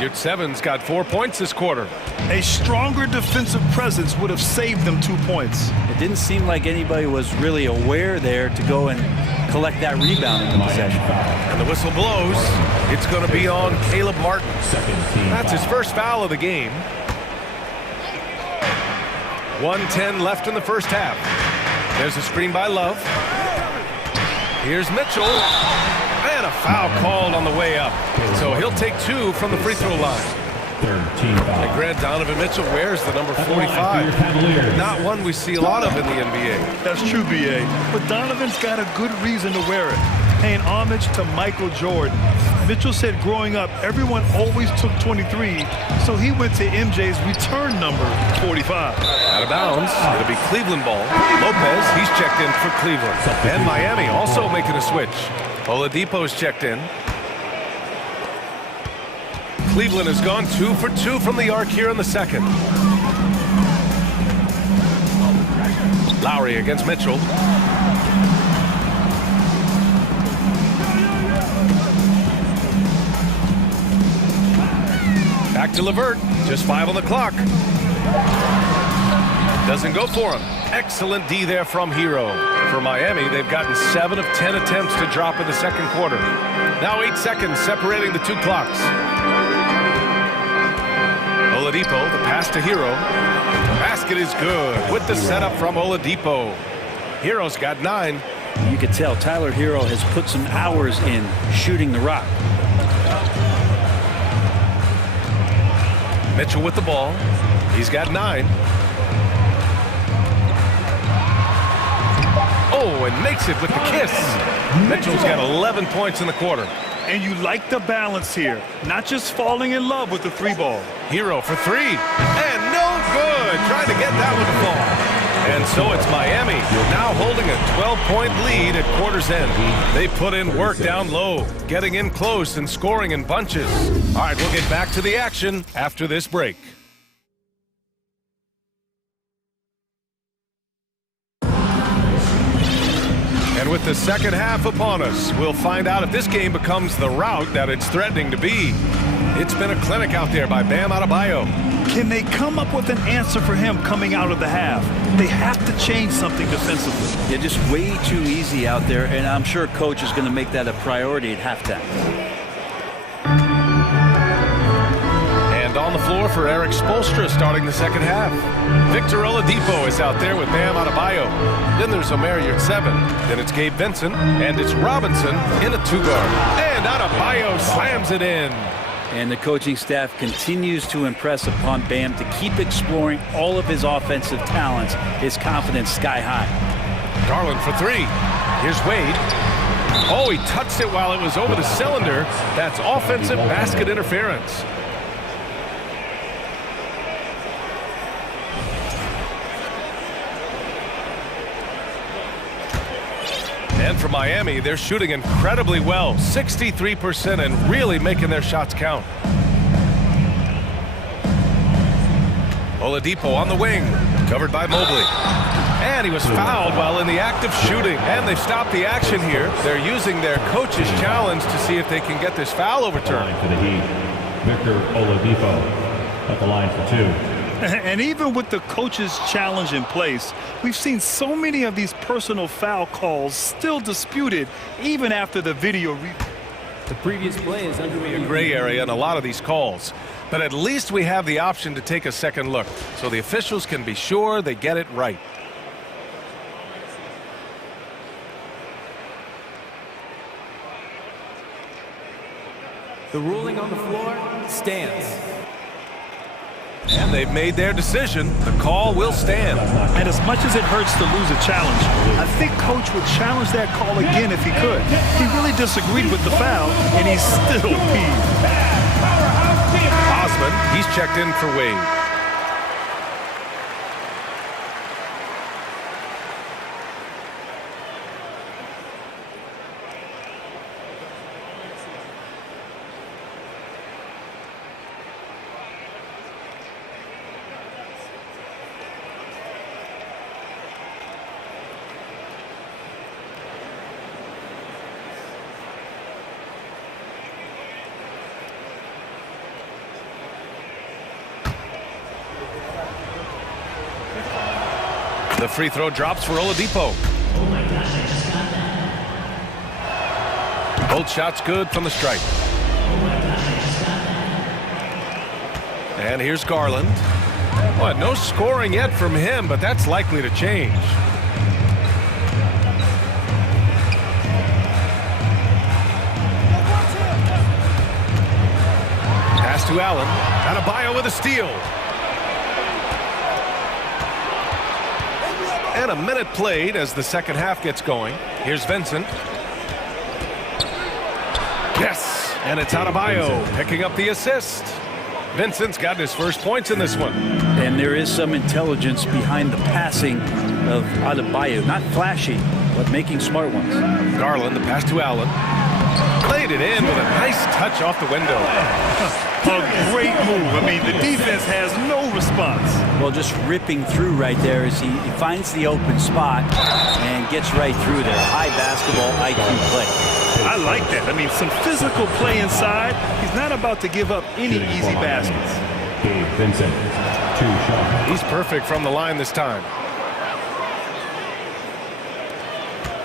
Yurtseven's got 4 points this quarter. A stronger defensive presence would have saved them 2 points. It didn't seem like anybody was really aware there to go and collect that rebound in the possession. And the whistle blows. It's going to be on Caleb Martin. That's his first foul of the game. 1:10 left in the first half. There's a screen by Love. Here's Mitchell. And a foul called on the way up. So he'll take 2 from the free throw line. And Grant Donovan Mitchell wears the number 45. Not one we see a lot of in the NBA. That's true, B.A. But Donovan's got a good reason to wear it. Paying homage to Michael Jordan. Mitchell said growing up, everyone always took 23, so he went to MJ's return number, 45. Out of bounds. It'll be Cleveland ball. Lopez, he's checked in for Cleveland. And Miami also making a switch. Oladipo's checked in. Cleveland has gone 2 for 2 from the arc here in the second. Lowry against Mitchell. Back to LeVert. Just 5 on the clock. Doesn't go for him. Excellent D there from Hero. For Miami, they've gotten 7 of 10 attempts to drop in the second quarter. Now 8 seconds separating the 2 clocks. Oladipo, the pass to Hero. Basket is good with the setup from Oladipo. Hero's got 9. You could tell Tyler Hero has put some hours in shooting the rock. Mitchell with the ball. He's got 9. Oh, and makes it with the kiss. Mitchell's got 11 points in the quarter. And you like the balance here. Not just falling in love with the 3 ball. Hero for 3. And no good. Trying to get that one to fall. And so it's Miami, now holding a 12-point lead at quarter's end. They put in work down low, getting in close and scoring in bunches. All right, we'll get back to the action after this break. And with the second half upon us, we'll find out if this game becomes the rout that it's threatening to be. It's been a clinic out there by Bam Adebayo. Can they come up with an answer for him coming out of the half? They have to change something defensively. They're just way too easy out there, and I'm sure coach is going to make that a priority at halftime. And on the floor for Eric Spoelstra starting the second half. Victor Oladipo is out there with Bam Adebayo. Then there's Omer Yurtseven. Then it's Gabe Vincent. And it's Robinson in a 2-guard. And Adebayo slams it in. And the coaching staff continues to impress upon Bam to keep exploring all of his offensive talents, his confidence sky high. Garland for 3. Here's Wade. Oh, he touched it while it was over the cylinder. That's offensive basket interference. And for Miami, they're shooting incredibly well, 63%, and really making their shots count. Oladipo on the wing, covered by Mobley. And he was fouled while in the act of shooting. And they've stopped the action here. They're using their coach's challenge to see if they can get this foul overturned. For the Heat, Victor Oladipo at the line for 2. And even with the coach's challenge in place, we've seen so many of these personal foul calls still disputed even after the video. The previous play is under a gray area in a lot of these calls. But at least we have the option to take a second look, so the officials can be sure they get it right. The ruling on the floor stands. And they've made their decision. The call will stand. And as much as it hurts to lose a challenge, I think Coach would challenge that call again if he could. He really disagreed with the foul, and he's still peeved. Osman, he's checked in for Wade. The free throw drops for Oladipo. Both shots good from the stripe. And here's Garland. Well, no scoring yet from him, but that's likely to change. Pass to Allen. Adebayo with a steal. And a minute played as the second half gets going. Here's Vincent. Yes, and it's Adebayo picking up the assist. Vincent's got his first points in this one. And there is some intelligence behind the passing of Adebayo. Not flashy, but making smart ones. Garland, the pass to Allen. Played it in with a nice touch off the window. A great move. I mean, the defense has no response. Well, just ripping through right there as he finds the open spot and gets right through there. High basketball IQ play. I like that. I mean, some physical play inside. He's not about to give up any easy baskets. Vincent, 2 shots. He's perfect from the line this time.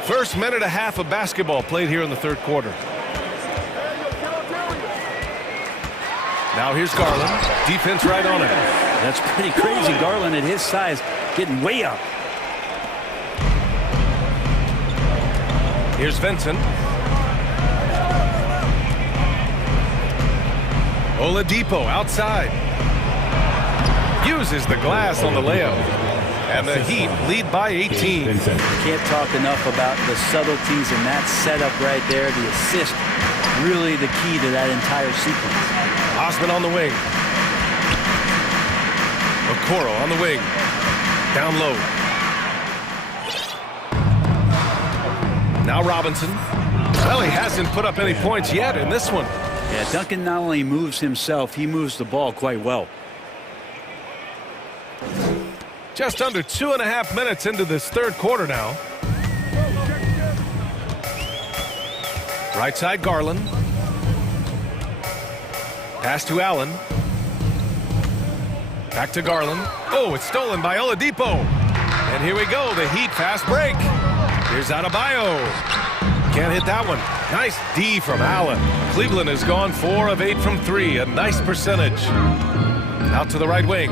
First minute and a half of basketball played here in the third quarter. Now here's Garland. Defense right on it. That's pretty crazy. Garland at his size getting way up. Here's Vincent. Oladipo outside. Uses the glass on the layup. And the Heat lead by 18. Can't talk enough about the subtleties in that setup right there. The assist, really the key to that entire sequence. Osman on the wing. Okoro on the wing. Down low. Now Robinson. Well, he hasn't put up any points yet in this one. Yeah, Duncan not only moves himself, he moves the ball quite well. Just under 2.5 minutes into this third quarter now. Right side Garland. Pass to Allen. Back to Garland. Oh, it's stolen by Oladipo. And here we go, the Heat fast break. Here's Adebayo. Can't hit that one. Nice D from Allen. Cleveland has gone 4 of 8 from 3. A nice percentage. Out to the right wing.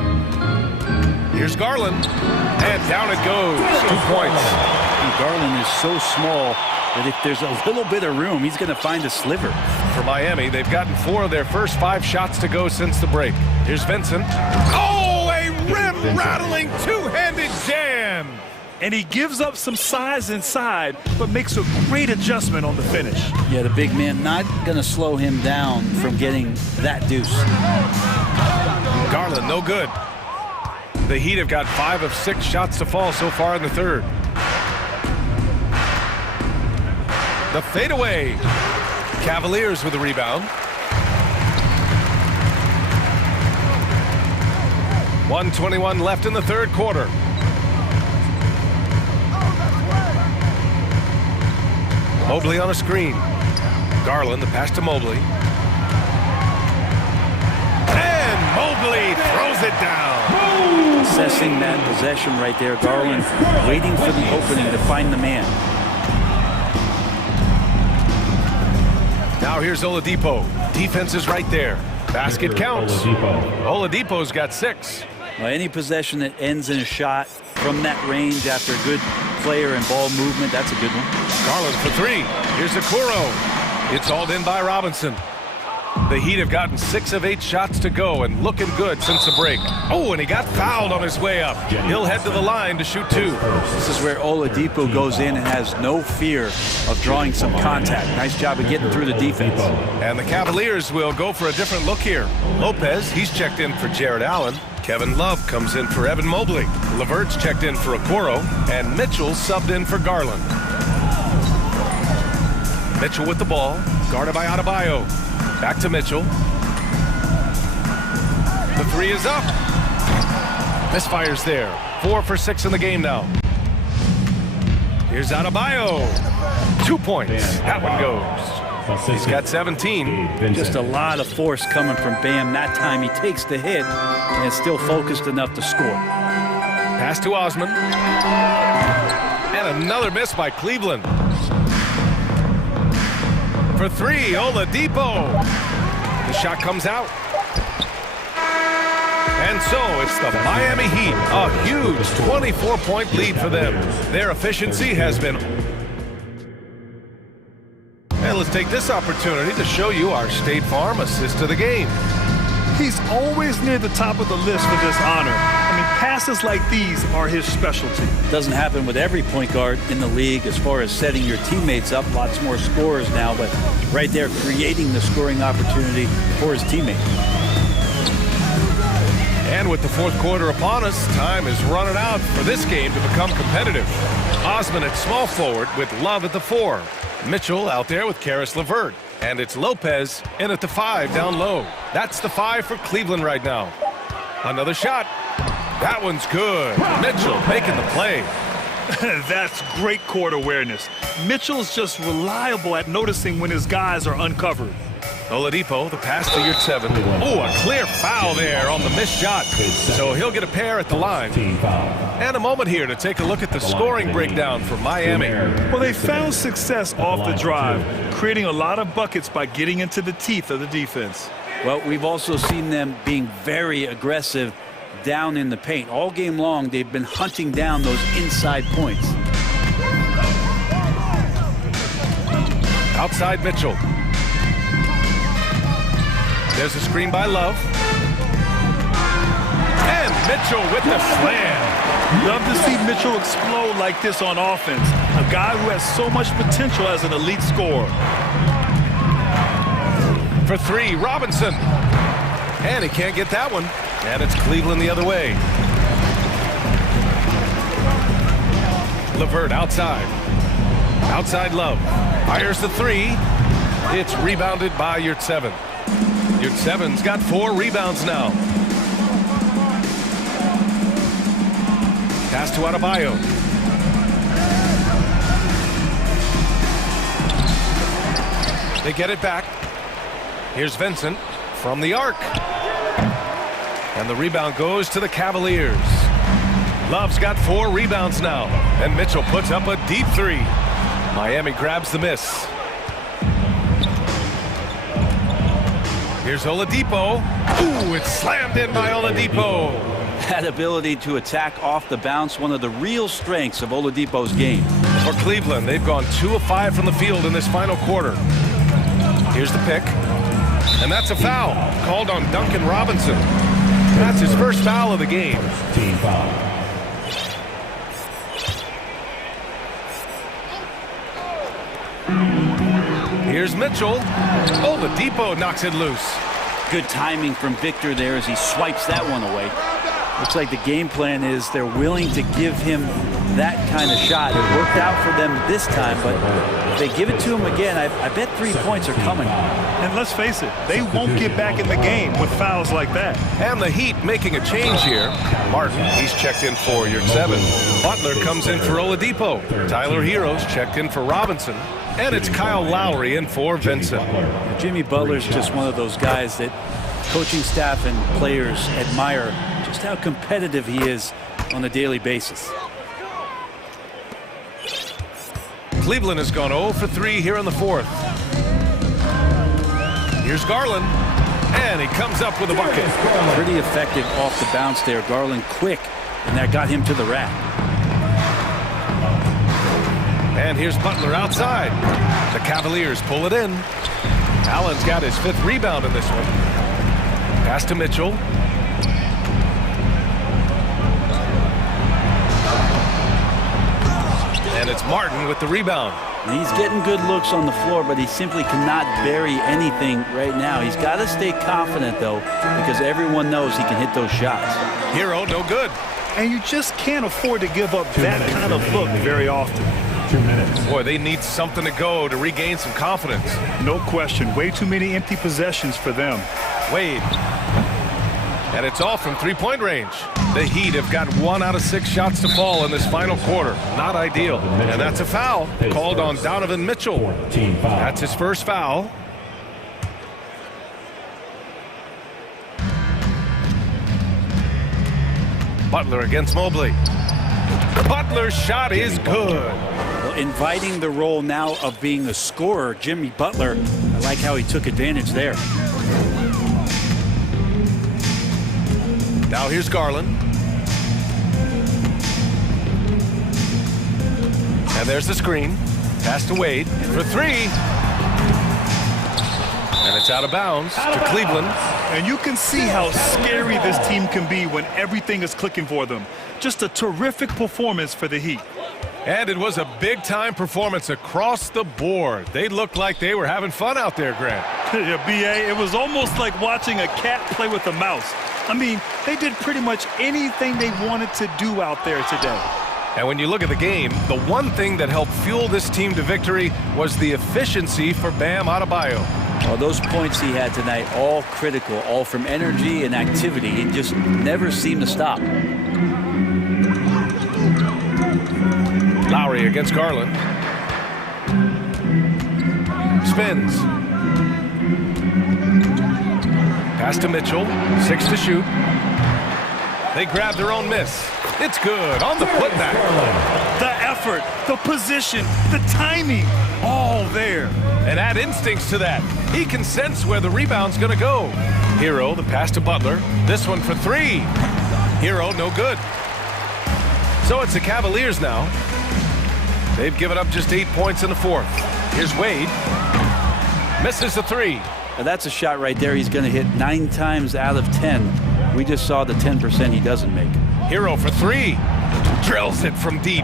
Here's Garland. And down it goes. 2 points. And Garland is so small that if there's a little bit of room, he's going to find a sliver. For Miami, they've gotten 4 of their first 5 shots to go since the break. Here's Vincent. Oh, a rim-rattling two-handed jam. And he gives up some size inside, but makes a great adjustment on the finish. Yeah, the big man not going to slow him down from getting that deuce. Garland, no good. The Heat have got 5 of 6 shots to fall so far in the third. The fadeaway. Cavaliers with the rebound. 1:21 left in the third quarter. Mobley on a screen. Garland, the pass to Mobley. And Mobley throws it down. Assessing that possession right there. Garland waiting for the opening to find the man. Now here's Oladipo. Defense is right there. Basket counts. Oladipo's got 6. Well, any possession that ends in a shot from that range after a good player and ball movement, that's a good one. Garland for 3. Here's Okoro. It's hauled in by Robinson. The Heat have gotten 6 of 8 shots to go and looking good since the break. Oh, and he got fouled on his way up. He'll head to the line to shoot 2. This is where Oladipo goes in and has no fear of drawing some contact. Nice job of getting through the defense. And the Cavaliers will go for a different look here. Lopez, he's checked in for Jared Allen. Kevin Love comes in for Evan Mobley. LeVert's checked in for Okoro. And Mitchell subbed in for Garland. Mitchell with the ball, guarded by Adebayo. Back to Mitchell. The 3 is up. Misfires there. 4 for 6 in the game now. Here's Adebayo. 2 points. That one goes. He's got 17. Just a lot of force coming from Bam. That time he takes the hit and is still focused enough to score. Pass to Osman. And another miss by Cleveland. For 3, Oladipo. The shot comes out. And so it's the Miami Heat, a huge 24-point lead for them. Their efficiency has been... And let's take this opportunity to show you our State Farm assist of the game. He's always near the top of the list for this honor. I mean, passes like these are his specialty. Doesn't happen with every point guard in the league as far as setting your teammates up. Lots more scorers now, but right there creating the scoring opportunity for his teammates. And with the fourth quarter upon us, time is running out for this game to become competitive. Osman at small forward with Love at the 4. Mitchell out there with Karis LeVert. And it's Lopez in at the 5 down low. That's the 5 for Cleveland right now. Another shot. That one's good. Mitchell making the play. That's great court awareness. Mitchell's just reliable at noticing when his guys are uncovered. Oladipo, the pass to Yurt 7. Oh, a clear foul there on the missed shot. So he'll get a pair at the line. And a moment here to take a look at the scoring breakdown for Miami. Well, they found success off the drive, creating a lot of buckets by getting into the teeth of the defense. Well, we've also seen them being very aggressive down in the paint. All game long, they've been hunting down those inside points. Outside Mitchell. There's a screen by Love. And Mitchell with the slam. Love to see Mitchell explode like this on offense. A guy who has so much potential as an elite scorer. For 3, Robinson. And he can't get that one. And it's Cleveland the other way. LeVert outside. Outside Love. Fires the 3. It's rebounded by Yurt 7. Yurt 7's got 4 rebounds now. Pass to Adebayo. They get it back. Here's Vincent from the arc. And the rebound goes to the Cavaliers. Love's got 4 rebounds now. And Mitchell puts up a deep 3. Miami grabs the miss. Here's Oladipo. Ooh, it's slammed in by Oladipo. That ability to attack off the bounce, one of the real strengths of Oladipo's game. For Cleveland, they've gone 2 of 5 from the field in this final quarter. Here's the pick. And that's a foul called on Duncan Robinson. That's his first foul of the game. Team foul. Here's Mitchell. Oladipo knocks it loose. Good timing from Victor there as he swipes that one away. Looks like the game plan is they're willing to give him that kind of shot. It worked out for them this time, but if they give it to him again, I bet 3 points are coming. And let's face it, they won't get back in the game with fouls like that. And the Heat making a change here. Martin, he's checked in for Yurt 7. Butler comes in for Oladipo. Tyler Hero's checked in for Robinson. And it's Kyle Lowry in for Vincent. Jimmy Butler's just one of those guys that coaching staff and players admire just how competitive he is on a daily basis. Cleveland has gone 0 for 3 here in the 4th. Here's Garland. And he comes up with a bucket. Pretty effective off the bounce there. Garland quick, and that got him to the rack. And here's Butler outside. The Cavaliers pull it in. Allen's got his 5th rebound in this one. Pass to Mitchell. And it's Martin with the rebound. He's getting good looks on the floor, but he simply cannot bury anything right now. He's got to stay confident, though, because everyone knows he can hit those shots. Hero, no good. And you just can't afford to give up that kind of look very often. 2 minutes. Boy, they need something to go to regain some confidence. No question. Way too many empty possessions for them. Wade. And it's all from three-point range. The Heat have got 1 out of 6 shots to fall in this final quarter. Not ideal. And that's a foul called on Donovan Mitchell. That's his first foul. Butler against Mobley. Butler's shot is good. Well, inviting the role now of being the scorer, Jimmy Butler, I like how he took advantage there. Now here's Garland. And there's the screen. Pass to Wade for 3. And it's out of bounds to Cleveland. And you can see how scary this team can be when everything is clicking for them. Just a terrific performance for the Heat. And it was a big-time performance across the board. They looked like they were having fun out there, Grant. Yeah, B.A., it was almost like watching a cat play with a mouse. I mean, they did pretty much anything they wanted to do out there today. And when you look at the game, the one thing that helped fuel this team to victory was the efficiency for Bam Adebayo. Well, those points he had tonight, all critical, all from energy and activity. He just never seemed to stop. Lowry against Garland. Spins. Pass to Mitchell. 6 to shoot. They grab their own miss. It's good on the putback. The effort, the position, the timing, all there. And add instincts to that. He can sense where the rebound's going to go. Hero, the pass to Butler. This one for 3. Hero, no good. So it's the Cavaliers now. They've given up just 8 points in the 4th. Here's Wade. Misses the 3. Now that's a shot right there he's going to hit 9 times out of 10. We just saw the 10% he doesn't make. Hero for 3. Drills it from deep.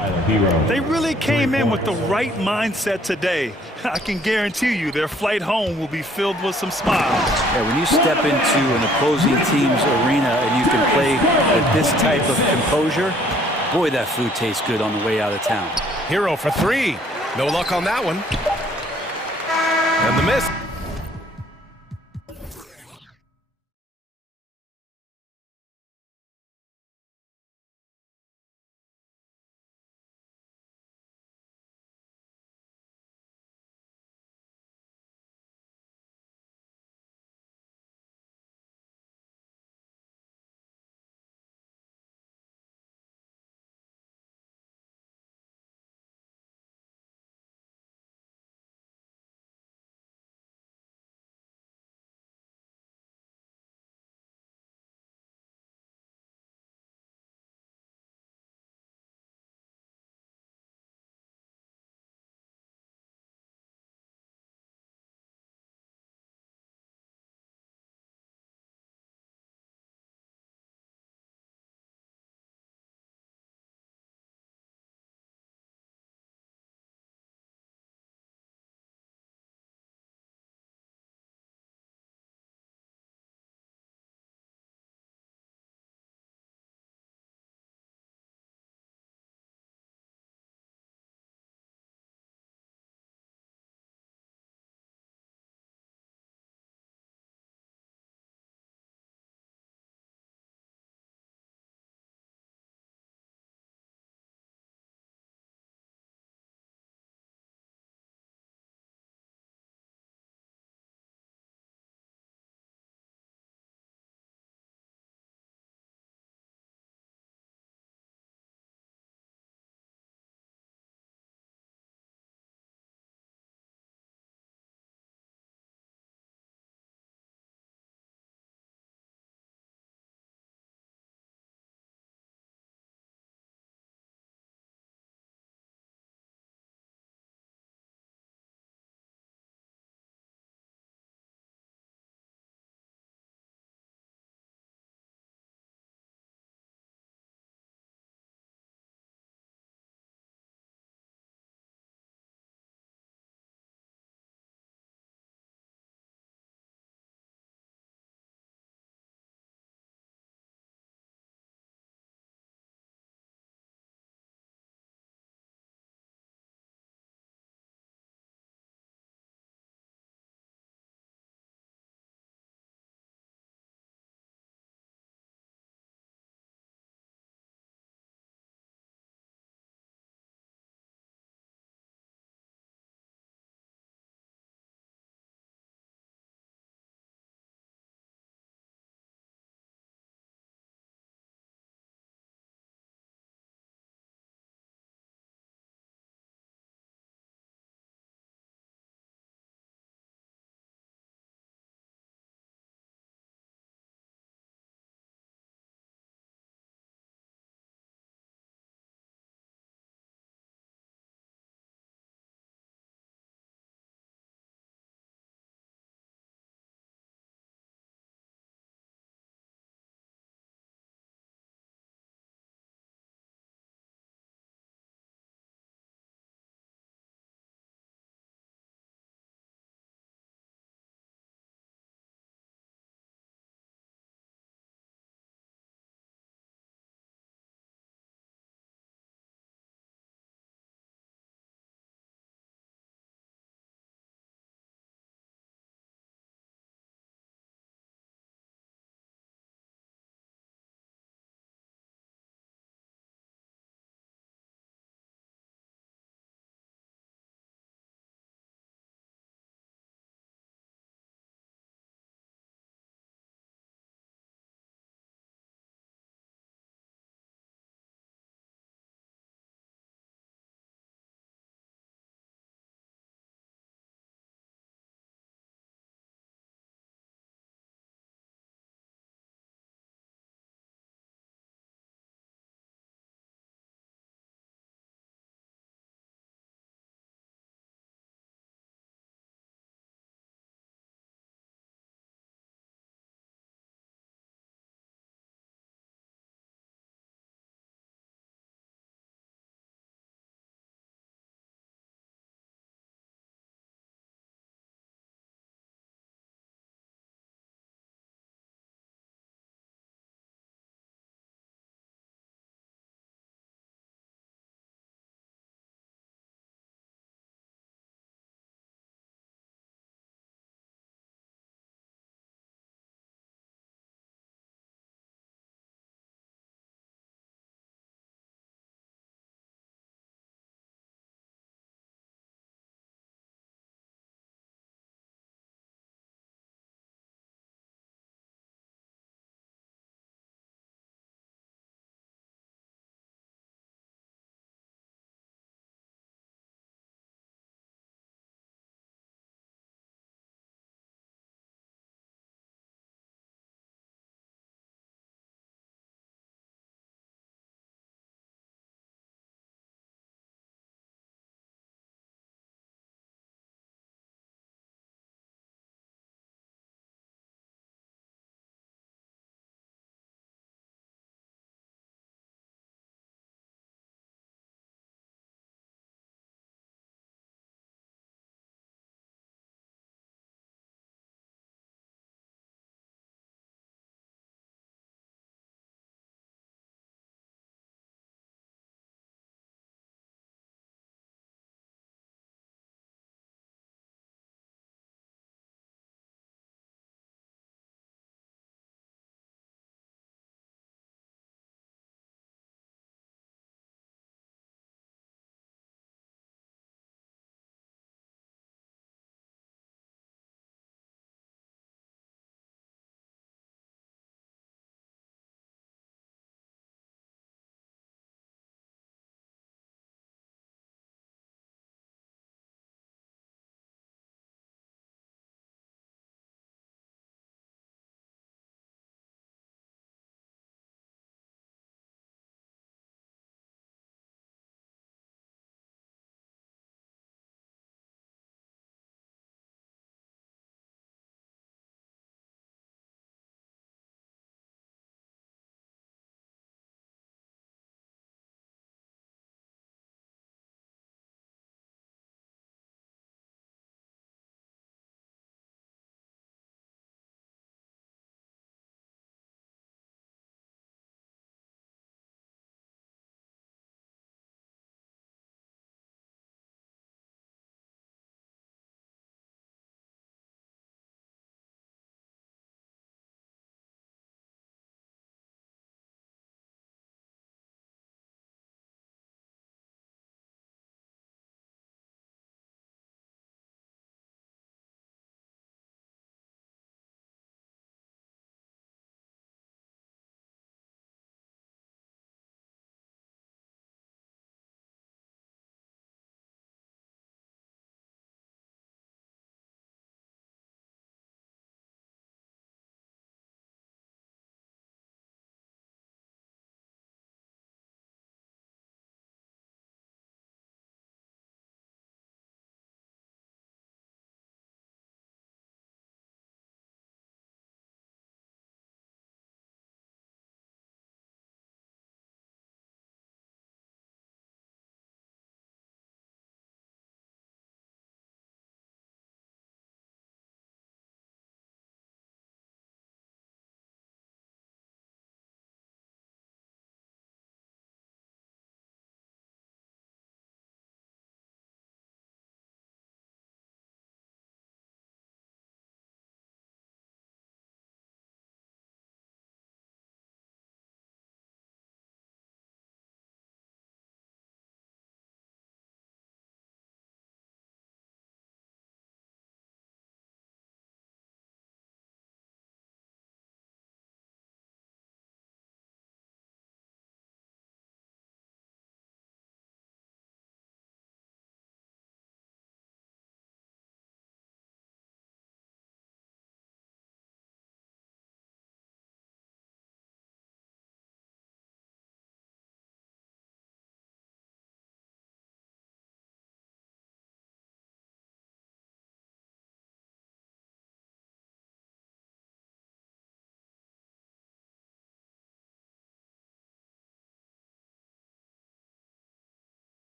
They really came in with the right mindset today. I can guarantee you their flight home will be filled with some smiles. Yeah, when you step into an opposing team's arena and you can play with this type of composure, boy, that food tastes good on the way out of town. Hero for 3. No luck on that one. And the miss.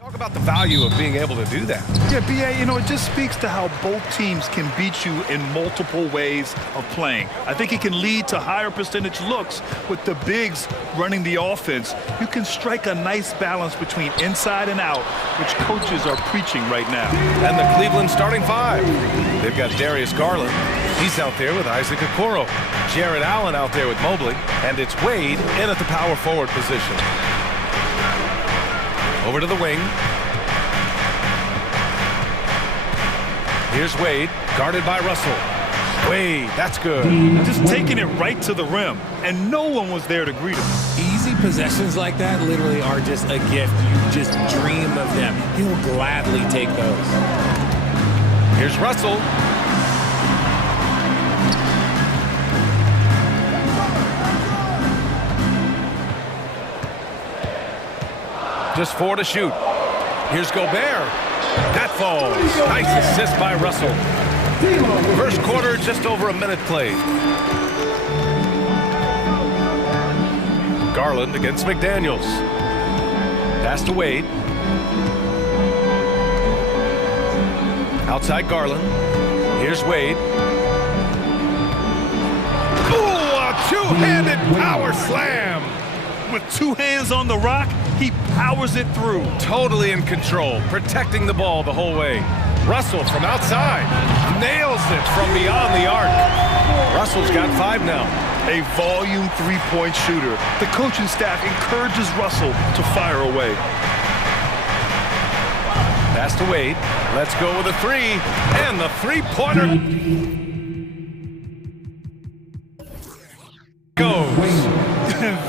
Talk about the value of being able to do that. Yeah, B.A., you know, it just speaks to how both teams can beat you in multiple ways of playing. I think it can lead to higher percentage looks with the bigs running the offense. You can strike a nice balance between inside and out, which coaches are preaching right now. And the Cleveland starting five. They've got Darius Garland. He's out there with Isaac Okoro. Jared Allen out there with Mobley. And it's Wade in at the power forward position. Over to the wing. Here's Wade, guarded by Russell. Wade, that's good. Just taking it right to the rim, and no one was there to greet him. Easy possessions like that literally are just a gift. You just dream of them. He'll gladly take those. Here's Russell. Just 4 to shoot. Here's Gobert. That falls. Nice assist by Russell. First quarter, just over a minute played. Garland against McDaniels. Pass to Wade. Outside Garland. Here's Wade. Ooh, a two-handed power slam. With 2 hands on the rock, he powers it through. Totally in control, protecting the ball the whole way. Russell from outside, nails it from beyond the arc. Russell's got 5 now. A volume three-point shooter. The coaching staff encourages Russell to fire away. Pass to Wade. Let's go with a 3. And the three-pointer goes.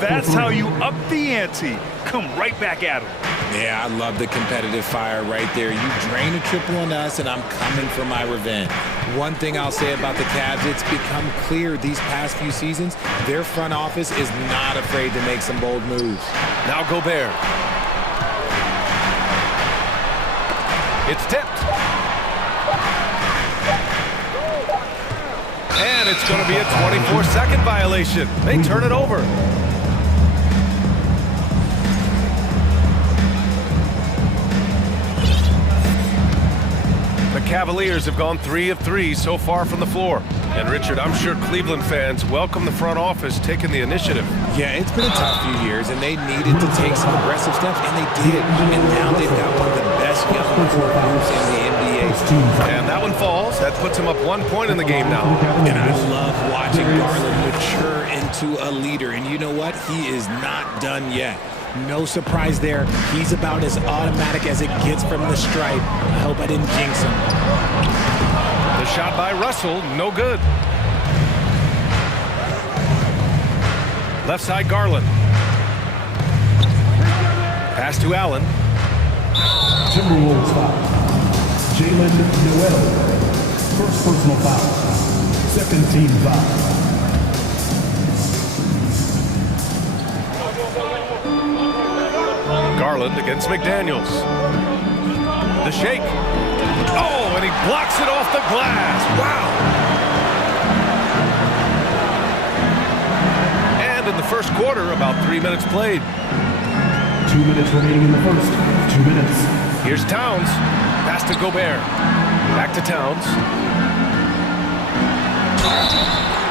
That's how you up the ante. Come right back at him. Yeah, I love the competitive fire right there. You drain a triple on us, and I'm coming for my revenge. One thing I'll say about the Cavs, it's become clear these past few seasons, their front office is not afraid to make some bold moves. Now Gobert. It's tipped. And it's going to be a 24-second violation. They turn it over. The Cavaliers have gone 3 of 3 so far from the floor. And Richard, I'm sure Cleveland fans welcome the front office taking the initiative. Yeah, it's been a tough few years, and they needed to take some aggressive steps, and they did. And now they've got one of the best young core groups in the NBA. And that one falls. That puts him up 1 point in the game now. And I love watching Garland mature into a leader. And you know what? He is not done yet. No surprise there. He's about as automatic as it gets from the stripe. I hope I didn't jinx him. The shot by Russell, no good. Left side Garland. Pass to Allen. Timberwolves foul. Jalen Noel. First personal foul. Second team foul. Garland against McDaniels. The shake. Oh, and he blocks it off the glass. Wow. And in the first quarter, about 3 minutes played. 2 minutes remaining in the first. 2 minutes. Here's Towns. Pass to Gobert. Back to Towns.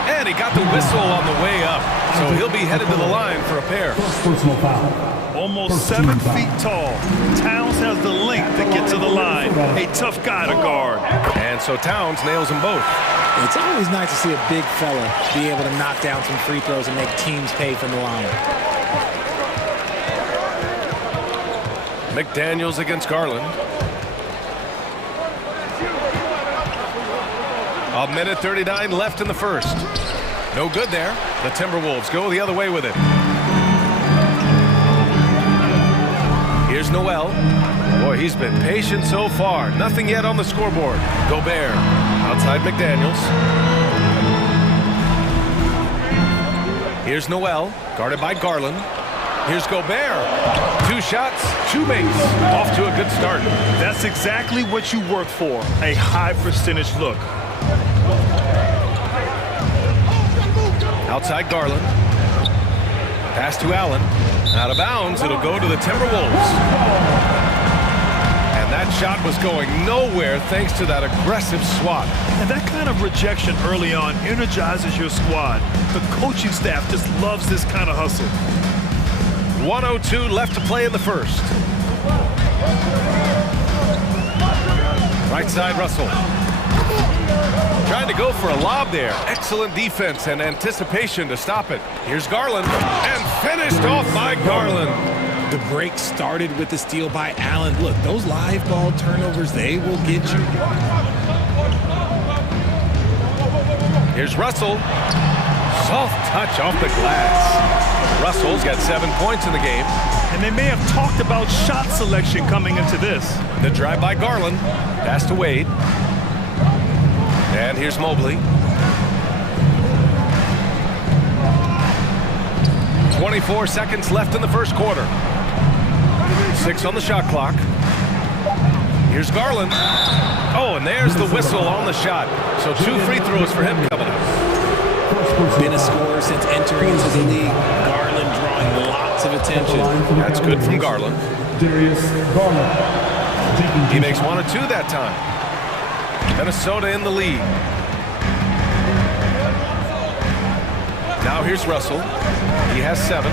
And he got the whistle on the way up. So he'll be headed to the line for a pair. First personal foul. Almost 7 feet tall. Towns has the length to get to the line. A tough guy to guard. And so Towns nails them both. It's always nice to see a big fella be able to knock down some free throws and make teams pay from the line. McDaniels against Garland. A minute 39 left in the first. No good there. The Timberwolves go the other way with it. Here's Noel. Boy, he's been patient so far. Nothing yet on the scoreboard. Gobert outside McDaniels. Here's Noel, guarded by Garland. Here's Gobert. 2 shots, 2 makes. Off to a good start. That's exactly what you work for. A high percentage look. Outside Garland. Pass to Allen. Out of bounds, it'll go to the Timberwolves. And that shot was going nowhere thanks to that aggressive swat. And that kind of rejection early on energizes your squad. The coaching staff just loves this kind of hustle. 1:02 left to play in the first. Right side, Russell. Trying to go for a lob there. Excellent defense and anticipation to stop it. Here's Garland, and finished off by Garland. The break started with the steal by Allen. Look, those live ball turnovers, they will get you. Here's Russell. Soft touch off the glass. Russell's got 7 points in the game. And they may have talked about shot selection coming into this. The drive by Garland. Pass to Wade. And here's Mobley. 24 seconds left in the first quarter. 6 on the shot clock. Here's Garland. Oh, and there's the whistle on the shot. So 2 free throws for him coming up. Been a scorer since entering into the league. Garland drawing lots of attention. That's good from Garland. He makes 1 or 2 that time. Minnesota in the lead. Now here's Russell. He has 7.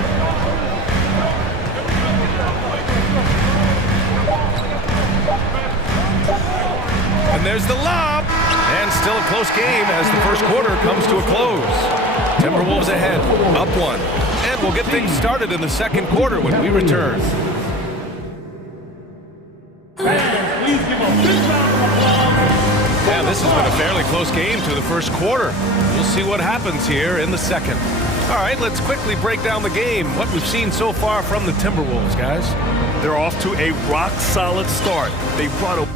And there's the lob. And still a close game as the first quarter comes to a close. Timberwolves ahead, up 1. And we'll get things started in the second quarter when we return. Yeah, this has been a fairly close game through the first quarter. We'll see what happens here in the second. All right, let's quickly break down the game. What we've seen so far from the Timberwolves, guys. They're off to a rock-solid start. They brought a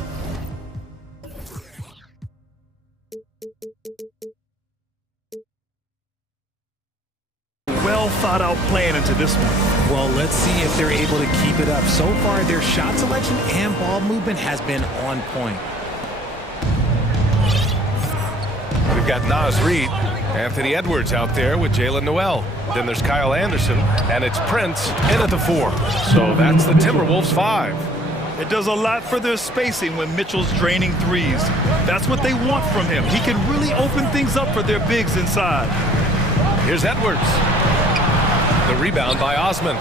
well-thought-out plan into this one. Well, let's see if they're able to keep it up. So far, their shot selection and ball movement has been on point. We've got Naz Reid, Anthony Edwards out there with Jalen Noel. Then there's Kyle Anderson, and it's Prince in at the 4. So that's the Timberwolves 5. It does a lot for their spacing when Mitchell's draining threes. That's what they want from him. He can really open things up for their bigs inside. Here's Edwards. The rebound by Osman.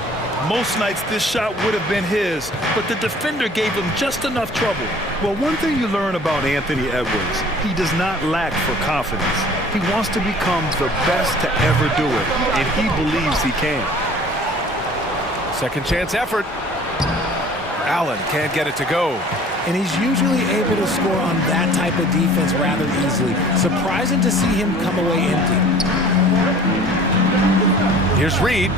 Most nights this shot would have been his, but the defender gave him just enough trouble. Well, one thing you learn about Anthony Edwards, he does not lack for confidence. He wants to become the best to ever do it, and he believes he can. Second chance effort. Allen can't get it to go. And he's usually able to score on that type of defense rather easily. Surprising to see him come away empty. Here's Reid.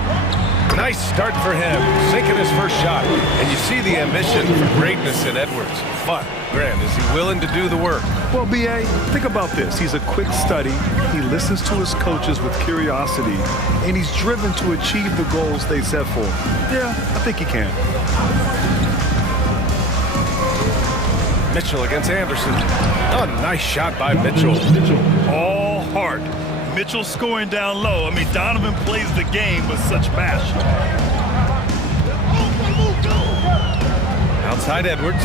Nice start for him, sinking his first shot. And you see the ambition for greatness in Edwards. But, Grant, is he willing to do the work? Well, B.A., think about this. He's a quick study. He listens to his coaches with curiosity. And he's driven to achieve the goals they set for him. Yeah, I think he can. Mitchell against Anderson. Oh, nice shot by Mitchell. All heart. Mitchell scoring down low. I mean, Donovan plays the game with such passion. Outside Edwards.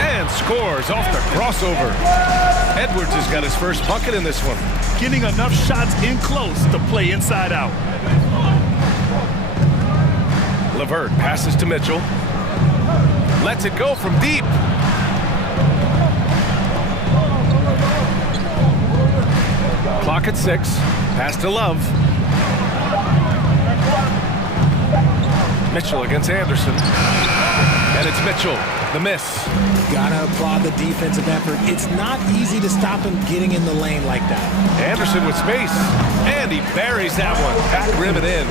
And scores off the crossover. Edwards has got his first bucket in this one. Getting enough shots in close to play inside out. LeVert passes to Mitchell. Lets it go from deep. Clock at 6. Pass to Love. Mitchell against Anderson. And it's Mitchell. The miss. Gotta applaud the defensive effort. It's not easy to stop him getting in the lane like that. Anderson with space. And he buries that one. Back rim and in.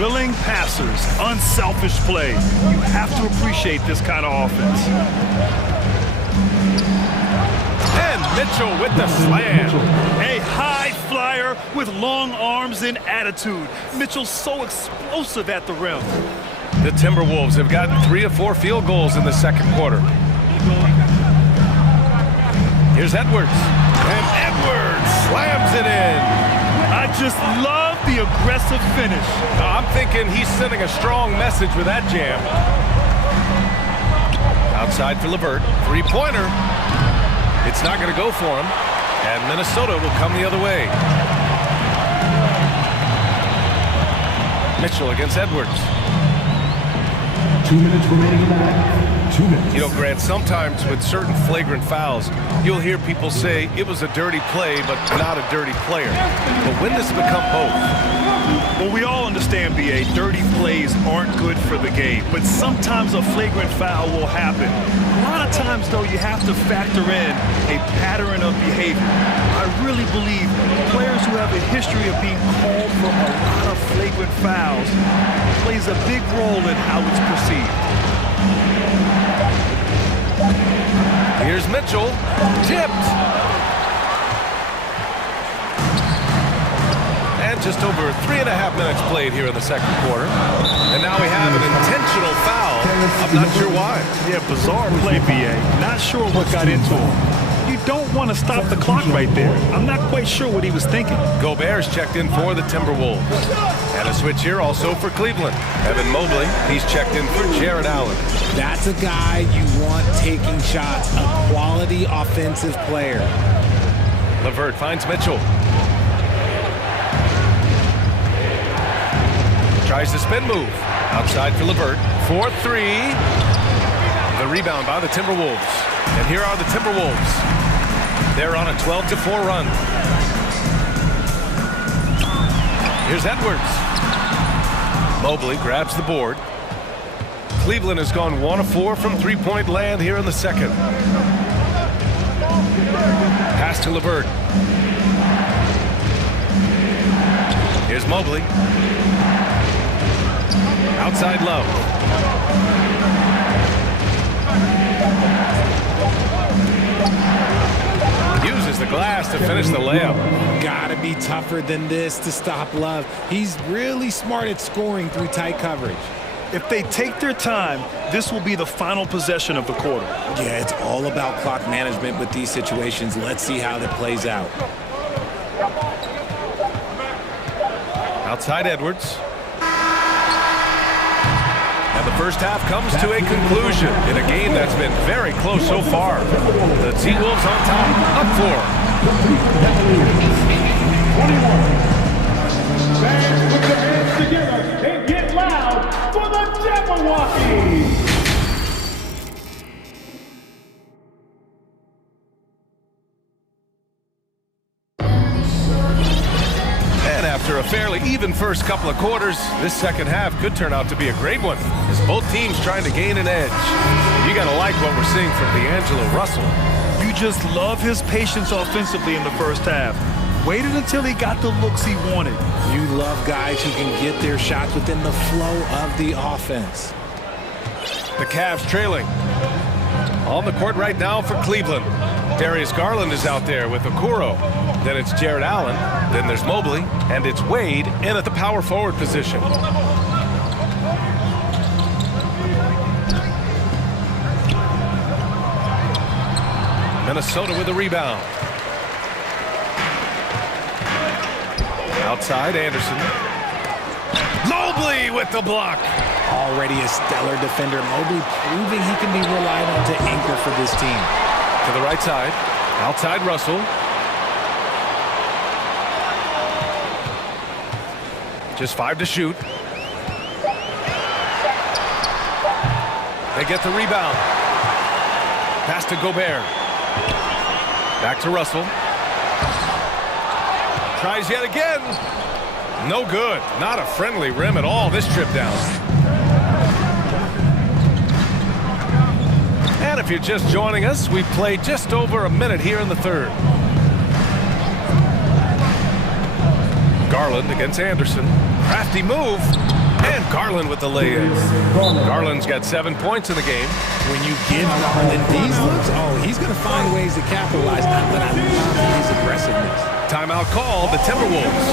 Willing passers. Unselfish play. You have to appreciate this kind of offense. And Mitchell with the slam. A high flyer with long arms and attitude. Mitchell's so explosive at the rim. The Timberwolves have gotten 3 of 4 field goals in the second quarter. Here's Edwards. And Edwards slams it in. I just love off the aggressive finish. I'm thinking he's sending a strong message with that jam. Outside for LeVert. Three-pointer. It's not going to go for him. And Minnesota will come the other way. Mitchell against Edwards. 2 minutes remaining in the half. 2 minutes. You know, Grant, sometimes with certain flagrant fouls, you'll hear people say it was a dirty play, but not a dirty player. But when does it become both? Well, we all understand, B.A., dirty plays aren't good for the game, but sometimes a flagrant foul will happen. A lot of times, though, you have to factor in a pattern of behavior. I really believe players who have a history of being called for a lot of flagrant fouls plays a big role in how it's perceived. Here's Mitchell, tipped. And just over 3.5 minutes played here in the second quarter. And now we have an intentional foul. I'm not sure why. Yeah, bizarre play, B.A. Not sure what got into him. You don't want to stop the clock right there. I'm not quite sure what he was thinking. Gobert's checked in for the Timberwolves. And a switch here also for Cleveland. Evan Mobley, he's checked in for Jared Allen. That's a guy you want taking shots, a quality offensive player. LeVert finds Mitchell. Tries the spin move. Outside for LeVert. 4-3. The rebound by the Timberwolves. And here are the Timberwolves. They're on a 12-4 run. Here's Edwards. Mobley grabs the board. Cleveland has gone 1 of 4 from three-point land here in the second. Pass to LeVert. Here's Mobley. Outside Love. Uses the glass to finish the layup. Gotta be tougher than this to stop Love. He's really smart at scoring through tight coverage. If they take their time, this will be the final possession of the quarter. Yeah, it's all about clock management with these situations. Let's see how that plays out. Outside Edwards. And the first half comes to a conclusion in a game that's been very close so far. The T-Wolves on top, up 4. 21. Fans, put your hands together and get loud for the Jabberwockies! After a fairly even first couple of quarters, this second half could turn out to be a great one, as both teams trying to gain an edge. You gotta like what we're seeing from D'Angelo Russell. You just love his patience offensively in the first half. Waited until he got the looks he wanted. You love guys who can get their shots within the flow of the offense. The Cavs trailing. On the court right now for Cleveland. Darius Garland is out there with Okoro. Then it's Jared Allen. Then there's Mobley. And it's Wade in at the power forward position. Minnesota with a rebound. Outside, Anderson. Mobley with the block. Already a stellar defender. Mobley proving he can be relied on to anchor for this team. To the right side. Outside Russell. Just 5 to shoot. They get the rebound. Pass to Gobert. Back to Russell. Tries yet again. No good. Not a friendly rim at all this trip down. And if you're just joining us, we've played just over a minute here in the third. Garland against Anderson. Crafty move. And Garland with the lay-in. Garland's got 7 points in the game. When you give Garland these looks, oh, he's going to find ways to capitalize. But I love his aggressiveness. Timeout call, the Timberwolves.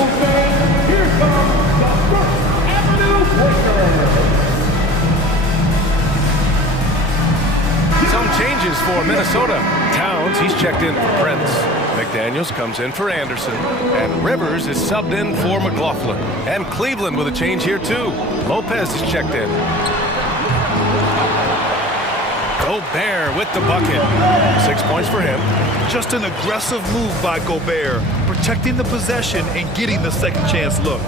Here comes the First Avenue Breaker. Some changes for Minnesota. Towns, he's checked in for Prince. McDaniels comes in for Anderson. And Rivers is subbed in for McLaughlin. And Cleveland with a change here, too. Lopez is checked in. Gobert with the bucket. 6 points for him. Just an aggressive move by Gobert, protecting the possession and getting the second chance look.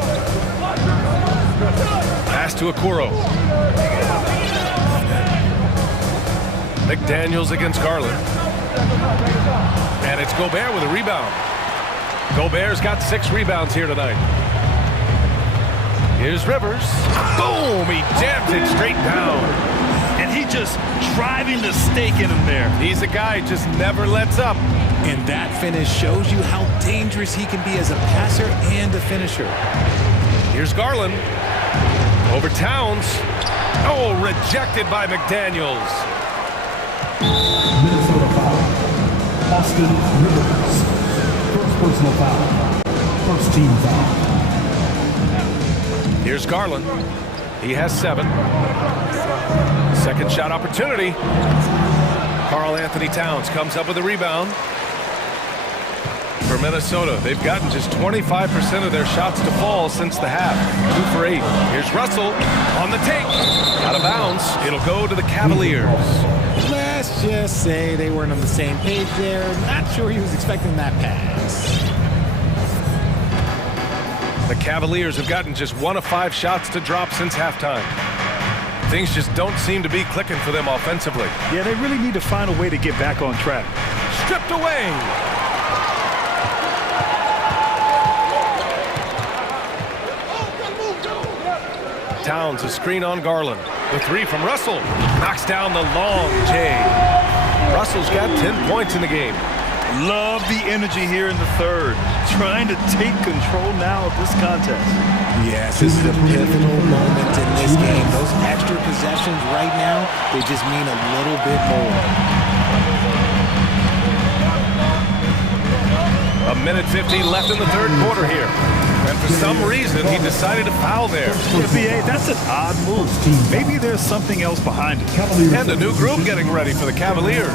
Pass to Okoro. McDaniels against Garland. And it's Gobert with a rebound. Gobert's got 6 rebounds here tonight. Here's Rivers. Boom! He jams it straight down. And he just driving the stake in him there. He's a guy who just never lets up. And that finish shows you how dangerous he can be as a passer and a finisher. Here's Garland. Over Towns. Oh, rejected by McDaniels. Minnesota foul. Austin Rivers. First personal foul. First team foul. Here's Garland. He has 7. Second shot opportunity. Karl Anthony Towns comes up with a rebound. For Minnesota, they've gotten just 25% of their shots to fall since the half. 2 for 8. Here's Russell on the take. Out of bounds. It'll go to the Cavaliers. Let's just say they weren't on the same page there. Not sure he was expecting that pass. The Cavaliers have gotten just 1 of 5 shots to drop since halftime. Things just don't seem to be clicking for them offensively. Yeah, they really need to find a way to get back on track. Stripped away. Towns, a screen on Garland. The 3 from Russell. Knocks down the long J. Russell's got 10 points in the game. Love the energy here in the third. Trying to take control now of this contest. Yes, this is a pivotal moment in this game. Those extra possessions right now, they just mean a little bit more. A minute 15 left in the third quarter here. And for some reason, he decided to foul there. BA, that's an odd move. Maybe there's something else behind it. And a new group getting ready for the Cavaliers.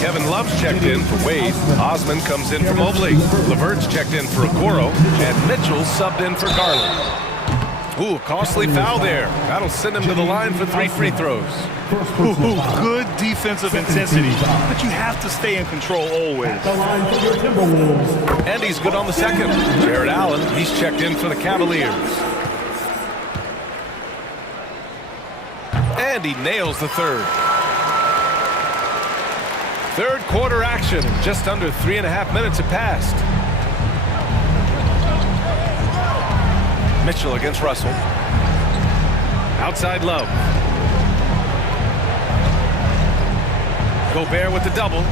Kevin Love's checked in for Wade. Osman comes in for Mobley. LeVert's checked in for Okoro. And Mitchell subbed in for Garland. Ooh, costly foul there. That'll send him to the line for 3 free throws. Ooh, good defensive intensity, but you have to stay in control always. And he's good on the second. Jared Allen, he's checked in for the Cavaliers. And he nails the third. Third quarter action. Just under 3.5 minutes have passed. Mitchell against Russell. Outside Love. Gobert with the double.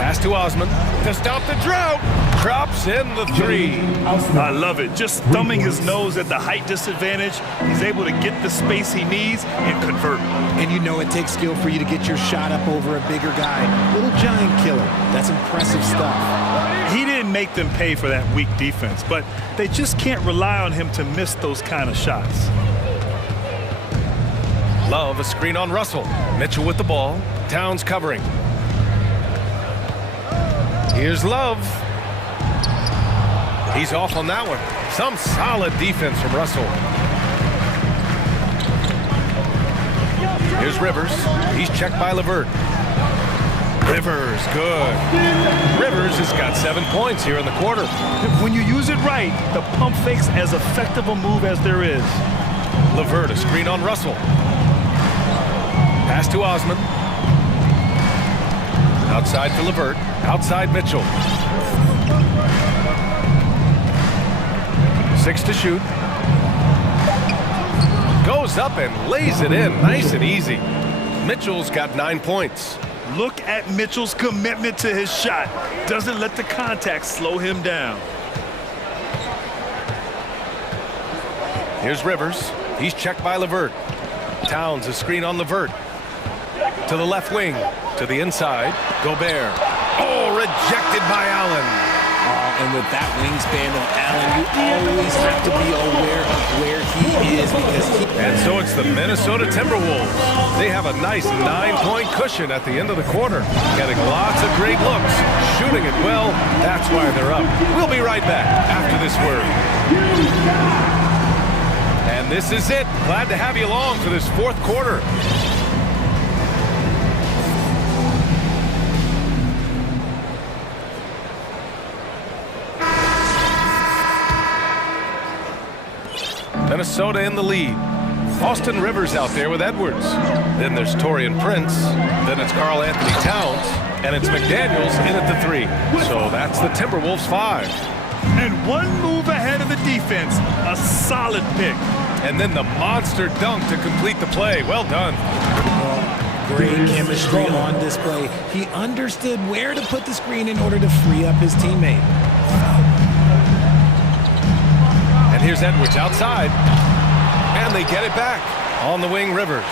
Pass to Osman to stop the drought. Drops in the 3. I love it. Just thumbing his nose at the height disadvantage. He's able to get the space he needs and convert. And you know it takes skill for you to get your shot up over a bigger guy. Little giant killer. That's impressive stuff. He didn't make them pay for that weak defense, but they just can't rely on him to miss those kind of shots. Love, a screen on Russell. Mitchell with the ball. Towns covering. Here's Love. He's off on that one. Some solid defense from Russell. Here's Rivers. He's checked by LeVert. Rivers, good. Rivers has got 7 points here in the quarter. When you use it right, the pump fake's as effective a move as there is. LeVert, a screen on Russell. Pass to Osman. Outside for LeVert. Outside Mitchell. 6 to shoot. Goes up and lays it in nice and easy. Mitchell's got 9 points. Look at Mitchell's commitment to his shot. Doesn't let the contact slow him down. Here's Rivers. He's checked by LeVert. Towns, a screen on LeVert. To the left wing. To the inside. Gobert. Oh, rejected by Allen. And with that wingspan of Allen, you always have to be aware of where he is because he... And so it's the Minnesota Timberwolves. They have a nice 9-point cushion at the end of the quarter, getting lots of great looks, shooting it well. That's why they're up. We'll be right back after this word. And this is it. Glad to have you along for this fourth quarter. Minnesota in the lead. Austin Rivers out there with Edwards. Then there's Taurean Prince. Then it's Karl Anthony Towns. And it's McDaniels in at the 3. So that's the Timberwolves 5. And one move ahead of the defense. A solid pick. And then the monster dunk to complete the play. Well done. Great chemistry on display. He understood where to put the screen in order to free up his teammate. And here's Edwards outside. And they get it back. On the wing, Rivers.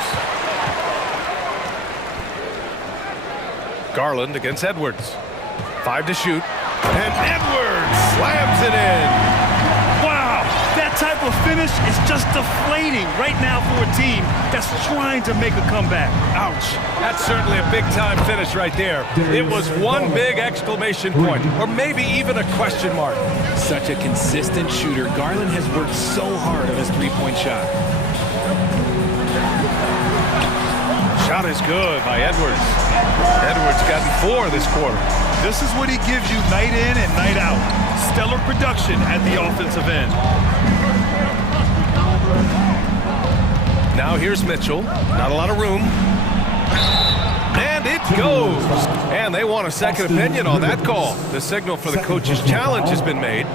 Garland against Edwards. 5 to shoot. And Edwards slams it in. Wow, that type of finish is just deflating right now for a team that's trying to make a comeback. Ouch. That's certainly a big-time finish right there. It was one big exclamation point, or maybe even a question mark. Such a consistent shooter. Garland has worked so hard on his three-point shot. Shot is good by Edwards. Edwards gotten 4 this quarter. This is what he gives you night in and night out. Stellar production at the offensive end. Now here's Mitchell. Not a lot of room. And it goes. And they want a second opinion on that call. The signal for the coach's challenge has been made.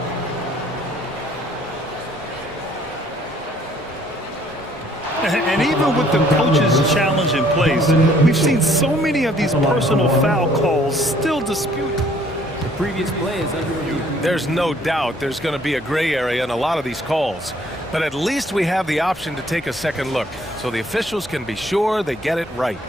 And even with the coach's challenge in place, we've seen so many of these personal foul calls still disputed. The previous play is under review. There's no doubt there's going to be a gray area in a lot of these calls. But at least we have the option to take a second look, so the officials can be sure they get it right.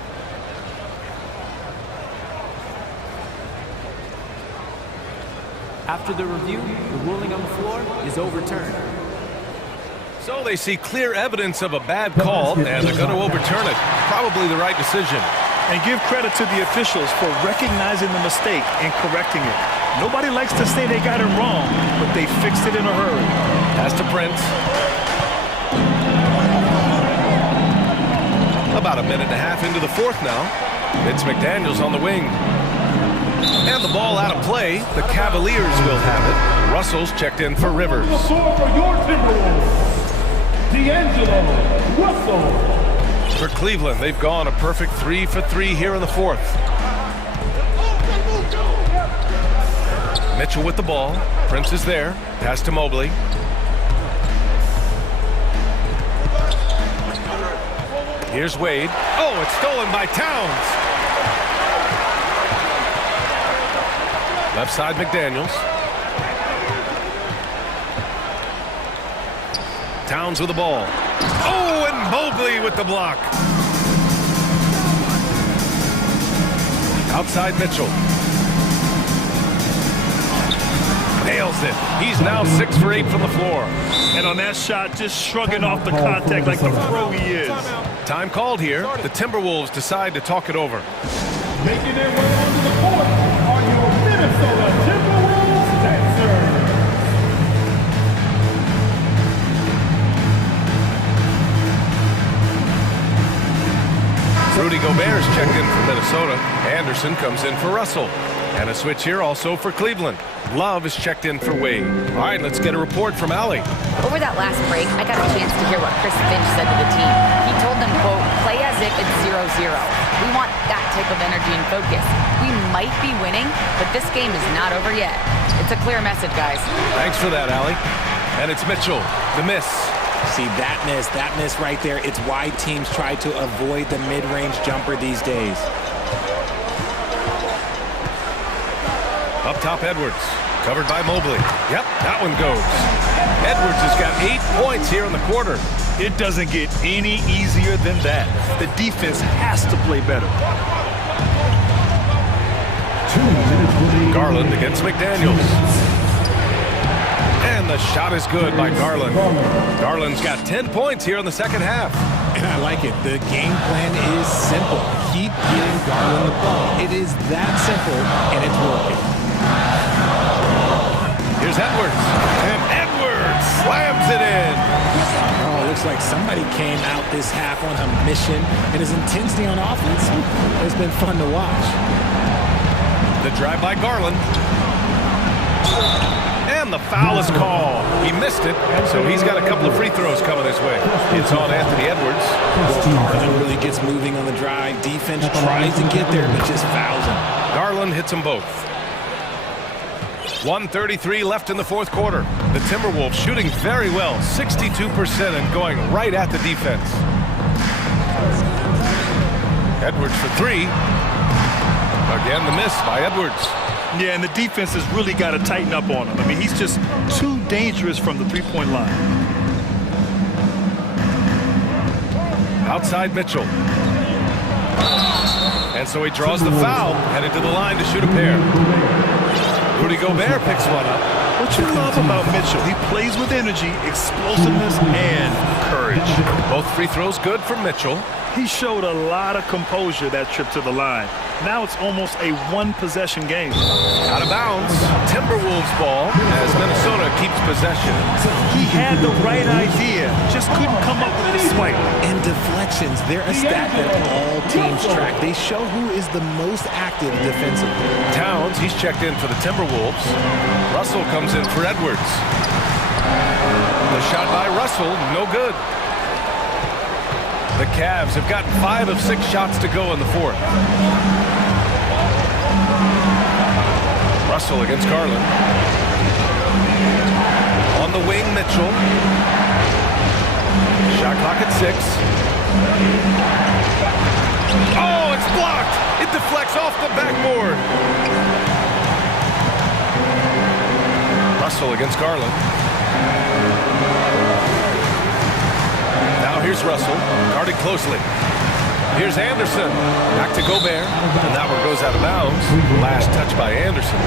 After the review, the ruling on the floor is overturned. So they see clear evidence of a bad call, and they're going to overturn it. Probably the right decision. And give credit to the officials for recognizing the mistake and correcting it. Nobody likes to say they got it wrong, but they fixed it in a hurry. Pass to Prince. About a minute and a half into the fourth now. It's McDaniels on the wing. And the ball out of play. The Cavaliers will have it. Russell's checked in for Rivers. The score for your Timberwolves, D'Angelo Russell. For Cleveland, they've gone a perfect 3 for 3 here in the fourth. Mitchell with the ball. Prince is there. Pass to Mobley. Here's Wade. Oh, it's stolen by Towns. Left side, McDaniels. Towns with the ball. Oh, and Mobley with the block. Outside Mitchell. Nails it. He's now 6 for 8 from the floor. And on that shot, just shrugging off the contact like the pro he is. Time called here. The Timberwolves decide to talk it over. Making their way onto the court are your Minnesota Timberwolves Dancers. Rudy Gobert's checked in for Minnesota. Anderson comes in for Russell. And a switch here also for Cleveland. Love is checked in for Wade. All right, let's get a report from Allie. Over that last break, I got a chance to hear what Chris Finch said to the team. He told them, quote, play as if it's 0-0. We want that type of energy and focus. We might be winning, but this game is not over yet. It's a clear message, guys. Thanks for that, Allie. And it's Mitchell, the miss. See, that miss right there, it's why teams try to avoid the mid-range jumper these days. Up top, Edwards. Covered by Mobley. Yep, that one goes. Edwards has got 8 points here in the quarter. It doesn't get any easier than that. The defense has to play better. Garland against McDaniels. And the shot is good by Garland. Garland's got 10 points here in the second half. And I like it. The game plan is simple. Keep getting Garland the ball. It is that simple, and it's working. Here's Edwards. And Edwards slams it in. Oh, it looks like somebody came out this half on a mission, and his intensity on offense has been fun to watch. The drive by Garland. And the foul is called. He missed it, so he's got a couple of free throws coming this way. It's on Anthony Edwards. Garland really gets moving on the drive. Defense tries to get there, but just fouls him. Garland hits them both. 1:33 left in the fourth quarter. The Timberwolves shooting very well, 62% and going right at the defense. Edwards for three. Again, the miss by Edwards. Yeah, and the defense has really got to tighten up on him. I mean, he's just too dangerous from the three-point line. Outside Mitchell. And so he draws the foul, headed to the line to shoot a pair. Rudy Gobert picks one up. What you love about Mitchell, he plays with energy, explosiveness, and courage. Both free throws good for Mitchell. He showed a lot of composure that trip to the line. Now it's almost a one-possession game. Out of bounds, Timberwolves ball as Minnesota keeps possession. He had the right idea, just couldn't come up with the swipe. And deflections, they're a stat that all teams track. They show who is the most active defensively. Towns, he's checked in for the Timberwolves. Russell comes in for Edwards. The shot by Russell, no good. The Cavs have gotten 5 of 6 shots to go in the fourth. Russell against Garland. On the wing, Mitchell. Shot clock at 6. Oh, it's blocked! It deflects off the backboard. Russell against Garland. Now here's Russell, guarded closely. Here's Anderson, back to Gobert, and that one goes out of bounds. Last touch by Anderson.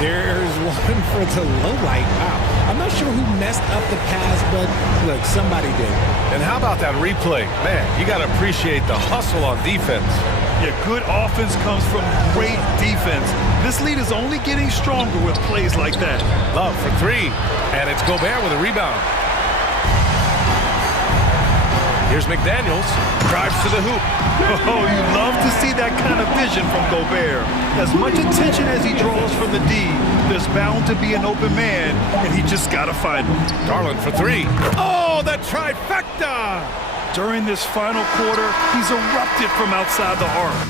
There's one for the low light. Wow, I'm not sure who messed up the pass, but look, somebody did. And how about that replay? Man, you got to appreciate the hustle on defense. Yeah, good offense comes from great defense. This lead is only getting stronger with plays like that. Love for three, and it's Gobert with a rebound. Here's McDaniels, drives to the hoop. Oh, you love to see that kind of vision from Gobert. As much attention as he draws from the D, there's bound to be an open man, and he just got to find him. Garland for three. Oh, the trifecta! During this final quarter, he's erupted from outside the arc.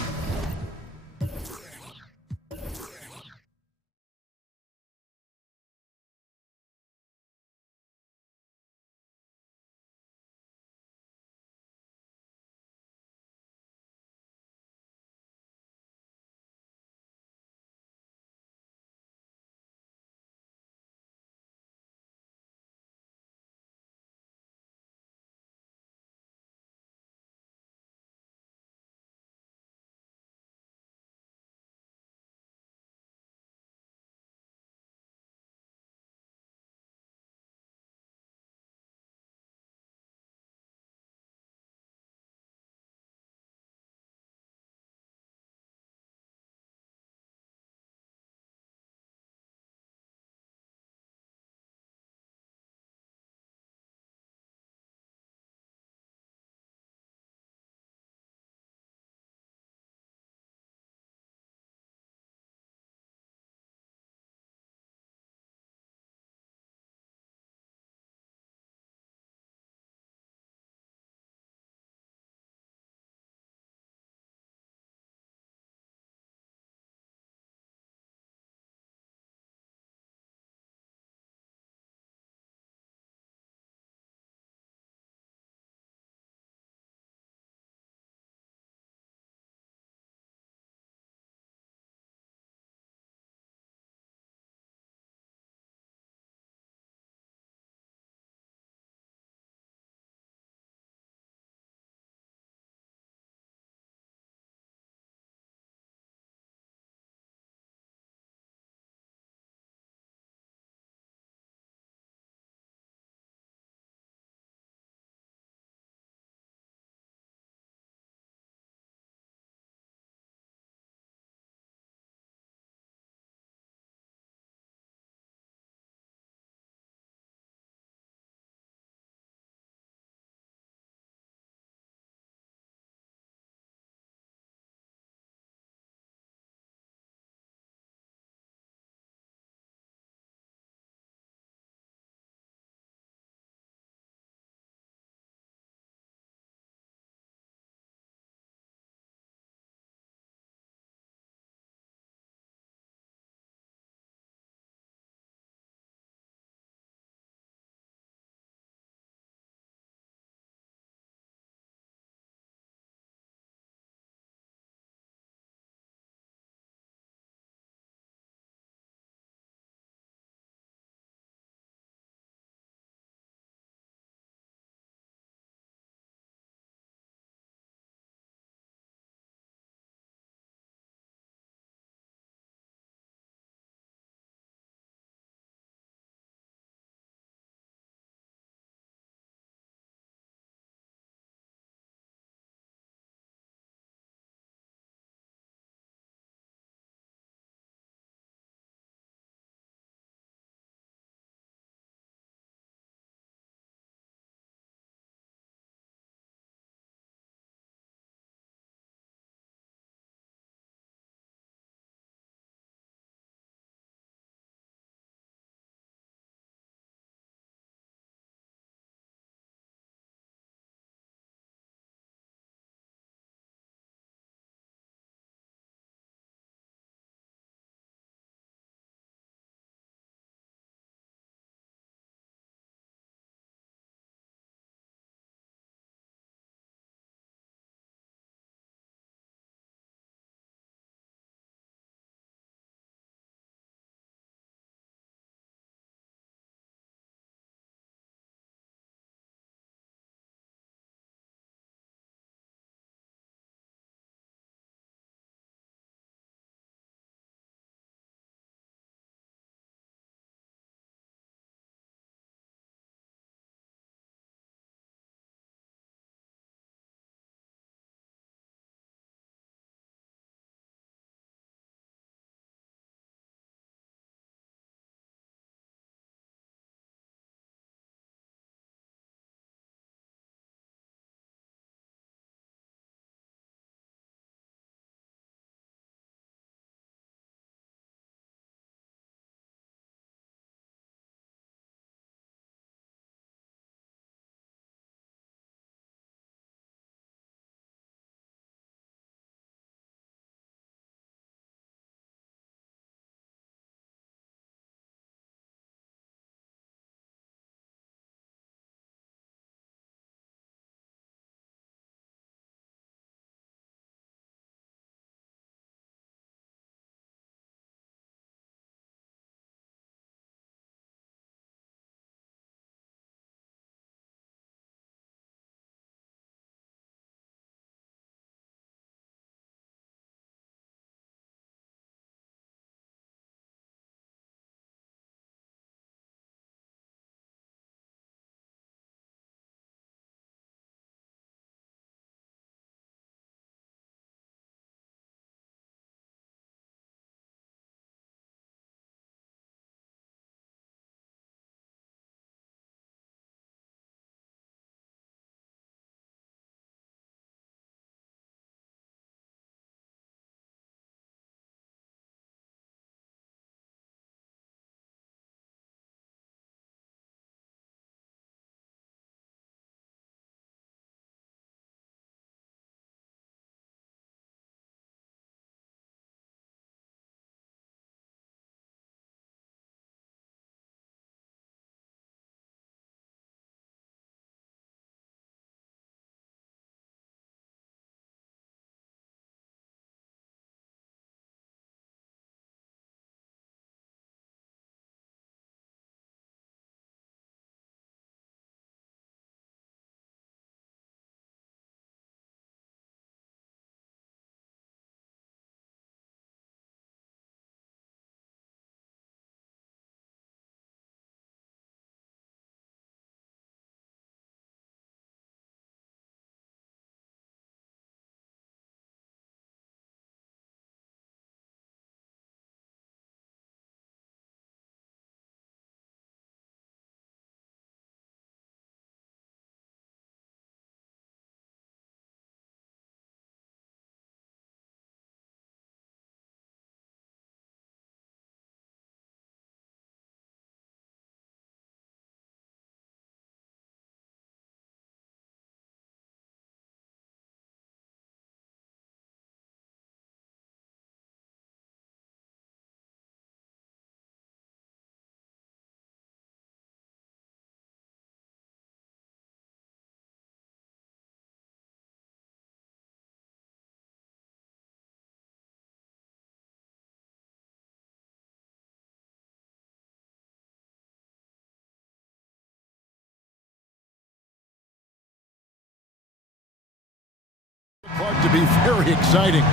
to be very exciting.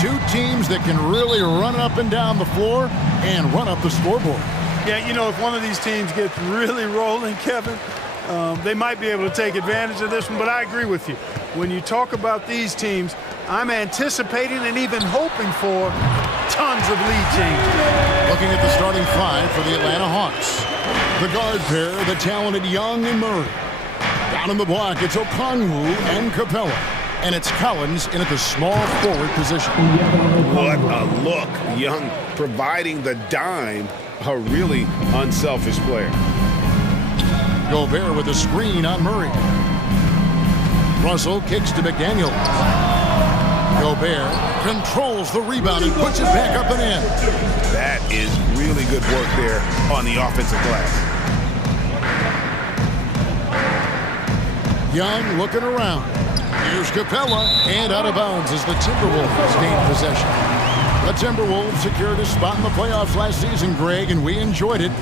Two teams that can really run up and down the floor and run up the scoreboard. Yeah, you know, if one of these teams gets really rolling, Kevin, they might be able to take advantage of this one, but I agree with you. When you talk about these teams, I'm anticipating and even hoping for tons of lead changes. Looking at the starting five for the Atlanta Hawks. The guard pair, the talented Young and Murray. Down in the block, it's Okongwu and Capella. And it's Collins in at the small forward position. What a look. Young providing the dime, a really unselfish player. Gobert with a screen on Murray. Russell kicks to McDaniel. Gobert controls the rebound and puts it back up and in. That is really good work there on the offensive glass. Young looking around. Here's Capella, and out of bounds as the Timberwolves gain possession. The Timberwolves secured a spot in the playoffs last season, Greg, and we enjoyed it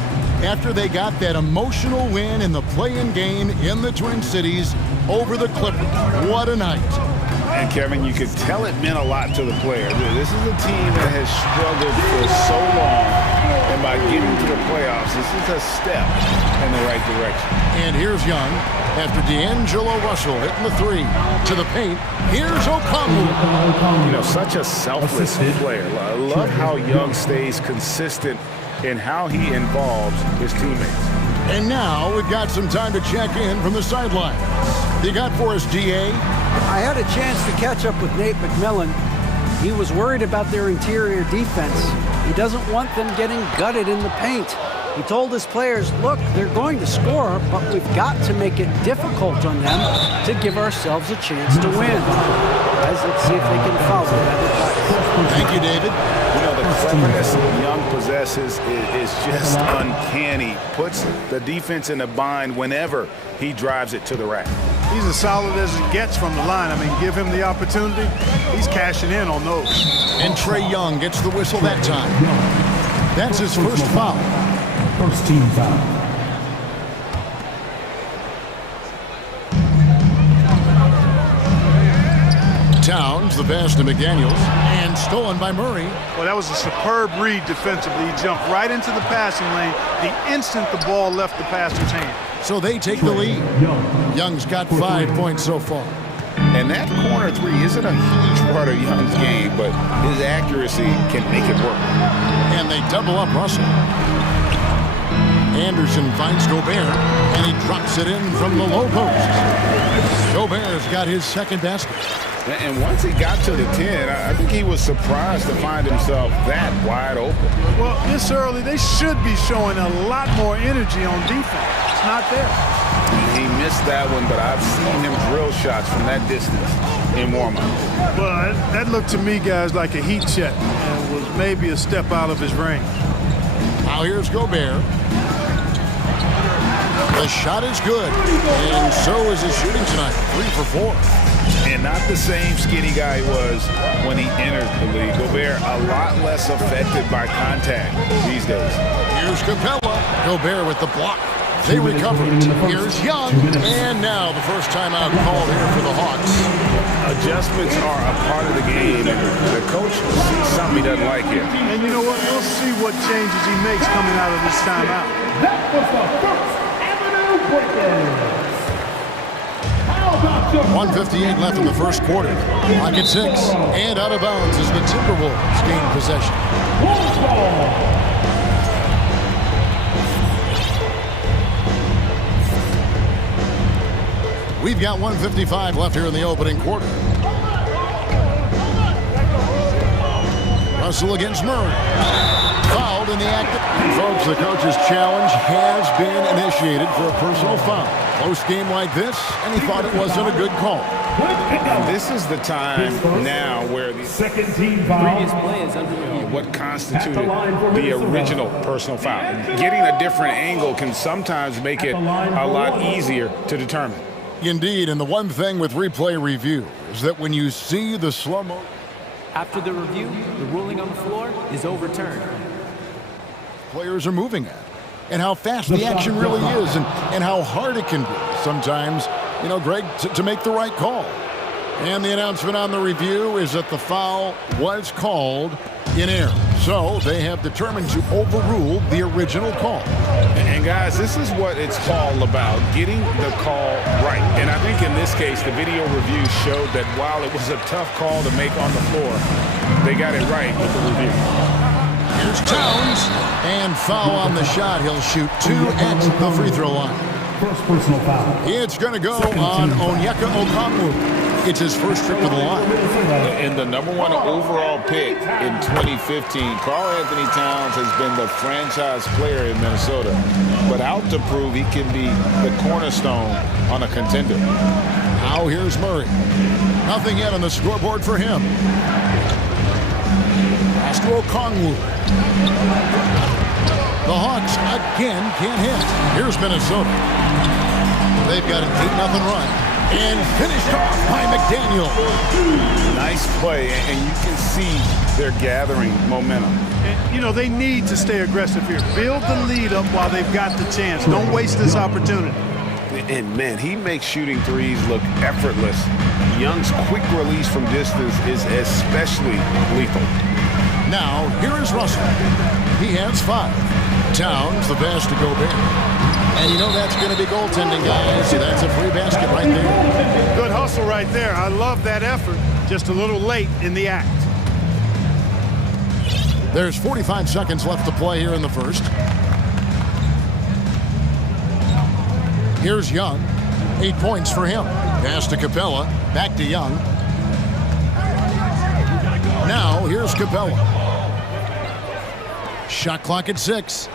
after they got that emotional win in the play-in game in the Twin Cities over the Clippers. What a night. And Kevin, you could tell it meant a lot to the player. This is a team that has struggled for so long, and by getting to the playoffs, this is a step in the right direction. And here's Young after D'Angelo Russell hitting the three to the paint. Here's Okongwu. You know, such a selfless player. I love how Young stays consistent in how he involves his teammates. And now we've got some time to check in from the sidelines. You got for us, DA? I had a chance to catch up with Nate McMillan. He was worried about their interior defense. He doesn't want them getting gutted in the paint. He told his players, look, they're going to score, but we've got to make it difficult on them to give ourselves a chance to win. Guys, let's see if they can follow that advice. Thank you, David. You know, the cleverness Young possesses is just uncanny. Puts the defense in a bind whenever he drives it to the rack. He's as solid as it gets from the line. I mean, give him the opportunity. He's cashing in on those. And Trae Young gets the whistle that time. That's his first foul. First team foul. Towns, the pass to McDaniels, and stolen by Murray. Well, that was a superb read defensively. He jumped right into the passing lane the instant the ball left the passer's hand. So they take the lead. Young's got 5 points so far. And that corner three isn't a huge part of Young's game, but his accuracy can make it work. And they double up Russell. Anderson finds Gobert, and he drops it in from the low post. Gobert's got his second basket. And once he got to the 10, I think he was surprised to find himself that wide open. Well, this early, they should be showing a lot more energy on defense. It's not there. He missed that one, but I've seen him drill shots from that distance in warm-up. Well, that looked to me, guys, like a heat check and was maybe a step out of his range. Now here's Gobert. The shot is good, and so is his shooting tonight, 3 for 4. And not the same skinny guy he was when he entered the league. Gobert a lot less affected by contact these days. Here's Capella. Gobert with the block. They recover it. Here's Young. And now the first timeout called here for the Hawks. Adjustments are a part of the game, and the coach sees something he doesn't like here. And you know what? We'll see what changes he makes coming out of this timeout. That was the First Avenue break-in. 1:58 left in the first quarter. Clock at 6. And out of bounds as the Timberwolves gain possession. We've got 1:55 left here in the opening quarter. Russell against Murray. Fouled in the act. And folks, the coach's challenge has been initiated for a personal foul. Close game like this, and he thought it wasn't a good call. And this is the time now where the second team foul. Previous play is under review. What constituted the original personal foul. Getting a different angle can sometimes make it a lot easier to determine. Indeed, and the one thing with replay review is that when you see the slow-mo... After the review, the ruling on the floor is overturned. Players are moving at, and how fast the action really is, and how hard it can be sometimes, you know, Greg, to make the right call. And the announcement on the review is that the foul was called in error. So they have determined to overrule the original call. And guys, this is what it's all about, getting the call right. And I think in this case, the video review showed that while it was a tough call to make on the floor, they got it right with the review. Here's Towns, and foul on the shot. He'll shoot 2 at the free throw line. First personal foul. It's going to go on Onyeka Okongwu. It's his first trip to the line. And the #1 overall pick in 2015, Karl Anthony Towns has been the franchise player in Minnesota, but out to prove he can be the cornerstone on a contender. Now here's Murray. Nothing yet on the scoreboard for him. Pass to Okongwu. The Hawks again can't hit. Here's Minnesota. They've got an 8-0 run. And finished off by McDaniel. Nice play, and you can see they're gathering momentum. And, you know, they need to stay aggressive here. Build the lead up while they've got the chance. Don't waste this opportunity. And, man, he makes shooting threes look effortless. Young's quick release from distance is especially lethal. Now, here is Russell. He has 5. Towns, the pass to Gobert. And you know that's going to be goaltending, guys. That's a free basket right there. Good hustle right there. I love that effort. Just a little late in the act. There's 45 seconds left to play here in the first. Here's Young. 8 points for him. Pass to Capella. Back to Young. Now, here's Capella. Shot clock at 6.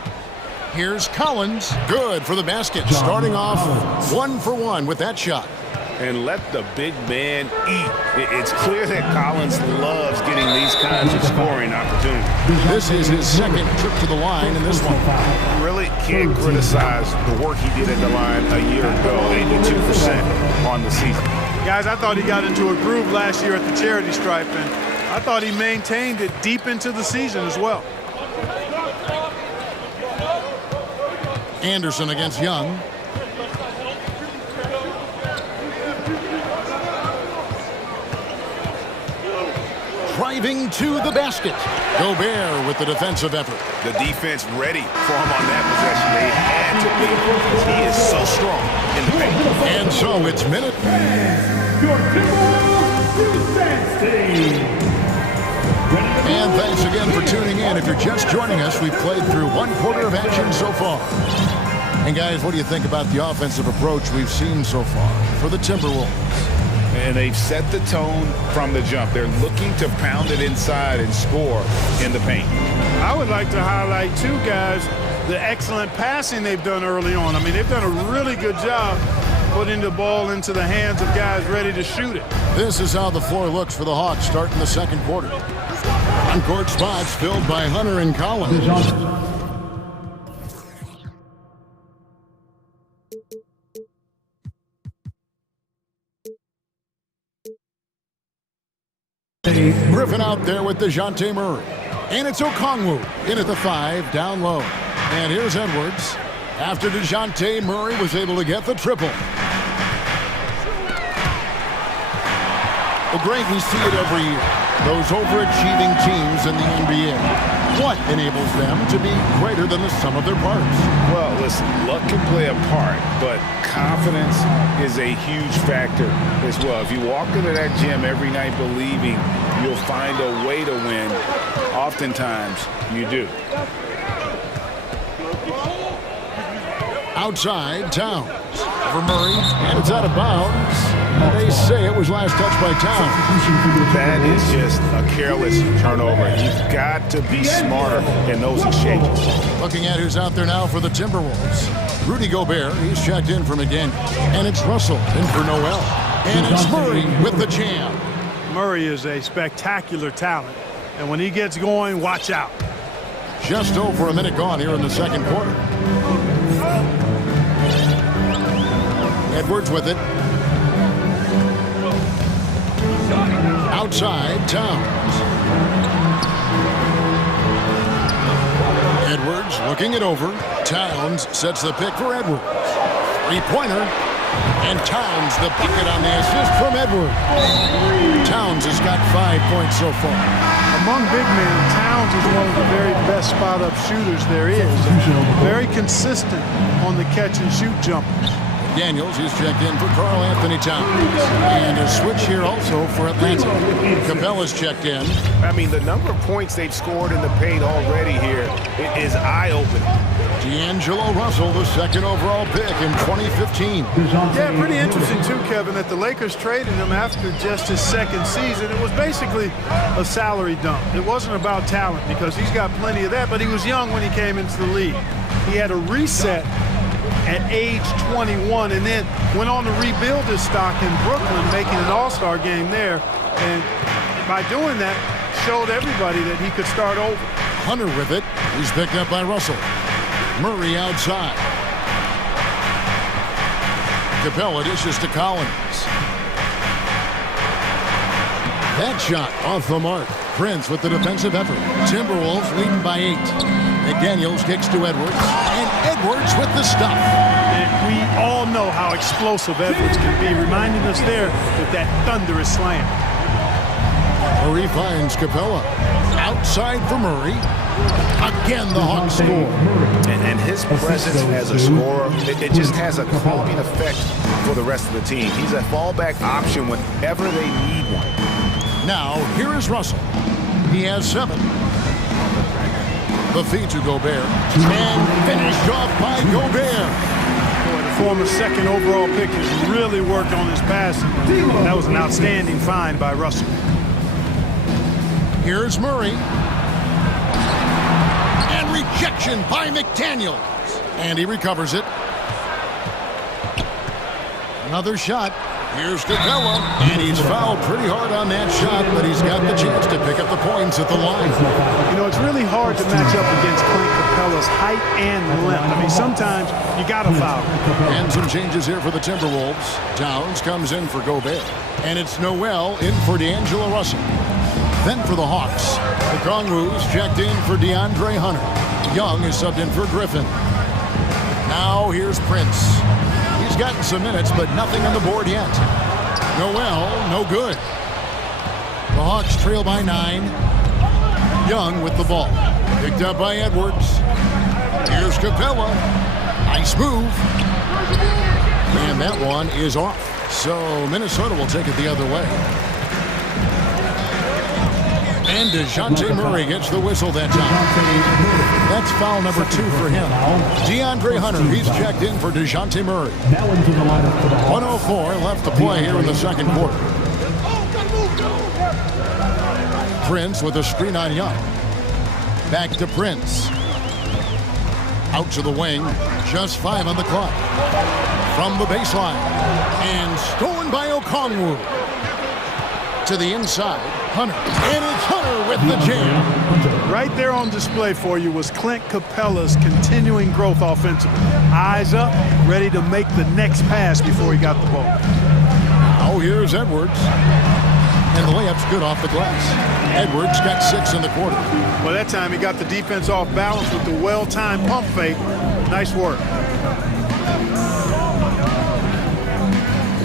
Here's Collins. Good for the basket. Starting off 1 for 1 with that shot. And let the big man eat. It's clear that Collins loves getting these kinds of scoring opportunities. This is his second trip to the line in this one. You really can't criticize the work he did at the line a year ago. 82% on the season. Guys, I thought he got into a groove last year at the charity stripe, and I thought he maintained it deep into the season as well. Anderson against Young. Driving to the basket. Gobert with the defensive effort. The defense ready for him on that possession. They had to be because he is so strong in the paint. And so it's minute. Your And thanks again for tuning in. If you're just joining us, we've played through 1 quarter of action so far. And guys, what do you think about the offensive approach we've seen so far for the Timberwolves? And they've set the tone from the jump. They're looking to pound it inside and score in the paint. I would like to highlight, too, guys, the excellent passing they've done early on. I mean, they've done a really good job putting the ball into the hands of guys ready to shoot it. This is how the floor looks for the Hawks starting the second quarter. On-court spots filled by Hunter and Collins. Griffin out there with DeJounte Murray. And it's Okongwu in at the 5, down low. And here's Edwards. After DeJounte Murray was able to get the triple. Well, great, we see it every year. Those overachieving teams in the NBA. What enables them to be greater than the sum of their parts? Well, listen, luck can play a part, but confidence is a huge factor as well. If you walk into that gym every night believing you'll find a way to win, oftentimes you do. Outside, Towns. For Murray, and it's out of bounds. And they say it was last touched by Towns. That is just a careless turnover. You've got to be smarter in those exchanges. Looking at who's out there now for the Timberwolves. Rudy Gobert, he's checked in for McDaniel. And it's Russell in for Noel. And it's Murray with the jam. Murray is a spectacular talent. And when he gets going, watch out. Just over a minute gone here in the second quarter. Edwards with it. Outside, Towns. Edwards looking it over. Towns sets the pick for Edwards. Three-pointer. And Towns the bucket on the assist from Edwards. Towns has got 5 points so far. Among big men, Towns is one of the very best spot-up shooters there is. Very consistent on the catch-and-shoot jumpers. Daniels is checked in for Karl Anthony Towns. And a switch here also for Atlanta. Capella's checked in. I mean, the number of points they've scored in the paint already here is eye-opening. D'Angelo Russell, the second overall pick in 2015. Yeah, pretty interesting too, Kevin, that the Lakers traded him after just his second season. It was basically a salary dump. It wasn't about talent because he's got plenty of that, but he was young when he came into the league. He had a reset at age 21 and then went on to rebuild his stock in Brooklyn, making an all-star game there. And by doing that, showed everybody that he could start over. Hunter with it. He's picked up by Russell. Murray outside. Capella dishes to Collins. That shot off the mark. Prince with the defensive effort. Timberwolves leading by 8. McDaniels kicks to Edwards. And Edwards with the stuff. And we all know how explosive Edwards can be, reminding us there with that thunderous slam. Murray finds Capella. Outside for Murray. Again, the Hawks score. And his presence as a scorer, it just has a calming effect for the rest of the team. He's a fallback option whenever they need one. Now, here is Russell. He has 7. The feed to Gobert. And finished off by Gobert. Boy, the former second overall pick has really worked on his passing. That was an outstanding find by Russell. Here's Murray. And rejection by McDaniels. And he recovers it. Another shot. Here's Capella. And he's fouled pretty hard on that shot, but he's got the chance to pick up the points at the line. You know, it's really hard to match up against Clint Capella's height and length. I mean, sometimes you got to foul. And some changes here for the Timberwolves. Towns comes in for Gobert. And it's Noel in for D'Angelo Russell. Then for the Hawks, the Kongus checked in for DeAndre Hunter. Young is subbed in for Griffin. Now here's Prince. He's gotten some minutes, but nothing on the board yet. Noel, no good. The Hawks trail by 9. Young with the ball. Picked up by Edwards. Here's Capella. Nice move. And that one is off. So Minnesota will take it the other way. And DeJounte Murray gets the whistle that time. That's foul number 2 for him. DeAndre Hunter, he's checked in for DeJounte Murray. 1:04 left to play here in the second quarter. Prince with a screen on Young. Back to Prince. Out to the wing. Just 5 on the clock. From the baseline. And stolen by Okongwu. To the inside. Hunter. And it's Hunter with the jam. Right there on display for you was Clint Capella's continuing growth offensively. Eyes up, ready to make the next pass before he got the ball. Now here's Edwards. And the layup's good off the glass. Edwards got 6 in the quarter. Well, that time he got the defense off balance with the well-timed pump fake. Nice work.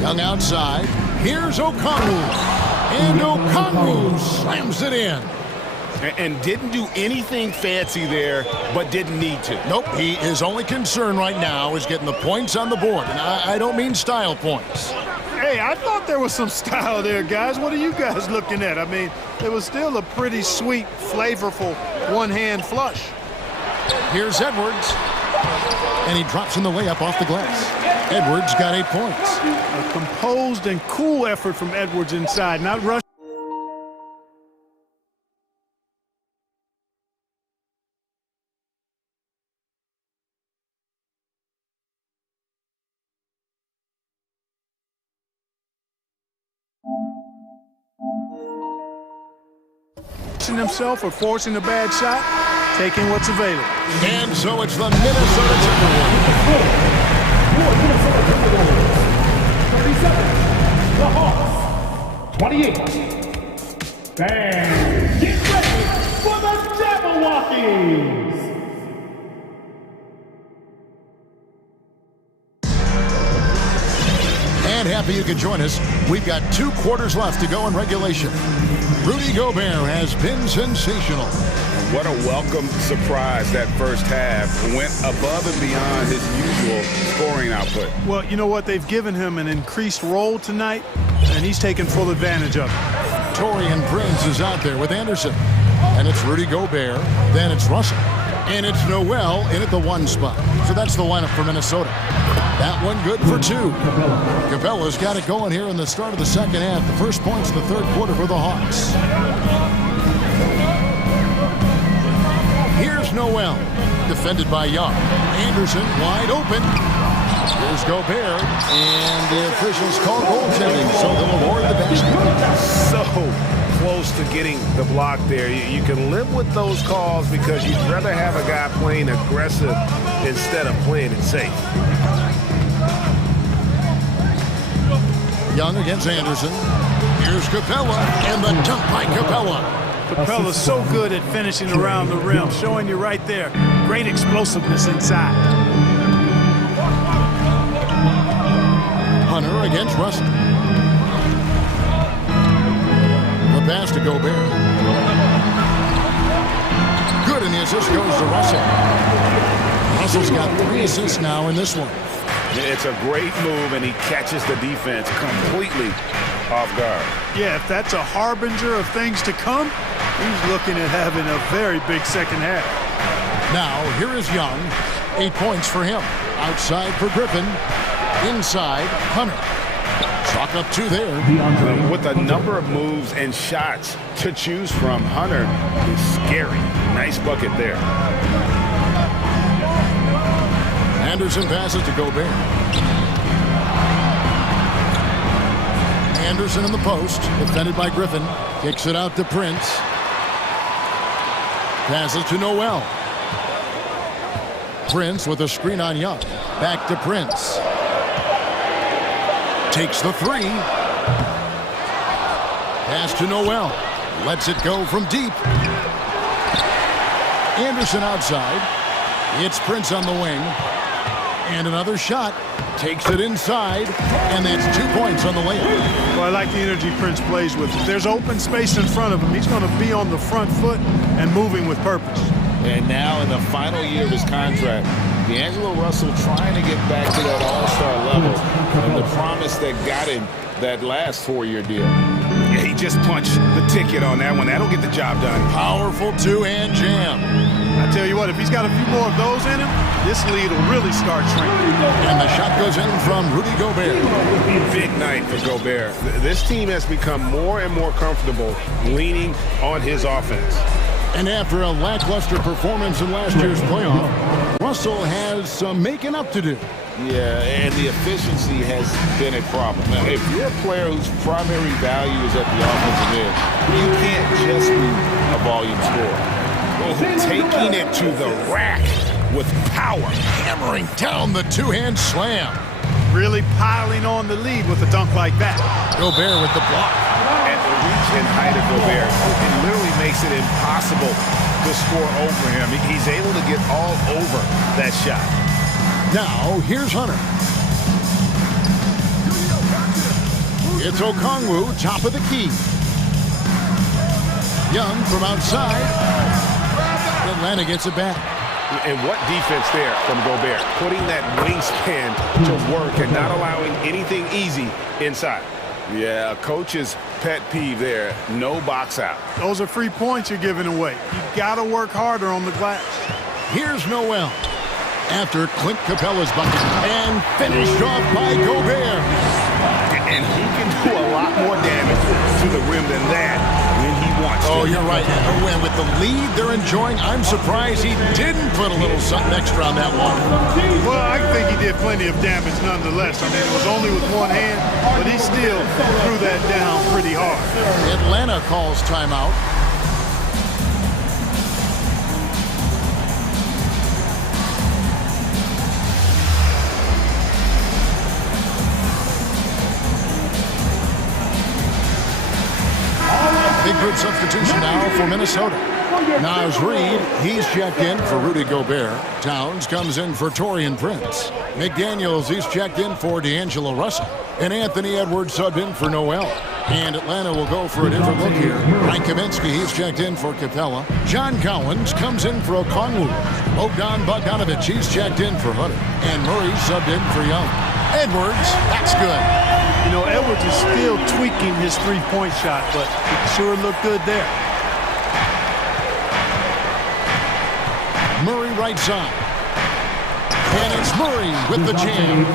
Young outside. Here's Okongwu. And Okongwu slams it in. And didn't do anything fancy there, but didn't need to. Nope, his only concern right now is getting the points on the board. And I don't mean style points. Hey, I thought there was some style there, guys. What are you guys looking at? I mean, it was still a pretty sweet, flavorful one-hand flush. Here's Edwards. And he drops in the layup off the glass. Edwards got 8 points. A composed and cool effort from Edwards inside, not rushing himself or forcing a bad shot, taking what's available. And so it's the Minnesota Timberwolves. 37, the Hawks, 28. And get ready for the Jabberwockies! And happy you could join us. We've got 2 quarters left to go in regulation. Rudy Gobert has been sensational. What a welcome surprise that first half. Went above and beyond his usual scoring output. Well, you know what? They've given him an increased role tonight, and he's taken full advantage of it. Taurean Prince is out there with Anderson. And it's Rudy Gobert. Then it's Russell. And it's Noel in at the 1 spot. So that's the lineup for Minnesota. That one good for 2. Capella's got it going here in the start of the second half. The first points in the third quarter for the Hawks. Here's Noel, defended by Young. Anderson wide open. Here's Gobert, and the officials call goaltending, so they'll award the basket. So close to getting the block there. You can live with those calls because you'd rather have a guy playing aggressive instead of playing it safe. Young against Anderson. Here's Capella, and the dunk by Capella. Capella's so good at finishing around the rim, showing you right there. Great explosiveness inside. Hunter against Russell. The pass to Gobert. Good, and the assist goes to Russell. Russell's got 3 assists now in this one. It's a great move, and he catches the defense completely off guard. Yeah, if that's a harbinger of things to come, he's looking at having a very big second half. Now, here is Young. 8 points for him. Outside for Griffin. Inside, Hunter. Chalk up 2 there. With a number of moves and shots to choose from, Hunter is scary. Nice bucket there. Anderson passes to Gobert. Anderson in the post, defended by Griffin. Kicks it out to Prince. Passes to Noel. Prince with a screen on Young. Back to Prince. Takes the 3. Pass to Noel. Lets it go from deep. Anderson outside. It's Prince on the wing. And another shot. Takes it inside. And that's 2 points on the layup. Well, I like the energy Prince plays with. If there's open space in front of him, he's going to be on the front foot and moving with purpose. And now in the final year of his contract, D'Angelo Russell trying to get back to that all-star level and the promise that got him that last 4-year deal. Yeah, he just punched the ticket on that one. That'll get the job done. Powerful 2-hand jam. I tell you what, if he's got a few more of those in him, this lead will really start shrinking. And the shot goes in from Rudy Gobert. Big night for Gobert. This team has become more and more comfortable leaning on his offense. And after a lackluster performance in last year's playoff, Russell has some making up to do. Yeah, and the efficiency has been a problem. Now, if you're a player whose primary value is at the offensive end, you can't just be a volume scorer. Taking it to the rack with power. Hammering down the 2-hand slam. Really piling on the lead with a dunk like that. Gobert with the block. At the reach and height of Gobert, it literally makes it impossible to score over him. He's able to get all over that shot. Now, here's Hunter. It's Okongwu, top of the key. Young from outside. Atlanta gets it back. And what defense there from Gobert, putting that wingspan to work and not allowing anything easy inside. Yeah, a coach's pet peeve there, no box out. Those are free points you're giving away. You got to work harder on the glass. Here's Noel. After Clint Capella's bucket and finished off by Gobert. And he can do a lot more damage to the rim than that when he wants to. Oh, you're right. And with the lead they're enjoying, I'm surprised he didn't put a little something extra on that one. Well, I think he did plenty of damage nonetheless. I mean, it was only with one hand, but he still threw that down pretty hard. Atlanta calls timeout. Big group substitution now for Minnesota. Naz Reid, he's checked in for Rudy Gobert. Towns comes in for Taurean Prince. McDaniels, he's checked in for D'Angelo Russell. And Anthony Edwards subbed in for Noel. And Atlanta will go for a different look here. Frank Kaminsky, he's checked in for Capella. John Collins comes in for Okongwu. Bogdan Bogdanovic, he's checked in for Hutter. And Murray subbed in for Young. Edwards, that's good. You know, Edwards is still tweaking his three-point shot, but it sure looked good there. Murray right side. And it's Murray with the jam.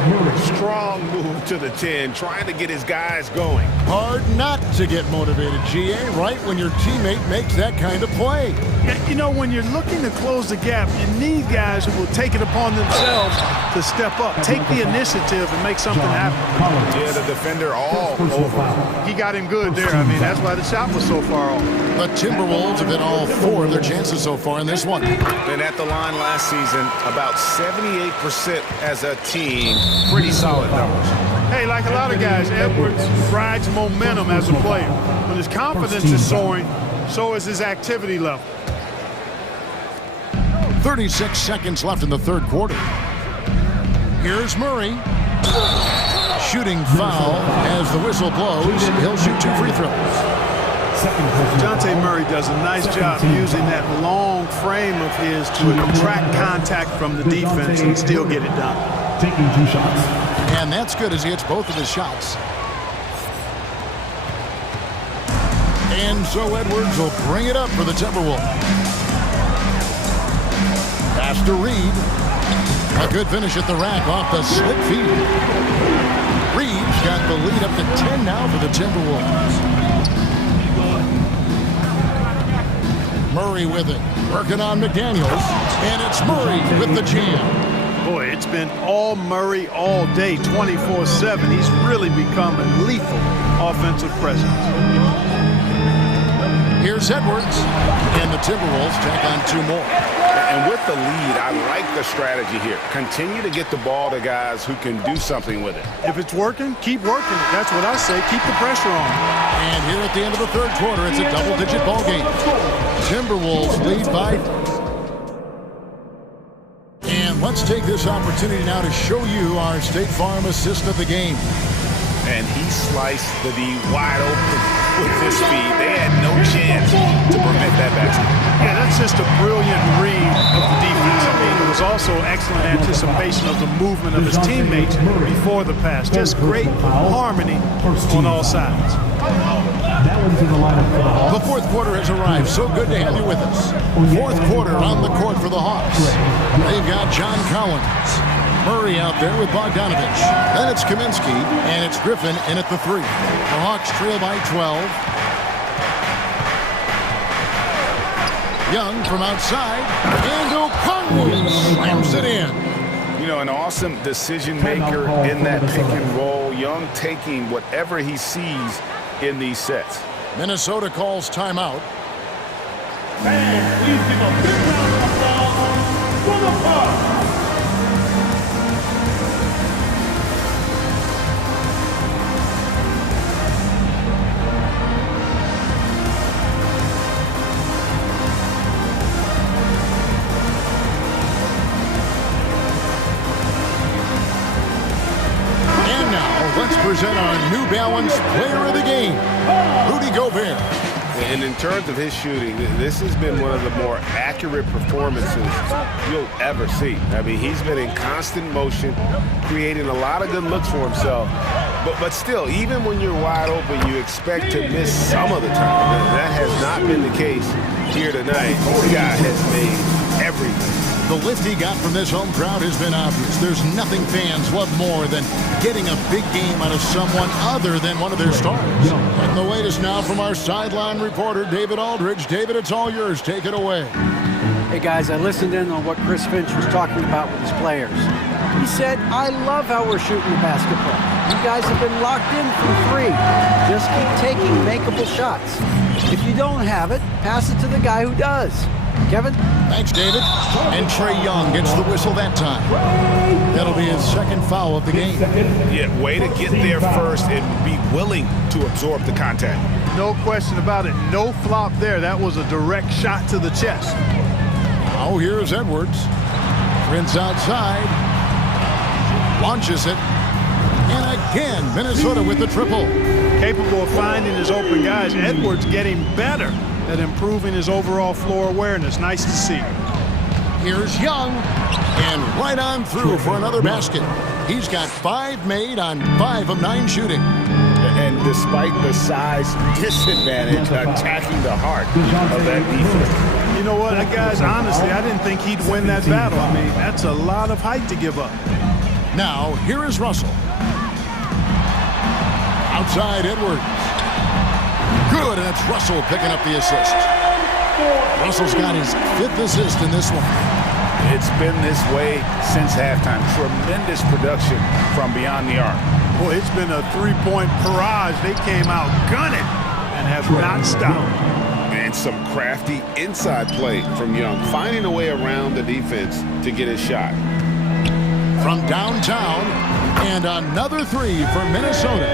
Strong move to the 10, trying to get his guys going. Hard not to get motivated, GA, right when your teammate makes that kind of play. Yeah, you know, when you're looking to close the gap, you need guys who will take it upon themselves to step up, take the initiative, and make something happen. Yeah, the defender all over. He got him good there. I mean, that's why the shot was so far off. The Timberwolves have hit all 4 of their chances so far in this one. Been at the line last season, about 78% as a team. Pretty solid numbers. Hey, like a lot of guys, Edwards rides momentum as a player. When his confidence is soaring, so is his activity level. 36 seconds left in the third quarter. Here's Murray. Shooting foul as the whistle blows. He'll shoot 2 free throws. Dejounte Murray does a nice job using that long frame of his to attract contact from the defense and still get it done. Taking 2 shots. And that's good as he hits both of his shots. And so Edwards will bring it up for the Timberwolves. Pass to Reid. A good finish at the rack off the slick feed. Reid's got the lead up to 10 now for the Timberwolves. Murray with it, working on McDaniels, and it's Murray with the jam. Boy, it's been all Murray all day, 24/7. He's really become a lethal offensive presence. Here's Edwards, and the Timberwolves tack on 2 more. And with the lead, I like the strategy here. Continue to get the ball to guys who can do something with it. If it's working, keep working it. That's what I say. Keep the pressure on. And here at the end of the third quarter, it's a double-digit ball game. Timberwolves lead by. And let's take this opportunity now to show you our State Farm assist of the game. And he sliced the D wide open with this feed. They had no chance to prevent that basket. Yeah, that's just a brilliant read of the defense. I mean, it was also excellent anticipation of the movement of his teammates before the pass. Just great harmony on all sides. The fourth quarter has arrived. So good to have you with us. Fourth quarter on the court for the Hawks. They've got John Collins. Murray out there with Bogdanovic. Then it's Kaminsky, and it's Griffin in at the 3. The Hawks trail by 12. Young from outside, and Okongwu slams it in. You know, an awesome decision maker in that pick and roll. Young taking whatever he sees in these sets. Minnesota calls timeout. And please give a big round of applause for the Hawks. Let's present our New Balance Player of the Game, Rudy Gobert. And in terms of his shooting, this has been one of the more accurate performances you'll ever see. I mean, he's been in constant motion, creating a lot of good looks for himself. But still, even when you're wide open, you expect to miss some of the time. That has not been the case here tonight. This guy has made everything. The lift he got from this home crowd has been obvious. There's nothing fans love more than getting a big game out of someone other than one of their stars. And the latest now from our sideline reporter, David Aldridge. David, it's all yours. Take it away. Hey, guys, I listened in on what Chris Finch was talking about with his players. He said, I love how we're shooting the basketball. You guys have been locked in from 3. Just keep taking makeable shots. If you don't have it, pass it to the guy who does. Kevin? Thanks, David. And Trae Young gets the whistle that time. That'll be his second foul of the game. Yeah, way to get there first and be willing to absorb the contact. No question about it. No flop there. That was a direct shot to the chest. Now here's Edwards. Prince outside. Launches it. And again, Minnesota with the triple. Capable of finding his open guys. Edwards getting better at improving his overall floor awareness. Nice to see. Here's Young. And right on through for another basket. He's got 5 made on 5 of 9 shooting. And despite the size disadvantage, attacking the heart of that defense. You know what, guys, honestly, I didn't think he'd win that battle. I mean, that's a lot of height to give up. Now, here is Russell. Outside Edwards. Good, and it's Russell picking up the assist. Russell's got his 5th assist in this one. It's been this way since halftime. Tremendous production from beyond the arc. Boy, it's been a 3-point barrage. They came out gunning and have not stopped. And some crafty inside play from Young, finding a way around the defense to get his shot. From downtown, and another 3 for Minnesota.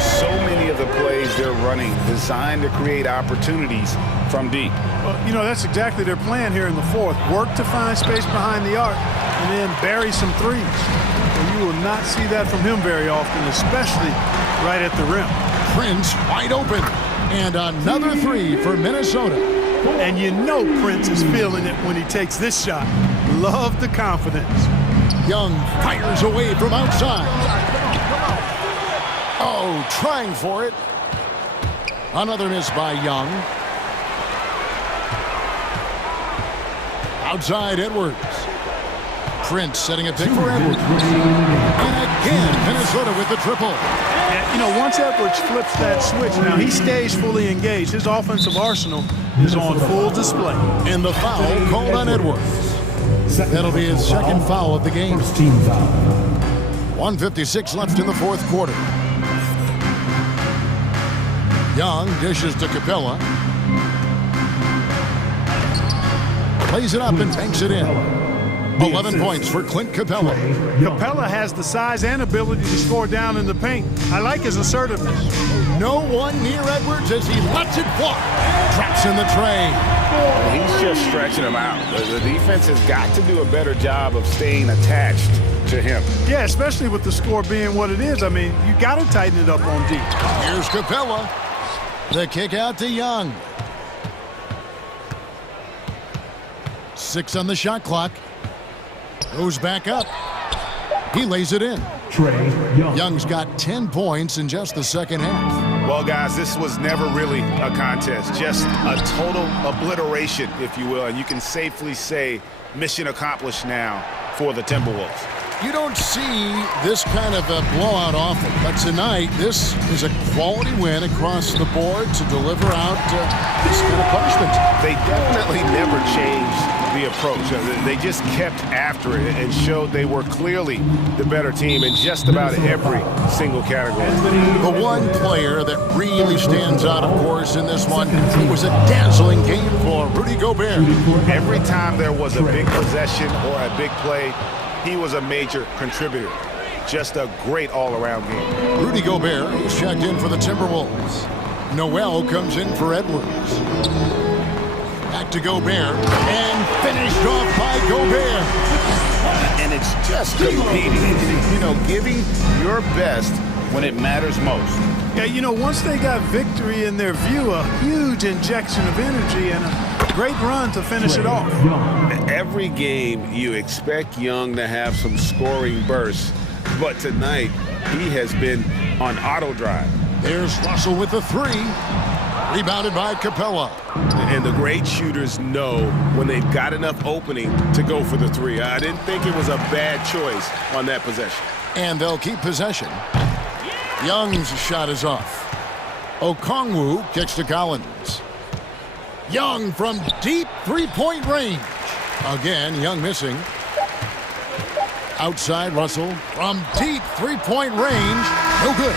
So many of the plays they're running designed to create opportunities from deep. Well, you know, that's exactly their plan here in the 4th. Work to find space behind the arc and then bury some threes. And you will not see that from him very often, especially right at the rim. Prince wide open. And another 3 for Minnesota. And you know Prince is feeling it when he takes this shot. Love the confidence. Young fires away from outside. Oh, trying for it. Another miss by Young. Outside Edwards. Prince setting a pick for Edwards. And again, Minnesota with the triple. And, you know, once Edwards flips that switch, now he stays fully engaged. His offensive arsenal is on full display. And the foul called on Edwards. That'll be his 2nd foul of the game. 1:56 left in the 4th quarter. Young dishes to Capella. Plays it up and banks it in. 11 points for Clint Capella. Capella has the size and ability to score down in the paint. I like his assertiveness. No one near Edwards as he lets it fly. Traps in the tray. He's just stretching him out. The defense has got to do a better job of staying attached to him. Yeah, especially with the score being what it is. I mean, you got to tighten it up on deep. Here's Capella. The kick out to Young. 6 on the shot clock. Goes back up. He lays it in. Young's got 10 points in just the 2nd half. Well, guys, this was never really a contest. Just a total obliteration, if you will. And you can safely say mission accomplished now for the Timberwolves. You don't see this kind of a blowout often, but tonight this is a quality win across the board to deliver out this kind of punishment. They definitely never changed the approach. They just kept after it and showed they were clearly the better team in just about every single category. The one player that really stands out, of course, in this one, it was a dazzling game for Rudy Gobert. Every time there was a big possession or a big play, he was a major contributor. Just a great all-around game. Rudy Gobert is checked in for the Timberwolves. Noel comes in for Edwards. Back to Gobert, and finished off by Gobert. And it's just competing, you know, giving your best when it matters most. Yeah, you know, once they got victory in their view, a huge injection of energy and a great run to finish it off. Every game you expect Young to have some scoring bursts, but tonight he has been on auto drive. There's Russell with the 3. Rebounded by Capella. And the great shooters know when they've got enough opening to go for the 3. I didn't think it was a bad choice on that possession. And they'll keep possession. Young's shot is off. Okongwu kicks to Collins. Young from deep 3-point range. Again, Young missing. Outside Russell from deep 3-point range. No good.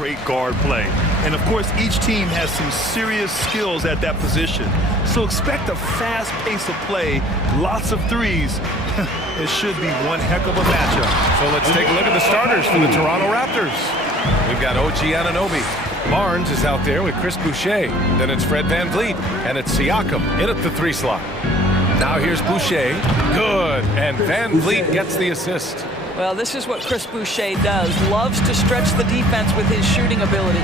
great guard play. And of course, each team has some serious skills at that position. So expect a fast pace of play, lots of threes. It should be one heck of a matchup. So let's take a look at the starters for the Toronto Raptors. We've got OG Anunoby. Barnes is out there with Chris Boucher. Then it's Fred VanVleet, and it's Siakam in at the 3 slot. Now here's Boucher. Good, and VanVleet gets the assist. Well, this is what Chris Boucher does. Loves to stretch the defense with his shooting ability.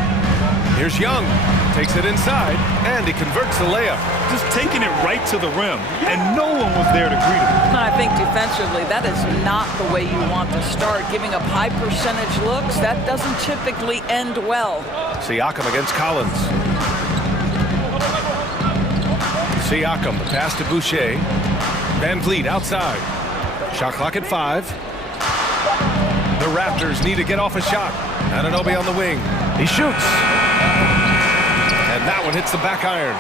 Here's Young. Takes it inside, and he converts the layup. Just taking it right to the rim, and no one was there to greet him. And I think defensively, that is not the way you want to start. Giving up high percentage looks, that doesn't typically end well. Siakam against Collins. Siakam, the pass to Boucher. VanVleet outside. Shot clock at 5. The Raptors need to get off a shot. Anunoby on the wing. He shoots. And that one hits the back iron.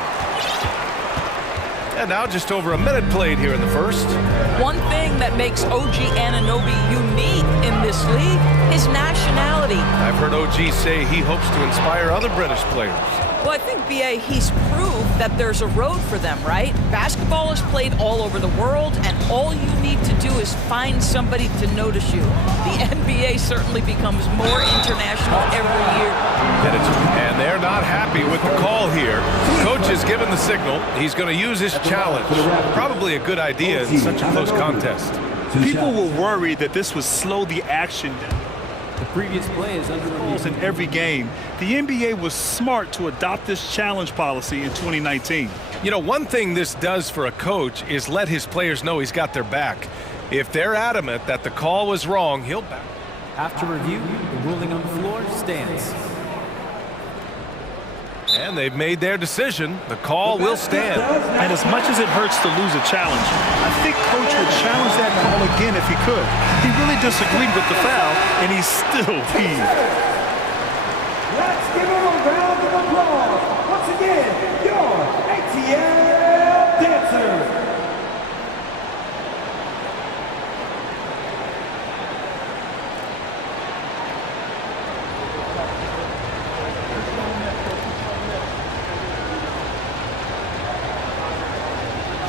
And now just over a minute played here in the first. One thing that makes OG Anunoby unique in this league is nationality. I've heard OG say he hopes to inspire other British players. Well, I think, B.A., he's proved that there's a road for them, right? Basketball is played all over the world, and all you need to do is find somebody to notice you. The NBA certainly becomes more international every year. And they're not happy with the call here. Coach has given the signal. He's going to use his challenge. Probably a good idea in such a close contest. People were worried that this would slow the action down. The previous play is under review. In every game, the NBA was smart to adopt this challenge policy in 2019. You know, one thing this does for a coach is let his players know he's got their back. If they're adamant that the call was wrong, he'll back. After review, the ruling on the floor stands. And they've made their decision. The call will stand. And as much as it hurts to lose a challenge, I think Coach would challenge that call again if he could. He really disagreed with the foul, and he's still heaved. Let's give him a round of applause. Once again, your ATL dancers.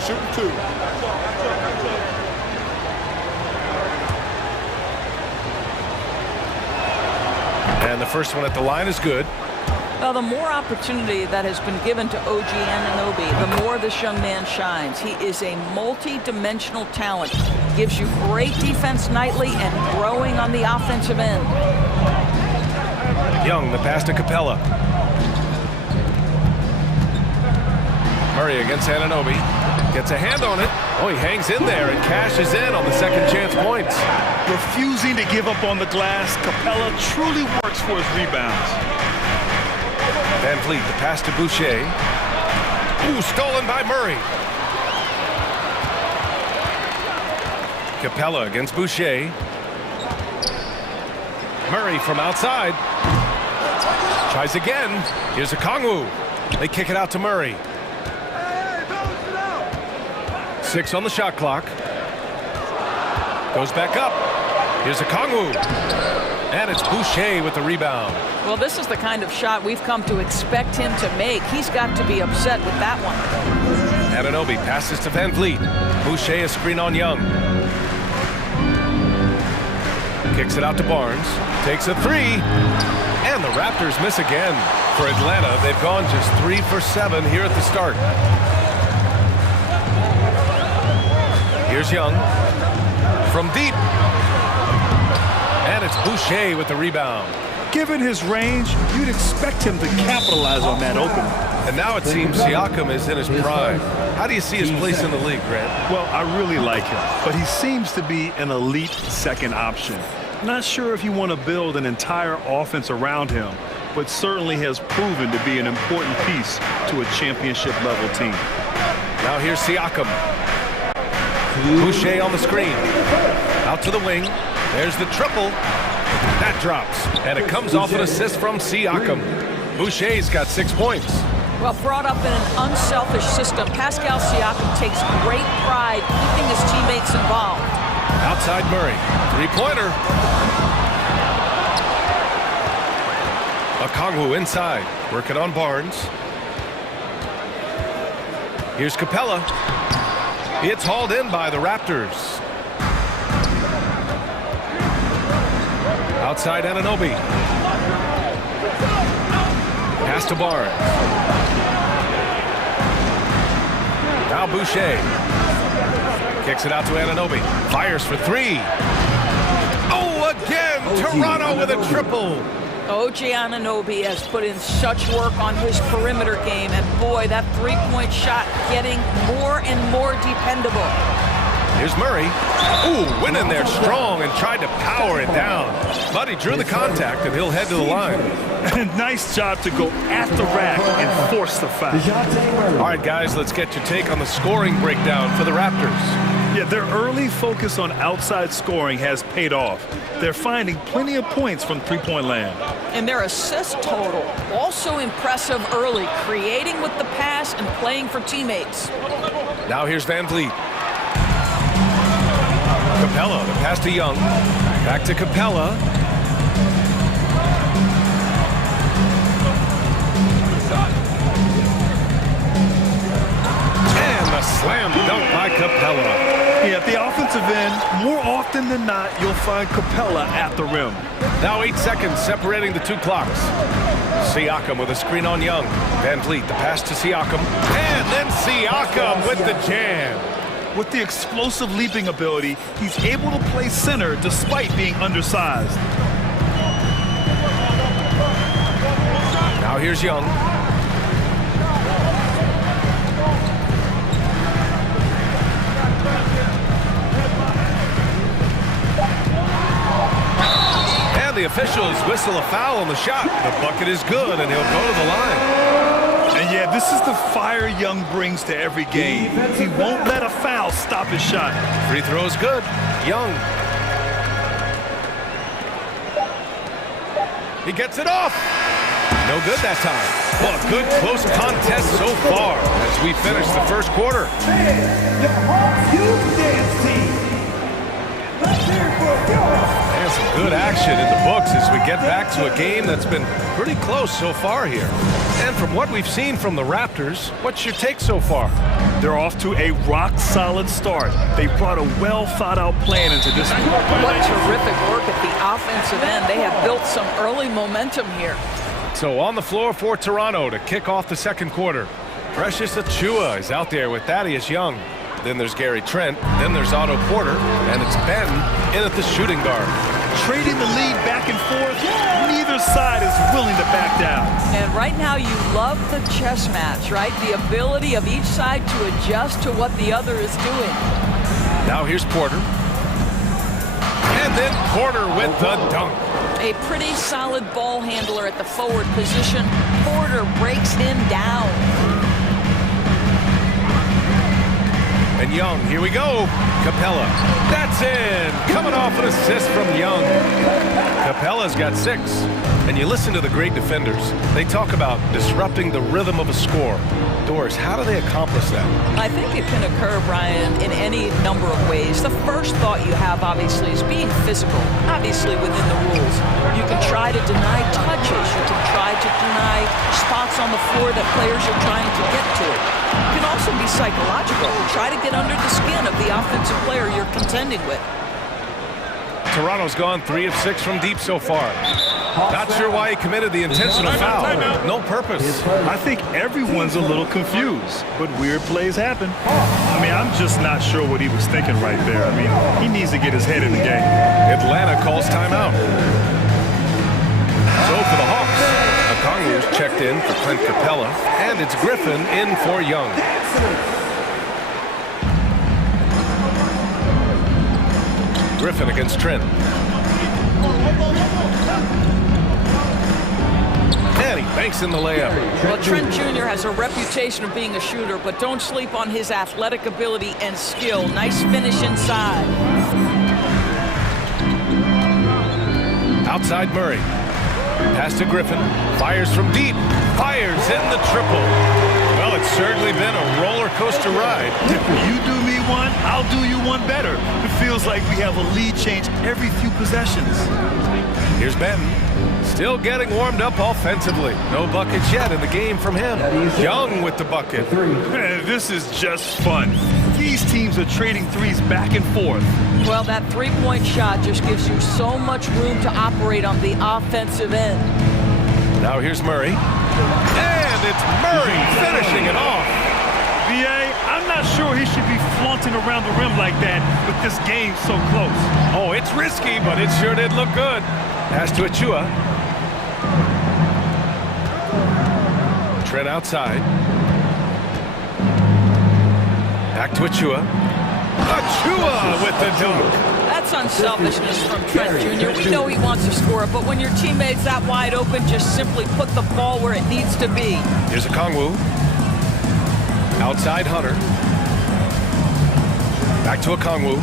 Shooting 2. And the first one at the line is good. Well, the more opportunity that has been given to OG Anunoby, the more this young man shines. He is a multi-dimensional talent. Gives you great defense nightly and growing on the offensive end. Young, the pass to Capella. Murray against Anunoby. Gets a hand on it. Oh, he hangs in there and cashes in on the second chance points. Refusing to give up on the glass, Capella truly works for his rebounds. VanVleet, the pass to Boucher. Ooh, stolen by Murray. Capella against Boucher. Murray from outside. Tries again. Here's Okongwu. They kick it out to Murray. 6 on the shot clock. Goes back up. Here's Okongwu. And it's Boucher with the rebound. Well, this is the kind of shot we've come to expect him to make. He's got to be upset with that one. Anunoby passes to VanVleet. Boucher a screen on Young. Kicks it out to Barnes. Takes a 3. And the Raptors miss again. For Atlanta, they've gone just 3 for 7 here at the start. Here's Young. From deep. And it's Boucher with the rebound. Given his range, you'd expect him to capitalize on that opening. And now it seems Siakam is in his prime. How do you see his place in the league, Grant? Well, I really like him, but he seems to be an elite second option. Not sure if you want to build an entire offense around him, but certainly has proven to be an important piece to a championship-level team. Now here's Siakam. Boucher on the screen. Out to the wing. There's the triple. That drops. And it comes off an assist from Siakam. Boucher's got 6 points. Well, brought up in an unselfish system, Pascal Siakam takes great pride keeping his teammates involved. Outside Murray. 3-pointer. Okongwu inside, working on Barnes. Here's Capella. It's hauled in by the Raptors. Outside Anunoby. Pass to Barnes. Now Boucher. Kicks it out to Anunoby. Fires for three. Oh, again! Toronto with a triple. OG Anunoby has put in such work on his perimeter game, and boy, that three-point shot getting more and more dependable. Here's Murray. Ooh, went in there strong and tried to power it down. But he drew the contact, and he'll head to the line. Nice job to go at the rack and force the foul. All right, guys, let's get your take on the scoring breakdown for the Raptors. Yeah, their early focus on outside scoring has paid off. They're finding plenty of points from three-point land. And their assist total, also impressive early, creating with the pass and playing for teammates. Now here's Van Vliet. Capella, the pass to Young. Back to Capella. And the slam dunk by Capella. Yeah, at the offensive end, more often than not, you'll find Capella at the rim. Now 8 seconds separating the two clocks. Siakam with a screen on Young. Van Vliet, the pass to Siakam. And then Siakam with the jam. With the explosive leaping ability, he's able to play center despite being undersized. Now here's Young. And the officials whistle a foul on the shot. The bucket is good, and he'll go to the line. And yeah, this is the fire Young brings to every game. He won't let a foul stop his shot. Free throw's good. Young. He gets it off. No good that time. Well, a good close contest so far as we finish the first quarter. And some good action in the books as we get back to a game that's been pretty close so far here. And from what we've seen from the Raptors, what's your take so far? They're off to a rock-solid start. They brought a well-thought-out plan into this one. What terrific work at the offensive end. They have built some early momentum here. So on the floor for Toronto to kick off the second quarter. Precious Achiuwa is out there with Thaddeus Young. Then there's Gary Trent. Then there's Otto Porter. And it's Ben in at the shooting guard. Trading the lead back and forth, neither side is willing to back down. And right now you love the chess match, right? The ability of each side to adjust to what the other is doing. Now here's Porter. And then Porter with the dunk. A pretty solid ball handler at the forward position. Porter breaks him down. And Young, here we go. Capella, that's in. Coming off an assist from Young. Capella's got 6. And you listen to the great defenders. They talk about disrupting the rhythm of a score. Doris, how do they accomplish that? I think it can occur, Brian, in any number of ways. The first thought you have, obviously, is being physical, obviously within the rules. You can try to deny touches. You can try to deny spots on the floor that players are trying to get to. It can also be psychological. Try to get under the skin of the offensive player you're contending with. Toronto's gone 3 of 6 from deep so far. Not sure why he committed the intentional foul. No purpose. I think everyone's a little confused, but weird plays happen. I mean, I'm just not sure what he was thinking right there. I mean, he needs to get his head in the game. Atlanta calls timeout. So for the Hawks, Okongwu's checked in for Clint Capella, and it's Griffin in for Young. Griffin against Trent. And he banks in the layup. Well, Trent Jr. has a reputation of being a shooter, but don't sleep on his athletic ability and skill. Nice finish inside. Outside Murray. Pass to Griffin. Fires from deep. Fires in the triple. Well, it's certainly been a roller coaster ride. You do me one, I'll do you one better. It feels like we have a lead change every few possessions. Here's Benton. Still getting warmed up offensively. No buckets yet in the game from him. Young with the bucket. Man, this is just fun. These teams are trading threes back and forth. Well, that three-point shot just gives you so much room to operate on the offensive end. Now here's Murray. And it's Murray finishing it off. B.A., I'm not sure he should be flaunting around the rim like that with this game so close. Oh, it's risky, but it sure did look good. Pass to Achua. Trent outside. Back to Achua. Achua with the dunk. That's unselfishness from Trent Jr. We know he wants to score, but when your teammate's that wide open, just simply put the ball where it needs to be. Here's a Kongwu. Outside Hunter. Back to a Kongwu.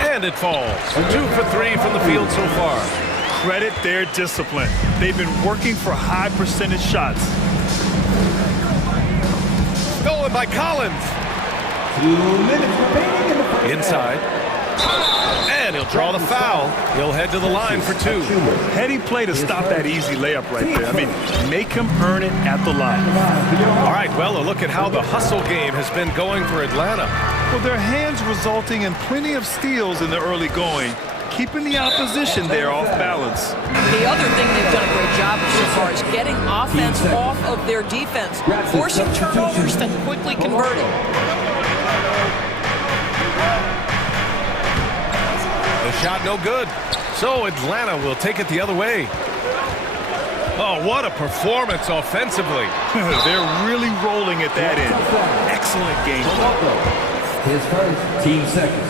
And it falls. 2 for 3 from the field so far. Credit their discipline. They've been working for high percentage shots. Stolen by Collins. 2 minutes remaining in the first. Inside. And he'll draw the foul. He'll head to the line for 2. Heady play to stop that easy layup right there. I mean, make him earn it at the line. All right, well, a look at how the hustle game has been going for Atlanta. Well, their hands resulting in plenty of steals in the early going, keeping the opposition there off balance. The other thing they've done a great job of so far is getting offense off of their defense, forcing turnovers, then quickly converting. The shot no good. So Atlanta will take it the other way. Oh, what a performance offensively. They're really rolling at that end. Excellent game. His first, team second.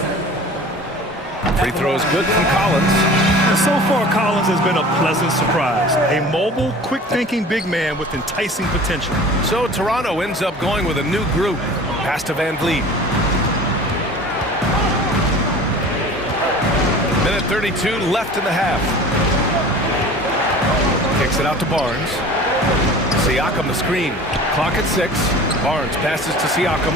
Free throw is good from Collins. And so far, Collins has been a pleasant surprise. A mobile, quick-thinking big man with enticing potential. So Toronto ends up going with a new group. Pass to Van Vliet. Minute 32 left in the half. Kicks it out to Barnes. Siakam the screen. Clock at 6. Barnes passes to Siakam.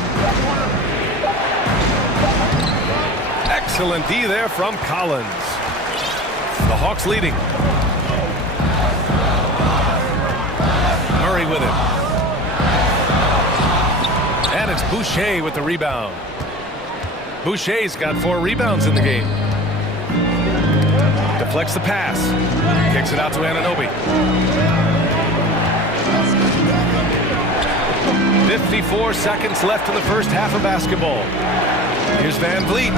Excellent D there from Collins. The Hawks leading. Murray with it. And it's Boucher with the rebound. Boucher's got 4 rebounds in the game. Deflects the pass. Kicks it out to Anunoby. 54 seconds left in the first half of basketball. Here's Van Vliet.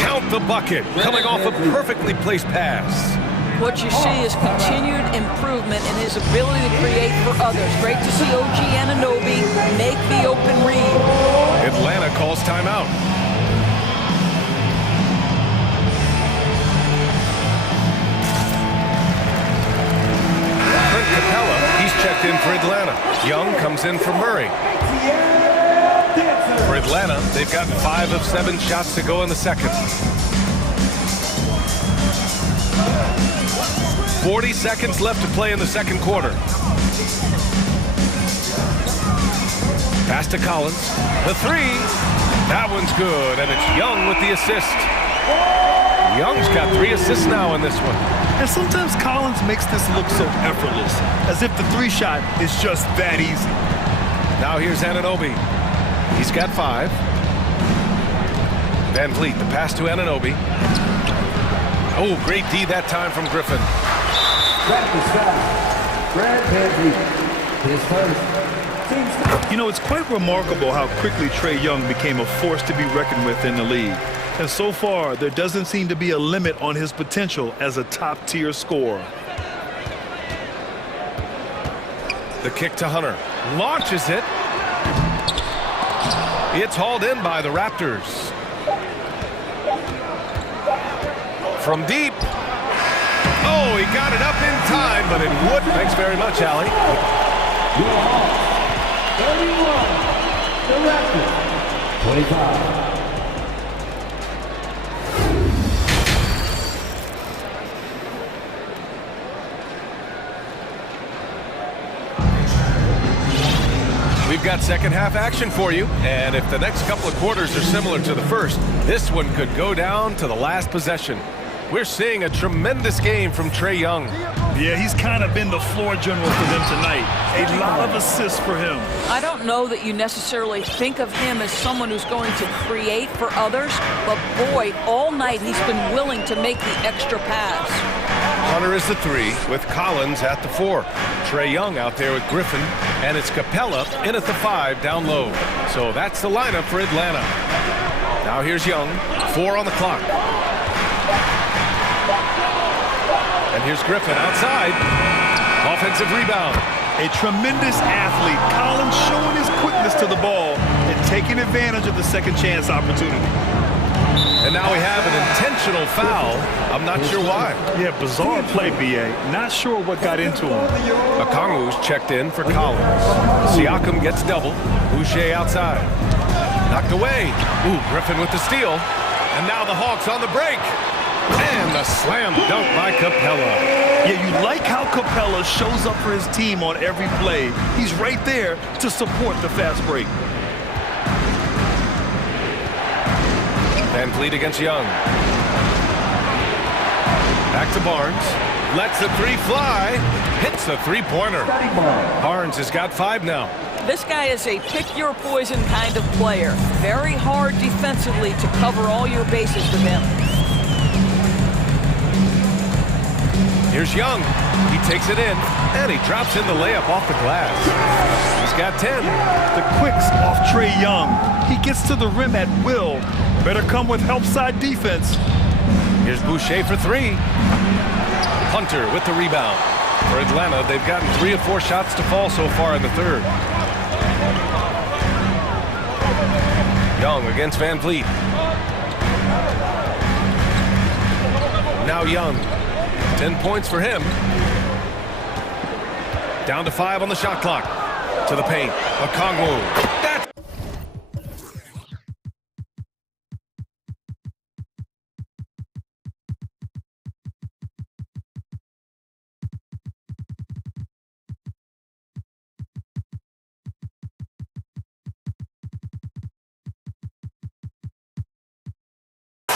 Count the bucket. Coming off a perfectly placed pass. What you see is continued improvement in his ability to create for others. Great to see OG Anunoby make the open read. Atlanta calls timeout. He's checked in for Atlanta. Young comes in for Murray. For Atlanta, they've gotten 5 of 7 shots to go in the second. 40 seconds left to play in the second quarter. Pass to Collins. The 3. That one's good, and it's Young with the assist. Young's got 3 assists now in this one. And sometimes Collins makes this look so effortless, as if the 3-shot is just that easy. Now here's Anunoby. He's got 5. Van Vliet, the pass to Anunoby. Oh, great D that time from Griffin. His first. You know, it's quite remarkable how quickly Trae Young became a force to be reckoned with in the league. And so far, there doesn't seem to be a limit on his potential as a top-tier scorer. The kick to Hunter. Launches it. It's hauled in by the Raptors. From deep. Oh, he got it up in time, but it wouldn't. Thanks very much, Allie. 31, the Raptors. 25. We've got second half action for you, and if the next couple of quarters are similar to the first, this one could go down to the last possession. We're seeing a tremendous game from Trae Young. Yeah, he's kind of been the floor general for them tonight. A lot of assists for him. I don't know that you necessarily think of him as someone who's going to create for others, but boy, all night he's been willing to make the extra pass. Hunter is the 3 with Collins at the 4. Trae Young out there with Griffin, and it's Capella in at the 5 down low. So that's the lineup for Atlanta. Now here's Young, 4 on the clock. And here's Griffin outside. Offensive rebound. A tremendous athlete. Collins showing his quickness to the ball and taking advantage of the second chance opportunity. And now we have an intentional foul. I'm not sure why. Yeah, bizarre play, B.A. Not sure what got into him. Okongwu's checked in for Collins. Siakam gets double. Boucher outside. Knocked away. Ooh, Griffin with the steal. And now the Hawks on the break. And the slam dunk by Capella. Yeah, you like how Capella shows up for his team on every play. He's right there to support the fast break. Van Vliet against Young. Back to Barnes. Lets the 3 fly. Hits the three-pointer. Barnes has got 5 now. This guy is a pick-your-poison kind of player. Very hard defensively to cover all your bases with him. Here's Young. He takes it in, and he drops in the layup off the glass. He's got 10. The quicks off Trae Young. He gets to the rim at will. Better come with help side defense. Here's Boucher for 3. Hunter with the rebound. For Atlanta, they've gotten 3 of 4 shots to fall so far in the third. Young against Van Vliet. Now Young. 10 points for him. Down to 5 on the shot clock. To the paint. Okongwu. That's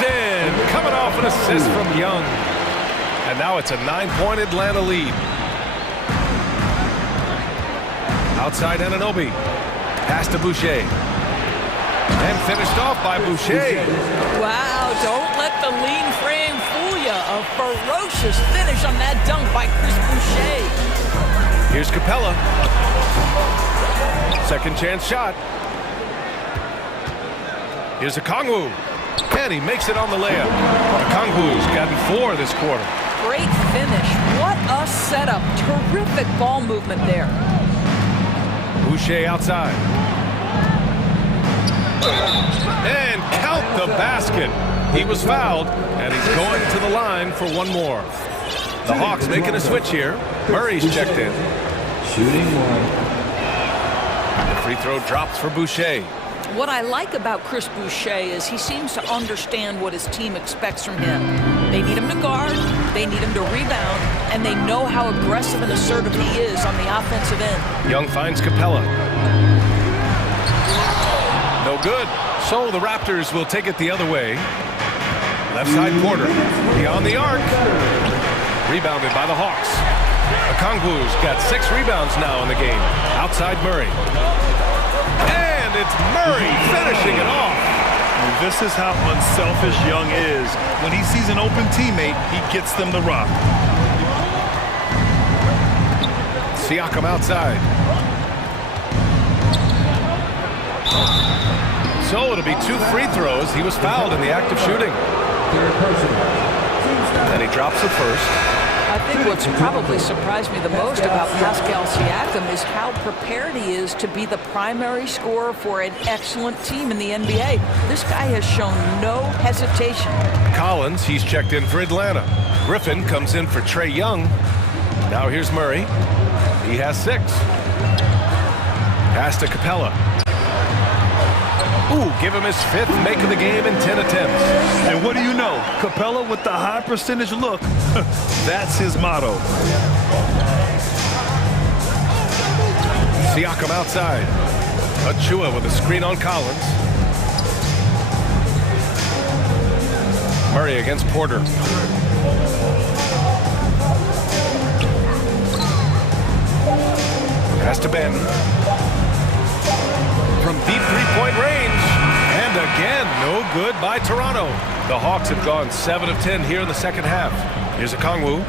in. Coming off an assist from Young. And now it's a 9-point Atlanta lead. Outside Anunoby. Pass to Boucher. And finished off by Boucher. Wow, don't let the lean frame fool you. A ferocious finish on that dunk by Chris Boucher. Here's Capella. Second chance shot. Here's Okongwu. And he makes it on the layup. Okongwu's gotten 4 this quarter. Great finish. What a setup. Terrific ball movement there. Boucher outside. And count the basket. He was fouled, and he's going to the line for 1 more. The Hawks making a switch here. Murray's checked in. Shooting 1. The free throw drops for Boucher. What I like about Chris Boucher is he seems to understand what his team expects from him. They need him to guard, they need him to rebound, and they know how aggressive and assertive he is on the offensive end. Young finds Capella. No good. So the Raptors will take it the other way. Left side quarter. Beyond the arc. Rebounded by the Hawks. Okongwu's got 6 rebounds now in the game. Outside Murray. And it's Murray finishing it off. And this is how unselfish Young is. When he sees an open teammate, he gets them the rock. Siakam outside. So it'll be 2 free throws. He was fouled in the act of shooting. And he drops the first. I think what's probably surprised me the most about Pascal Siakam is how prepared he is to be the primary scorer for an excellent team in the NBA. This guy has shown no hesitation. Collins, he's checked in for Atlanta. Griffin comes in for Trae Young. Now here's Murray. He has 6. Pass to Capella. Ooh, give him his 5th make of the game in 10 attempts. And what do you know? Capella with the high percentage look. That's his motto. Siakam outside. Achua with a screen on Collins. Murray against Porter. Pass to Ben. From deep three-point range. And again, no good by Toronto. The Hawks have gone 7 of 10 here in the second half. Here's Okongwu.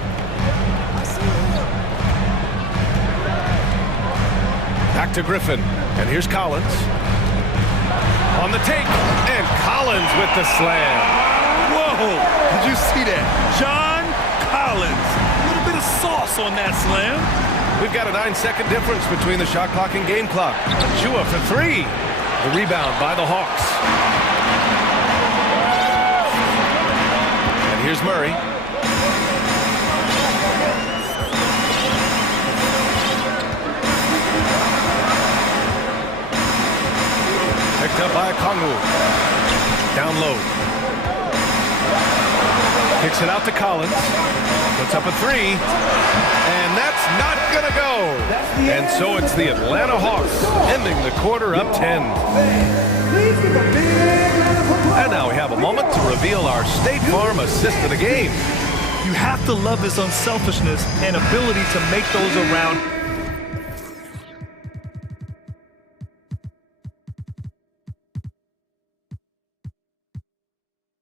Back to Griffin. And here's Collins. On the take. And Collins with the slam. Whoa! Did you see that? John Collins. A little bit of sauce on that slam. We've got a 9-second difference between the shot clock and game clock. Achua for three. The rebound by the Hawks. And here's Murray. Picked up by Okongwu. Down low. Kicks it out to Collins. Puts up a three. And that's not going to go. And so it's the Atlanta Hawks ending the quarter up 10. And now we have a moment to reveal our State Farm assist of the game. You have to love his unselfishness and ability to make those around.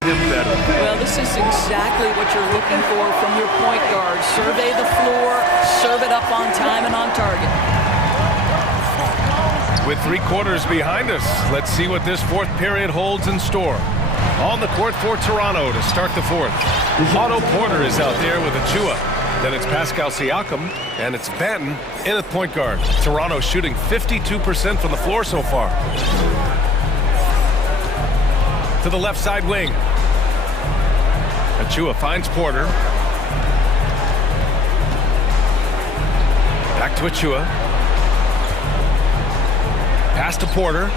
Well, this is exactly what you're looking for from your point guard. Survey the floor, serve it up on time and on target. With 3 quarters behind us, let's see what this fourth period holds in store. On the court for Toronto to start the fourth. Otto Porter is out there with Achua. Then it's Pascal Siakam, and it's Banton in at point guard. Toronto shooting 52% from the floor so far. To the left side wing. Achua finds Porter. Back to Achua. Pass to Porter.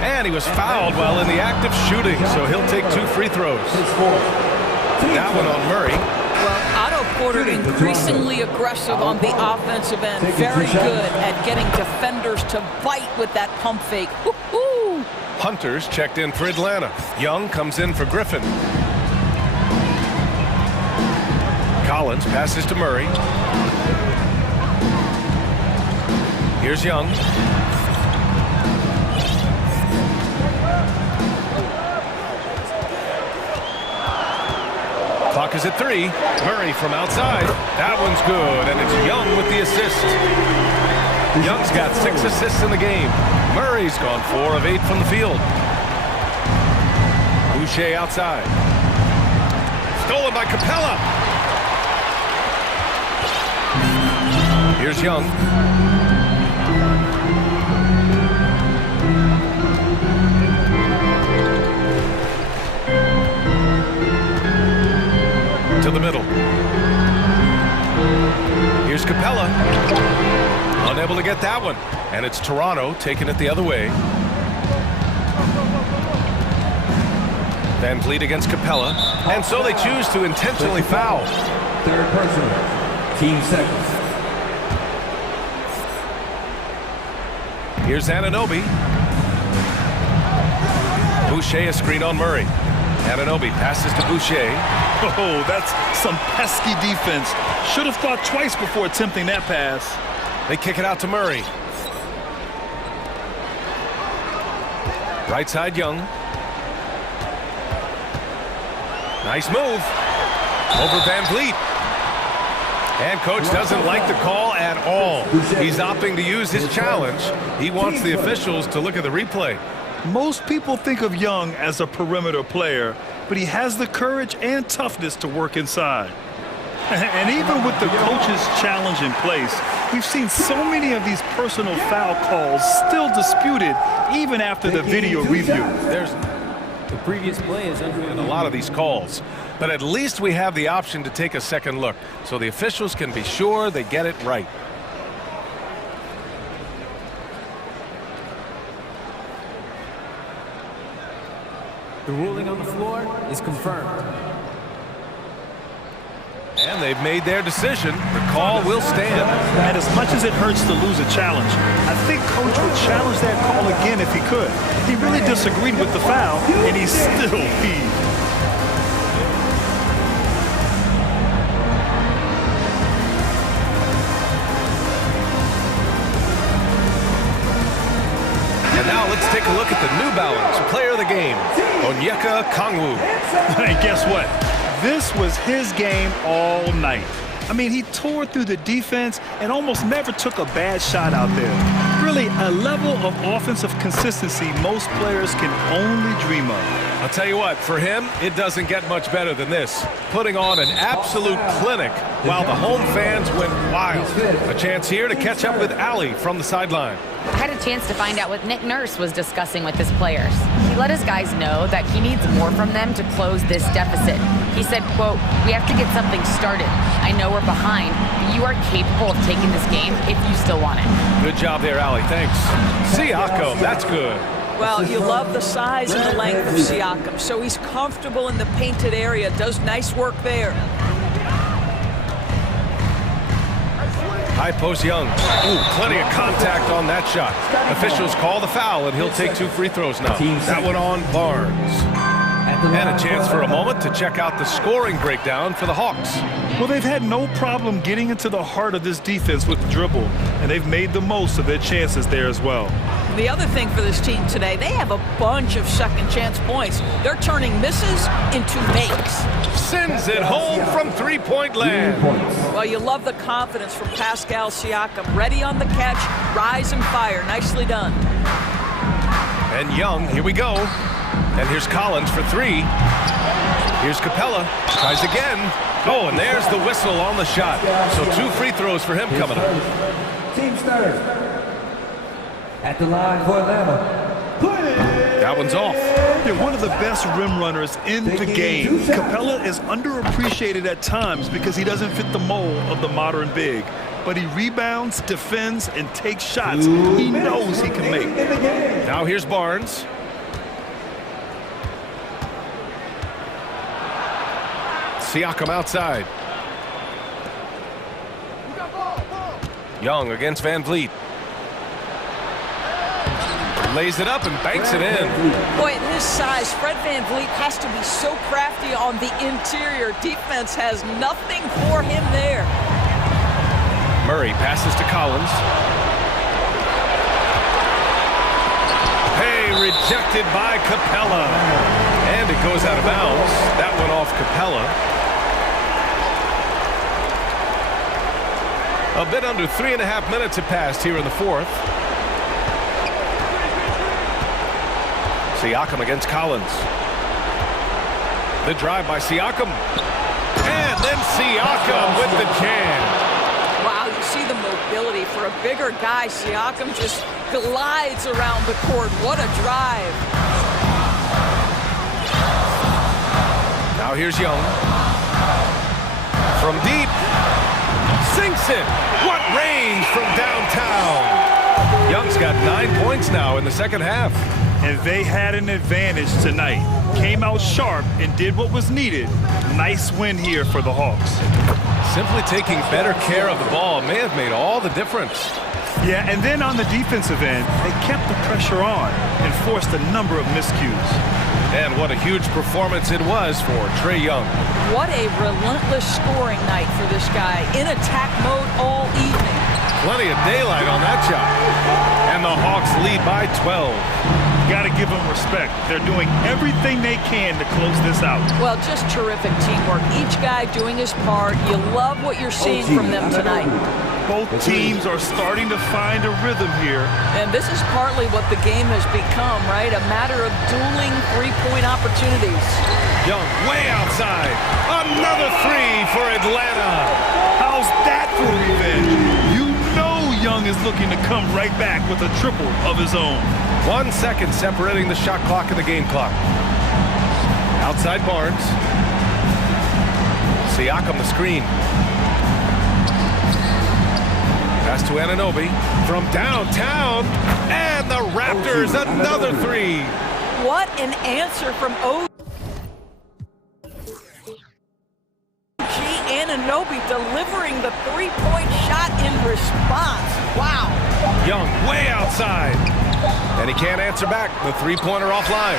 And he was fouled while in the act of shooting, so he'll take 2 free throws. That one on Murray. Well, Otto Porter increasingly aggressive on the offensive end. Very good at getting defenders to bite with that pump fake. Woo-hoo! Hunter's checked in for Atlanta. Young comes in for Griffin. Collins passes to Murray. Here's Young. Clock is at 3. Murray from outside. That one's good, and it's Young with the assist. Young's got 6 assists in the game. Murray's gone 4 of 8 from the field. Boucher outside. Stolen by Capella. Here's Young. To the middle. Here's Capella. Unable to get that one. And it's Toronto taking it the other way. Van Vliet against Capella. And so they choose to intentionally foul. Third personal. Team second. Here's Anunoby. Boucher a screen on Murray. Anunoby passes to Boucher. Oh, that's some pesky defense. Should have thought twice before attempting that pass. They kick it out to Murray. Right side, Young. Nice move. Over Van Vliet. And coach doesn't like the call at all. He's opting to use his challenge. He wants the officials to look at the replay. Most people think of Young as a perimeter player, but he has the courage and toughness to work inside. And even with the coach's challenge in place, we've seen so many of these personal foul calls still disputed even after the video review. The previous play is under a lot of these calls, but at least we have the option to take a second look so the officials can be sure they get it right. The ruling on the floor is confirmed. And they've made their decision. The call will stand. And as much as it hurts to lose a challenge, I think Coach would challenge that call again if he could. He really disagreed with the foul, and he still heaved. And now let's take a look at the New Balance player of the game, Onyeka Kongwu. And guess what? This was his game all night. I mean, he tore through the defense and almost never took a bad shot out there. Really, a level of offensive consistency most players can only dream of. I'll tell you what, for him, it doesn't get much better than this. Putting on an absolute clinic while the home fans went wild. A chance here to catch up with Allie from the sideline. I had a chance to find out what Nick Nurse was discussing with his players. He let his guys know that he needs more from them to close this deficit. He said, quote, "We have to get something started. I know we're behind, but you are capable of taking this game if you still want it." Good job there, Allie. Thanks. Siakam, that's good. Well, you love the size and the length of Siakam, so he's comfortable in the painted area, does nice work there. High post Young. Ooh, plenty of contact on that shot. Officials call the foul, and he'll take 2 free throws now. That one on Barnes. And a chance for a moment to check out the scoring breakdown for the Hawks. Well, they've had no problem getting into the heart of this defense with the dribble, and they've made the most of their chances there as well. The other thing for this team today, they have a bunch of second chance points. They're turning misses into makes. Sends it home from three-point land. Well, you love the confidence from Pascal Siakam. Ready on the catch, rise and fire. Nicely done. And Young, here we go. And here's Collins for 3. Here's Capella, tries again. Oh, and there's the whistle on the shot. So 2 free throws for him coming up. Team starters at the line for Atlanta. That one's off. They're one of the best rim runners in the game. Capella is underappreciated at times because he doesn't fit the mold of the modern big. But he rebounds, defends, and takes shots he knows he can make. Now here's Barnes. Siakam outside. Young against Van Vliet. Lays it up and banks it in. Boy, at his size, Fred Van Vliet has to be so crafty on the interior. Defense has nothing for him there. Murray passes to Collins. Hey, rejected by Capella. And it goes out of bounds. That went off Capella. A bit under 3.5 minutes have passed here in the 4th. Siakam against Collins. The drive by Siakam. And then Siakam with the jam. Wow, you see the mobility for a bigger guy. Siakam just glides around the court. What a drive. Now here's Young. From deep. Sinks it. What range from downtown. Young's got 9 points now in the second half. And they had an advantage tonight. Came out sharp and did what was needed. Nice win here for the Hawks. Simply taking better care of the ball may have made all the difference. Yeah, and then on the defensive end, they kept the pressure on and forced a number of miscues. And what a huge performance it was for Trae Young. What a relentless scoring night for this guy. In attack mode all evening. Plenty of daylight on that shot. And the Hawks lead by 12. Got to give them respect. They're doing everything they can to close this out. Well, just terrific teamwork. Each guy doing his part. You love what you're seeing from them tonight. Both teams are starting to find a rhythm here. And this is partly what the game has become, right? A matter of dueling three-point opportunities. Young way outside. Another 3 for Atlanta. How's that for revenge? You know Young is looking to come right back with a triple of his own. 1 second separating the shot clock and the game clock. Outside Barnes. Siakam the screen. Pass to Anunoby from downtown. And the Raptors another 3. What an answer from OG Anunoby delivering the three-point shot in response. Wow. Young way outside. And he can't answer back. The three-pointer offline.